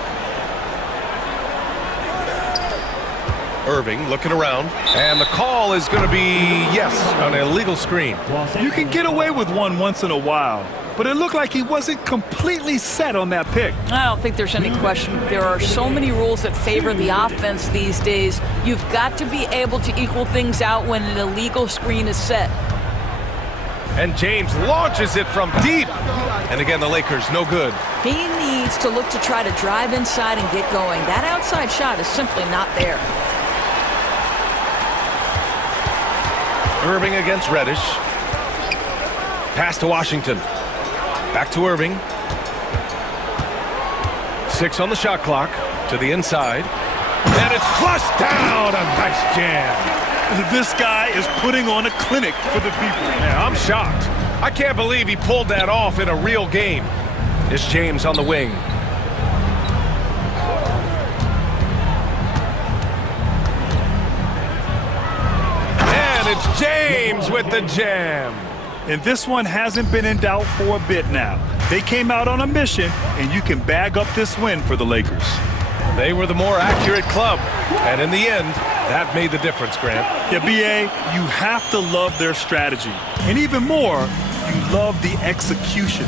Irving looking around. And the call is going to be, yes, an illegal screen. You can get away with one once in a while, but it looked like he wasn't completely set on that pick. I don't think there's any question. There are so many rules that favor the offense these days. You've got to be able to equal things out when an illegal screen is set. And James launches it from deep. And again, the Lakers, no good. He needs to look to try to drive inside and get going. That outside shot is simply not there. Irving against Reddish. Pass to Washington. Back to Irving. 6 on the shot clock. To the inside. And it's flushed down. A nice jam. This guy is putting on a clinic for the people. Yeah, I'm shocked. I can't believe he pulled that off in a real game. It's James on the wing. And it's James with the jam. And this one hasn't been in doubt for a bit now. They came out on a mission, and you can bag up this win for the Lakers. They were the more accurate club. And in the end, that made the difference, Grant. Yeah, B.A., you have to love their strategy. And even more, you love the execution.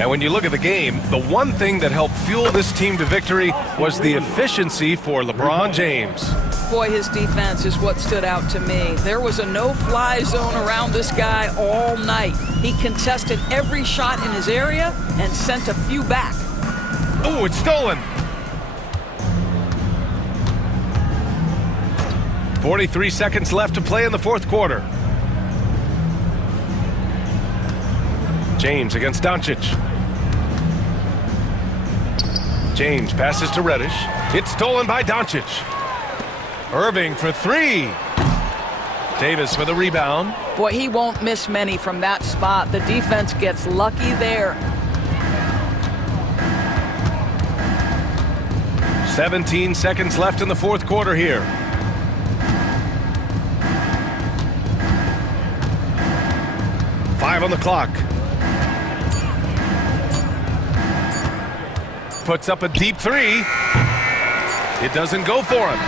And when you look at the game, the one thing that helped fuel this team to victory was the efficiency for LeBron James. Boy, his defense is what stood out to me. There was a no-fly zone around this guy all night. He contested every shot in his area and sent a few back. Oh, it's stolen. 43 seconds left to play in the 4th quarter. James against Doncic. James passes to Reddish. It's stolen by Doncic. Irving for 3. Davis for the rebound. Boy, he won't miss many from that spot. The defense gets lucky there. 17 seconds left in the 4th quarter here. On the clock. Puts up a deep 3. It doesn't go for him.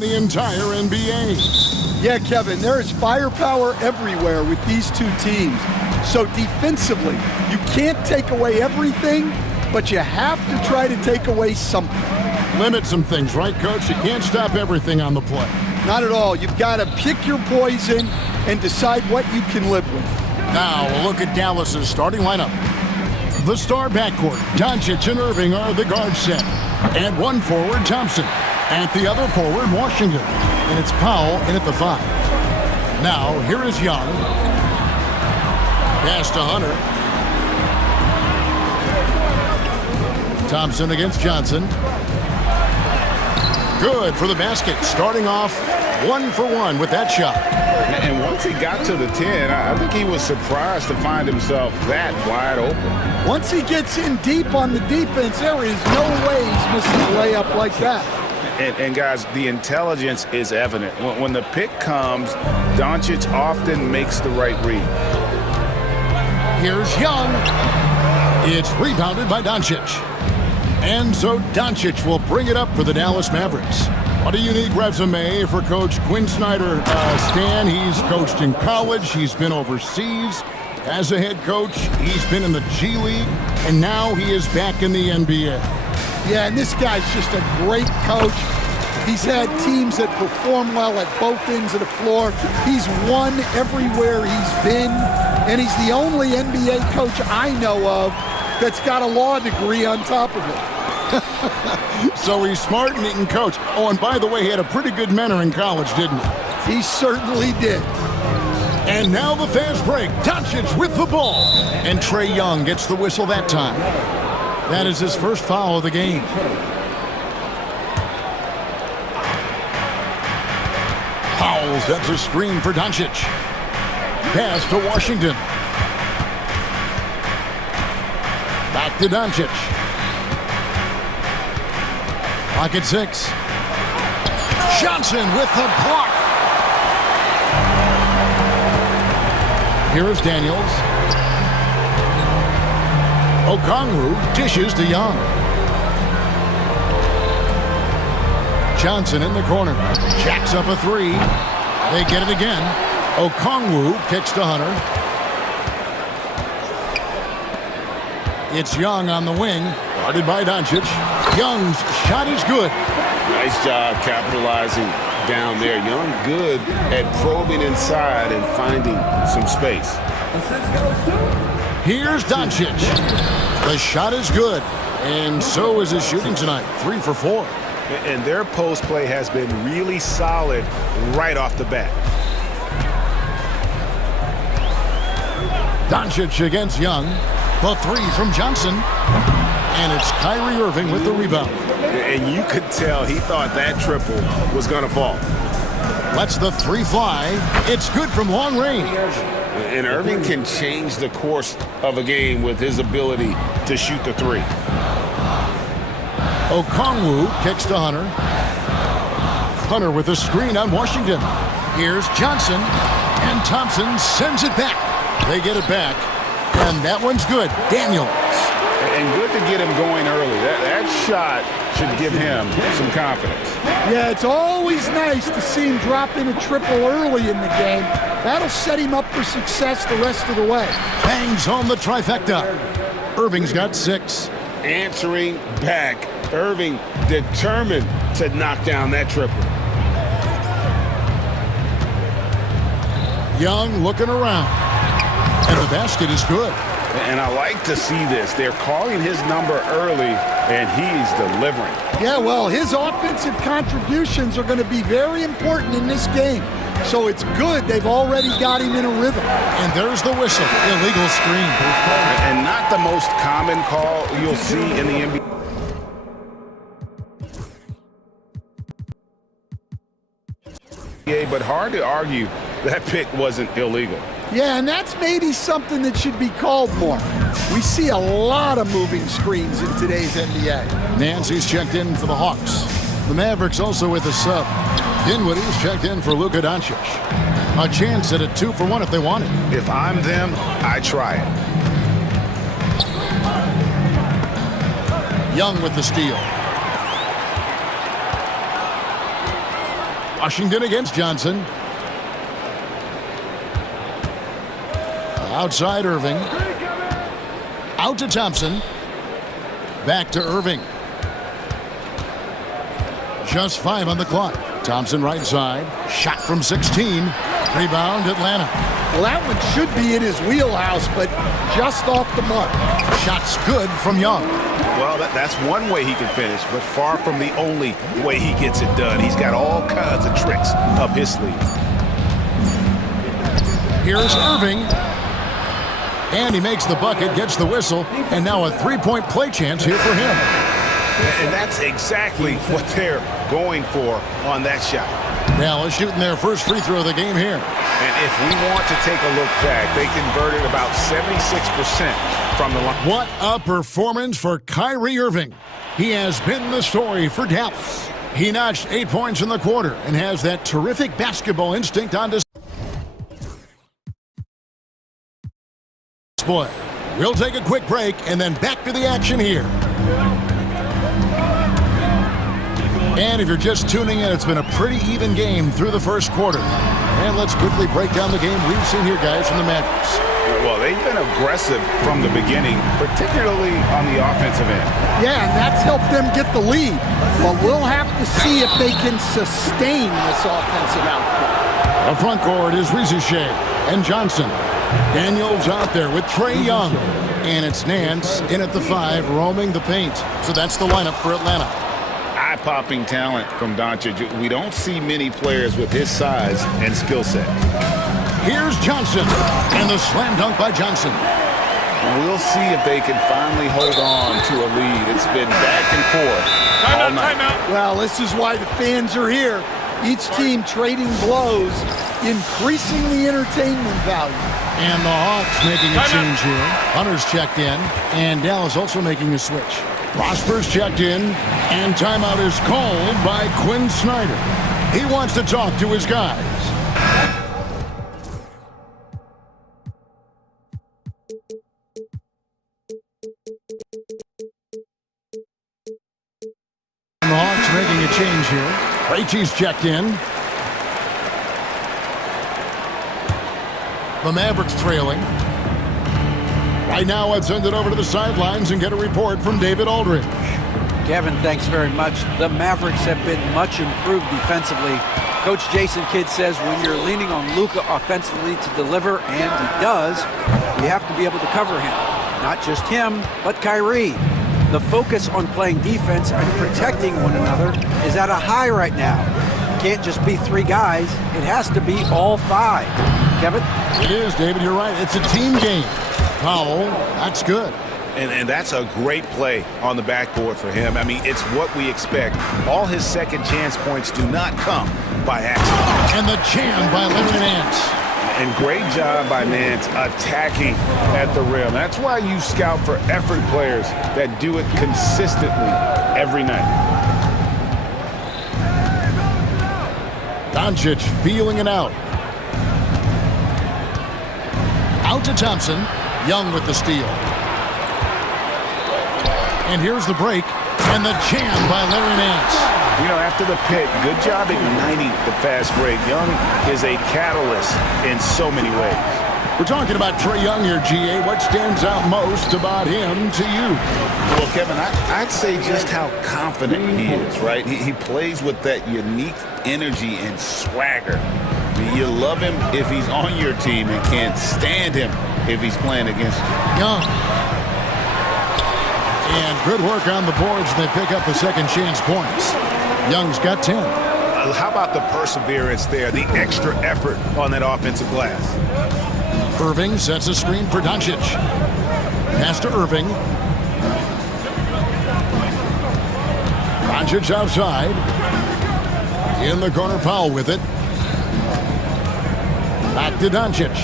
The entire NBA. Yeah, Kevin, there is firepower everywhere with these two teams. So defensively, you can't take away everything, but you have to try to take away something. Limit some things, right, Coach? You can't stop everything on the play. Not at all. You've got to pick your poison and decide what you can live with. Now, a look at Dallas's starting lineup. The star backcourt, Doncic and Irving are the guard set. And one forward, Thompson. At the other forward, Washington. And it's Powell in at the 5. Now, here is Young. Pass to Hunter. Thompson against Johnson. Good for the basket. Starting off 1 for 1 with that shot. And once he got to the 10, I think he was surprised to find himself that wide open. Once he gets in deep on the defense, there is no way he's missing a layup like that. And guys, the intelligence is evident. When the pick comes, Doncic often makes the right read. Here's Young. It's rebounded by Doncic. And so Doncic will bring it up for the Dallas Mavericks. What a unique resume for Coach Quinn Snyder. Stan, he's coached in college. He's been overseas as a head coach. He's been in the G League. And now he is back in the NBA. Yeah, and this guy's just a great coach. He's had teams that perform well at both ends of the floor. He's won everywhere he's been, and he's the only NBA coach I know of that's got a law degree on top of it. So he's smart and he can coach. Oh, and by the way, he had a pretty good mentor in college, didn't he? He certainly did. And now the fast break. Doncic with the ball. And Trae Young gets the whistle that time. That is his first foul of the game. Powell sets a screen for Doncic. Pass to Washington. Back to Doncic. Pocket 6. Johnson with the block. Here is Daniels. Okongwu dishes to Young. Johnson in the corner. Jacks up a 3. They get it again. Okongwu kicks to Hunter. It's Young on the wing. Guarded by Doncic. Young's shot is good. Nice job capitalizing down there. Young good at probing inside and finding some space. Here's Doncic. The shot is good. And so is his shooting tonight. 3 for 4. And their post play has been really solid right off the bat. Doncic against Young. The 3 from Johnson. And it's Kyrie Irving with the rebound. And you could tell he thought that triple was going to fall. Lets the 3 fly. It's good from long range. And Irving can change the course of a game with his ability to shoot the 3. Okongwu kicks to Hunter. Hunter with a screen on Washington. Here's Johnson. And Thompson sends it back. They get it back. And that one's good. Daniels. And good to get him going early. That shot should give him some confidence. Yeah, it's always nice to see him drop in a triple early in the game. That'll set him up for success the rest of the way. Bangs home the trifecta. Irving's got 6. Answering back. Irving determined to knock down that triple. Young looking around. And the basket is good. And I like to see this. They're calling his number early, and he's delivering. Yeah, well, his offensive contributions are going to be very important in this game. So it's good they've already got him in a rhythm. And there's the whistle. Illegal screen. And not the most common call you'll see in the NBA. But hard to argue that pick wasn't illegal. Yeah, and that's maybe something that should be called more. We see a lot of moving screens in today's NBA. Nancy's checked in for the Hawks. The Mavericks also with a sub. Dinwiddie's checked in for Luka Doncic. A chance at a 2 for 1 if they want it. If I'm them, I try it. Young with the steal. Washington against Johnson. Outside Irving. Out to Thompson. Back to Irving. Just 5 on the clock. Thompson right side. Shot from 16. Rebound Atlanta. Well, that one should be in his wheelhouse, but just off the mark. Shot's good from Young. Well, that's one way he can finish, but far from the only way he gets it done. He's got all kinds of tricks up his sleeve. Here's Irving. And he makes the bucket, gets the whistle, and now a three-point play chance here for him. And that's exactly what they're going for on that shot. Dallas shooting their first free throw of the game here. And if we want to take a look back, they converted about 76% from the line. What a performance for Kyrie Irving. He has been the story for Dallas. He notched 8 points in the quarter and has that terrific basketball instinct on display. We'll take a quick break and then back to the action here. And if you're just tuning in, it's been a pretty even game through the first quarter. And let's quickly break down the game we've seen here, guys, from the Mavericks. Well, they've been aggressive from the beginning, particularly on the offensive end. Yeah, and that's helped them get the lead. But we'll have to see if they can sustain this offensive output. The front court is Rizuche and Johnson. Daniels out there with Trae Young. And it's Nance in at the 5, roaming the paint. So that's the lineup for Atlanta. Eye-popping talent from Doncic. We don't see many players with his size and skill set. Here's Johnson, and the slam dunk by Johnson. We'll see if they can finally hold on to a lead. It's been back and forth all night. Well, this is why the fans are here. Each team trading blows, increasing the entertainment value. And the Hawks making a change here. Hunter's checked in, and Dallas also making a switch. Prosper's checked in, and timeout is called by Quinn Snyder. He wants to talk to his guys. And the Hawks making a change here. Krejci's checked in. The Mavericks trailing. Right now, let's send it over to the sidelines and get a report from David Aldridge. Kevin, thanks very much. The Mavericks have been much improved defensively. Coach Jason Kidd says when you're leaning on Luka offensively to deliver, and he does, you have to be able to cover him. Not just him, but Kyrie. The focus on playing defense and protecting one another is at a high right now. It can't just be 3 guys. It has to be all 5. Kevin? It is, David. You're right. It's a team game. Foul. That's good. And that's a great play on the backboard for him. I mean, it's what we expect. All his second chance points do not come by accident. And the jam by Leonard Nance. And great job by Nance attacking at the rim. That's why you scout for effort players that do it consistently every night. Doncic feeling it out. Out to Thompson. Young with the steal. And here's the break. And the jam by Larry Nance. You know, after the pick, good job igniting the fast break. Young is a catalyst in so many ways. We're talking about Trae Young here, GA. What stands out most about him to you? Well, Kevin, I'd say just how confident he is, right? He plays with that unique energy and swagger. You love him if he's on your team and can't stand him if he's playing against you. Young. And good work on the boards, and they pick up the second chance points. Young's got 10. How about the perseverance there, the extra effort on that offensive glass? Irving sets a screen for Doncic. Pass to Irving. Doncic outside. In the corner, Powell with it. Back to Doncic.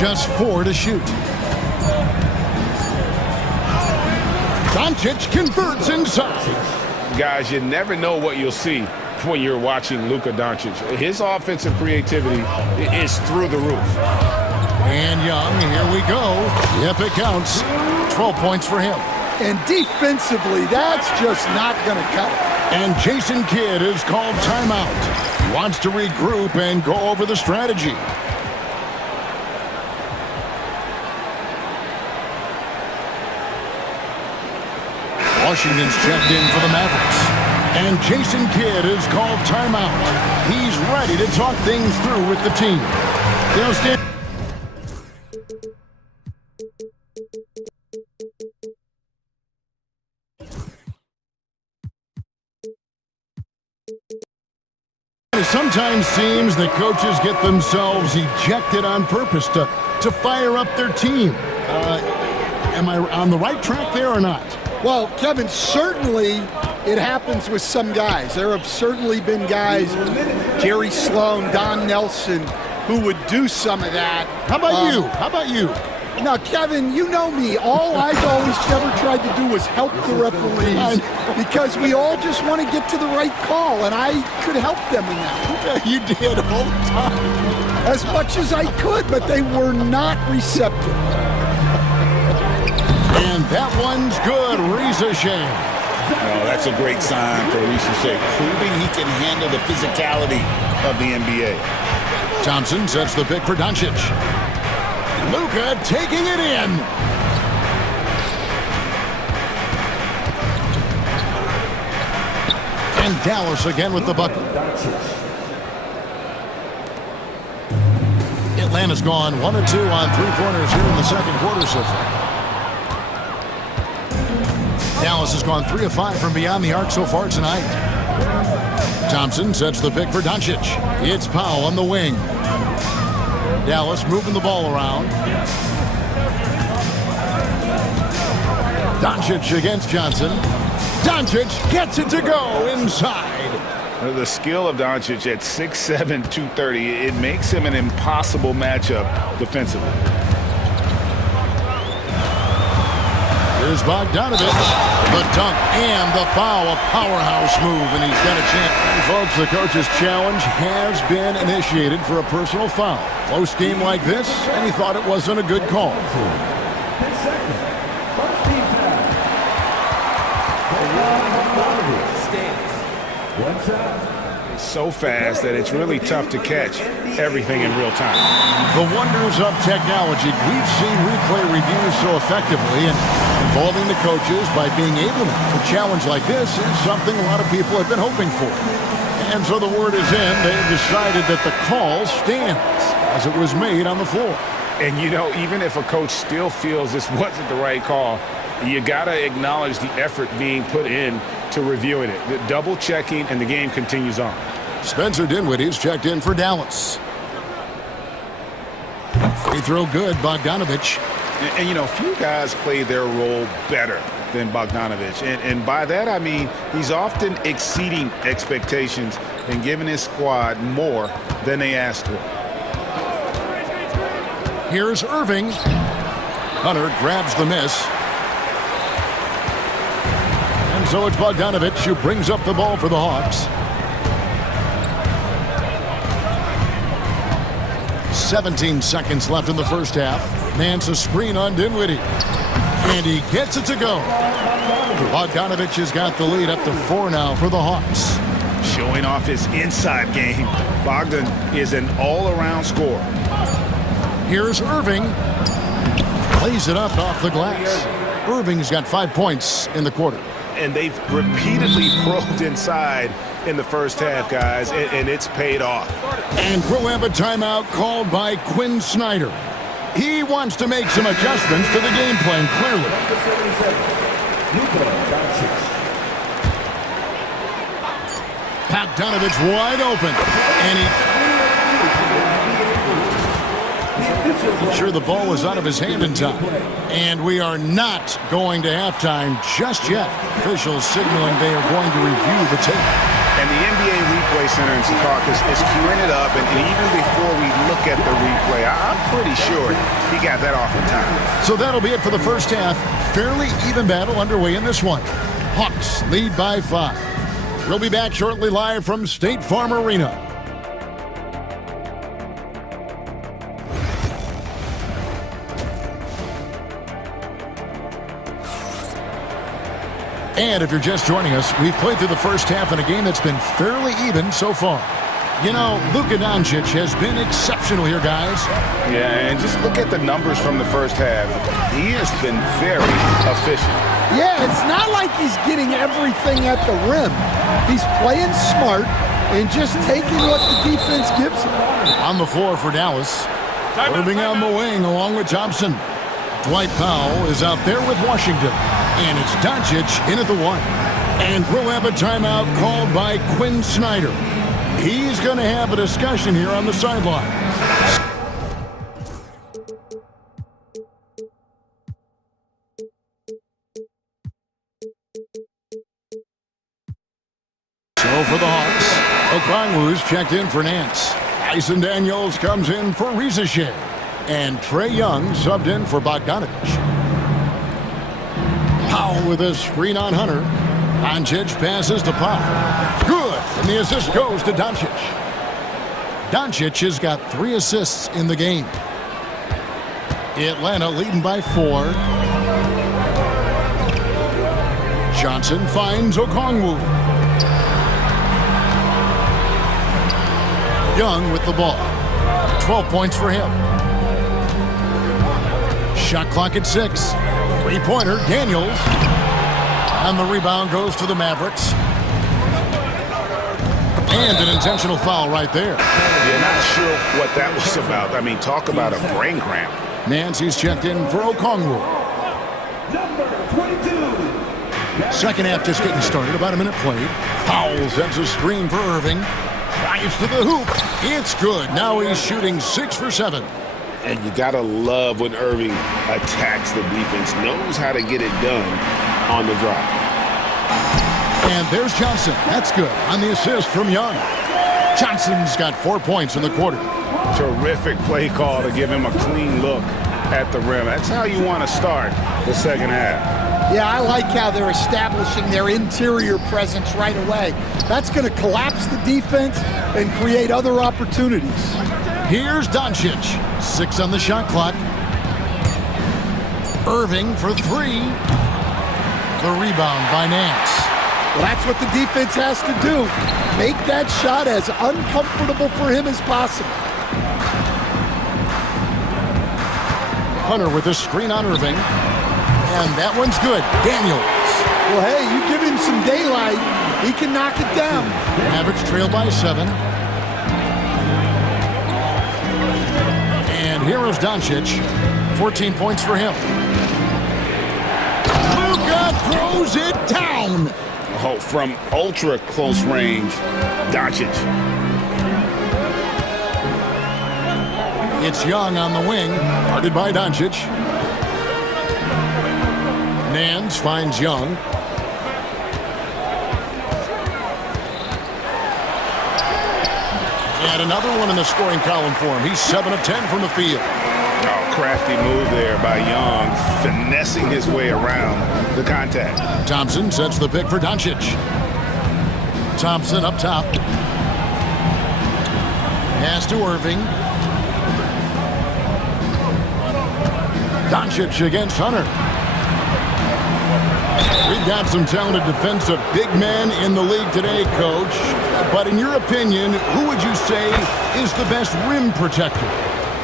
Just 4 to shoot. Doncic converts inside. Guys, you never know what you'll see when you're watching Luka Doncic. His offensive creativity is through the roof. And Young, here we go. Yep, it counts. 12 points for him. And defensively, that's just not going to cut it. And Jason Kidd is called timeout. Wants to regroup and go over the strategy. Washington's checked in for the Mavericks. And Jason Kidd is called timeout. He's ready to talk things through with the team. They'll stand. It sometimes seems that coaches get themselves ejected on purpose to fire up their team. Am I on the right track there or not? Well, Kevin, certainly it happens with some guys. There have certainly been guys, Jerry Sloan, Don Nelson, who would do some of that. How about you? How about you? Now, Kevin, you know me. All I've always never tried to do was help the referees because we all just want to get to the right call, and I could help them in that. You did all the time. As much as I could, but they were not receptive. And that one's good, Ricochet. Oh, that's a great sign for Ricochet, proving he can handle the physicality of the NBA. Thompson sets the pick for Doncic. Luka taking it in. And Dallas again with the bucket. Atlanta's gone 1 of 2 on three-pointers here in the second quarter so far. Dallas has gone 3 of 5 from beyond the arc so far tonight. Thompson sets the pick for Doncic. It's Powell on the wing. Dallas moving the ball around. Doncic against Johnson. Doncic gets it to go inside. The skill of Doncic at 6'7", 230, it makes him an impossible matchup defensively. Here's Bogdanovich. The dunk and the foul, a powerhouse move, and he's got a chance. And folks, the coach's challenge has been initiated for a personal foul. Close game like this, and he thought it wasn't a good call. It's so fast that it's really tough to catch everything in real time. The wonders of technology. We've seen replay reviews so effectively, and involving the coaches by being able to challenge like this is something a lot of people have been hoping for. And so the word is in. They've decided that the call stands as it was made on the floor. And, you know, even if a coach still feels this wasn't the right call, you got to acknowledge the effort being put in to reviewing it. The double checking, and the game continues on. Spencer Dinwiddie's checked in for Dallas. Free throw good, Bogdanovich. And, you know, few guys play their role better than Bogdanovich. And by that, I mean he's often exceeding expectations and giving his squad more than they asked for. Here's Irving. Hunter grabs the miss. And so it's Bogdanovich who brings up the ball for the Hawks. 17 seconds left in the first half. Nance a screen on Dinwiddie. And he gets it to go. Bogdanovich has got the lead up to 4 now for the Hawks. Showing off his inside game. Bogdan is an all-around scorer. Here's Irving. Plays it up off the glass. Irving's got 5 points in the quarter. And they've repeatedly probed inside in the first half, guys, and it's paid off. And we'll have a timeout called by Quinn Snyder. He wants to make some adjustments to the game plan, clearly. Bogdanovich wide open. And sure the ball was out of his hand in time. And we are not going to halftime just yet. Officials signaling they are going to review the tape. And the NBA Replay Center in Secaucus is queuing it up, and even before we look at the replay, I'm pretty sure he got that off in time. So that'll be it for the first half. Fairly even battle underway in this one. Hawks lead by 5. We'll be back shortly live from State Farm Arena. And if you're just joining us, we've played through the first half in a game that's been fairly even so far. You know, Luka Doncic has been exceptional here, guys. Yeah, and just look at the numbers from the first half. He has been very efficient. Yeah, it's not like he's getting everything at the rim. He's playing smart and just taking what the defense gives him. On the floor for Dallas. Moving on the wing along with Thompson. Dwight Powell is out there with Washington. And it's Doncic in at the 1. And we'll have a timeout called by Quinn Snyder. He's going to have a discussion here on the sideline. So for the Hawks, Okongwu's checked in for Nance. Tyson Daniels comes in for Rizachet. And Trae Young subbed in for Bogdanovich. Powell with a screen on Hunter. Doncic passes to Powell. Good, and the assist goes to Doncic. Doncic has got 3 assists in the game. Atlanta leading by 4. Johnson finds Okongwu. Young with the ball. 12 points for him. Shot clock at 6. Three-pointer, Daniels. And the rebound goes to the Mavericks. And an intentional foul right there. You're not sure what that was about. I mean, talk about a brain cramp. Nancy's checked in for Okongwu. Second half just getting started. About a minute played. Powell sends a screen for Irving. Drives to the hoop. It's good. Now he's shooting 6 for 7. And you got to love when Irving attacks the defense, knows how to get it done on the drop. And there's Johnson. That's good on the assist from Young. Johnson's got 4 points in the quarter. Terrific play call to give him a clean look at the rim. That's how you want to start the second half. Yeah, I like how they're establishing their interior presence right away. That's going to collapse the defense and create other opportunities. Here's Doncic. 6 on the shot clock. Irving for 3. The rebound by Nance. Well, that's what the defense has to do. Make that shot as uncomfortable for him as possible. Hunter with a screen on Irving. And that one's good. Daniels. Well, hey, you give him some daylight, he can knock it down. Mavericks trail by 7. And here is Doncic. 14 points for him. Luka throws it down. Oh, from ultra close range, Doncic. It's Young on the wing, guarded by Doncic. Nance finds Young. And another one in the scoring column for him. He's 7 of 10 from the field. Oh, crafty move there by Young, finessing his way around the contact. Thompson sets the pick for Doncic. Thompson up top. Pass to Irving. Doncic against Hunter. We've got some talented defensive big men in the league today, Coach. But in your opinion, who would you say is the best rim protector?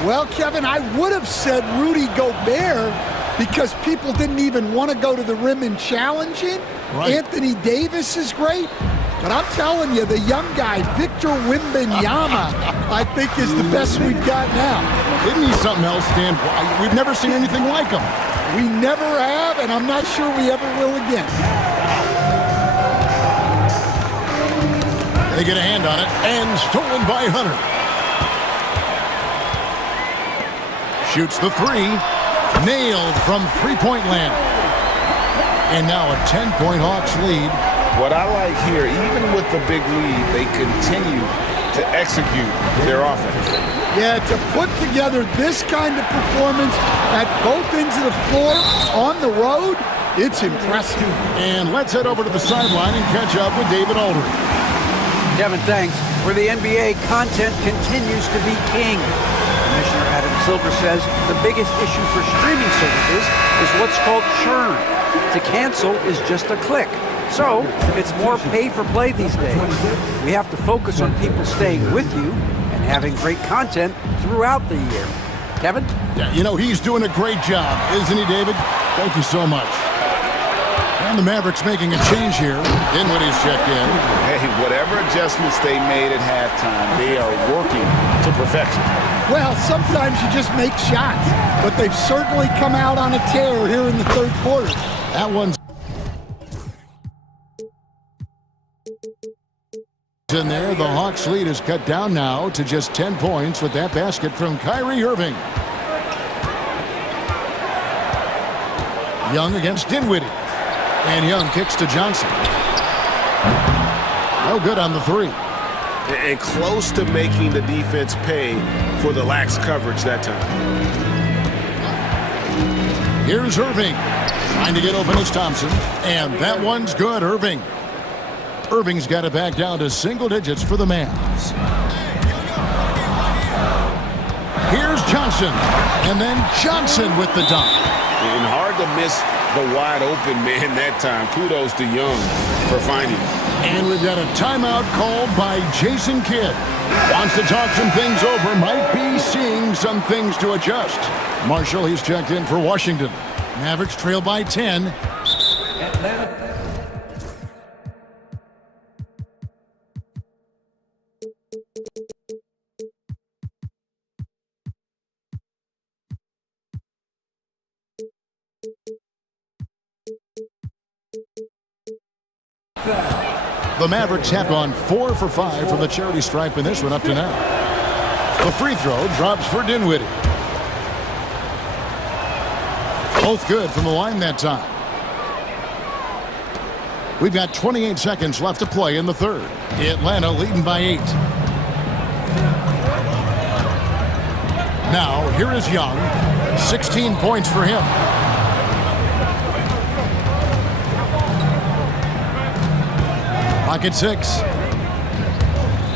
Well, Kevin, I would have said Rudy Gobert because people didn't even want to go to the rim and challenge him. Right. Anthony Davis is great. But I'm telling you, the young guy, Victor Wembanyama, I think is the best we've got now. Isn't he something else, Dan? We've never seen anything like him. We never have, and I'm not sure we ever will again. They get a hand on it, and stolen by Hunter. Shoots the 3. Nailed from three-point land. And now a 10-point Hawks lead. What I like here, even with the big lead, they continue to execute their offense. Yeah, to put together this kind of performance at both ends of the floor on the road, it's impressive. And let's head over to the sideline and catch up with David Aldridge. Kevin, thanks. For the NBA, content continues to be king. Commissioner Adam Silver says the biggest issue for streaming services is what's called churn. To cancel is just a click. So it's more pay for play these days. We have to focus on people staying with you and having great content throughout the year. Kevin? Yeah, you know, he's doing a great job, isn't he, David? Thank you so much. And the Mavericks making a change here. Dinwiddie's checked in. Hey, whatever adjustments they made at halftime, they are working to perfection. Well, sometimes you just make shots, but they've certainly come out on a tear here in the third quarter. That one's in there. The Hawks' lead is cut down now to just 10 points with that basket from Kyrie Irving. Young against Dinwiddie. And Young kicks to Johnson. No good on the three. And close to making the defense pay for the lax coverage that time. Here's Irving. Trying to get open is Thompson. And that one's good, Irving. Irving's got it back down to single digits for the Mavs. Here's Johnson. And then Johnson with the dunk. And hard to miss the wide open man that time. Kudos to Young for finding him. And we've got a timeout called by Jason Kidd. Wants to talk some things over. Might be seeing some things to adjust. Marshall, he's checked in for Washington. Mavericks trail by 10. The Mavericks have gone 4 for 5 from the charity stripe in this one up to now. The free throw drops for Dinwiddie. Both good from the line that time. We've got 28 seconds left to play in the third. Atlanta leading by 8. Now, here is Young. 16 points for him. Pocket 6.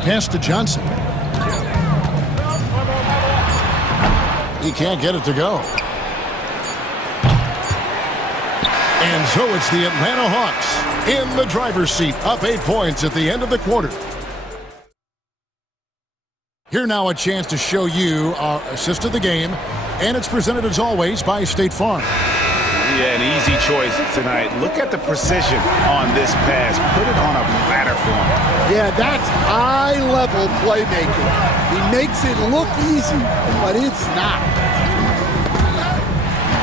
Pass to Johnson. He can't get it to go. And so it's the Atlanta Hawks in the driver's seat, up 8 points at the end of the quarter. Here now a chance to show you our assist of the game, and it's presented as always by State Farm. Yeah, an easy choice tonight. Look at the precision on this pass. Put it on a platter for him. Yeah, that's high-level playmaking. He makes it look easy, but it's not.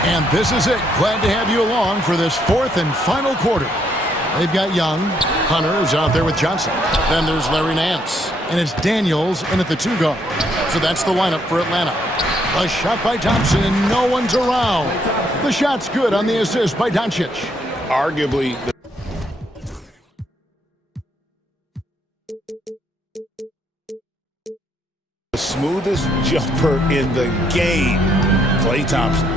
And this is it. Glad to have you along for this fourth and final quarter. They've got Young. Hunter is out there with Johnson. Then there's Larry Nance. And it's Daniels in at the 2 guard. So that's the lineup for Atlanta. A shot by Thompson, and no one's around. The shot's good on the assist by Doncic. Arguably the smoothest jumper in the game, Klay Thompson.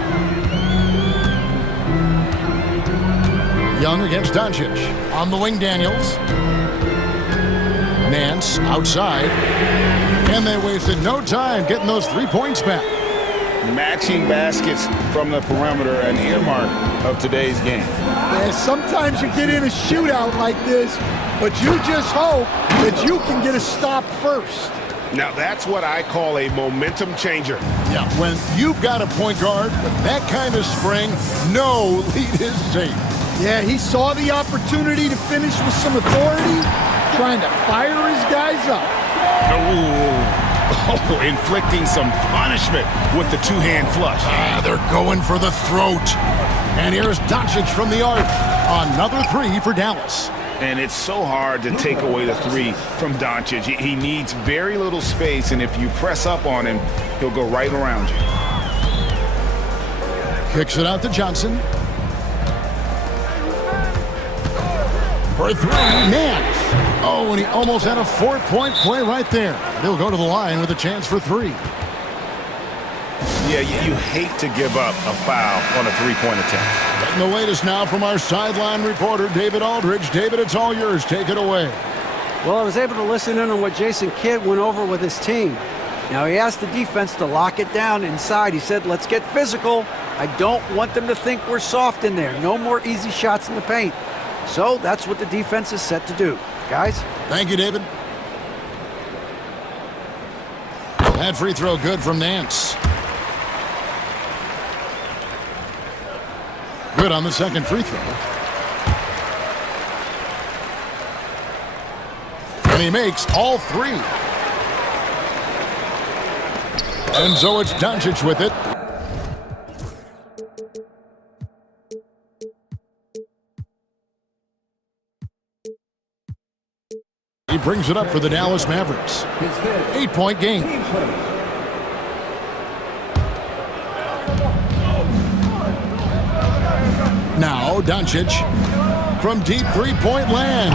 Young against Doncic. On the wing, Daniels. Nance outside. And they wasted no time getting those 3 points back. Matching baskets from the perimeter, an earmark of today's game. Yeah, sometimes you get in a shootout like this, but you just hope that you can get a stop first. Now that's what I call a momentum changer. Yeah, when you've got a point guard with that kind of spring, no lead is safe. Yeah, he saw the opportunity to finish with some authority, trying to fire his guys up. Oh, inflicting some punishment with the two-hand flush. They're going for the throat. And here's Doncic from the arc. Another 3 for Dallas. And it's so hard to take away the 3 from Doncic. He needs very little space, and if you press up on him, he'll go right around you. Kicks it out to Johnson. For 3, Nance. Oh, and he almost had a 4-point play right there. He'll go to the line with a chance for 3. Yeah, you hate to give up a foul on a 3-point attempt. Getting the latest now from our sideline reporter, David Aldridge. David, it's all yours. Take it away. Well, I was able to listen in on what Jason Kidd went over with his team. Now, he asked the defense to lock it down inside. He said, let's get physical. I don't want them to think we're soft in there. No more easy shots in the paint. So that's what the defense is set to do. Guys? Thank you, David. That free throw good from Nance. Good on the second free throw. And he makes all three. And so it's Doncic with it. He brings it up for the Dallas Mavericks. 8-point game. Now Doncic from deep three-point land.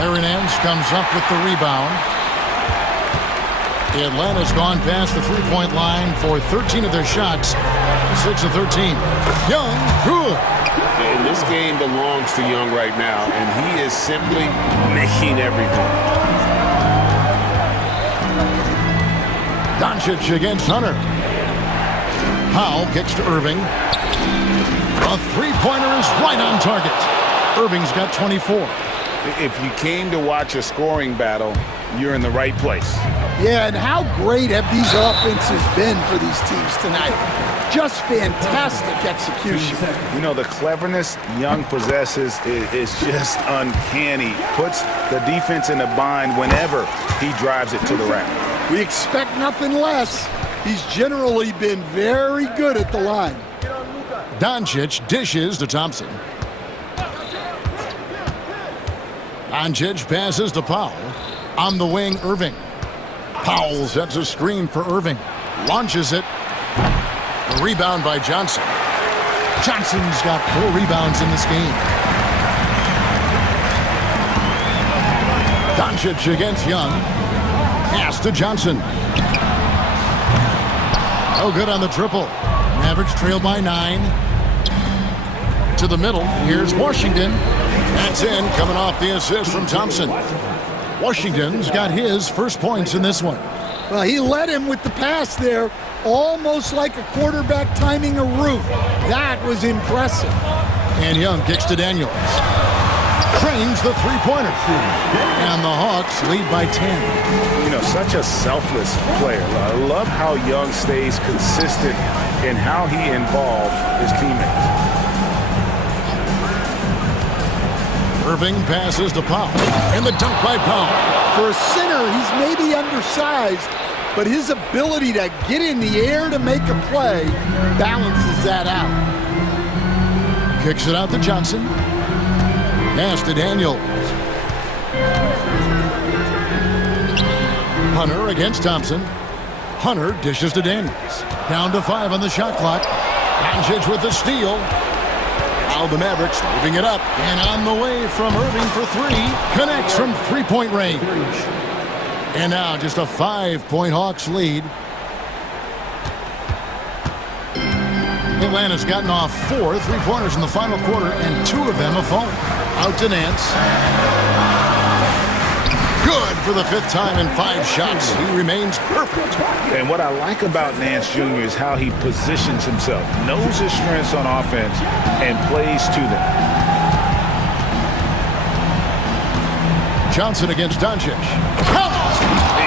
Larry Nance comes up with the rebound. Atlanta's gone past the three-point line for 13 of their shots. 6 of 13. Young, good. And this game belongs to Young right now, and he is simply making everything. Doncic against Hunter. Powell kicks to Irving. A three-pointer is right on target. Irving's got 24. If you came to watch a scoring battle, you're in the right place. Yeah, and how great have these offenses been for these teams tonight? Just fantastic execution. You know, the cleverness Young possesses is just uncanny. Puts the defense in a bind whenever he drives it to the rack. We expect nothing less. He's generally been very good at the line. Doncic dishes to Thompson. Doncic passes to Powell. On the wing, Irving. Powell sets a screen for Irving. Launches it. A rebound by Johnson. Johnson's got 4 rebounds in this game. Doncic against Young. Pass to Johnson. No good on the triple. Mavericks trail by 9. To the middle. Here's Washington. That's in, coming off the assist from Thompson. Washington's got his first points in this one. Well, he led him with the pass there, almost like a quarterback timing a route. That was impressive. And Young kicks to Daniels. Trains the three-pointer. And the Hawks lead by 10. You know, such a selfless player. I love how Young stays consistent in how he involves his teammates. Irving passes to Powell. And the dunk by Powell. For a center, he's maybe undersized, but his ability to get in the air to make a play balances that out. Kicks it out to Johnson. Pass to Daniels. Hunter against Thompson. Hunter dishes to Daniels. Down to 5 on the shot clock. Doncic with the steal. Now the Mavericks moving it up. And on the way from Irving for 3. Connects from three-point range. And now just a 5-point Hawks lead. Atlanta's gotten off 4 three-pointers in the final quarter, and 2 of them have fallen. Out to Nance. Good for the 5th time in 5 shots. He remains perfect. And what I like about Nance Jr. is how he positions himself, knows his strengths on offense, and plays to them. Johnson against Doncic.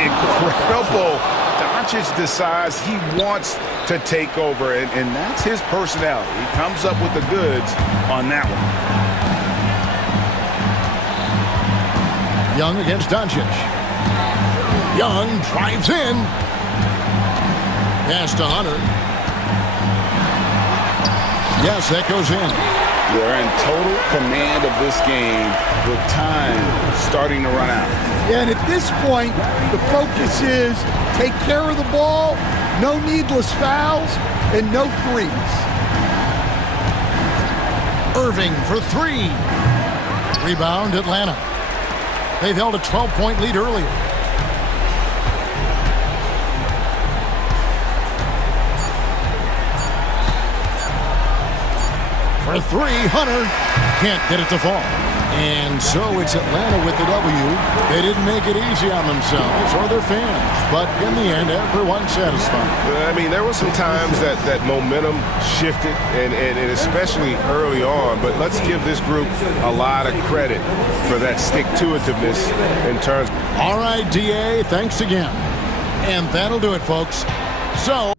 Incredible. Doncic decides he wants to take over, and that's his personality. He comes up with the goods on that one. Young against Doncic. Young drives in. Pass to Hunter. Yes, that goes in. They're in total command of this game with time starting to run out. Yeah, and at this point, the focus is take care of the ball, no needless fouls, and no threes. Irving for 3. Rebound, Atlanta. They've held a 12-point lead earlier. For 3, Hunter can't get it to fall. And so it's Atlanta with the W. They didn't make it easy on themselves or their fans, but in the end, everyone's satisfied. I mean, there were some times that momentum shifted, and especially early on, but let's give this group a lot of credit for that stick-to-itiveness in terms. All right, DA, thanks again. And that'll do it, folks. So...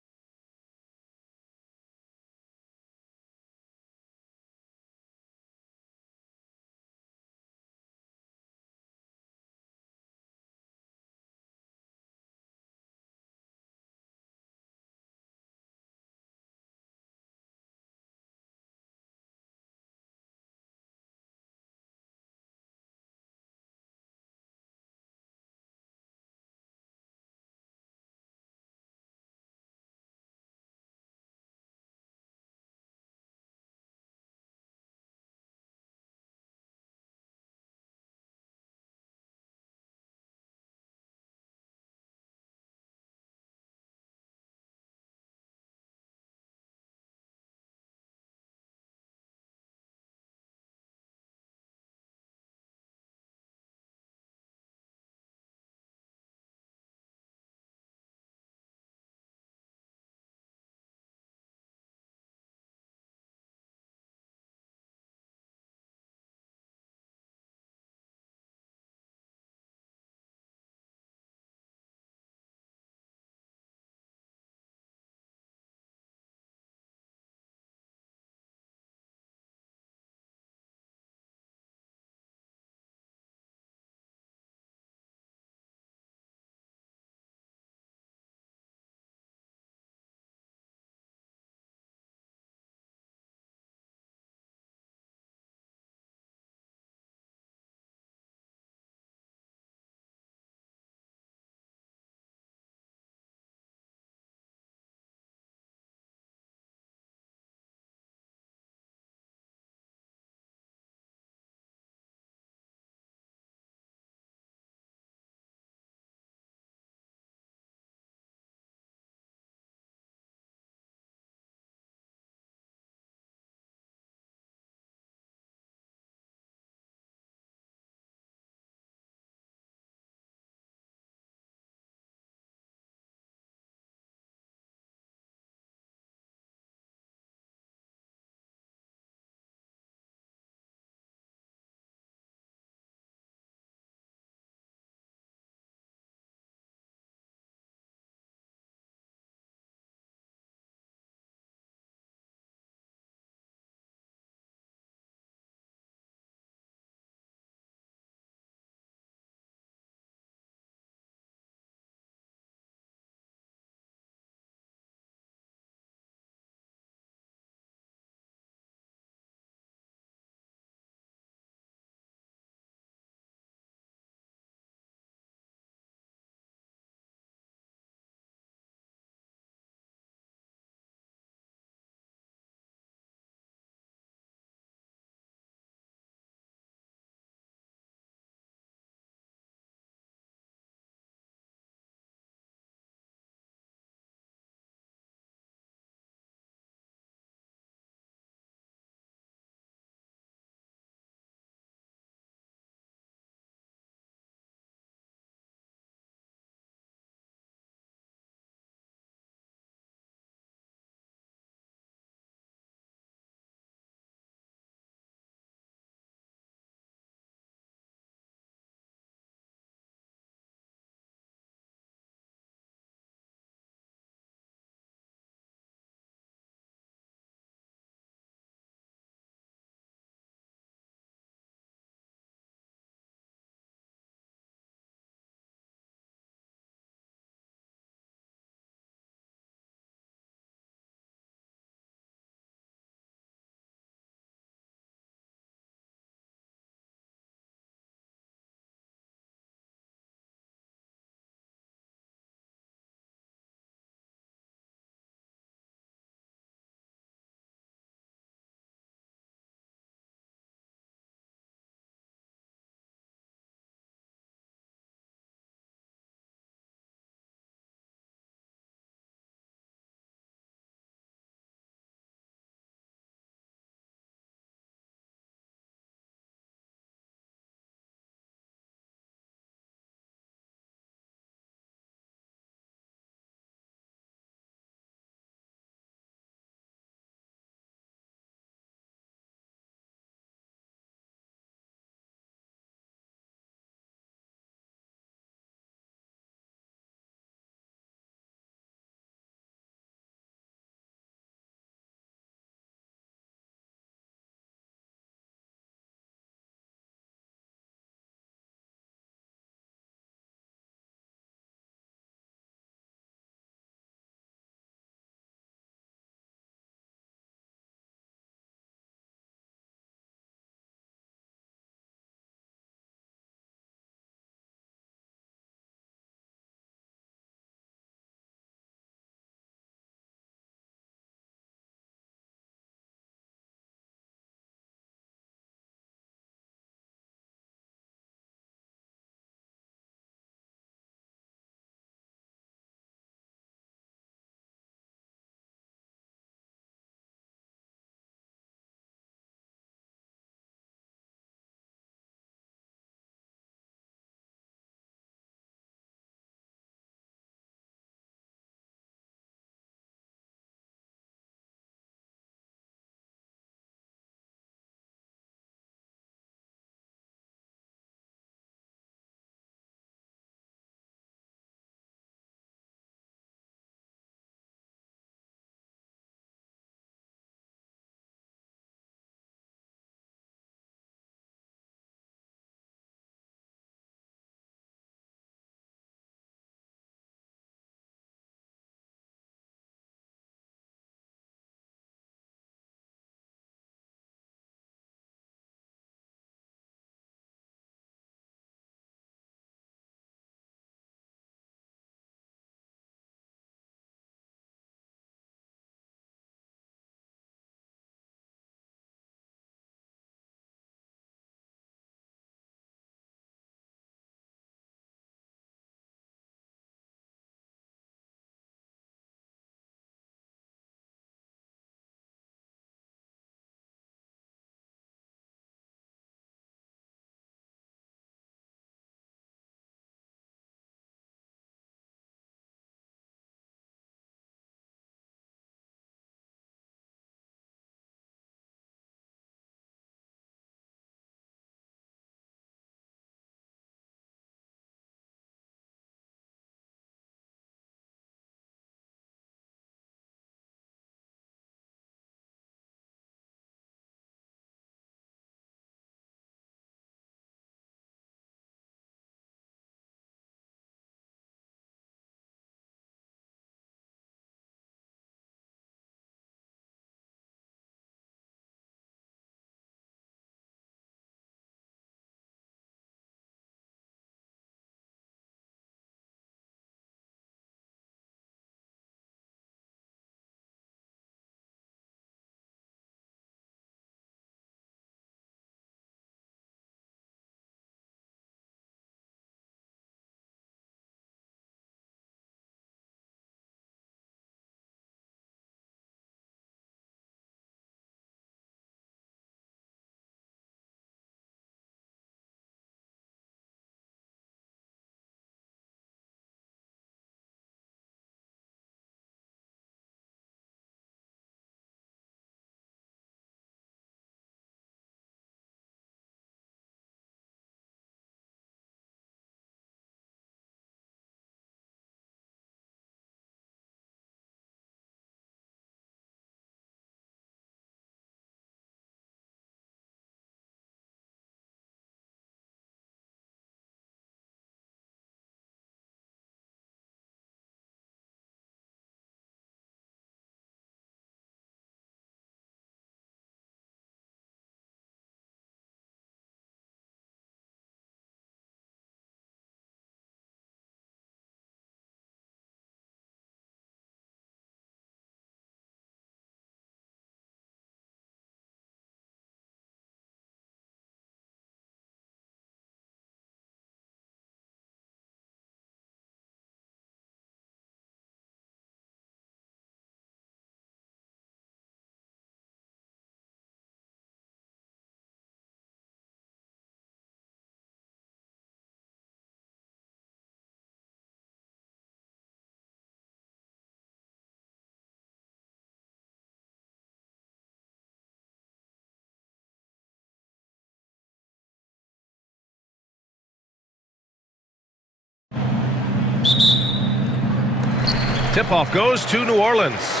Tip-off goes to New Orleans.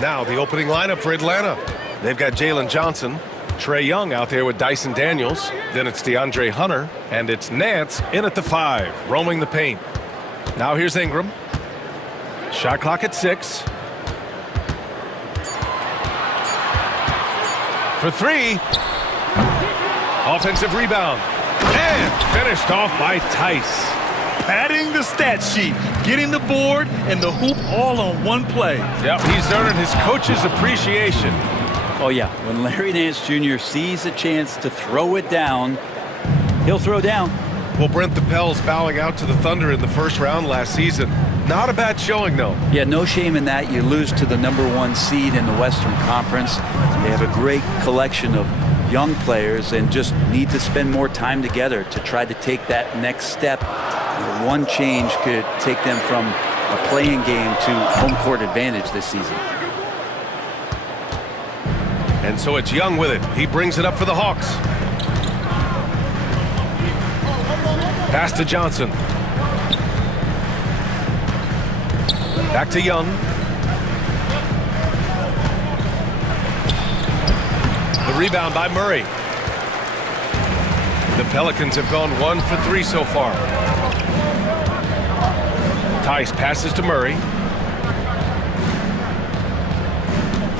Now the opening lineup for Atlanta. They've got Jalen Johnson, Trae Young out there with Dyson Daniels. Then it's DeAndre Hunter, and it's Nance in at the 5, roaming the paint. Now here's Ingram. Shot clock at 6. For 3. Offensive rebound. And finished off by Tice. Padding the stat sheet, getting the board and the hoop all on one play. Yep, he's earning his coach's appreciation. Oh, yeah. When Larry Nance Jr. sees a chance to throw it down, he'll throw down. Well, Brent, the Pels bowing out to the Thunder in the first round last season. Not a bad showing, though. Yeah, no shame in that. You lose to the #1 seed in the Western Conference. They have a great collection of young players and just need to spend more time together to try to take that next step. One change could take them from a playing game to home court advantage this season. And so it's Young with it. He brings it up for the Hawks. Pass to Johnson. Back to Young. The rebound by Murray. The Pelicans have gone 1 for 3 so far. Tice passes to Murray.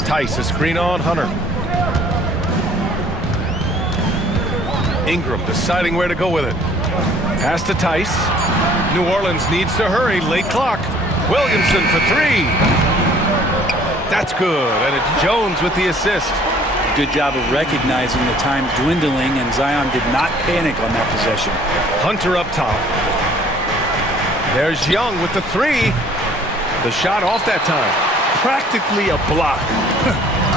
Tice, a screen on Hunter. Ingram deciding where to go with it. Pass to Tice. New Orleans needs to hurry. Late clock. Williamson for 3. That's good, and it's Jones with the assist. Good job of recognizing the time dwindling, and Zion did not panic on that possession. Hunter up top. There's Young with the 3. The shot off that time. Practically a block.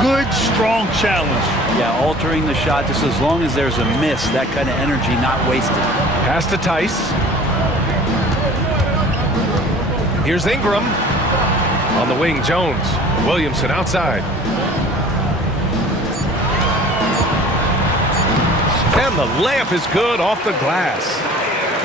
Good, strong challenge. Yeah, altering the shot just as long as there's a miss. That kind of energy not wasted. Pass to Tice. Here's Ingram. On the wing, Jones. Williamson outside. And the layup is good off the glass.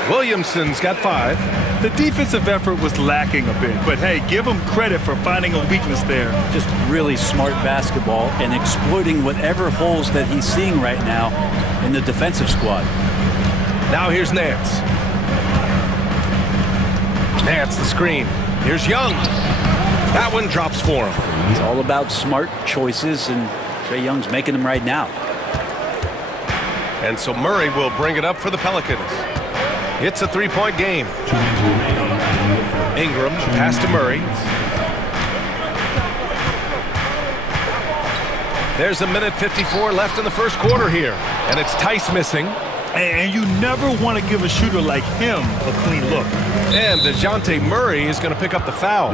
Williamson's got 5. The defensive effort was lacking a bit, but hey, give him credit for finding a weakness there. Just really smart basketball and exploiting whatever holes that he's seeing right now in the defensive squad. Now here's Nance. Nance the screen. Here's Young. That one drops for him. It's all about smart choices, and Trae Young's making them right now. And so Murray will bring it up for the Pelicans. It's a 3-point game. Ingram, pass to Murray. There's 1:54 left in the first quarter here. And it's Tice missing. And you never want to give a shooter like him a clean look. And DeJounte Murray is going to pick up the foul.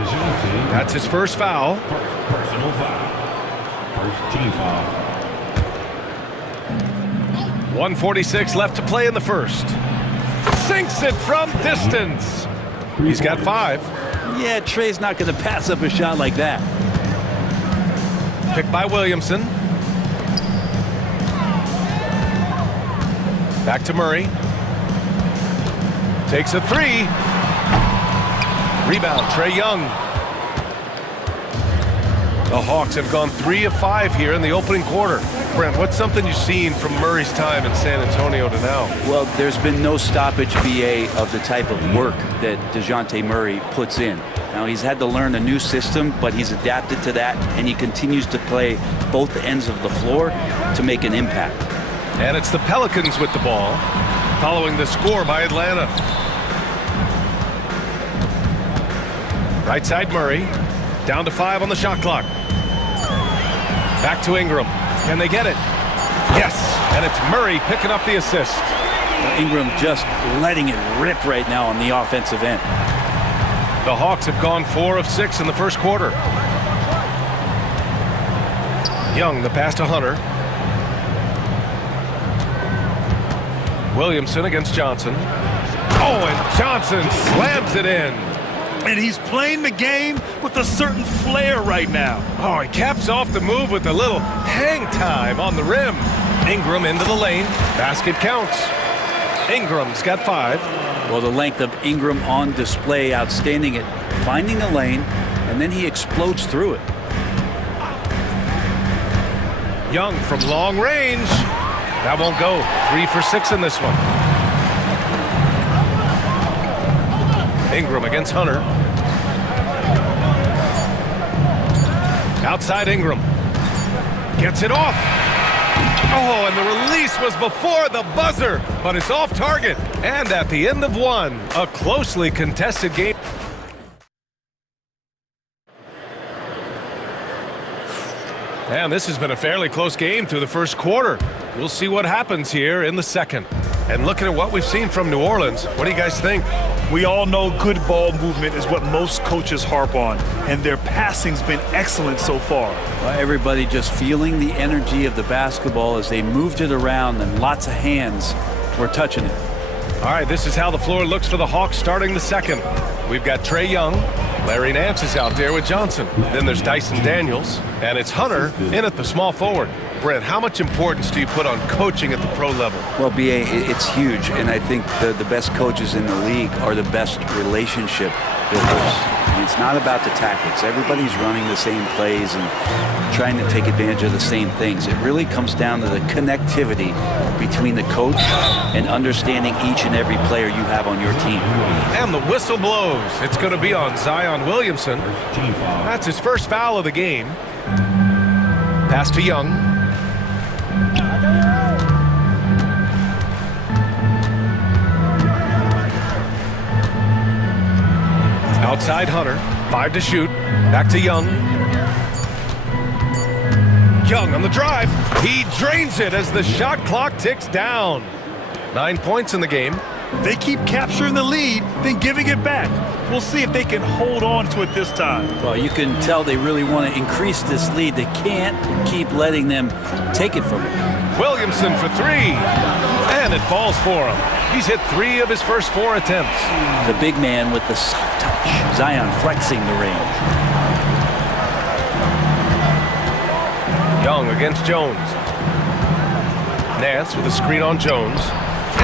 That's his first foul. Personal foul. First team foul. 1:46 left to play in the first. Sinks it from distance. He's got 5. Yeah, Trae's not going to pass up a shot like that. Picked by Williamson. Back to Murray. Takes a 3. Rebound, Trae Young. The Hawks have gone 3 of 5 here in the opening quarter. Brent, what's something you've seen from Murray's time in San Antonio to now? Well, there's been no stoppage, BA, of the type of work that DeJounte Murray puts in. Now, he's had to learn a new system, but he's adapted to that, and he continues to play both ends of the floor to make an impact. And it's the Pelicans with the ball, following the score by Atlanta. Right side Murray, down to 5 on the shot clock. Back to Ingram. Can they get it? Yes, and it's Murray picking up the assist. Ingram just letting it rip right now on the offensive end. The Hawks have gone 4 of 6 in the first quarter. Young, the pass to Hunter. Williamson against Johnson. Oh, and Johnson slams it in. And he's playing the game with a certain flair right now. Oh, he caps off the move with a little hang time on the rim. Ingram into the lane. Basket counts. Ingram's got 5. Well, the length of Ingram on display, outstanding at finding a lane, and then he explodes through it. Young from long range. That won't go. 3 for 6 in this one. Ingram against Hunter. Outside Ingram. Gets it off. Oh, and the release was before the buzzer, but it's off target. And at the end of one, a closely contested game. And this has been a fairly close game through the first quarter. We'll see what happens here in the second. And looking at what we've seen from New Orleans, what do you guys think? We all know good ball movement is what most coaches harp on, and their passing's been excellent so far. Well, everybody just feeling the energy of the basketball as they moved it around, and lots of hands were touching it. All right, this is how the floor looks for the Hawks starting the second. We've got Trae Young. Larry Nance is out there with Johnson. Then there's Dyson Daniels, and it's Hunter in at the small forward. Brent, how much importance do you put on coaching at the pro level? Well, BA, it's huge, and I think the best coaches in the league are the best relationship builders. I mean, it's not about the tactics. Everybody's running the same plays and trying to take advantage of the same things. It really comes down to the connectivity between the coach and understanding each and every player you have on your team. And the whistle blows. It's going to be on Zion Williamson. That's his first foul of the game. Pass to Young. Outside Hunter, 5 to shoot, back to Young. Young on the drive, he drains it as the shot clock ticks down. 9 points in the game. They keep capturing the lead, then giving it back. We'll see if they can hold on to it this time. Well, you can tell they really want to increase this lead. They can't keep letting them take it from them. Williamson for 3, and it falls for him. He's hit 3 of his first 4 attempts. The big man with the soft touch. Zion flexing the range. Young against Jones. Nance with a screen on Jones.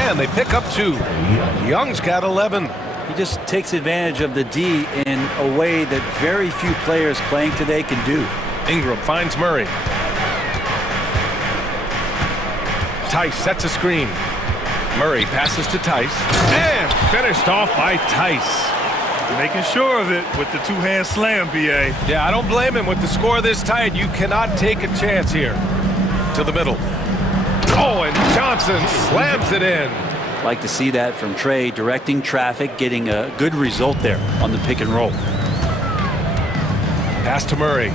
And they pick up 2. Young's got 11. He just takes advantage of the D in a way that very few players playing today can do. Ingram finds Murray. Tice sets a screen. Murray passes to Tice. And finished off by Tice. Making sure of it with the two-hand slam, BA. Yeah, I don't blame him with the score this tight. You cannot take a chance here. To the middle. Oh, and Johnson slams it in. Like to see that from Trae, directing traffic, getting a good result there on the pick and roll. Pass to Murray.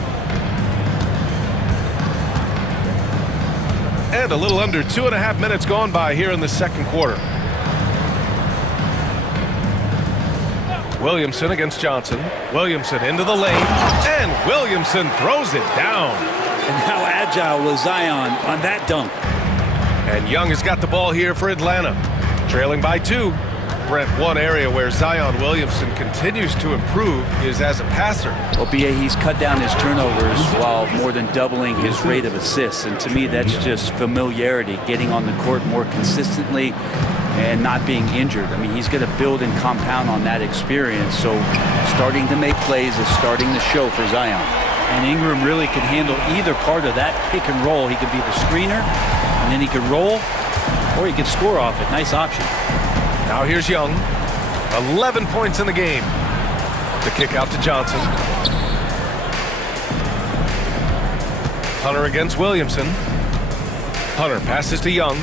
And a little under 2.5 minutes gone by here in the second quarter. Williamson against Johnson. Williamson into the lane. And Williamson throws it down. And how agile was Zion on that dunk. And Young has got the ball here for Atlanta. Trailing by 2. Brent, one area where Zion Williamson continues to improve is as a passer. Well, BA, he's cut down his turnovers while more than doubling his rate of assists. And to me, that's just familiarity, getting on the court more consistently and not being injured. I mean, he's going to build and compound on that experience. So starting to make plays is starting to show for Zion. And Ingram really can handle either part of that pick and roll. He could be the screener, and then he could roll, or he could score off it. Nice option. Now here's Young. 11 points in the game. The kick out to Johnson. Hunter against Williamson. Hunter passes to Young.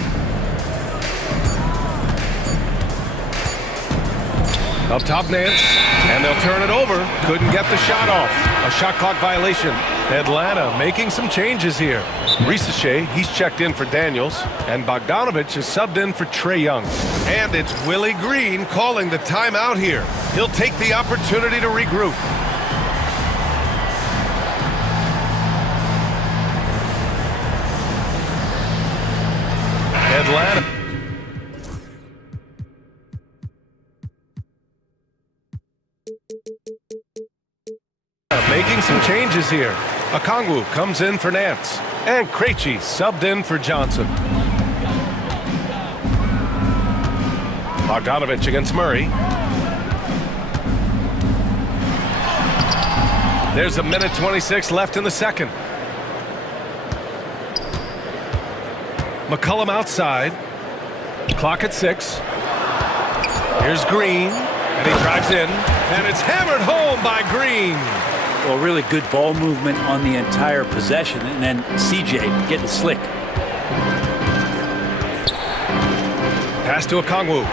Up top Nance, and they'll turn it over. Couldn't get the shot off. A shot clock violation. Atlanta making some changes here. Risachet, he's checked in for Daniels, and Bogdanovich is subbed in for Trae Young. And it's Willie Green calling the timeout here. He'll take the opportunity to regroup. Atlanta. Making some changes here. Okongwu comes in for Nance. And Krejci subbed in for Johnson. Bogdanovich against Murray. There's a minute 26 left in the second. McCollum outside. Clock at 6. Here's Green, and he drives in, and it's hammered home by Green. Well, really good ball movement on the entire possession, and then CJ getting slick. Pass to Okongwu.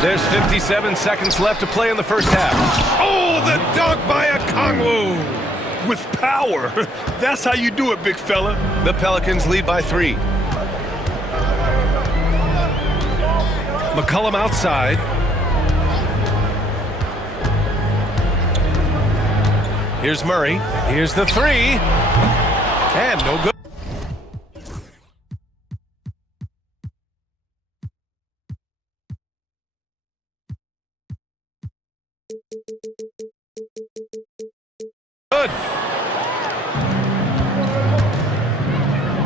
There's 57 seconds left to play in the first half. Oh, the dunk by Okongwu! With power. That's how you do it, big fella. The Pelicans lead by 3. McCollum outside. Here's Murray. Here's the 3. And no good. Good.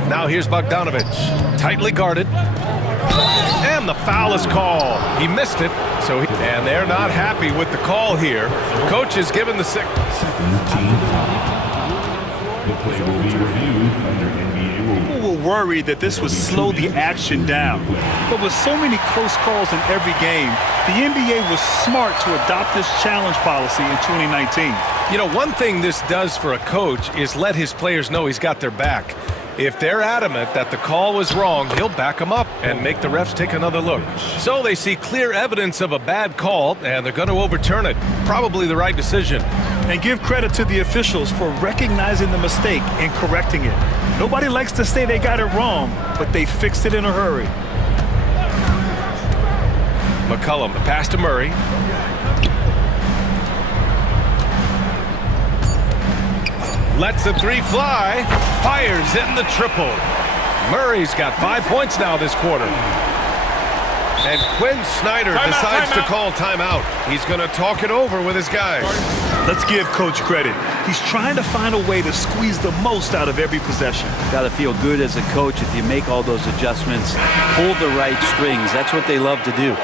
Now here's Bogdanovich, tightly guarded, and the foul is called. He missed it, and they're not happy with the call here. Coach is given the Second team foul. The play will be reviewed under NBA rules. People were worried that this would slow the action down. But with so many close calls in every game, the NBA was smart to adopt this challenge policy in 2019. You know, one thing this does for a coach is let his players know he's got their back. If they're adamant that the call was wrong, he'll back them up and make the refs take another look. So they see clear evidence of a bad call, and they're going to overturn it. Probably the right decision. And give credit to the officials for recognizing the mistake and correcting it. Nobody likes to say they got it wrong, but they fixed it in a hurry. McCollum, the pass to Murray. Lets the 3 fly. Fires in the triple. Murray's got 5 points now this quarter. And Quinn Snyder decides to call timeout. He's going to talk it over with his guys. Let's give Coach credit. He's trying to find a way to squeeze the most out of every possession. Got to feel good as a coach if you make all those adjustments, pull the right strings. That's what they love to do.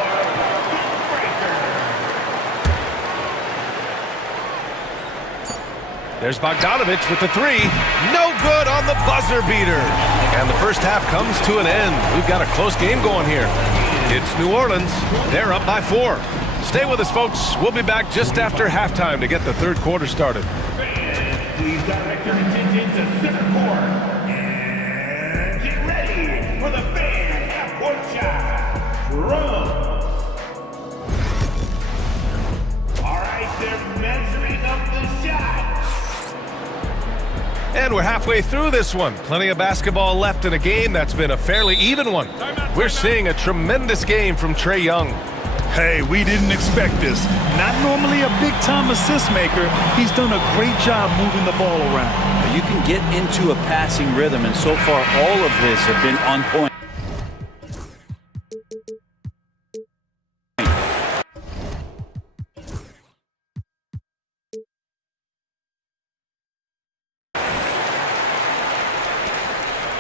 There's Bogdanovich with the 3. No good on the buzzer beater. And the first half comes to an end. We've got a close game going here. It's New Orleans. They're up by 4. Stay with us, folks. We'll be back just after halftime to get the third quarter started. Please direct your attention to center court. And get ready for the fan half-court shot. Drums. All right, they're measuring up the shot. And we're halfway through this one. Plenty of basketball left in a game that's been a fairly even one. We're seeing a tremendous game from Trae Young. Hey, we didn't expect this. Not normally a big-time assist maker. He's done a great job moving the ball around. You can get into a passing rhythm, and so far all of this have been on point.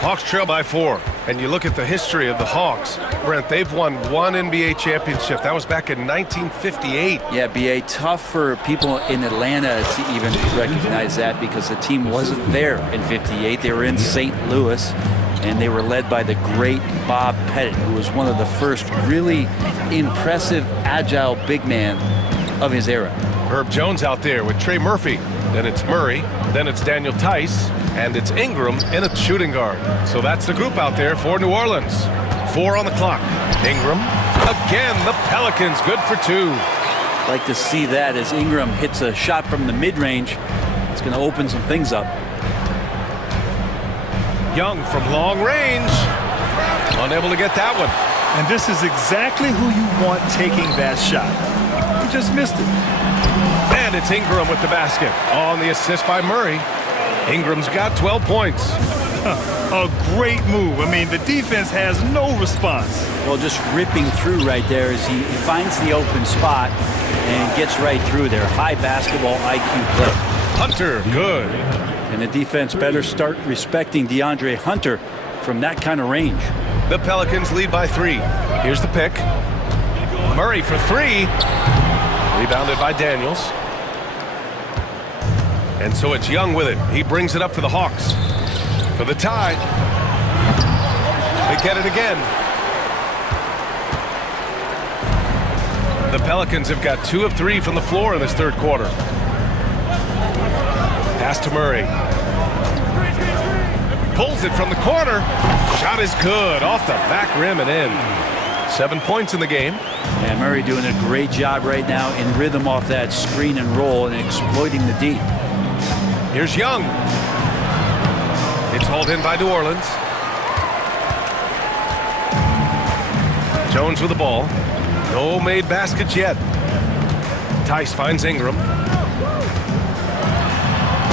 Hawks trail by 4, and you look at the history of the Hawks. Brent, they've won 1 NBA championship. That was back in 1958. Yeah, B.A., tough for people in Atlanta to even recognize that because the team wasn't there in 58. They were in St. Louis, and they were led by the great Bob Pettit, who was one of the first really impressive, agile big man of his era. Herb Jones out there with Trey Murphy. Then it's Murray. Then it's Daniel Tice. And it's Ingram in a shooting guard. So that's the group out there for New Orleans. 4 on the clock. Ingram. Again, the Pelicans good for 2. Like to see that as Ingram hits a shot from the mid-range. It's going to open some things up. Young from long range. Unable to get that one. And this is exactly who you want taking that shot. He just missed it. And it's Ingram with the basket on the assist by Murray. Ingram's got 12 points. A great move. I mean, the defense has no response. Well, just ripping through right there as he finds the open spot and gets right through there. High basketball IQ play. Hunter, good. And the defense better start respecting DeAndre Hunter from that kind of range. The Pelicans lead by 3. Here's the pick. Murray for 3. Rebounded by Daniels. And so it's Young with it. He brings it up for the Hawks. For the tie. They get it again. The Pelicans have got 2 of 3 from the floor in this third quarter. Pass to Murray. Pulls it from the corner. Shot is good. Off the back rim and in. 7 points in the game. And Murray doing a great job right now in rhythm off that screen and roll and exploiting the deep. Here's Young. It's hauled in by New Orleans. Jones with the ball. No made baskets yet. Tice finds Ingram.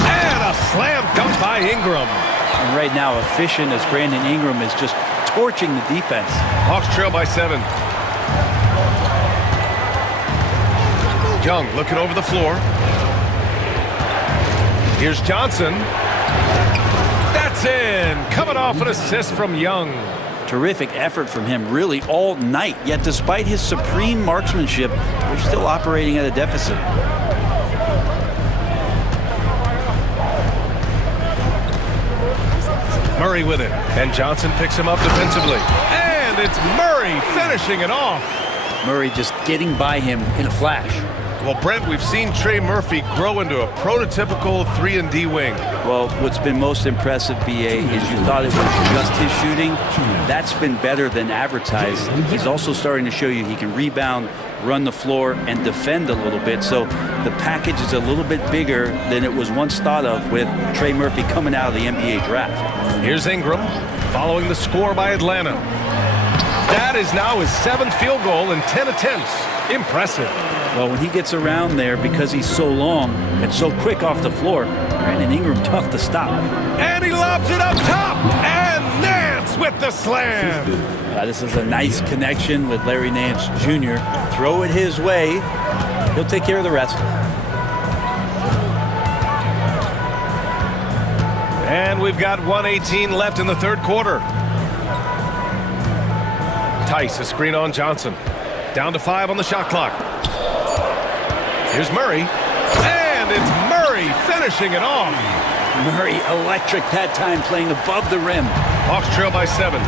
And a slam dunk by Ingram. And right now, efficient as Brandon Ingram is just torching the defense. Hawks trail by 7. Young looking over the floor. Here's Johnson. That's in. Coming off an assist from Young. Terrific effort from him really all night. Yet despite his supreme marksmanship, they're still operating at a deficit. Murray with it. And Johnson picks him up defensively. And it's Murray finishing it off. Murray just getting by him in a flash. Well, Brent, we've seen Trey Murphy grow into a prototypical 3-and-D wing. Well, what's been most impressive, BA, is you thought it was just his shooting. That's been better than advertised. He's also starting to show you he can rebound, run the floor, and defend a little bit. So the package is a little bit bigger than it was once thought of with Trey Murphy coming out of the NBA draft. Here's Ingram following the score by Atlanta. That is now his 7th field goal in 10 attempts. Impressive. Well, when he gets around there, because he's so long and so quick off the floor, Brandon Ingram tough to stop. And he lobs it up top. And Nance with the slam. This is a nice connection with Larry Nance Jr. Throw it his way. He'll take care of the rest. And we've got 1:18 left in the third quarter. Tice, a screen on Johnson. Down to 5 on the shot clock. Here's Murray. And it's Murray finishing it off. Murray electric that time, playing above the rim. Hawks trail by 7.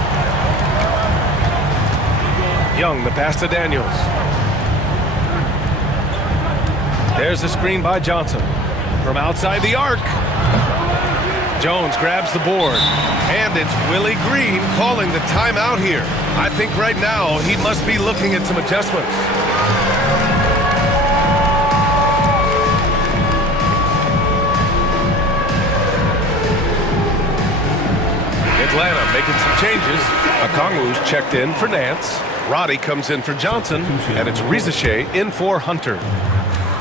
Young, the pass to Daniels. There's the screen by Johnson. From outside the arc. Jones grabs the board. And it's Willie Green calling the timeout here. I think right now he must be looking at some adjustments. Atlanta making some changes. Okongwu's checked in for Nance. Roddy comes in for Johnson. And it's Rizachet in for Hunter.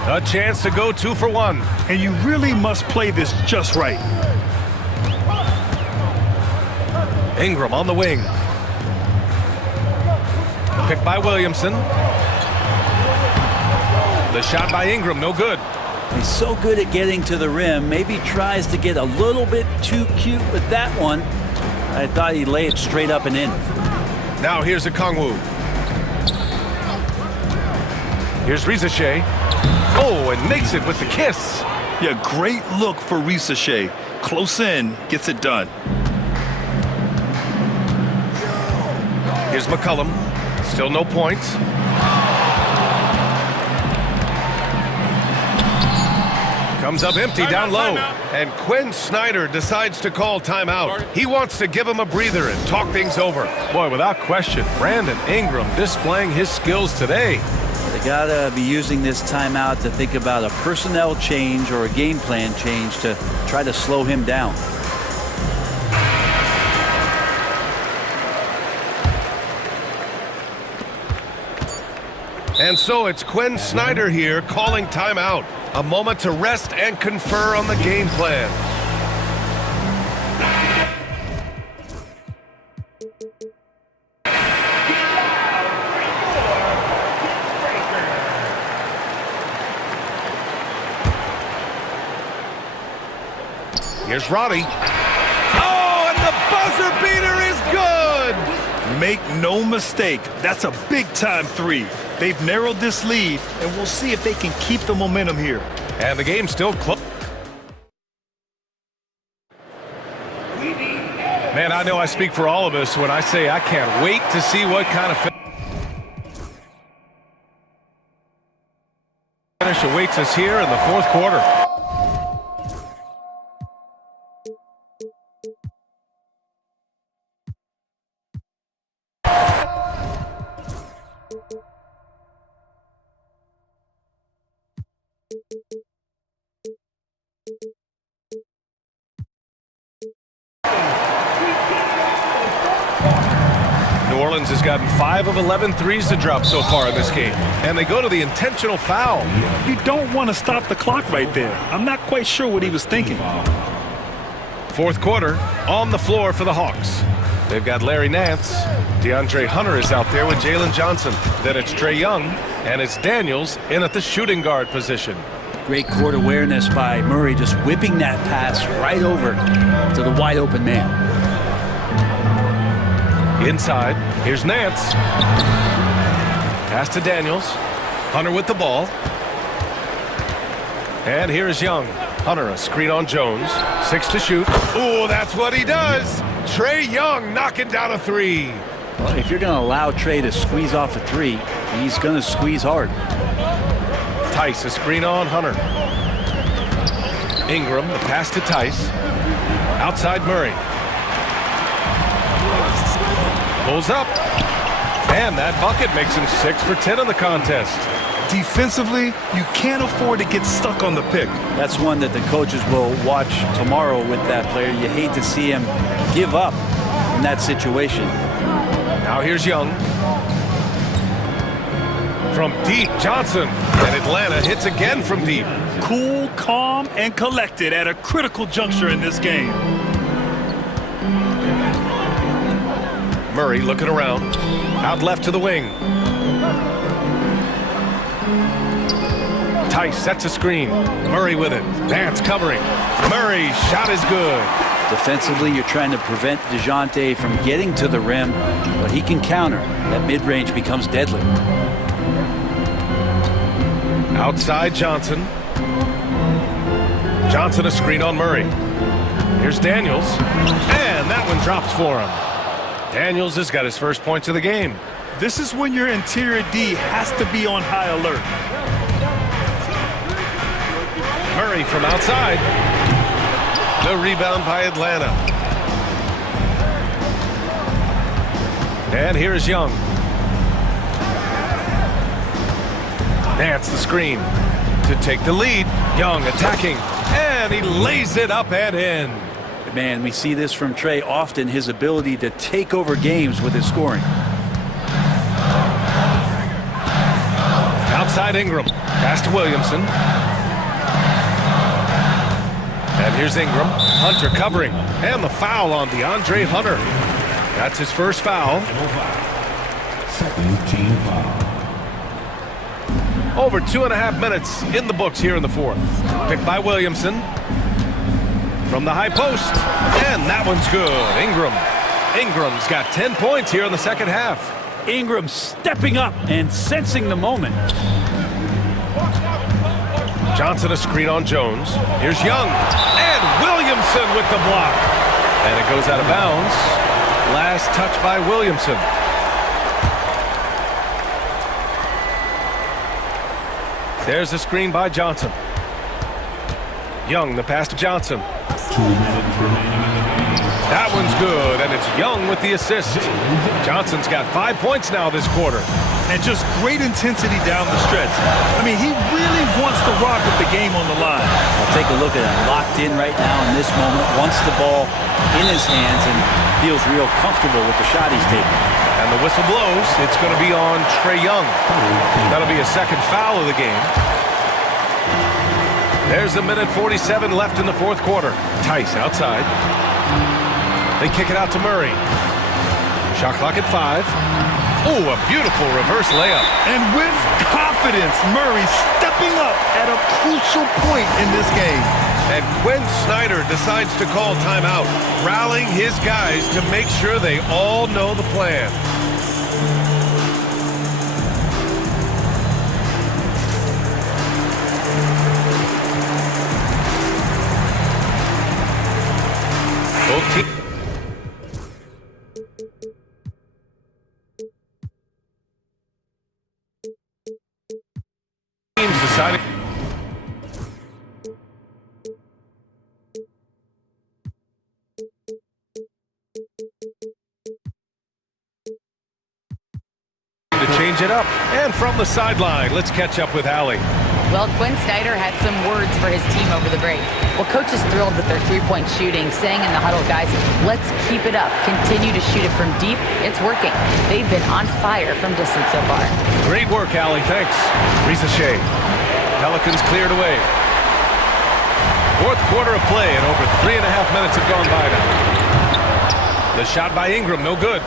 A chance to go 2 for 1. And you really must play this just right. Ingram on the wing. Picked by Williamson. The shot by Ingram, no good. He's so good at getting to the rim. Maybe tries to get a little bit too cute with that one. I thought he'd lay it straight up and in. Now here's Okongwu. Here's Rizachet. Oh, and makes it with the kiss. Yeah, great look for Rizachet. Close in, gets it done. Here's McCollum. Still no points. Comes up empty down low. And Quinn Snyder decides to call timeout. He wants to give him a breather and talk things over. Boy, without question, Brandon Ingram displaying his skills today. They gotta be using this timeout to think about a personnel change or a game plan change to try to slow him down. And so it's Quinn Snyder here calling timeout. A moment to rest and confer on the game plan. Here's Roddy. Oh, and the buzzer beater is Make no mistake, that's a big-time three. They've narrowed this lead, and we'll see if they can keep the momentum here. And the game's still close. Man, I know I speak for all of us when I say I can't wait to see what kind of finish awaits us here in the fourth quarter. New Orleans has gotten 5 of 11 threes to drop so far in this game. And they go to the intentional foul. You don't want to stop the clock right there. I'm not quite sure what he was thinking. Fourth quarter, on the floor for the Hawks. They've got Larry Nance. DeAndre Hunter is out there with Jalen Johnson. Then it's Trae Young, and it's Daniels in at the shooting guard position. Great court awareness by Murray, just whipping that pass right over to the wide open man. Inside, here's Nance. Pass to Daniels. Hunter with the ball. And here's Young. Hunter, a screen on Jones. 6 to shoot. Ooh, that's what he does. Trae Young knocking down a three. Well, if you're going to allow Trae to squeeze off a three, he's going to squeeze hard. Tice, a screen on Hunter. Ingram, the pass to Tice. Outside Murray. Pulls up. And that bucket makes him 6 for 10 in the contest. Defensively, you can't afford to get stuck on the pick. That's one that the coaches will watch tomorrow with that player. You hate to see him give up in that situation. Now here's Young. From deep, Johnson. And Atlanta hits again from deep. Cool, calm, and collected at a critical juncture in this game. Murray looking around. Out left to the wing. Tice sets a screen. Murray with it. Nance covering. Murray's shot is good. Defensively, you're trying to prevent DeJounte from getting to the rim, but he can counter. That mid-range becomes deadly. Outside Johnson. Johnson a screen on Murray. Here's Daniels. And that one drops for him. Daniels has got his first points of the game. This is when your interior D has to be on high alert. Murray from outside. The rebound by Atlanta. And here's Young. Nance the screen to take the lead. Young attacking. And he lays it up and in. Man, we see this from Trae often, his ability to take over games with his scoring. Outside Ingram. Pass to Williamson. And here's Ingram. Hunter covering. And the foul on DeAndre Hunter. That's his first foul. Second team foul. Over 2.5 minutes in the books here in the fourth. Picked by Williamson. From the high post. And that one's good. Ingram's got 10 points here in the second half. Ingram stepping up and sensing the moment. Johnson a screen on Jones. Here's Young. And Williamson with the block. And it goes out of bounds. Last touch by Williamson. There's a screen by Johnson. Young, the pass to Johnson. 2 minutes remaining in the game. That one's good, and it's Young with the assist. Johnson's got 5 points now this quarter. And just great intensity down the stretch. I mean, he really wants to rock with the game on the line. I'll take a look at him, locked in right now in this moment, wants the ball in his hands and feels real comfortable with the shot he's taking. And the whistle blows. It's going to be on Trae Young. That'll be a second foul of the game. There's a minute 47 left in the fourth quarter. Tice outside. They kick it out to Murray. Shot clock at 5. Oh, a beautiful reverse layup. And with confidence, Murray stepping up at a crucial point in this game. And Quinn Snyder decides to call timeout, rallying his guys to make sure they all know the plan. change it up. And from the sideline, let's catch up with Allie. Well, Quinn Snyder had some words for his team over the break. Well, coach is thrilled with their three-point shooting, saying in the huddle, guys, let's keep it up. Continue to shoot it from deep. It's working. They've been on fire from distance so far. Great work, Allie. Thanks. Shea. Pelicans cleared away. Fourth quarter of play, and over 3.5 minutes have gone by now. The shot by Ingram, no good.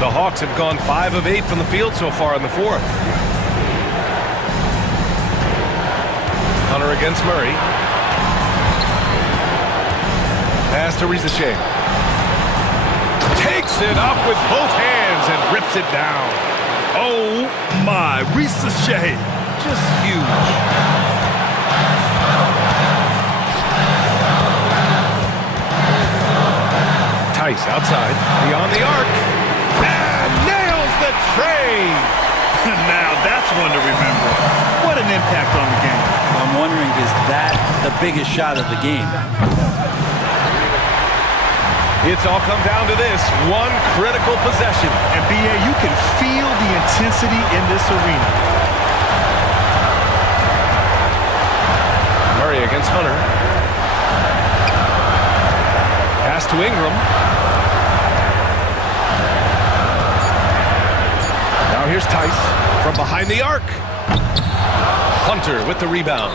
The Hawks have gone 5 of 8 from the field so far in the fourth. Hunter against Murray. Pass to Shea. Takes it up with both hands and rips it down. Oh my, Shea, just huge. Tice outside, beyond the arc, and nails the tray. Now that's one to remember. What an impact on the game. I'm wondering, is that the biggest shot of the game? It's all come down to this one critical possession. And BA, you can feel the intensity in this arena. Murray against Hunter. Pass to Ingram. Now here's Tice from behind the arc. Hunter with the rebound.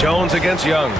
Jones against Young.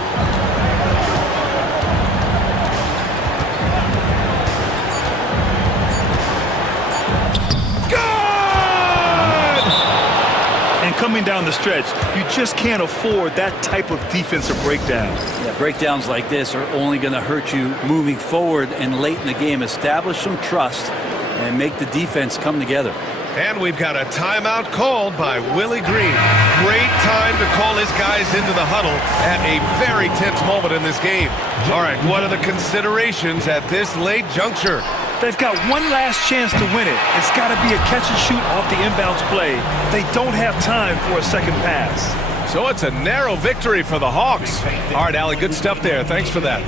And coming down the stretch, you just can't afford that type of defensive breakdown. Yeah, breakdowns like this are only going to hurt you moving forward and late in the game. Establish some trust and make the defense come together. And we've got a timeout called by Willie Green. Great time to call his guys into the huddle at a very tense moment in this game. All right, what are the considerations at this late juncture? They've got one last chance to win it. It's got to be a catch and shoot off the inbounds play. They don't have time for a second pass. So it's a narrow victory for the Hawks. All right, Allie, good stuff there. Thanks for that.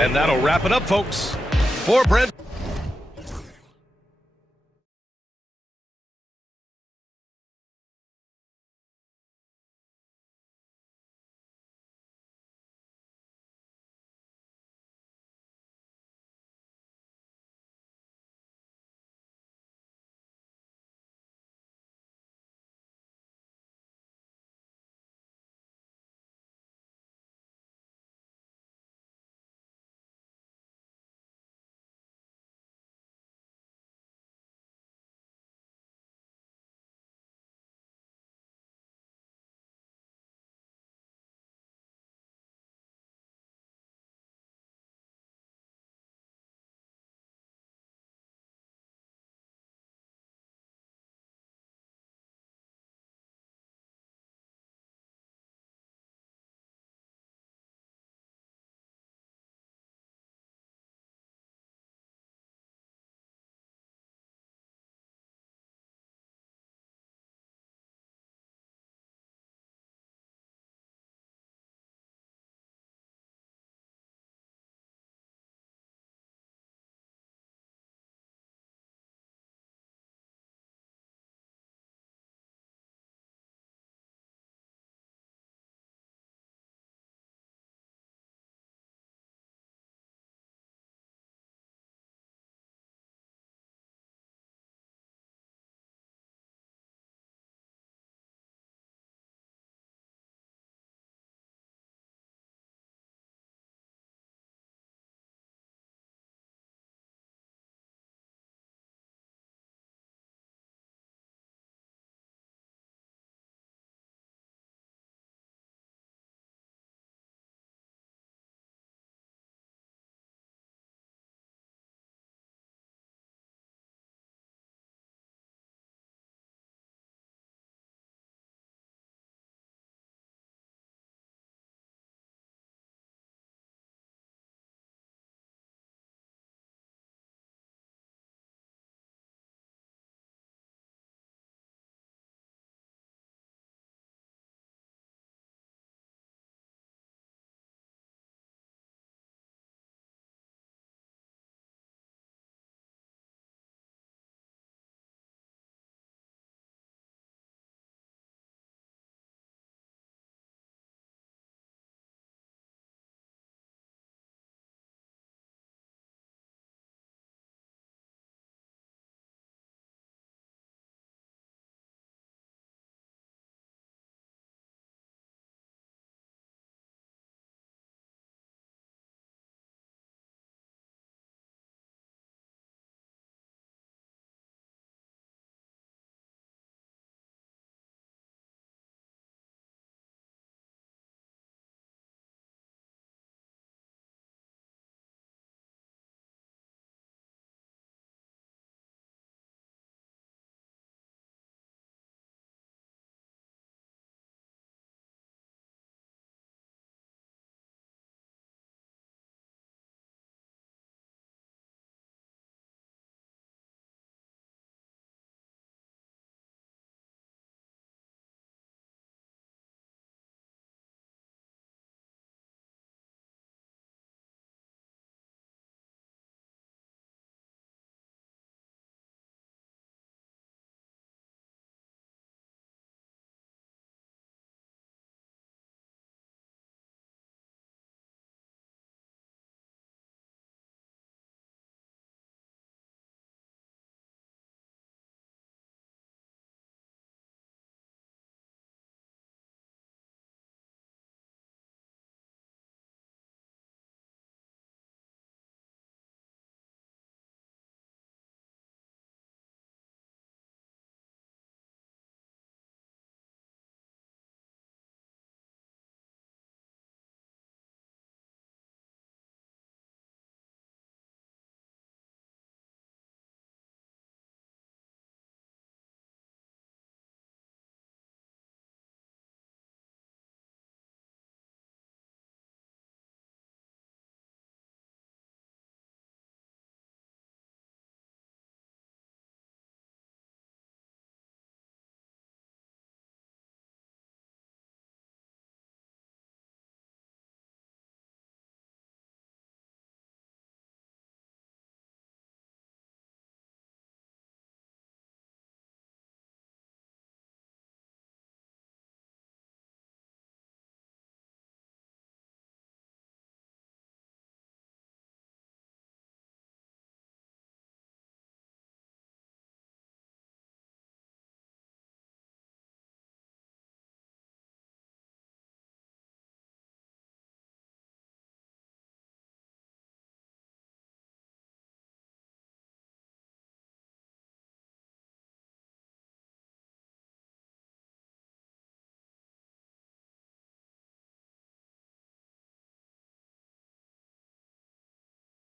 And that'll wrap it up, folks. For Brent.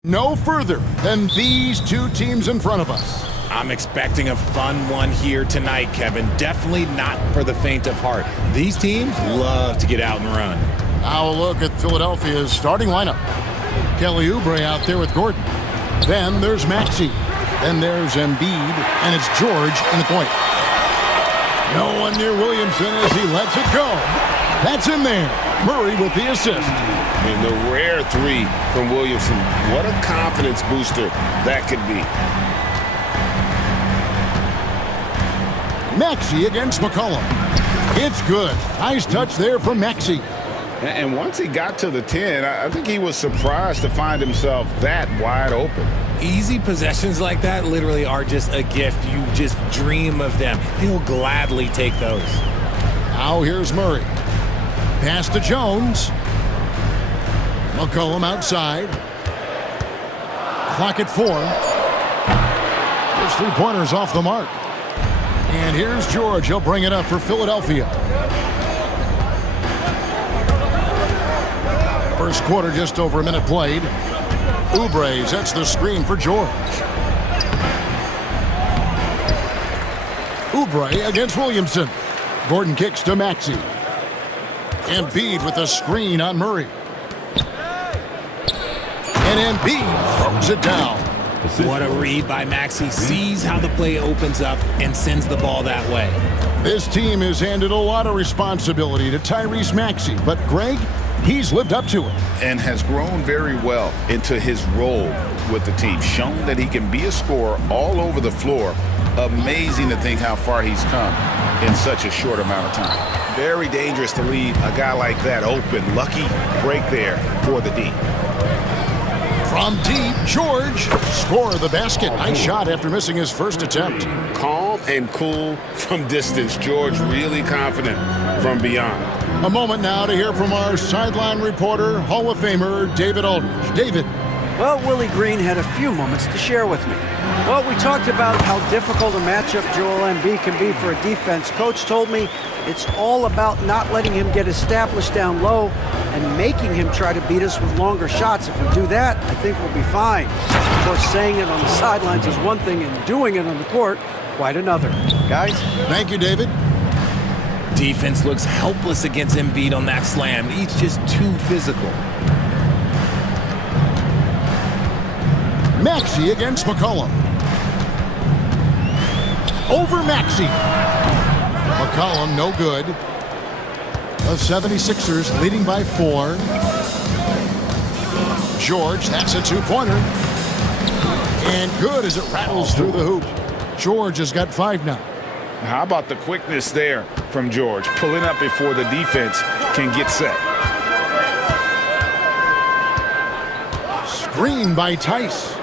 No further than these two teams in front of us. I'm expecting a fun one here tonight, Kevin. Definitely not for the faint of heart. These teams love to get out and run. Now a look at Philadelphia's starting lineup. Kelly Oubre out there with Gordon. Then there's Maxey. Then there's Embiid, and it's George in the point. No one near Williamson as he lets it go. That's in there. Murray with the assist. And the rare three from Williamson. What a confidence booster that could be. Maxey against McCollum. It's good. Nice touch there from Maxey. And once he got to the 10, I think he was surprised to find himself that wide open. Easy possessions like that literally are just a gift. You just dream of them. He'll gladly take those. Now here's Murray. Pass to Jones. McCollum outside. Clock at 4. His three-pointer's off the mark. And here's George. He'll bring it up for Philadelphia. First quarter, just over a minute played. Oubre sets the screen for George. Oubre against Williamson. Gordon kicks to Maxey. Embiid with the screen on Murray. And Embiid throws it down. What a read by Maxey. Sees how the play opens up and sends the ball that way. This team has handed a lot of responsibility to Tyrese Maxey, but Greg, he's lived up to it. And has grown very well into his role with the team. Shown that he can be a scorer all over the floor. Amazing to think how far he's come in such a short amount of time. Very dangerous to leave a guy like that open. Lucky break there for the D. From deep, George score the basket. Nice shot after missing his first attempt. Calm and cool from distance. George really confident from beyond. A moment now to hear from our sideline reporter, Hall of Famer David Aldridge. David. Well, Willie Green had a few moments to share with me. Well, we talked about how difficult a matchup Joel Embiid can be for a defense. Coach told me it's all about not letting him get established down low and making him try to beat us with longer shots. If we do that, I think we'll be fine. Of course, saying it on the sidelines is one thing and doing it on the court, quite another. Guys? Thank you, David. Defense looks helpless against Embiid on that slam. He's just too physical. Maxey against McCollum. Over Maxey. McCollum no good. The 76ers leading by 4. George, that's a two-pointer. And good as it rattles through the hoop. George has got 5 now. How about the quickness there from George? Pulling up before the defense can get set. Screen by Tice.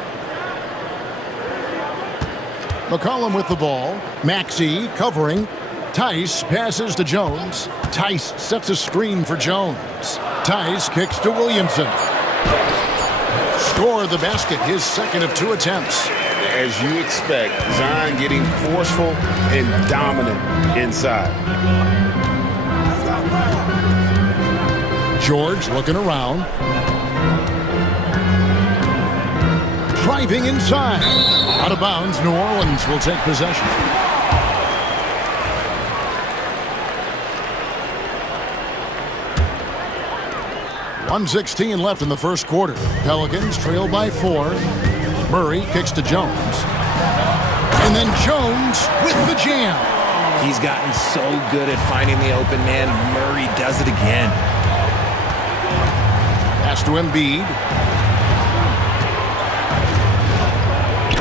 McCollum with the ball. Maxey covering. Tice passes to Jones. Tice sets a screen for Jones. Tice kicks to Williamson. Score the basket, his second of 2 attempts. As you expect, Zion getting forceful and dominant inside. George looking around. Driving inside. Out of bounds, New Orleans will take possession. .116 left in the first quarter. Pelicans trail by 4. Murray kicks to Jones. And then Jones with the jam. He's gotten so good at finding the open man. Murray does it again. Pass to Embiid.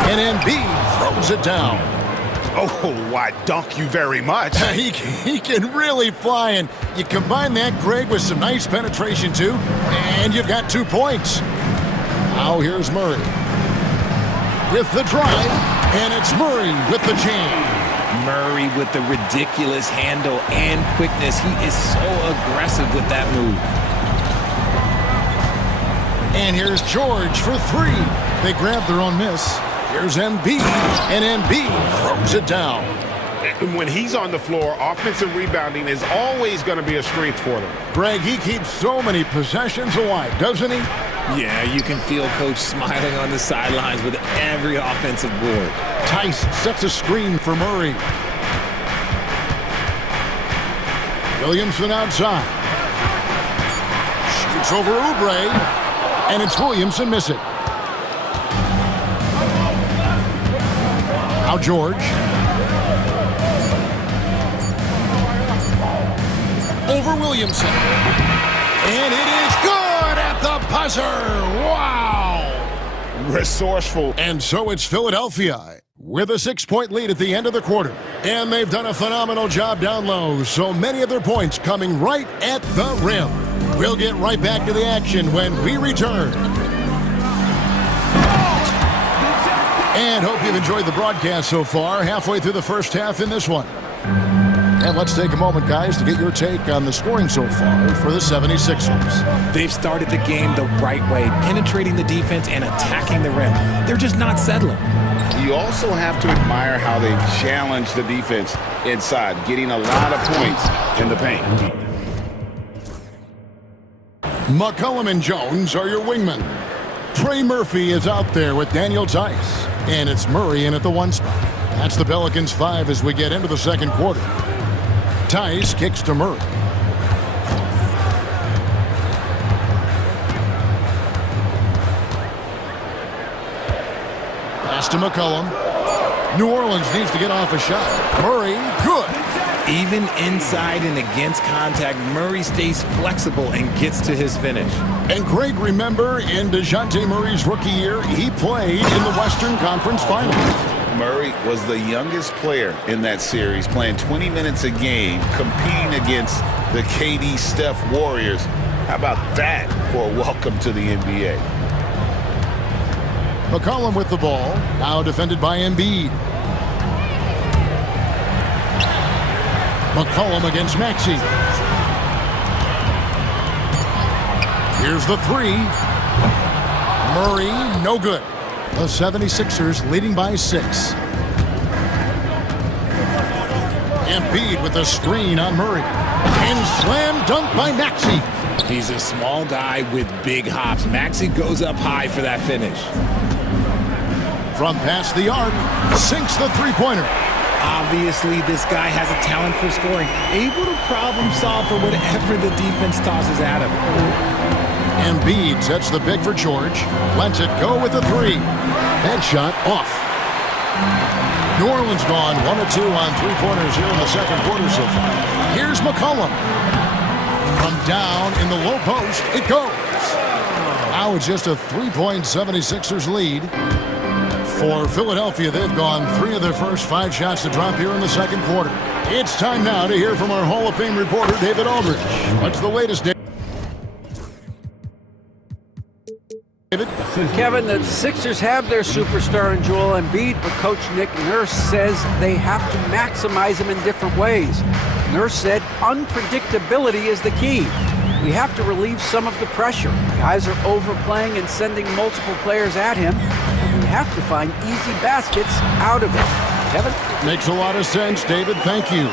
And Embiid throws it down. Oh, why, dunk you very much. He can really fly, and you combine that, Greg, with some nice penetration, too, and you've got 2 points. Now here's Murray with the drive, and it's Murray with the jam. Murray with the ridiculous handle and quickness. He is so aggressive with that move. And here's George for 3. They grab their own miss. Here's Embiid, and Embiid throws it down. When he's on the floor, offensive rebounding is always going to be a strength for them. Greg, he keeps so many possessions alive, doesn't he? Yeah, you can feel Coach smiling on the sidelines with every offensive board. Tice sets a screen for Murray. Williamson outside. Shoots over Oubre. And it's Williamson miss it. Now George. Over Williamson. And it is good at the buzzer. Wow. Resourceful. And so it's Philadelphia with a 6-point lead at the end of the quarter. And they've done a phenomenal job down low. So many of their points coming right at the rim. We'll get right back to the action when we return. And hope you've enjoyed the broadcast so far. Halfway through the first half in this one. And let's take a moment, guys, to get your take on the scoring so far for the 76ers. They've started the game the right way, penetrating the defense and attacking the rim. They're just not settling. You also have to admire how they challenge the defense inside, getting a lot of points in the paint. McCollum and Jones are your wingmen. Trey Murphy is out there with Daniel Tice. And it's Murray in at the 1 spot. That's the Pelicans 5 as we get into the second quarter. Tice kicks to Murray. Pass to McCollum. New Orleans needs to get off a shot. Murray, good. Even inside and against contact, Murray stays flexible and gets to his finish. And Greg, remember, in DeJounte Murray's rookie year, he played in the Western Conference Finals. Murray was the youngest player in that series, playing 20 minutes a game, competing against the KD Steph Warriors. How about that for a welcome to the NBA? McCollum with the ball, now defended by Embiid. McCollum against Maxey. Here's the 3. Murray, no good. The 76ers leading by 6. Embiid with a screen on Murray. And slam dunk by Maxey. He's a small guy with big hops. Maxey goes up high for that finish. From past the arc, sinks the three-pointer. Obviously, this guy has a talent for scoring, able to problem solve for whatever the defense tosses at him. Embiid sets the pick for George. Lets it go with the 3. Headshot off. New Orleans gone 1 of 2 on three-pointers here in the second quarter so far. Here's McCollum. From down in the low post, it goes. Now it's just a 3-point 76ers lead. For Philadelphia, they've gone 3 of their first 5 shots to drop here in the second quarter. It's time now to hear from our Hall of Fame reporter, David Aldridge. What's the latest, David? Kevin, the Sixers have their superstar in Joel Embiid, but Coach Nick Nurse says they have to maximize him in different ways. Nurse said unpredictability is the key. We have to relieve some of the pressure. Guys are overplaying and sending multiple players at him. We have to find easy baskets out of it. Kevin? Makes a lot of sense, David. Thank you.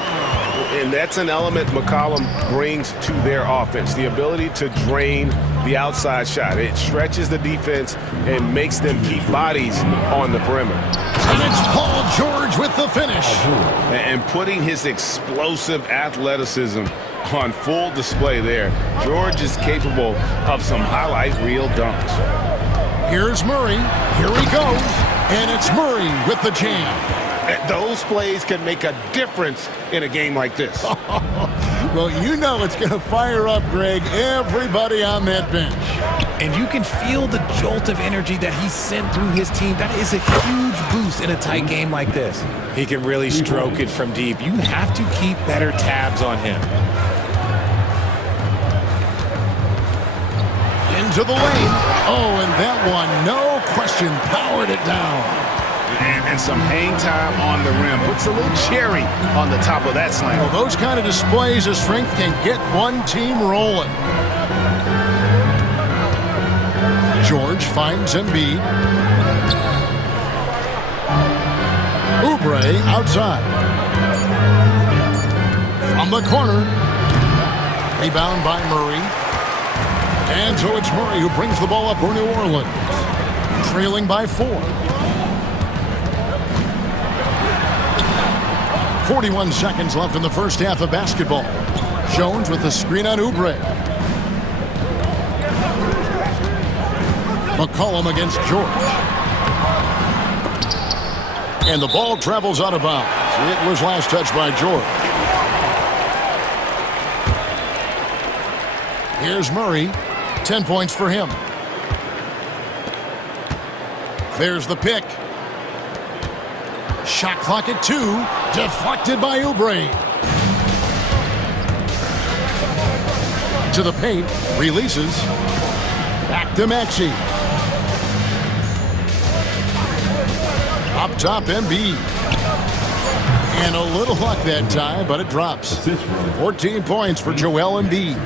And that's an element McCollum brings to their offense, the ability to drain the outside shot. It stretches the defense and makes them keep bodies on the perimeter. And it's Paul George with the finish. And putting his explosive athleticism on full display there. George is capable of some highlight reel dunks. Here's Murray. Here he goes. And it's Murray with the jam. Those plays can make a difference in a game like this. Well, you know it's going to fire up, Greg, everybody on that bench. And you can feel the jolt of energy that he sent through his team. That is a huge boost in a tight game like this. He can really stroke it from deep. You have to keep better tabs on him. Into the lane. Oh, and that one, no question, powered it down. And some hang time on the rim. Puts a little cherry on the top of that slam. Well, those kind of displays of strength can get one team rolling. George finds Embiid. Oubre outside. From the corner. Rebound by Murray. And so it's Murray who brings the ball up for New Orleans, trailing by 4. 41 seconds left in the first half of basketball. Jones with the screen on Oubre. McCollum against George. And the ball travels out of bounds. It was last touched by George. Here's Murray. 10 points for him. There's the pick. Shot clock at 2. Deflected by Oubre. To the paint. Releases. Back to Maxey. Up top, Embiid. And a little luck that time, but it drops. 14 points for Joel Embiid.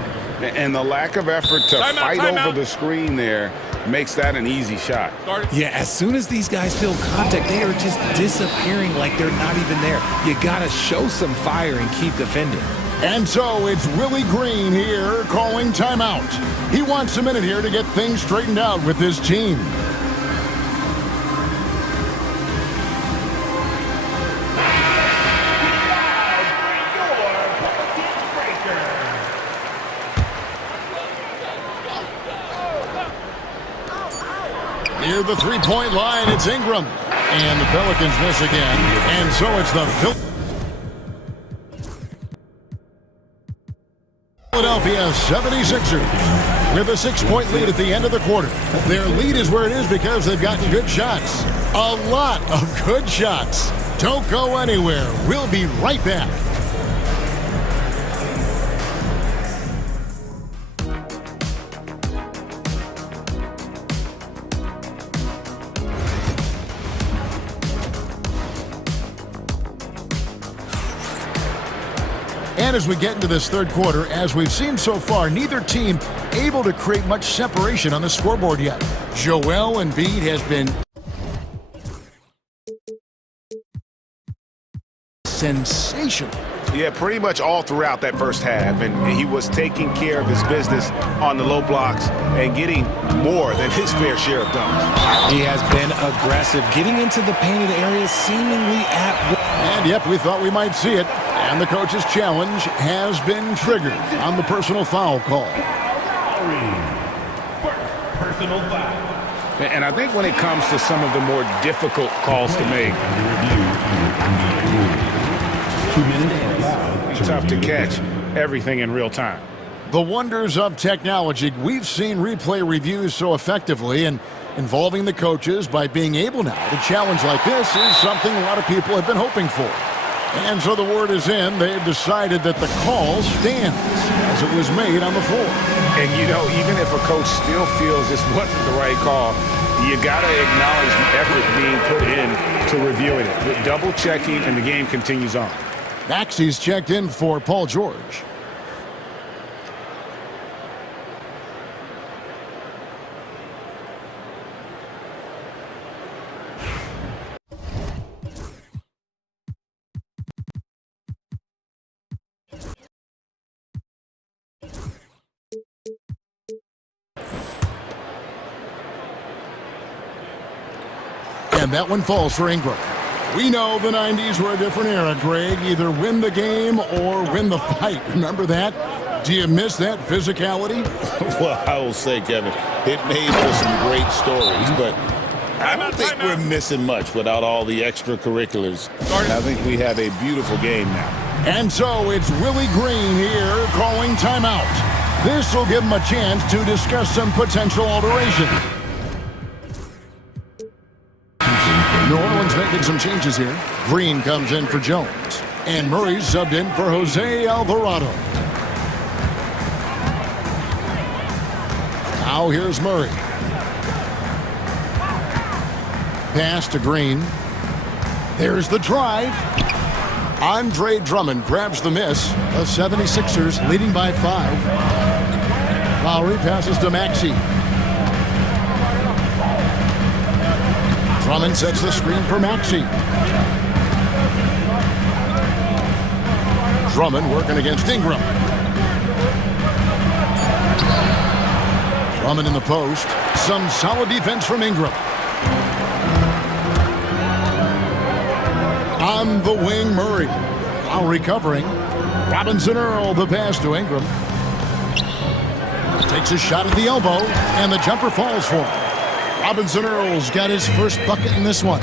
And the lack of effort to fight over the screen there makes that an easy shot. Yeah, as soon as these guys feel contact, they are just disappearing like they're not even there. You got to show some fire and keep defending. And so it's Willie Green here calling timeout. He wants a minute here to get things straightened out with his team. Near the three-point line, it's Ingram. And the Pelicans miss again. And so it's the Philadelphia 76ers with a 6-point lead at the end of the quarter. Their lead is where it is because they've gotten good shots. A lot of good shots. Don't go anywhere. We'll be right back. And as we get into this third quarter, as we've seen so far, neither team able to create much separation on the scoreboard yet. Joel Embiid has been sensational. Yeah, pretty much all throughout that first half. And he was taking care of his business on the low blocks and getting more than his fair share of dunks. He has been aggressive, getting into the painted area seemingly at will. And yep, we thought we might see it. And the coach's challenge has been triggered on the personal foul call. Personal foul. And I think when it comes to some of the more difficult calls to make, 2 minutes. it's tough to catch everything in real time. The wonders of technology. We've seen replay reviews so effectively, and involving the coaches by being able now to challenge like this is something a lot of people have been hoping for. And so the word is in. They've decided that the call stands as it was made on the floor. And, you know, even if a coach still feels this wasn't the right call, you got to acknowledge the effort being put in to reviewing it. With double checking, and the game continues on. Maxey's checked in for Paul George. And that one falls for Ingram. We know the 90s were a different era, Greg. Either win the game or win the fight. Remember that? Do you miss that physicality? Well, I will say, Kevin, it made for some great stories, but I don't think we're missing much without all the extracurriculars. I think we have a beautiful game now. And so it's Willie Green here calling timeout. This will give him a chance to discuss some potential alterations. New Orleans making some changes here. Green comes in for Jones. And Murray subbed in for Jose Alvarado. Now here's Murray. Pass to Green. There's the drive. Andre Drummond grabs the miss. The 76ers leading by 5. Lowry passes to Maxey. Drummond sets the screen for Maxey. Drummond working against Ingram. Drummond in the post. Some solid defense from Ingram. On the wing, Murray. While recovering, Robinson Earl, the pass to Ingram. Takes a shot at the elbow, and the jumper falls for him. Robinson Earl's got his first bucket in this one.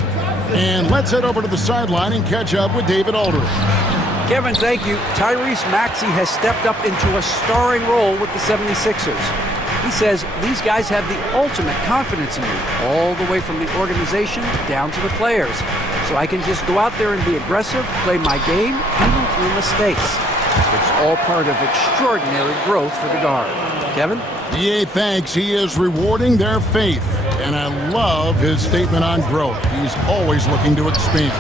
And let's head over to the sideline and catch up with David Aldridge. Kevin, thank you. Tyrese Maxey has stepped up into a starring role with the 76ers. He says these guys have the ultimate confidence in me, all the way from the organization down to the players. So I can just go out there and be aggressive, play my game, even through mistakes. It's all part of extraordinary growth for the guard. Kevin? EA thanks. He is rewarding their faith. And I love his statement on growth. He's always looking to expand.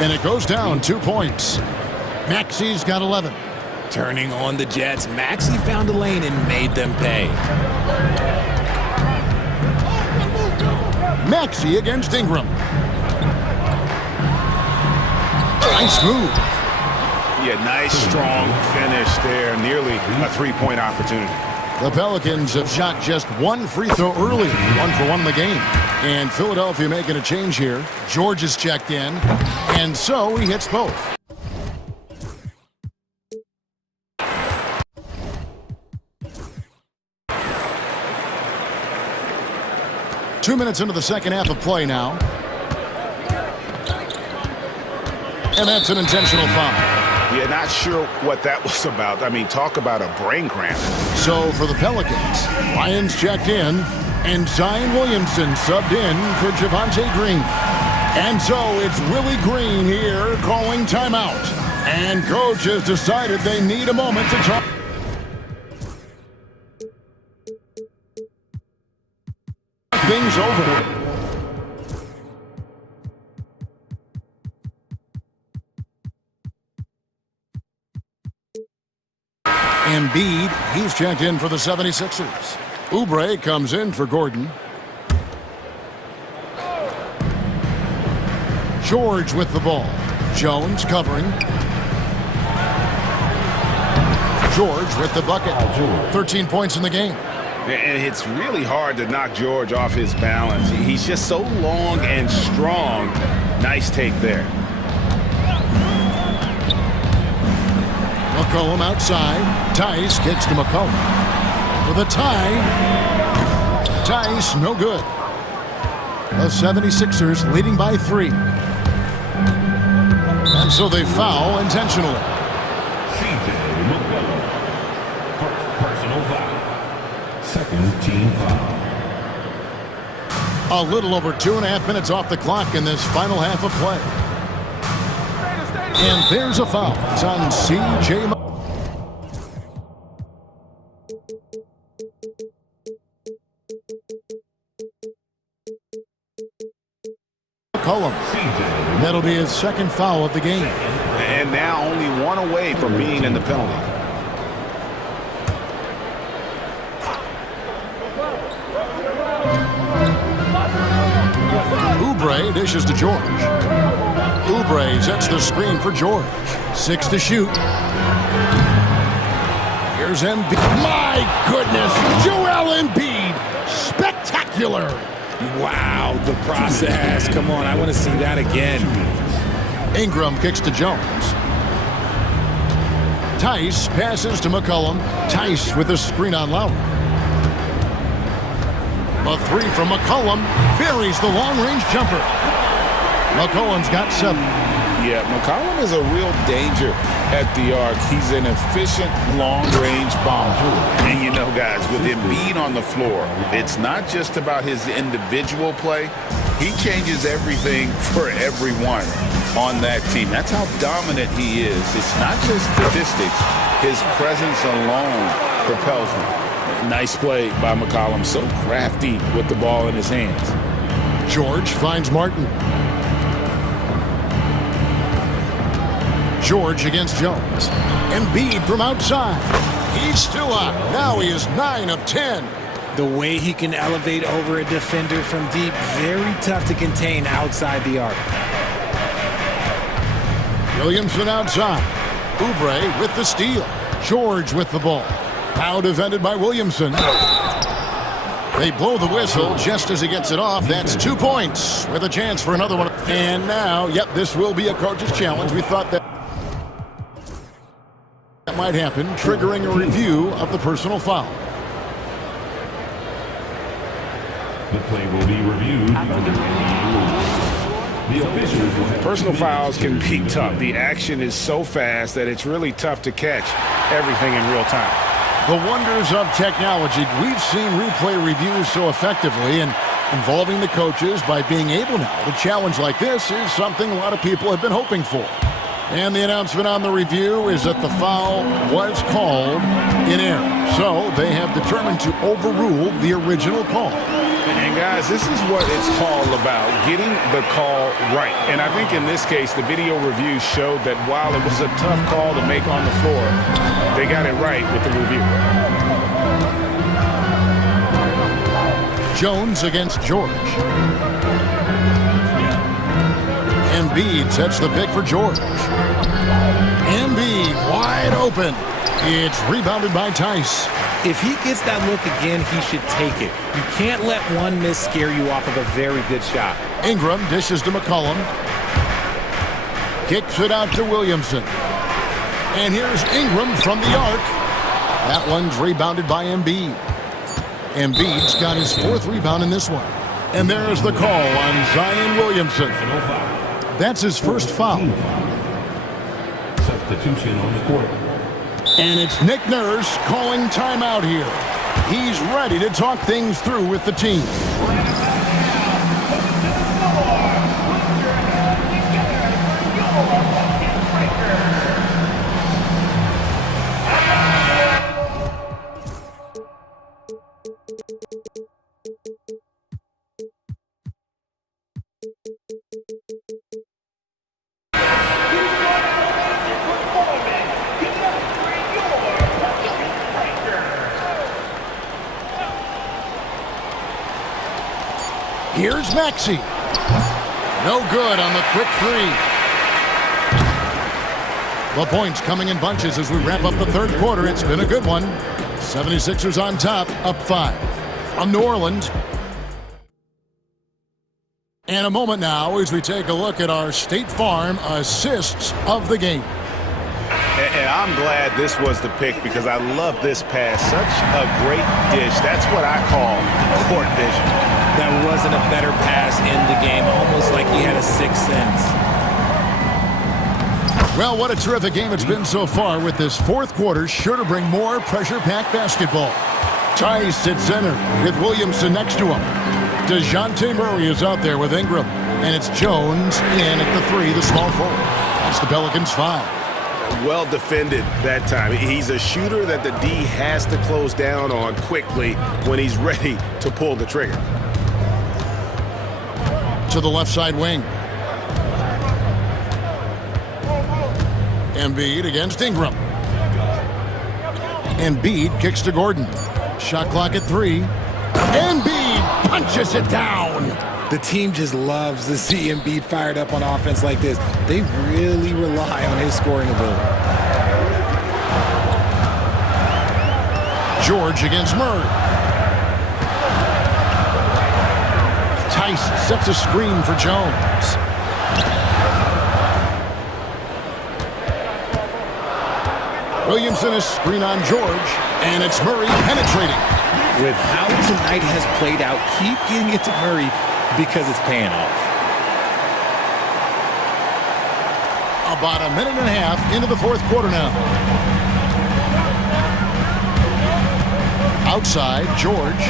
And it goes down 2 points. Maxey's got 11. Turning on the Jets, Maxey found a lane and made them pay. Maxey against Ingram. Nice move. Yeah, nice, strong finish there. Nearly a three-point opportunity. The Pelicans have shot just one free throw early. 1-for-1 in the game. And Philadelphia making a change here. George is checked in. And so he hits both. Two minutes into the second half of play now. And that's an intentional foul. Yeah, not sure what that was about. I mean, talk about a brain cramp. So for the Pelicans, Lions checked in, and Zion Williamson subbed in for Javonte Green. And so it's Willie Green here calling timeout. And coach has decided they need a moment to try. Things over. Embiid, he's checked in for the 76ers. Oubre comes in for Gordon. George with the ball. Jones covering. George with the bucket. 13 points in the game. And it's really hard to knock George off his balance. He's just so long and strong. Nice take there. McCollum outside. Tice kicks to McCollum. For the tie. Tice, no good. The 76ers leading by 3. And so they foul intentionally. First personal foul. Second team foul. A little over 2.5 minutes off the clock in this final half of play. And there's a foul. It's on C.J. McCollum. That'll be his second foul of the game. And now only one away from being in the penalty. Oubre dishes to George. Oubre sets the screen for George. 6 to shoot. Here's Embiid. My goodness, Joel Embiid. Spectacular. Wow, the process. Come on, I want to see that again. Ingram kicks to Jones. Tice passes to McCollum. Tice with a screen on Lowry. A 3 from McCollum buries the long-range jumper. McCollum's got 7. Yeah, McCollum is a real danger at the arc. He's an efficient long-range bomber. And you know, guys, with Embiid on the floor, it's not just about his individual play. He changes everything for everyone on that team. That's how dominant he is. It's not just statistics. His presence alone propels him. Nice play by McCollum. So crafty with the ball in his hands. George finds Martin. George against Jones. Embiid from outside. He's still up. Now he is 9 of 10. The way he can elevate over a defender from deep, very tough to contain outside the arc. Williamson outside. Oubre with the steal. George with the ball. Now defended by Williamson. They blow the whistle just as he gets it off. That's 2 points with a chance for another one. And now, yep, this will be a coach's challenge. We thought that might happen, triggering a review of the personal foul. The play will be reviewed under NBA rules. The officials will have Personal fouls can be tough. The action is so fast that it's really tough to catch everything in real time. The wonders of technology. We've seen replay reviews so effectively, and involving the coaches by being able now to challenge like this is something a lot of people have been hoping for. And the announcement on the review is that the foul was called in error. So they have determined to overrule the original call. And guys, this is what it's all about, getting the call right. And I think in this case, the video review showed that while it was a tough call to make on the floor, they got it right with the review. Jones against George. Embiid sets the pick for George. Embiid wide open. It's rebounded by Tice. If he gets that look again, he should take it. You can't let one miss scare you off of a very good shot. Ingram dishes to McCollum. Kicks it out to Williamson. And here's Ingram from the arc. That one's rebounded by Embiid. Embiid's got his 4th rebound in this one. And there's the call on Zion Williamson. That's his first foul. substitution on the court. And it's Nick Nurse calling timeout here. He's ready to talk things through with the team. Here's Maxey. No good on the quick three. The points coming in bunches as we wrap up the third quarter. It's been a good one. 76ers on top, up 5. From New Orleans. And a moment now as we take a look at our State Farm assists of the game. And I'm glad this was the pick because I love this pass. Such a great dish. That's what I call court vision. That wasn't a better pass in the game, almost like he had a sixth sense. Well, what a terrific game it's been so far, with this fourth quarter sure to bring more pressure-packed basketball. Tice at center with Williamson next to him. DeJounte Murray is out there with Ingram. And it's Jones in at the 3, the small forward. That's the Pelicans' 5. Well defended that time. He's a shooter that the D has to close down on quickly when he's ready to pull the trigger. To the left side wing. Embiid against Ingram. Embiid kicks to Gordon. Shot clock at 3. Embiid punches it down. The team just loves to see Embiid fired up on offense like this. They really rely on his scoring ability. George against Murray. Tice sets a screen for Jones. Williamson is screen on George, and it's Murray penetrating. With how tonight has played out, keep getting it to Murray because it's paying off. About a minute and a half into the fourth quarter now. Outside, George.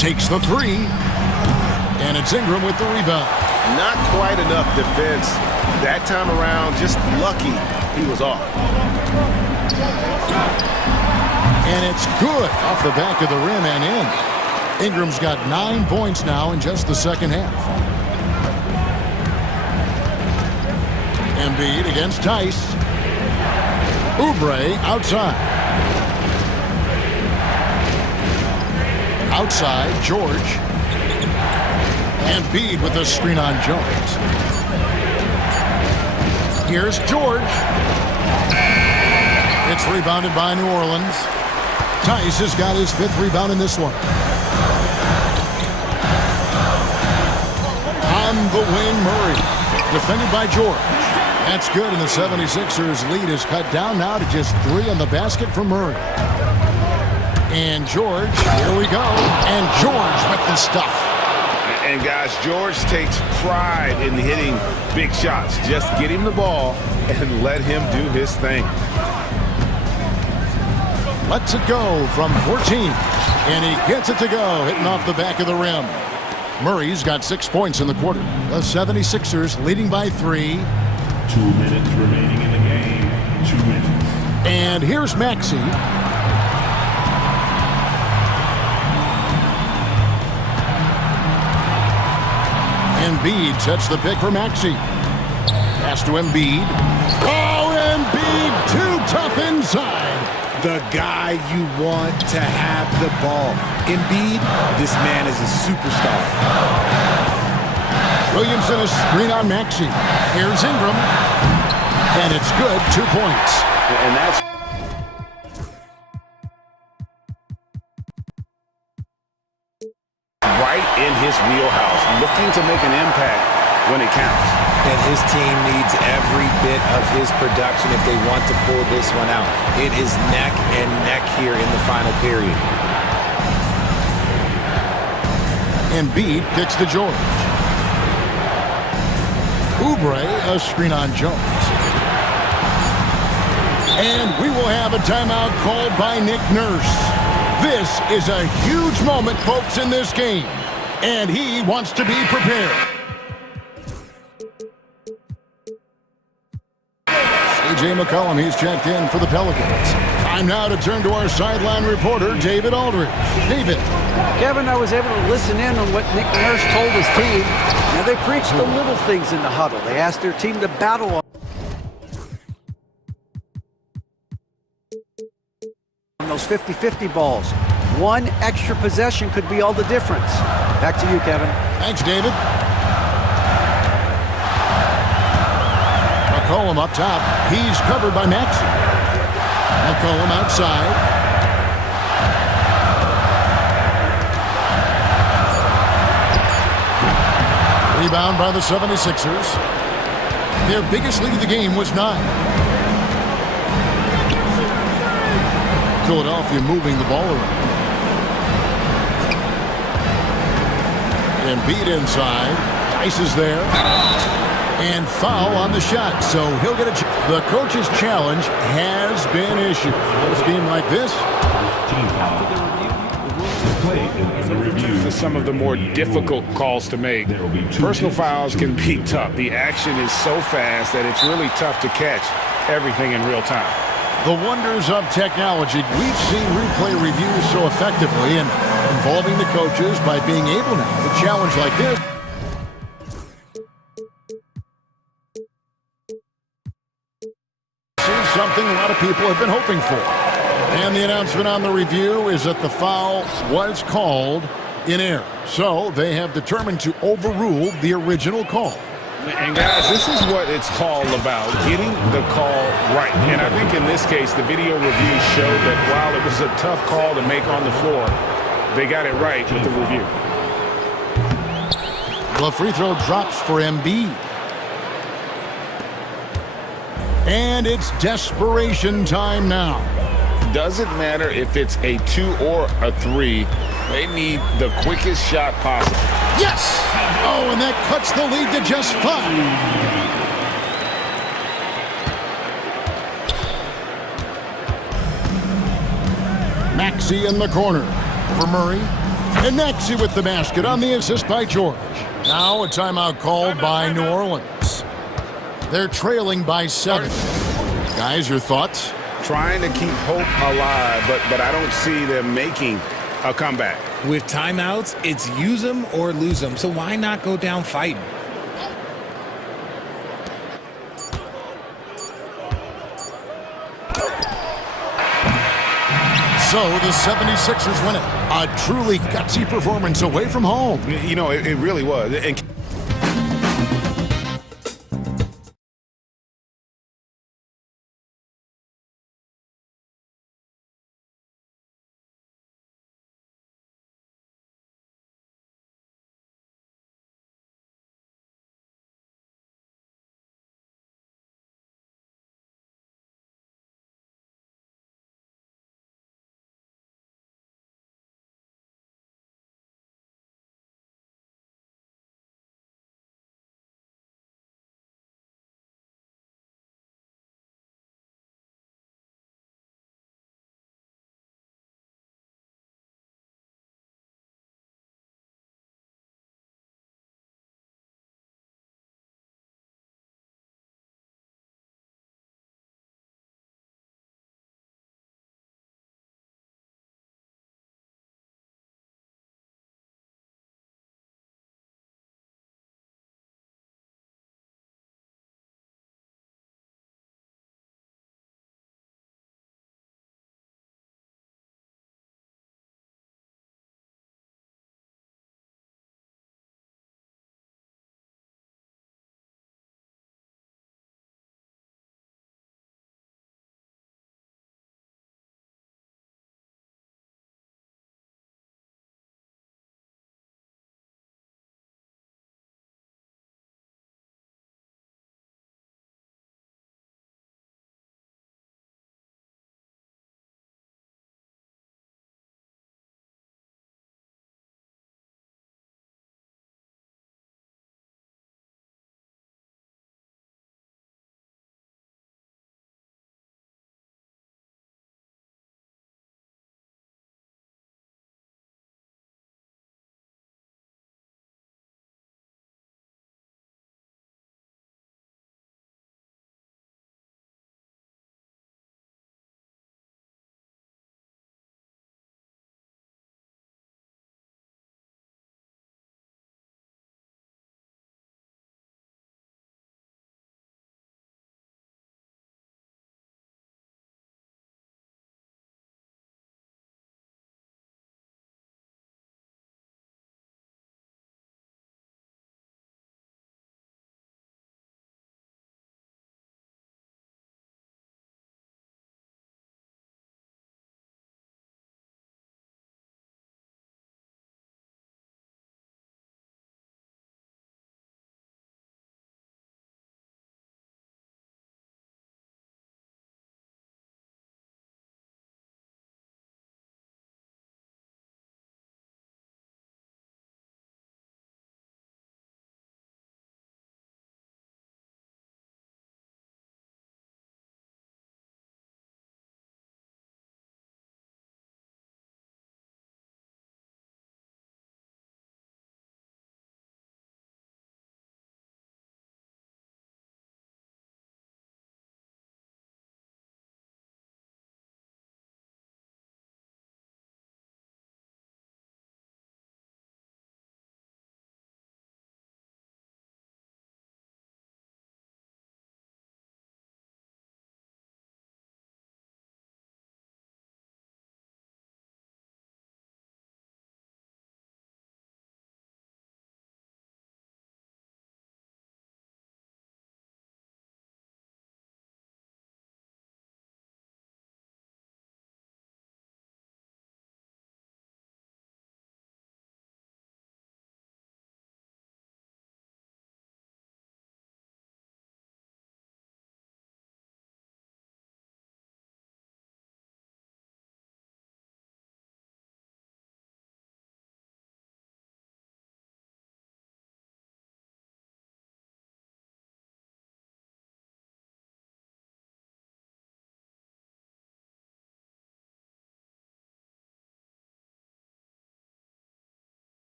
Takes the 3. And it's Ingram with the rebound. Not quite enough defense that time around. Just lucky he was off. And it's good off the back of the rim and in. Ingram's got 9 points now in just the second half. Embiid against Tice. Oubre outside. Outside, George. Embiid with the screen on Jones. Here's George. It's rebounded by New Orleans. Tice has got his 5th rebound in this one. On the wing, Murray. Defended by George. That's good, and the 76ers lead is cut down now to just 3 on the basket for Murray. And George, here we go. And George with the stuff. And guys, George takes pride in hitting big shots. Just get him the ball and let him do his thing. Lets it go from 14. And he gets it to go, hitting off the back of the rim. Murray's got 6 points in the quarter. The 76ers leading by 3. 2 minutes remaining in the game. 2 minutes. And here's Maxey. Embiid sets the pick for Maxey. Pass to Embiid. Oh, Embiid, too tough inside. The guy you want to have the ball. Embiid, this man is a superstar. Williamson a screen on Maxey. Here's Ingram. And it's good, 2 points. And that's right in his wheelhouse, looking to make an impact when it counts. And his team needs every bit of his production if they want to pull this one out. It is neck and neck here in the final period. Embiid kicks to George. Oubre, a screen on Jones. And we will have a timeout called by Nick Nurse. This is a huge moment, folks, in this game. And he wants to be prepared. A.J. McCollum, he's checked in for the Pelicans. Time now to turn to our sideline reporter, David Aldridge. David. Kevin, I was able to listen in on what Nick Nurse told his team. Now, they preached the little things in the huddle. They asked their team to battle on those 50-50 balls. One extra possession could be all the difference. Back to you, Kevin. Thanks, David. McCollum up top. He's covered by Maxey. McCollum outside. Rebound by the 76ers. Their biggest lead of the game was 9. Philadelphia moving the ball around. Embiid inside. Tice is there. And foul on the shot, so he'll get a... The coach's challenge has been issued. A game like this. To some of the more difficult calls to make. Personal fouls can be tough. The action is so fast that it's really tough to catch everything in real time. The wonders of technology. We've seen replay reviews so effectively and involving the coaches by being able now to challenge like this. Something a lot of people have been hoping for. And the announcement on the review is that the foul was called in error. So they have determined to overrule the original call. And guys, this is what it's all about, getting the call right. And I think in this case, the video review showed that while it was a tough call to make on the floor, they got it right with the review. The free throw drops for Embiid. And it's desperation time now. Doesn't matter if it's a 2 or a 3. They need the quickest shot possible. Yes! Oh, and that cuts the lead to just 5. Maxey in the corner for Murray. And Maxey with the basket on the assist by George. Now a timeout called by New Orleans. They're trailing by 7. Guys, your thoughts? Trying to keep hope alive, but I don't see them making a comeback. With timeouts, it's use them or lose them. So why not go down fighting? So the 76ers win it. A truly gutsy performance away from home. You know, it really was. And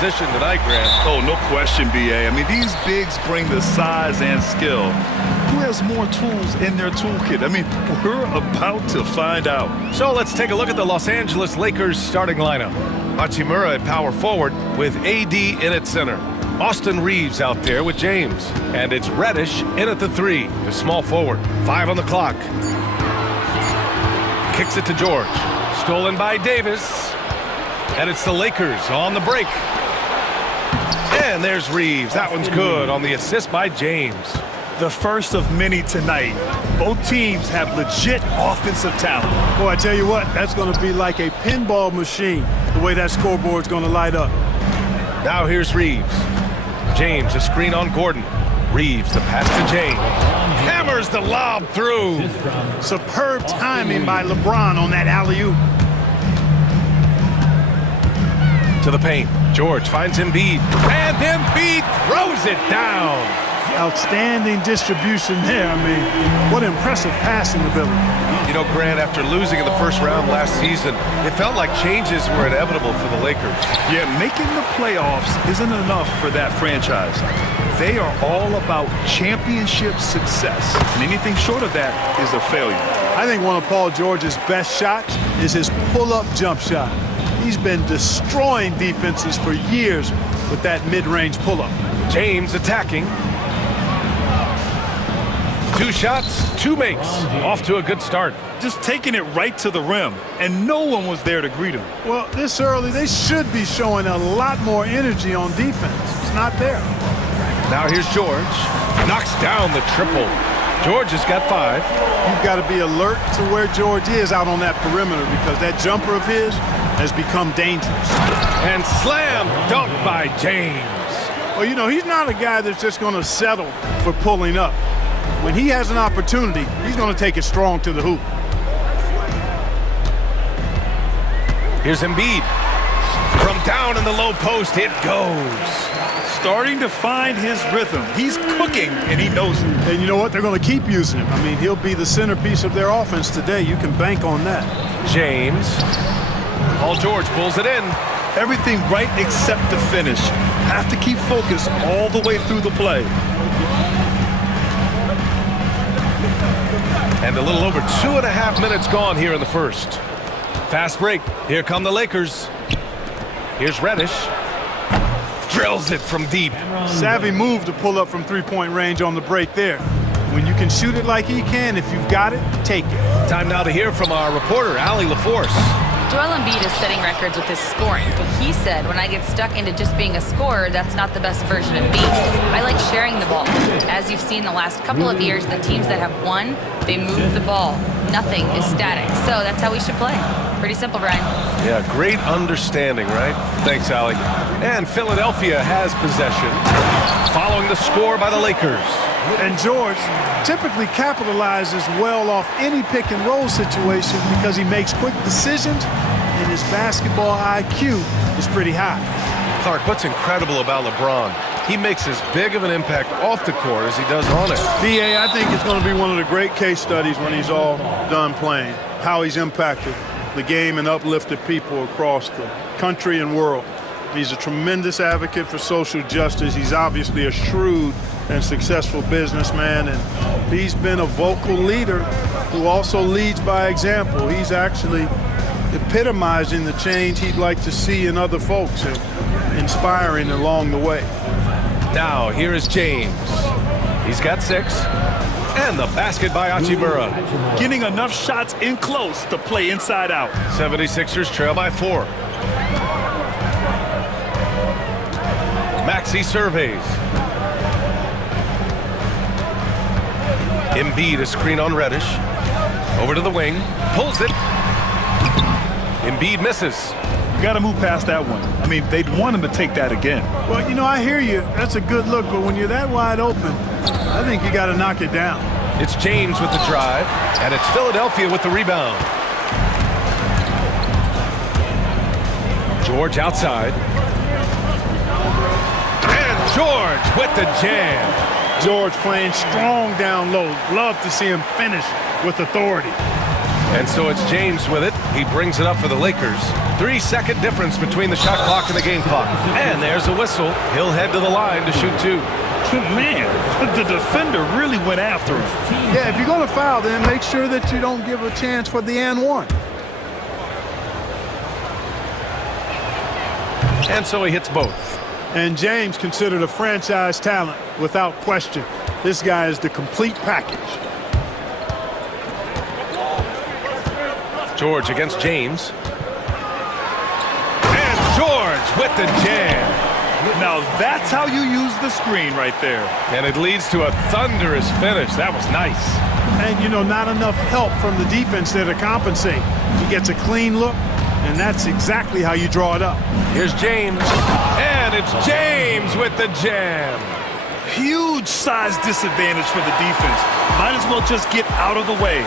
opposition tonight, Grant. Oh, no question, BA. I mean, these bigs bring the size and skill. Who has more tools in their toolkit? I mean, we're about to find out. So let's take a look at the Los Angeles Lakers starting lineup. Hachimura at power forward with AD in at center. Austin Reeves out there with James. And it's Reddish in at the 3, the small forward. 5 on the clock. Kicks it to George. Stolen by Davis. And it's the Lakers on the break. And there's Reeves. That one's good on the assist by James. The first of many tonight. Both teams have legit offensive talent. Boy, I tell you what, that's going to be like a pinball machine, the way that scoreboard's going to light up. Now here's Reeves. James, a screen on Gordon. Reeves, the pass to James. Hammers the lob through. Superb timing by LeBron on that alley-oop. To the paint. George finds Embiid. And Embiid throws it down. Outstanding distribution there. I mean, what impressive passing ability. You know, Grant, after losing in the first round last season, it felt like changes were inevitable for the Lakers. Yeah, making the playoffs isn't enough for that franchise. They are all about championship success, and anything short of that is a failure. I think one of Paul George's best shots is his pull-up jump shot. He's been destroying defenses for years with that mid-range pull-up. James attacking. 2 shots, 2 makes. Off to a good start. Just taking it right to the rim, and no one was there to greet him. Well, this early, they should be showing a lot more energy on defense. It's not there. Now here's George. Knocks down the triple. George has got 5. You've got to be alert to where George is out on that perimeter because that jumper of his has become dangerous. And slam dunk by James. Well, you know, he's not a guy that's just going to settle for pulling up. When he has an opportunity, he's going to take it strong to the hoop. Here's Embiid. From down in the low post, it goes. Starting to find his rhythm. He's cooking, and he knows it. And you know what? They're going to keep using him. I mean, he'll be the centerpiece of their offense today. You can bank on that. James. Paul George pulls it in. Everything right except the finish. Have to keep focused all the way through the play. And a little over 2.5 minutes gone here in the first. Fast break. Here come the Lakers. Here's Reddish. Drills it from deep. Savvy move to pull up from three-point range on the break there. When you can shoot it like he can, if you've got it, take it. Time now to hear from our reporter, Allie LaForce. Joel Embiid is setting records with his scoring, but he said, when I get stuck into just being a scorer, that's not the best version of me. I like sharing the ball. As you've seen the last couple of years, the teams that have won, they move the ball. Nothing is static. So that's how we should play. Pretty simple, Brian. Yeah, great understanding, right? Thanks, Allie. And Philadelphia has possession, following the score by the Lakers. And George typically capitalizes well off any pick-and-roll situation because he makes quick decisions and his basketball IQ is pretty high. Clark, what's incredible about LeBron, he makes as big of an impact off the court as he does on it. B.A., I think it's going to be one of the great case studies when he's all done playing, how he's impacted the game and uplifted people across the country and world. He's a tremendous advocate for social justice. He's obviously a shrewd and successful businessman, and he's been a vocal leader who also leads by example. He's actually epitomizing the change he'd like to see in other folks and inspiring along the way. Now, here is James. He's got 6. And the basket by Hachimura. Getting enough shots in close to play inside out. 76ers trail by 4. Maxey surveys. Embiid, a screen on Reddish. Over to the wing. Pulls it. Embiid misses. You got to move past that one. I mean, they'd want him to take that again. Well, you know, I hear you. That's a good look, but when you're that wide open, I think you got to knock it down. It's James with the drive, and it's Philadelphia with the rebound. George outside. And George with the jam. George playing strong down low. Love to see him finish with authority. And so it's James with it. He brings it up for the Lakers. 3-second difference between the shot clock and the game clock. And there's a whistle. He'll head to the line to shoot 2. Man, the defender really went after him. Yeah, if you're going to foul, then make sure that you don't give a chance for the and one. And so he hits both. And James considered a franchise talent without question. This guy is the complete package. George against James. And George with the jam. Now that's how you use the screen right there. And it leads to a thunderous finish. That was nice. And, you know, not enough help from the defense there to compensate. He gets a clean look, and that's exactly how you draw it up. Here's James. And it's James with the jam. Huge size disadvantage for the defense. Might as well just get out of the way.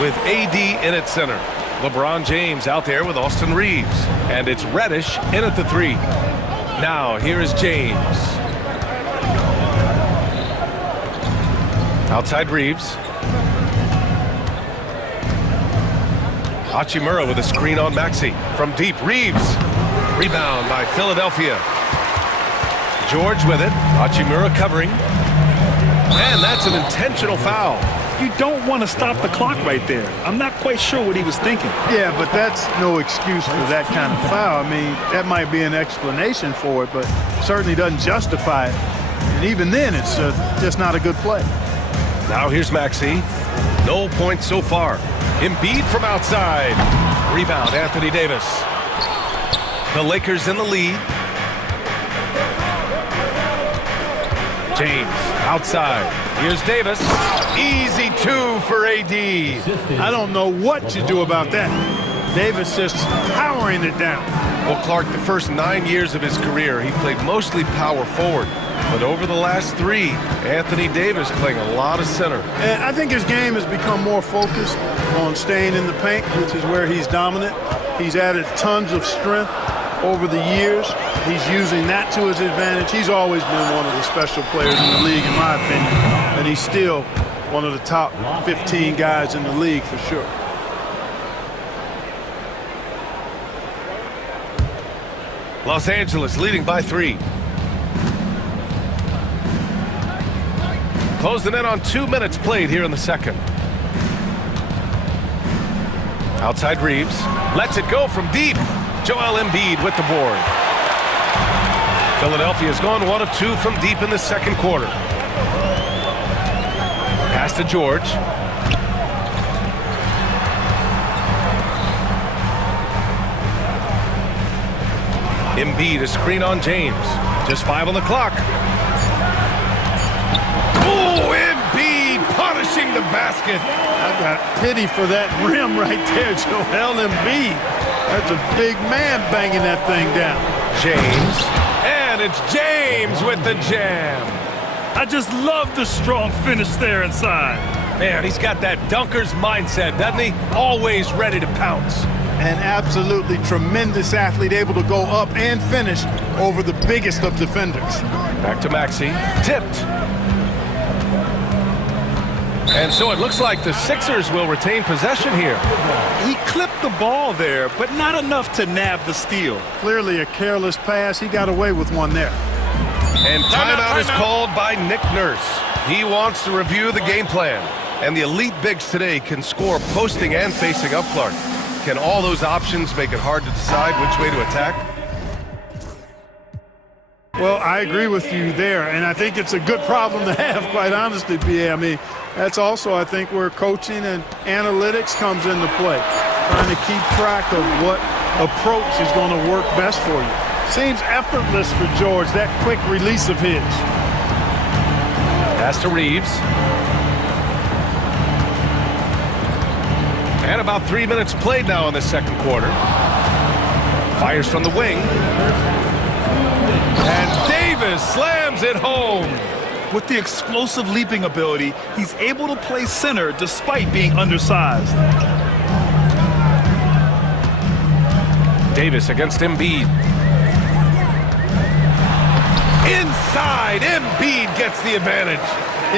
With AD in at center. LeBron James out there with Austin Reeves. And it's Reddish in at the 3. Now, here is James. Outside Reeves. Hachimura with a screen on Maxey. From deep, Reeves. Rebound by Philadelphia. George with it. Hachimura covering. And that's an intentional foul. You don't want to stop the clock right there. I'm not quite sure what he was thinking. Yeah, but that's no excuse for that kind of foul. I mean, that might be an explanation for it, but certainly doesn't justify it. And even then, it's just not a good play. Now here's Maxey. No points so far. Embiid from outside. Rebound, Anthony Davis. The Lakers in the lead. James outside. Here's Davis. Easy 2 for AD. I don't know what you do about that. Davis just powering it down. Well, Clark, the first 9 years of his career, he played mostly power forward. But over the last 3, Anthony Davis playing a lot of center. And I think his game has become more focused on staying in the paint, which is where he's dominant. He's added tons of strength over the years. He's using that to his advantage. He's always been one of the special players in the league, in my opinion. And he's still one of the top 15 guys in the league for sure. Los Angeles leading by 3. Closing in on 2 minutes played here in the second. Outside Reeves. Lets it go from deep. Joel Embiid with the board. Philadelphia's gone 1 of 2 from deep in the second quarter. Pass to George. Embiid, a screen on James. Just 5 on the clock. Oh, Embiid punishing the basket. I've got pity for that rim right there, Joel Embiid. That's a big man banging that thing down. James. And it's James with the jam. I just love the strong finish there inside. Man, he's got that dunker's mindset, doesn't he? Always ready to pounce. An absolutely tremendous athlete, able to go up and finish over the biggest of defenders. Back to Maxey. Tipped. And so it looks like the Sixers will retain possession here. He clipped the ball there, but not enough to nab the steal. Clearly a careless pass. He got away with one there. And timeout is called by Nick Nurse. He wants to review the game plan. And the elite bigs today can score posting and facing up, Clark. Can all those options make it hard to decide which way to attack? Well, I agree with you there, and I think it's a good problem to have, quite honestly, B.A. I mean, that's also, I think, where coaching and analytics comes into play, trying to keep track of what approach is going to work best for you. Seems effortless for George, that quick release of his. Pass to Reeves. And about 3 minutes played now in the second quarter. Fires from the wing. And Davis slams it home. With the explosive leaping ability, he's able to play center despite being undersized. Davis against Embiid. Inside, Embiid gets the advantage.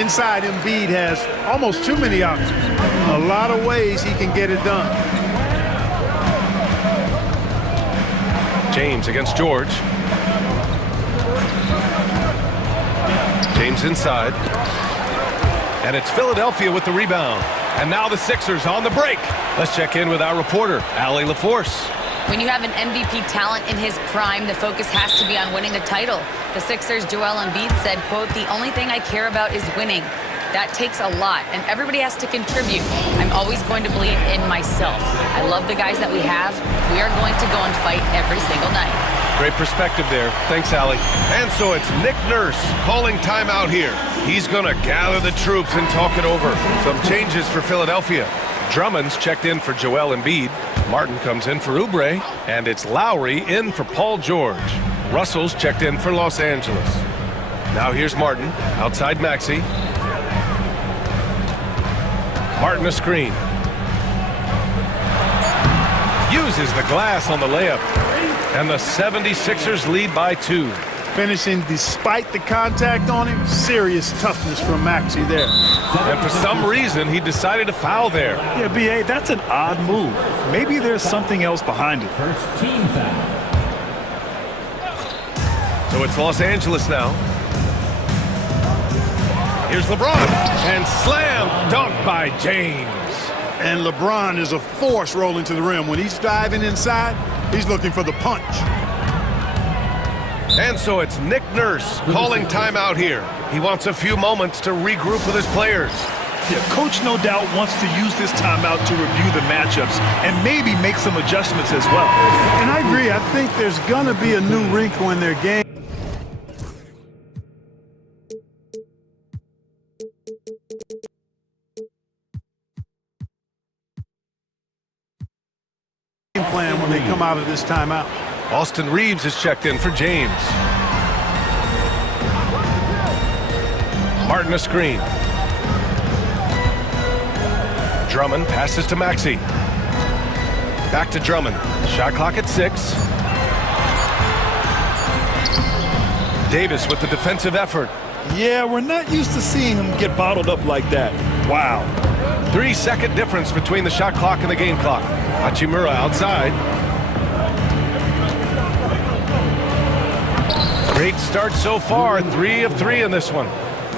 Inside, Embiid has almost too many options. A lot of ways he can get it done. James against George. James inside. And it's Philadelphia with the rebound. And now the Sixers on the break. Let's check in with our reporter, Allie LaForce. When you have an MVP talent in his prime, the focus has to be on winning the title. The Sixers' Joel Embiid said, quote, "The only thing I care about is winning. That takes a lot, and everybody has to contribute. I'm always going to believe in myself. I love the guys that we have. We are going to go and fight every single night." Great perspective there. Thanks, Allie. And so it's Nick Nurse calling timeout here. He's going to gather the troops and talk it over. Some changes for Philadelphia. Drummond's checked in for Joel Embiid. Martin comes in for Oubre. And it's Lowry in for Paul George. Russell's checked in for Los Angeles. Now here's Martin, outside Maxey. Martin a screen. Uses the glass on the layup. And the 76ers lead by 2. Finishing despite the contact on him. Serious toughness from Maxey there. And for some reason, he decided to foul there. Yeah, B.A., that's an odd move. Maybe there's something else behind it. First team foul. So it's Los Angeles now. Here's LeBron. And slam dunk by James. And LeBron is a force rolling to the rim. When he's diving inside, he's looking for the punch. And so it's Nick Nurse calling timeout here. He wants a few moments to regroup with his players. Yeah, Coach no doubt wants to use this timeout to review the matchups and maybe make some adjustments as well. And I agree. I think there's going to be a new wrinkle in their game. Plan when they come out of this timeout. Austin Reeves is checked in for James. Martin a screen. Drummond passes to Maxey. Back to Drummond. Shot clock at 6. Davis with the defensive effort. Yeah, we're not used to seeing him get bottled up like that. Wow. 3-second difference between the shot clock and the game clock. Hachimura outside. Great start so far. 3 of 3 in this one.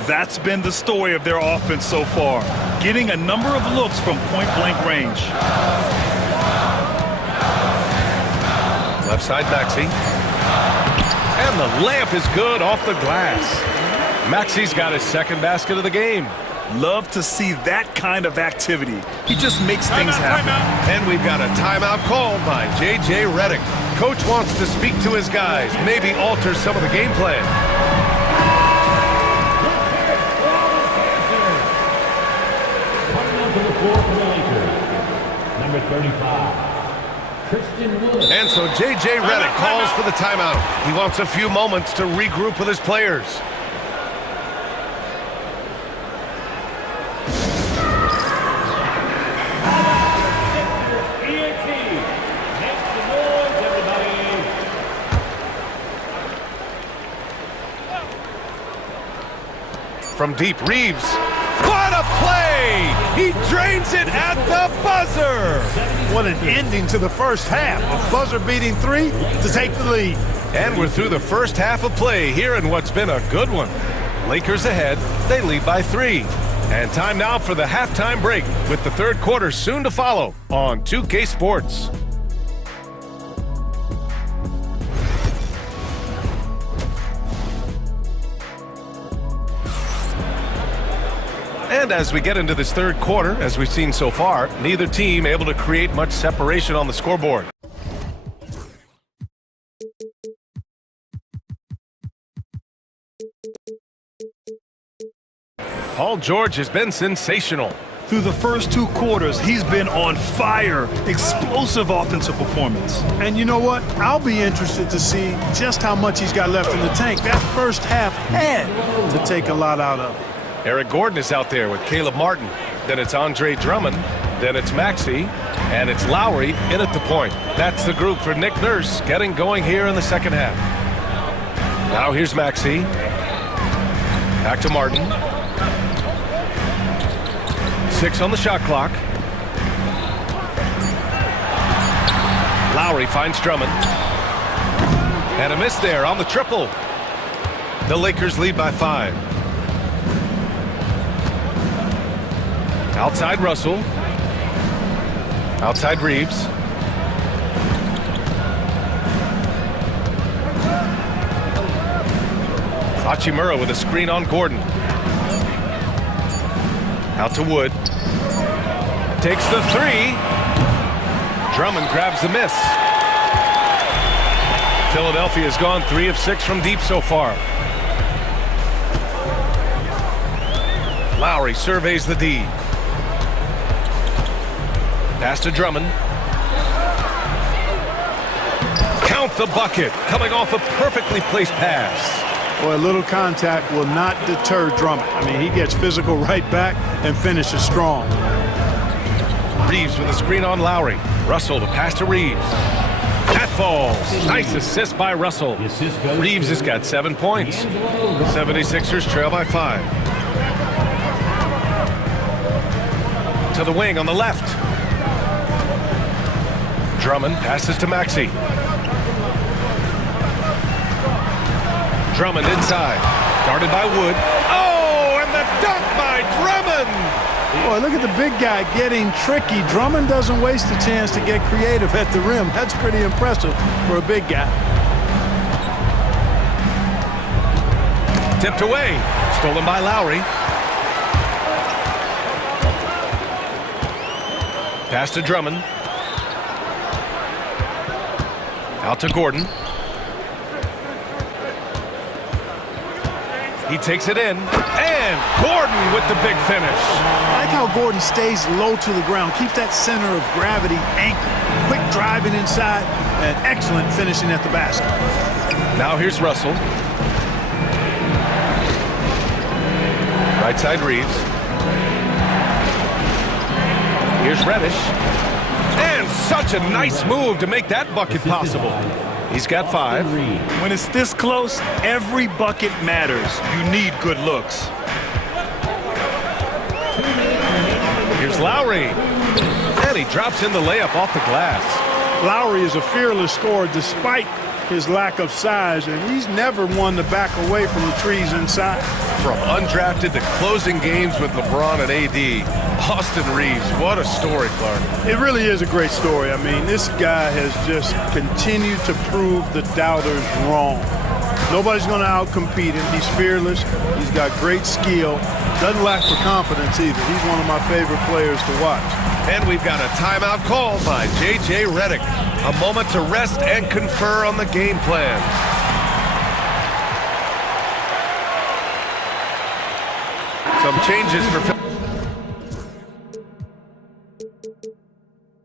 That's been the story of their offense so far. Getting a number of looks from point-blank range. Left side, Maxey. And the layup is good off the glass. Maxey's got his second basket of the game. Love to see that kind of activity. He just makes things happen. And we've got a timeout called by J.J. Redick. Coach wants to speak to his guys, maybe alter some of the game plan. Coming onto the floor for the Lakers, number 35. And so J.J. Redick calls for the timeout. He wants a few moments to regroup with his players. From deep, Reeves. What a play! He drains it at the buzzer! What an ending to the first half. A buzzer-beating 3 to take the lead. And we're through the first half of play here in what's been a good one. Lakers ahead. They lead by 3. And time now for the halftime break with the third quarter soon to follow on 2K Sports. And as we get into this third quarter, as we've seen so far, neither team able to create much separation on the scoreboard. Paul George has been sensational. Through the first 2 quarters, he's been on fire. Explosive offensive performance. And you know what? I'll be interested to see just how much he's got left in the tank. That first half had to take a lot out of it. Eric Gordon is out there with Caleb Martin. Then it's Andre Drummond. Then it's Maxey. And it's Lowry in at the point. That's the group for Nick Nurse getting going here in the second half. Now here's Maxey. Back to Martin. 6 on the shot clock. Lowry finds Drummond. And a miss there on the triple. The Lakers lead by 5. Outside Russell. Outside Reeves. Hachimura with a screen on Gordon. Out to Wood. Takes the 3. Drummond grabs the miss. Philadelphia has gone 3 of 6 from deep so far. Lowry surveys the D. Pass to Drummond. Count the bucket. Coming off a perfectly placed pass. Boy, a little contact will not deter Drummond. I mean, he gets physical right back and finishes strong. Reeves with a screen on Lowry. Russell to pass to Reeves. That falls. Nice assist by Russell. Reeves has got 7 points. 76ers trail by 5. To the wing on the left. Drummond passes to Maxey. Drummond inside. Guarded by Wood. Oh, and the dunk by Drummond! Boy, look at the big guy getting tricky. Drummond doesn't waste a chance to get creative at the rim. That's pretty impressive for a big guy. Tipped away. Stolen by Lowry. Pass to Drummond. Out to Gordon. He takes it in, and Gordon with the big finish. I like how Gordon stays low to the ground, keeps that center of gravity anchored. Quick driving inside, and excellent finishing at the basket. Now here's Russell. Right side Reeves. Here's Reddish. And such a nice move to make that bucket possible. He's got 5. When it's this close, every bucket matters. You need good looks. Here's Lowry. And he drops in the layup off the glass. Lowry is a fearless scorer despite his lack of size, and he's never one to back away from the trees inside. From undrafted to closing games with LeBron and AD, Austin Reeves, what a story, Clark. It really is a great story. I mean, this guy has just continued to prove the doubters wrong. Nobody's going to outcompete him. He's fearless. He's got great skill. Doesn't lack for confidence either. He's one of my favorite players to watch. And we've got a timeout called by J.J. Redick. A moment to rest and confer on the game plan. Some changes for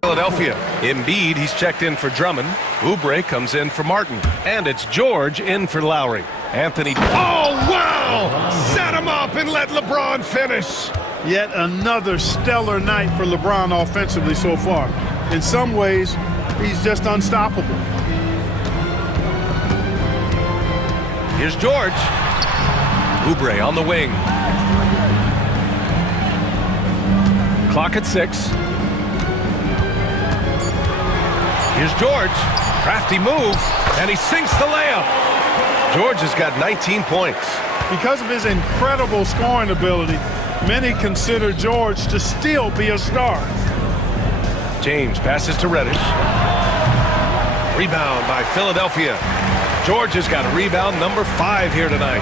Philadelphia. Embiid, he's checked in for Drummond. Oubre comes in for Martin. And it's George in for Lowry. Anthony. Oh, wow! Set him up and let LeBron finish. Yet another stellar night for LeBron offensively so far. In some ways, he's just unstoppable. Here's George. Oubre on the wing. Clock at 6. Here's George. Crafty move, and he sinks the layup. George has got 19 points. Because of his incredible scoring ability, many consider George to still be a star. James passes to Reddish. Rebound by Philadelphia. George has got rebound number 5 here tonight.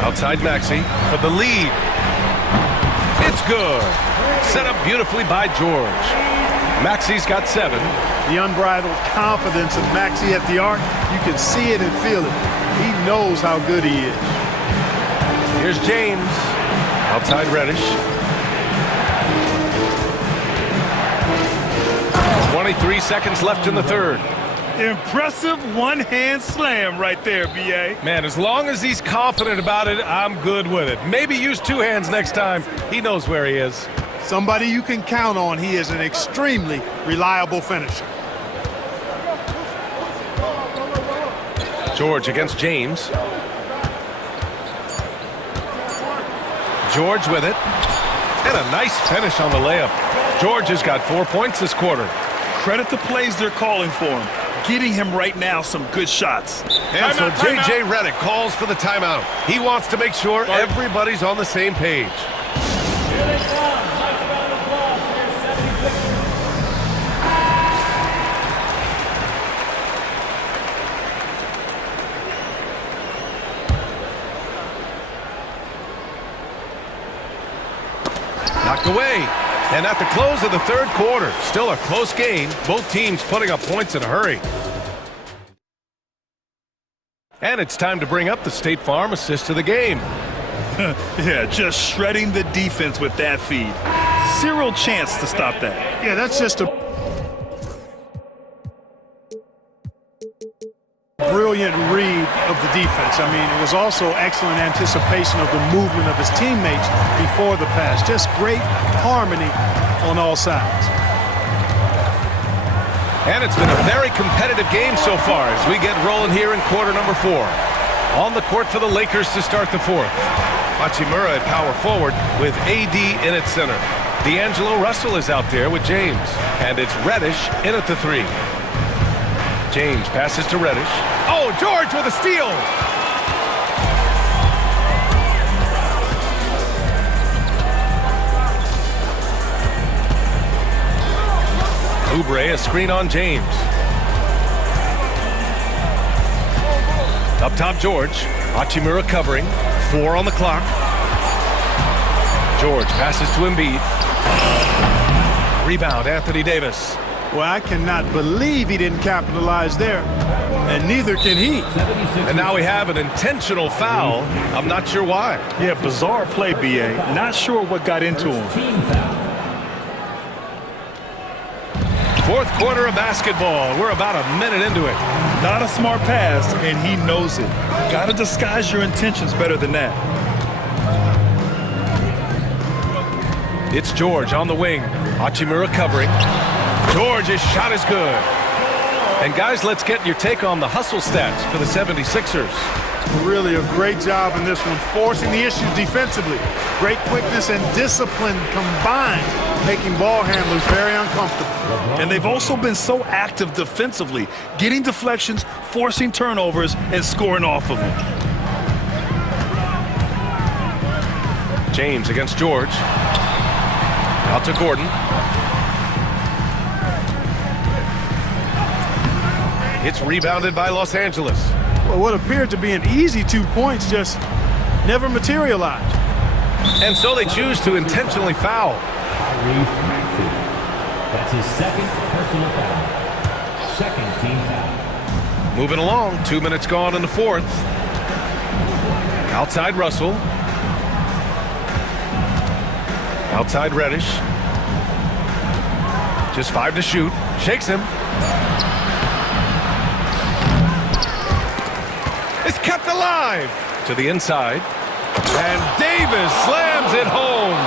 Outside Maxey for the lead. It's good. Set up beautifully by George. Maxey's got 7. The unbridled confidence of Maxey at the arc, you can see it and feel it. He knows how good he is. Here's James. Outside Reddish. 23 seconds left in the third. Impressive one-hand slam right there, B.A. Man, as long as he's confident about it, I'm good with it. Maybe use two hands next time. He knows where he is. Somebody you can count on. He is an extremely reliable finisher. George against James. George with it. And a nice finish on the layup. George has got 4 points this quarter. Credit the plays they're calling for him. Getting him right now some good shots. And so J.J. Redick calls for the timeout. He wants to make sure everybody's on the same page. Knocked away. And at the close of the third quarter, still a close game. Both teams putting up points in a hurry. And it's time to bring up the State Farm assist of the game. Yeah, just shredding the defense with that feed. Zero chance to stop that. Yeah, that's just a brilliant read of the defense. I mean, it was also excellent anticipation of the movement of his teammates before the pass. Just great harmony on all sides. And it's been a very competitive game so far as we get rolling here in quarter number 4. On the court for the Lakers to start the fourth. Hachimura at power forward with AD in at center. D'Angelo Russell is out there with James. And it's Reddish in at the 3. James passes to Reddish. Oh, George with a steal! Oubre, a screen on James. Up top, George. Hachimura covering. 4 on the clock. George passes to Embiid. Rebound, Anthony Davis. Well, I cannot believe he didn't capitalize there. And neither can he. And now we have an intentional foul. I'm not sure why. Yeah, bizarre play, B.A. Not sure what got into him. Fourth quarter of basketball. We're about a minute into it. Not a smart pass, and he knows it. Got to disguise your intentions better than that. It's George on the wing. Hachimura covering. George's shot is good. And guys, let's get your take on the hustle stats for the 76ers. Really a great job in this one, forcing the issues defensively. Great quickness and discipline combined, making ball handlers very uncomfortable. And they've also been so active defensively, getting deflections, forcing turnovers, and scoring off of them. James against George. Out to Gordon. It's rebounded by Los Angeles. Well, what appeared to be an easy 2 points just never materialized. And so they choose to intentionally foul. That's his second personal foul. Second team foul. Moving along, 2 minutes gone in the fourth. Outside Russell. Outside Reddish. Just 5 to shoot. Shakes him. It's kept alive to the inside. And Davis slams it home.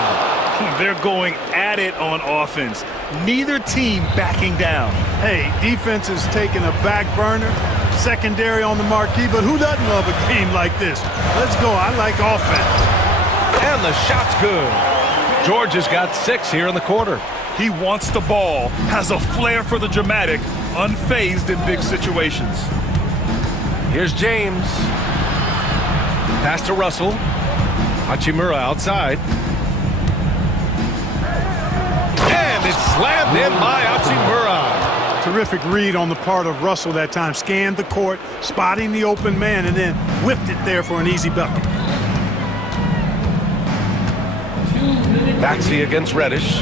They're going at it on offense. Neither team backing down. Hey, defense is taking a back burner, secondary on the marquee, but who doesn't love a game like this? Let's go. I like offense. And the shot's good. George has got 6 here in the quarter. He wants the ball, has a flair for the dramatic, unfazed in big situations. Here's James. Pass to Russell. Hachimura outside. And it's slammed in by Hachimura. Terrific read on the part of Russell that time. Scanned the court, spotting the open man, and then whipped it there for an easy bucket. Maxey against Reddish.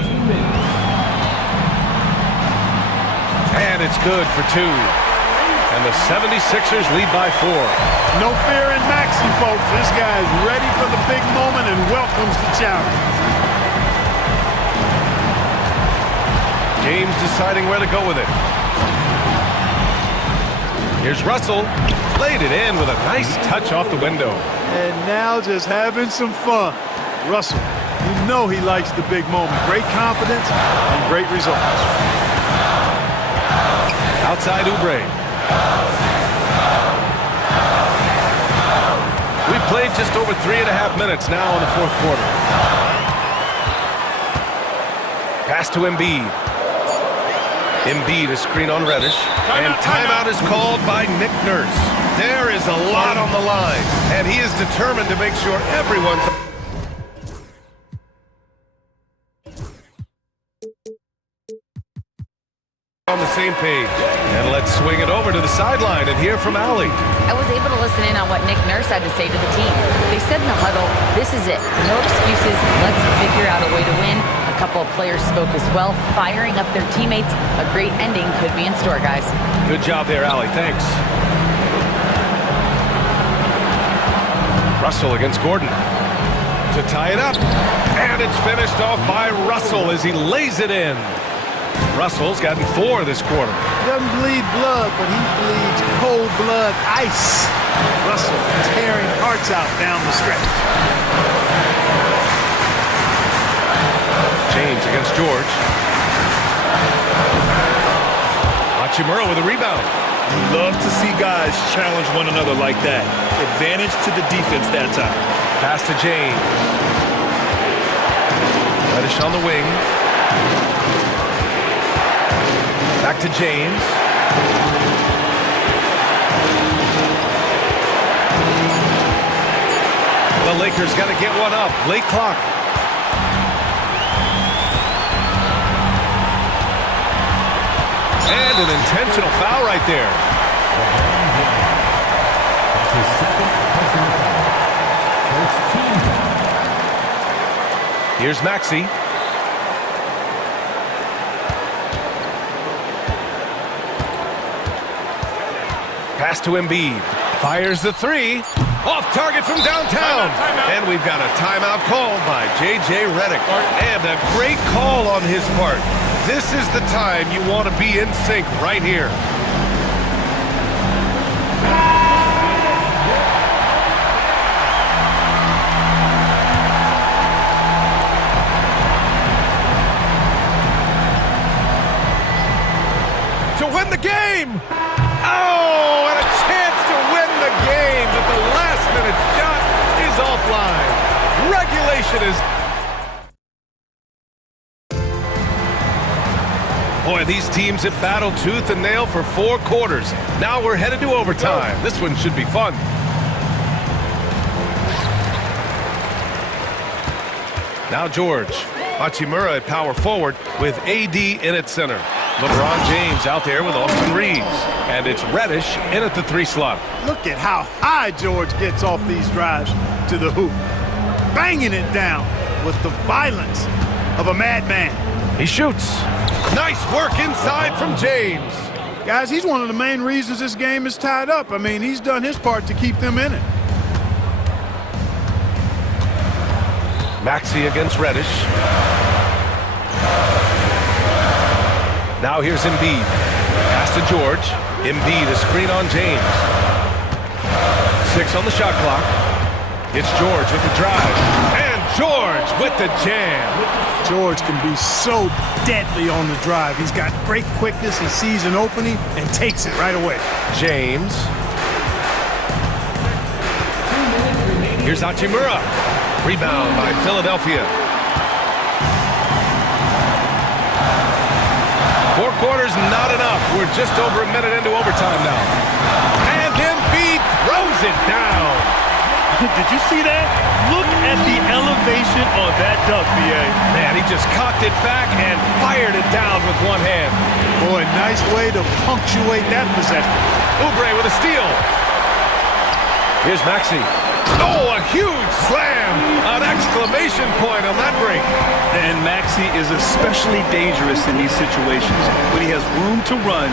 And it's good for 2. And the 76ers lead by 4. No fear in Maxey, folks. This guy is ready for the big moment and welcomes the challenge. James deciding where to go with it. Here's Russell. Laid it in with a nice touch off the window. And now just having some fun. Russell, you know he likes the big moment. Great confidence and great results. Outside Oubre. We've played just over 3.5 minutes now in the fourth quarter. Pass to Embiid. Embiid, a screen on Reddish. And timeout is called by Nick Nurse. There is a lot on the line, and he is determined to make sure everyone's on the same page. And let's swing it over to the sideline and hear from Allie. I was able to listen in on what Nick Nurse had to say to the team. They said in the huddle, this is it. No excuses. Let's figure out a way to win. A couple of players spoke as well, firing up their teammates. A great ending could be in store, guys. Good job there, Allie. Thanks. Russell against Gordon to tie it up. And it's finished off by Russell as he lays it in. Russell's gotten 4 this quarter. Doesn't bleed blood, but he bleeds cold blood ice. Russell tearing hearts out down the stretch. James against George. Hachimura with a rebound. You love to see guys challenge one another like that. Advantage to the defense that time. Pass to James. Reddish on the wing. Back to James. The Lakers got to get one up. Late clock. And an intentional foul right there. Here's Maxey. Pass to Embiid. Fires the 3. Off target from downtown. And we've got a timeout called by J.J. Redick. And a great call on his part. This is the time you want to be in sync right here. To win the game! Oh, and a chance to win the game, but the last-minute shot is offline. Regulation is... Boy, these teams have battled tooth and nail for 4 quarters. Now we're headed to overtime. This one should be fun. Now George. Hachimura at power forward with AD in at center. LeBron James out there with Austin Reeves. And it's Reddish in at the 3 slot. Look at how high George gets off these drives to the hoop. Banging it down with the violence of a madman. He shoots. Nice work inside from James. Guys, he's one of the main reasons this game is tied up. I mean, he's done his part to keep them in it. Maxey against Reddish. Now here's Embiid. Pass to George. Embiid, a screen on James. 6 on the shot clock. It's George with the drive. And George with the jam. George can be so deadly on the drive. He's got great quickness. He sees an opening and takes it right away. James. Here's Hachimura. Rebound by Philadelphia. 4 quarters, not enough. We're just over a minute into overtime now. And Embiid throws it down. Did you see that? Look at the elevation on that dunk, B.A. Man, he just cocked it back and fired it down with one hand. Boy, nice way to punctuate that possession. Oubre with a steal. Here's Maxey. Oh, a huge slam! An exclamation point on that break. And Maxey is especially dangerous in these situations. When he has room to run,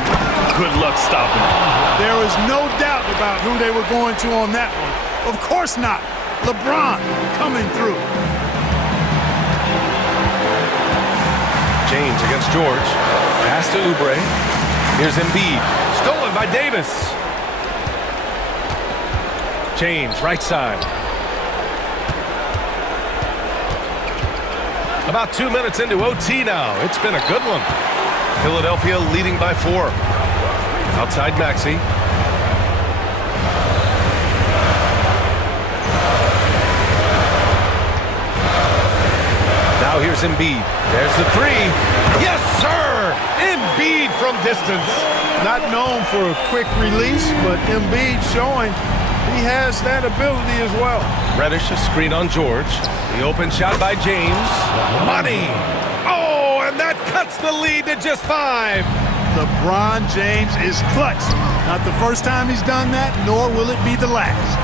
good luck stopping him. There is no doubt about who they were going to on that one. Of course not. LeBron coming through. James against George. Pass to Oubre. Here's Embiid. Stolen by Davis. James, right side. About 2 minutes into OT now. It's been a good one. Philadelphia leading by 4. Outside Maxey. Now here's Embiid. There's the 3. Yes, sir! Embiid from distance. Not known for a quick release, but Embiid showing he has that ability as well. Reddish, a screen on George. The open shot by James. Money! Oh, and that cuts the lead to just 5. LeBron James is clutch. Not the first time he's done that, nor will it be the last.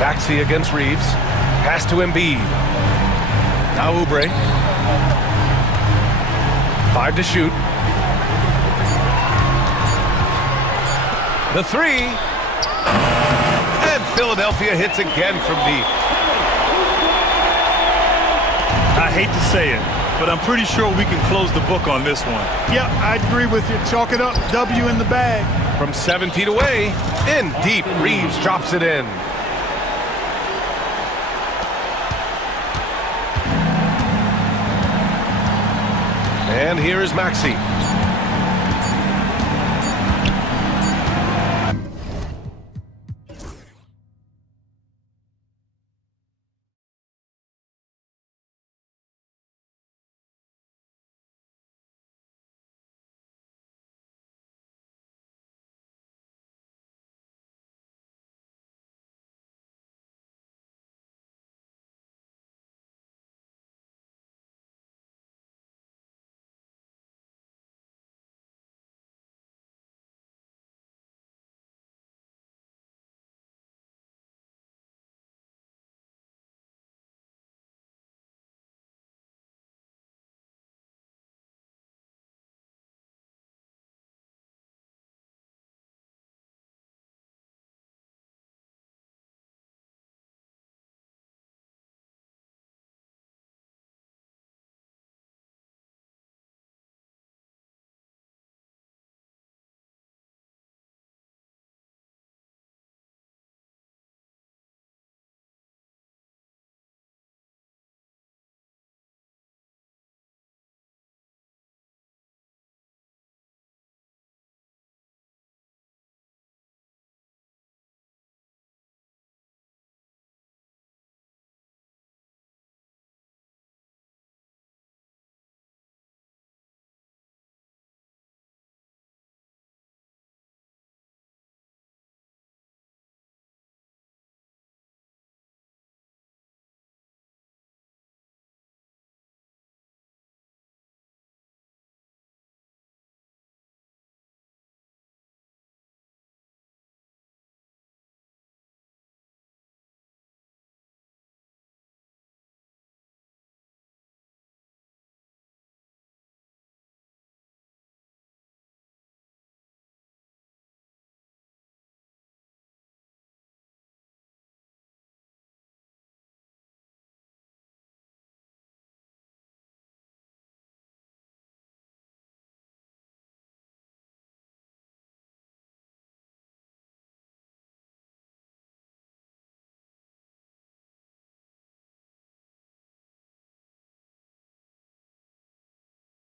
Maxey against Reeves. Pass to Embiid. Now Oubre. 5 to shoot. The 3. And Philadelphia hits again from deep. I hate to say it, but I'm pretty sure we can close the book on this one. Yep, I agree with you. Chalk it up. W in the bag. From 7 feet away, in deep, Reeves drops it in. And here is Maxey.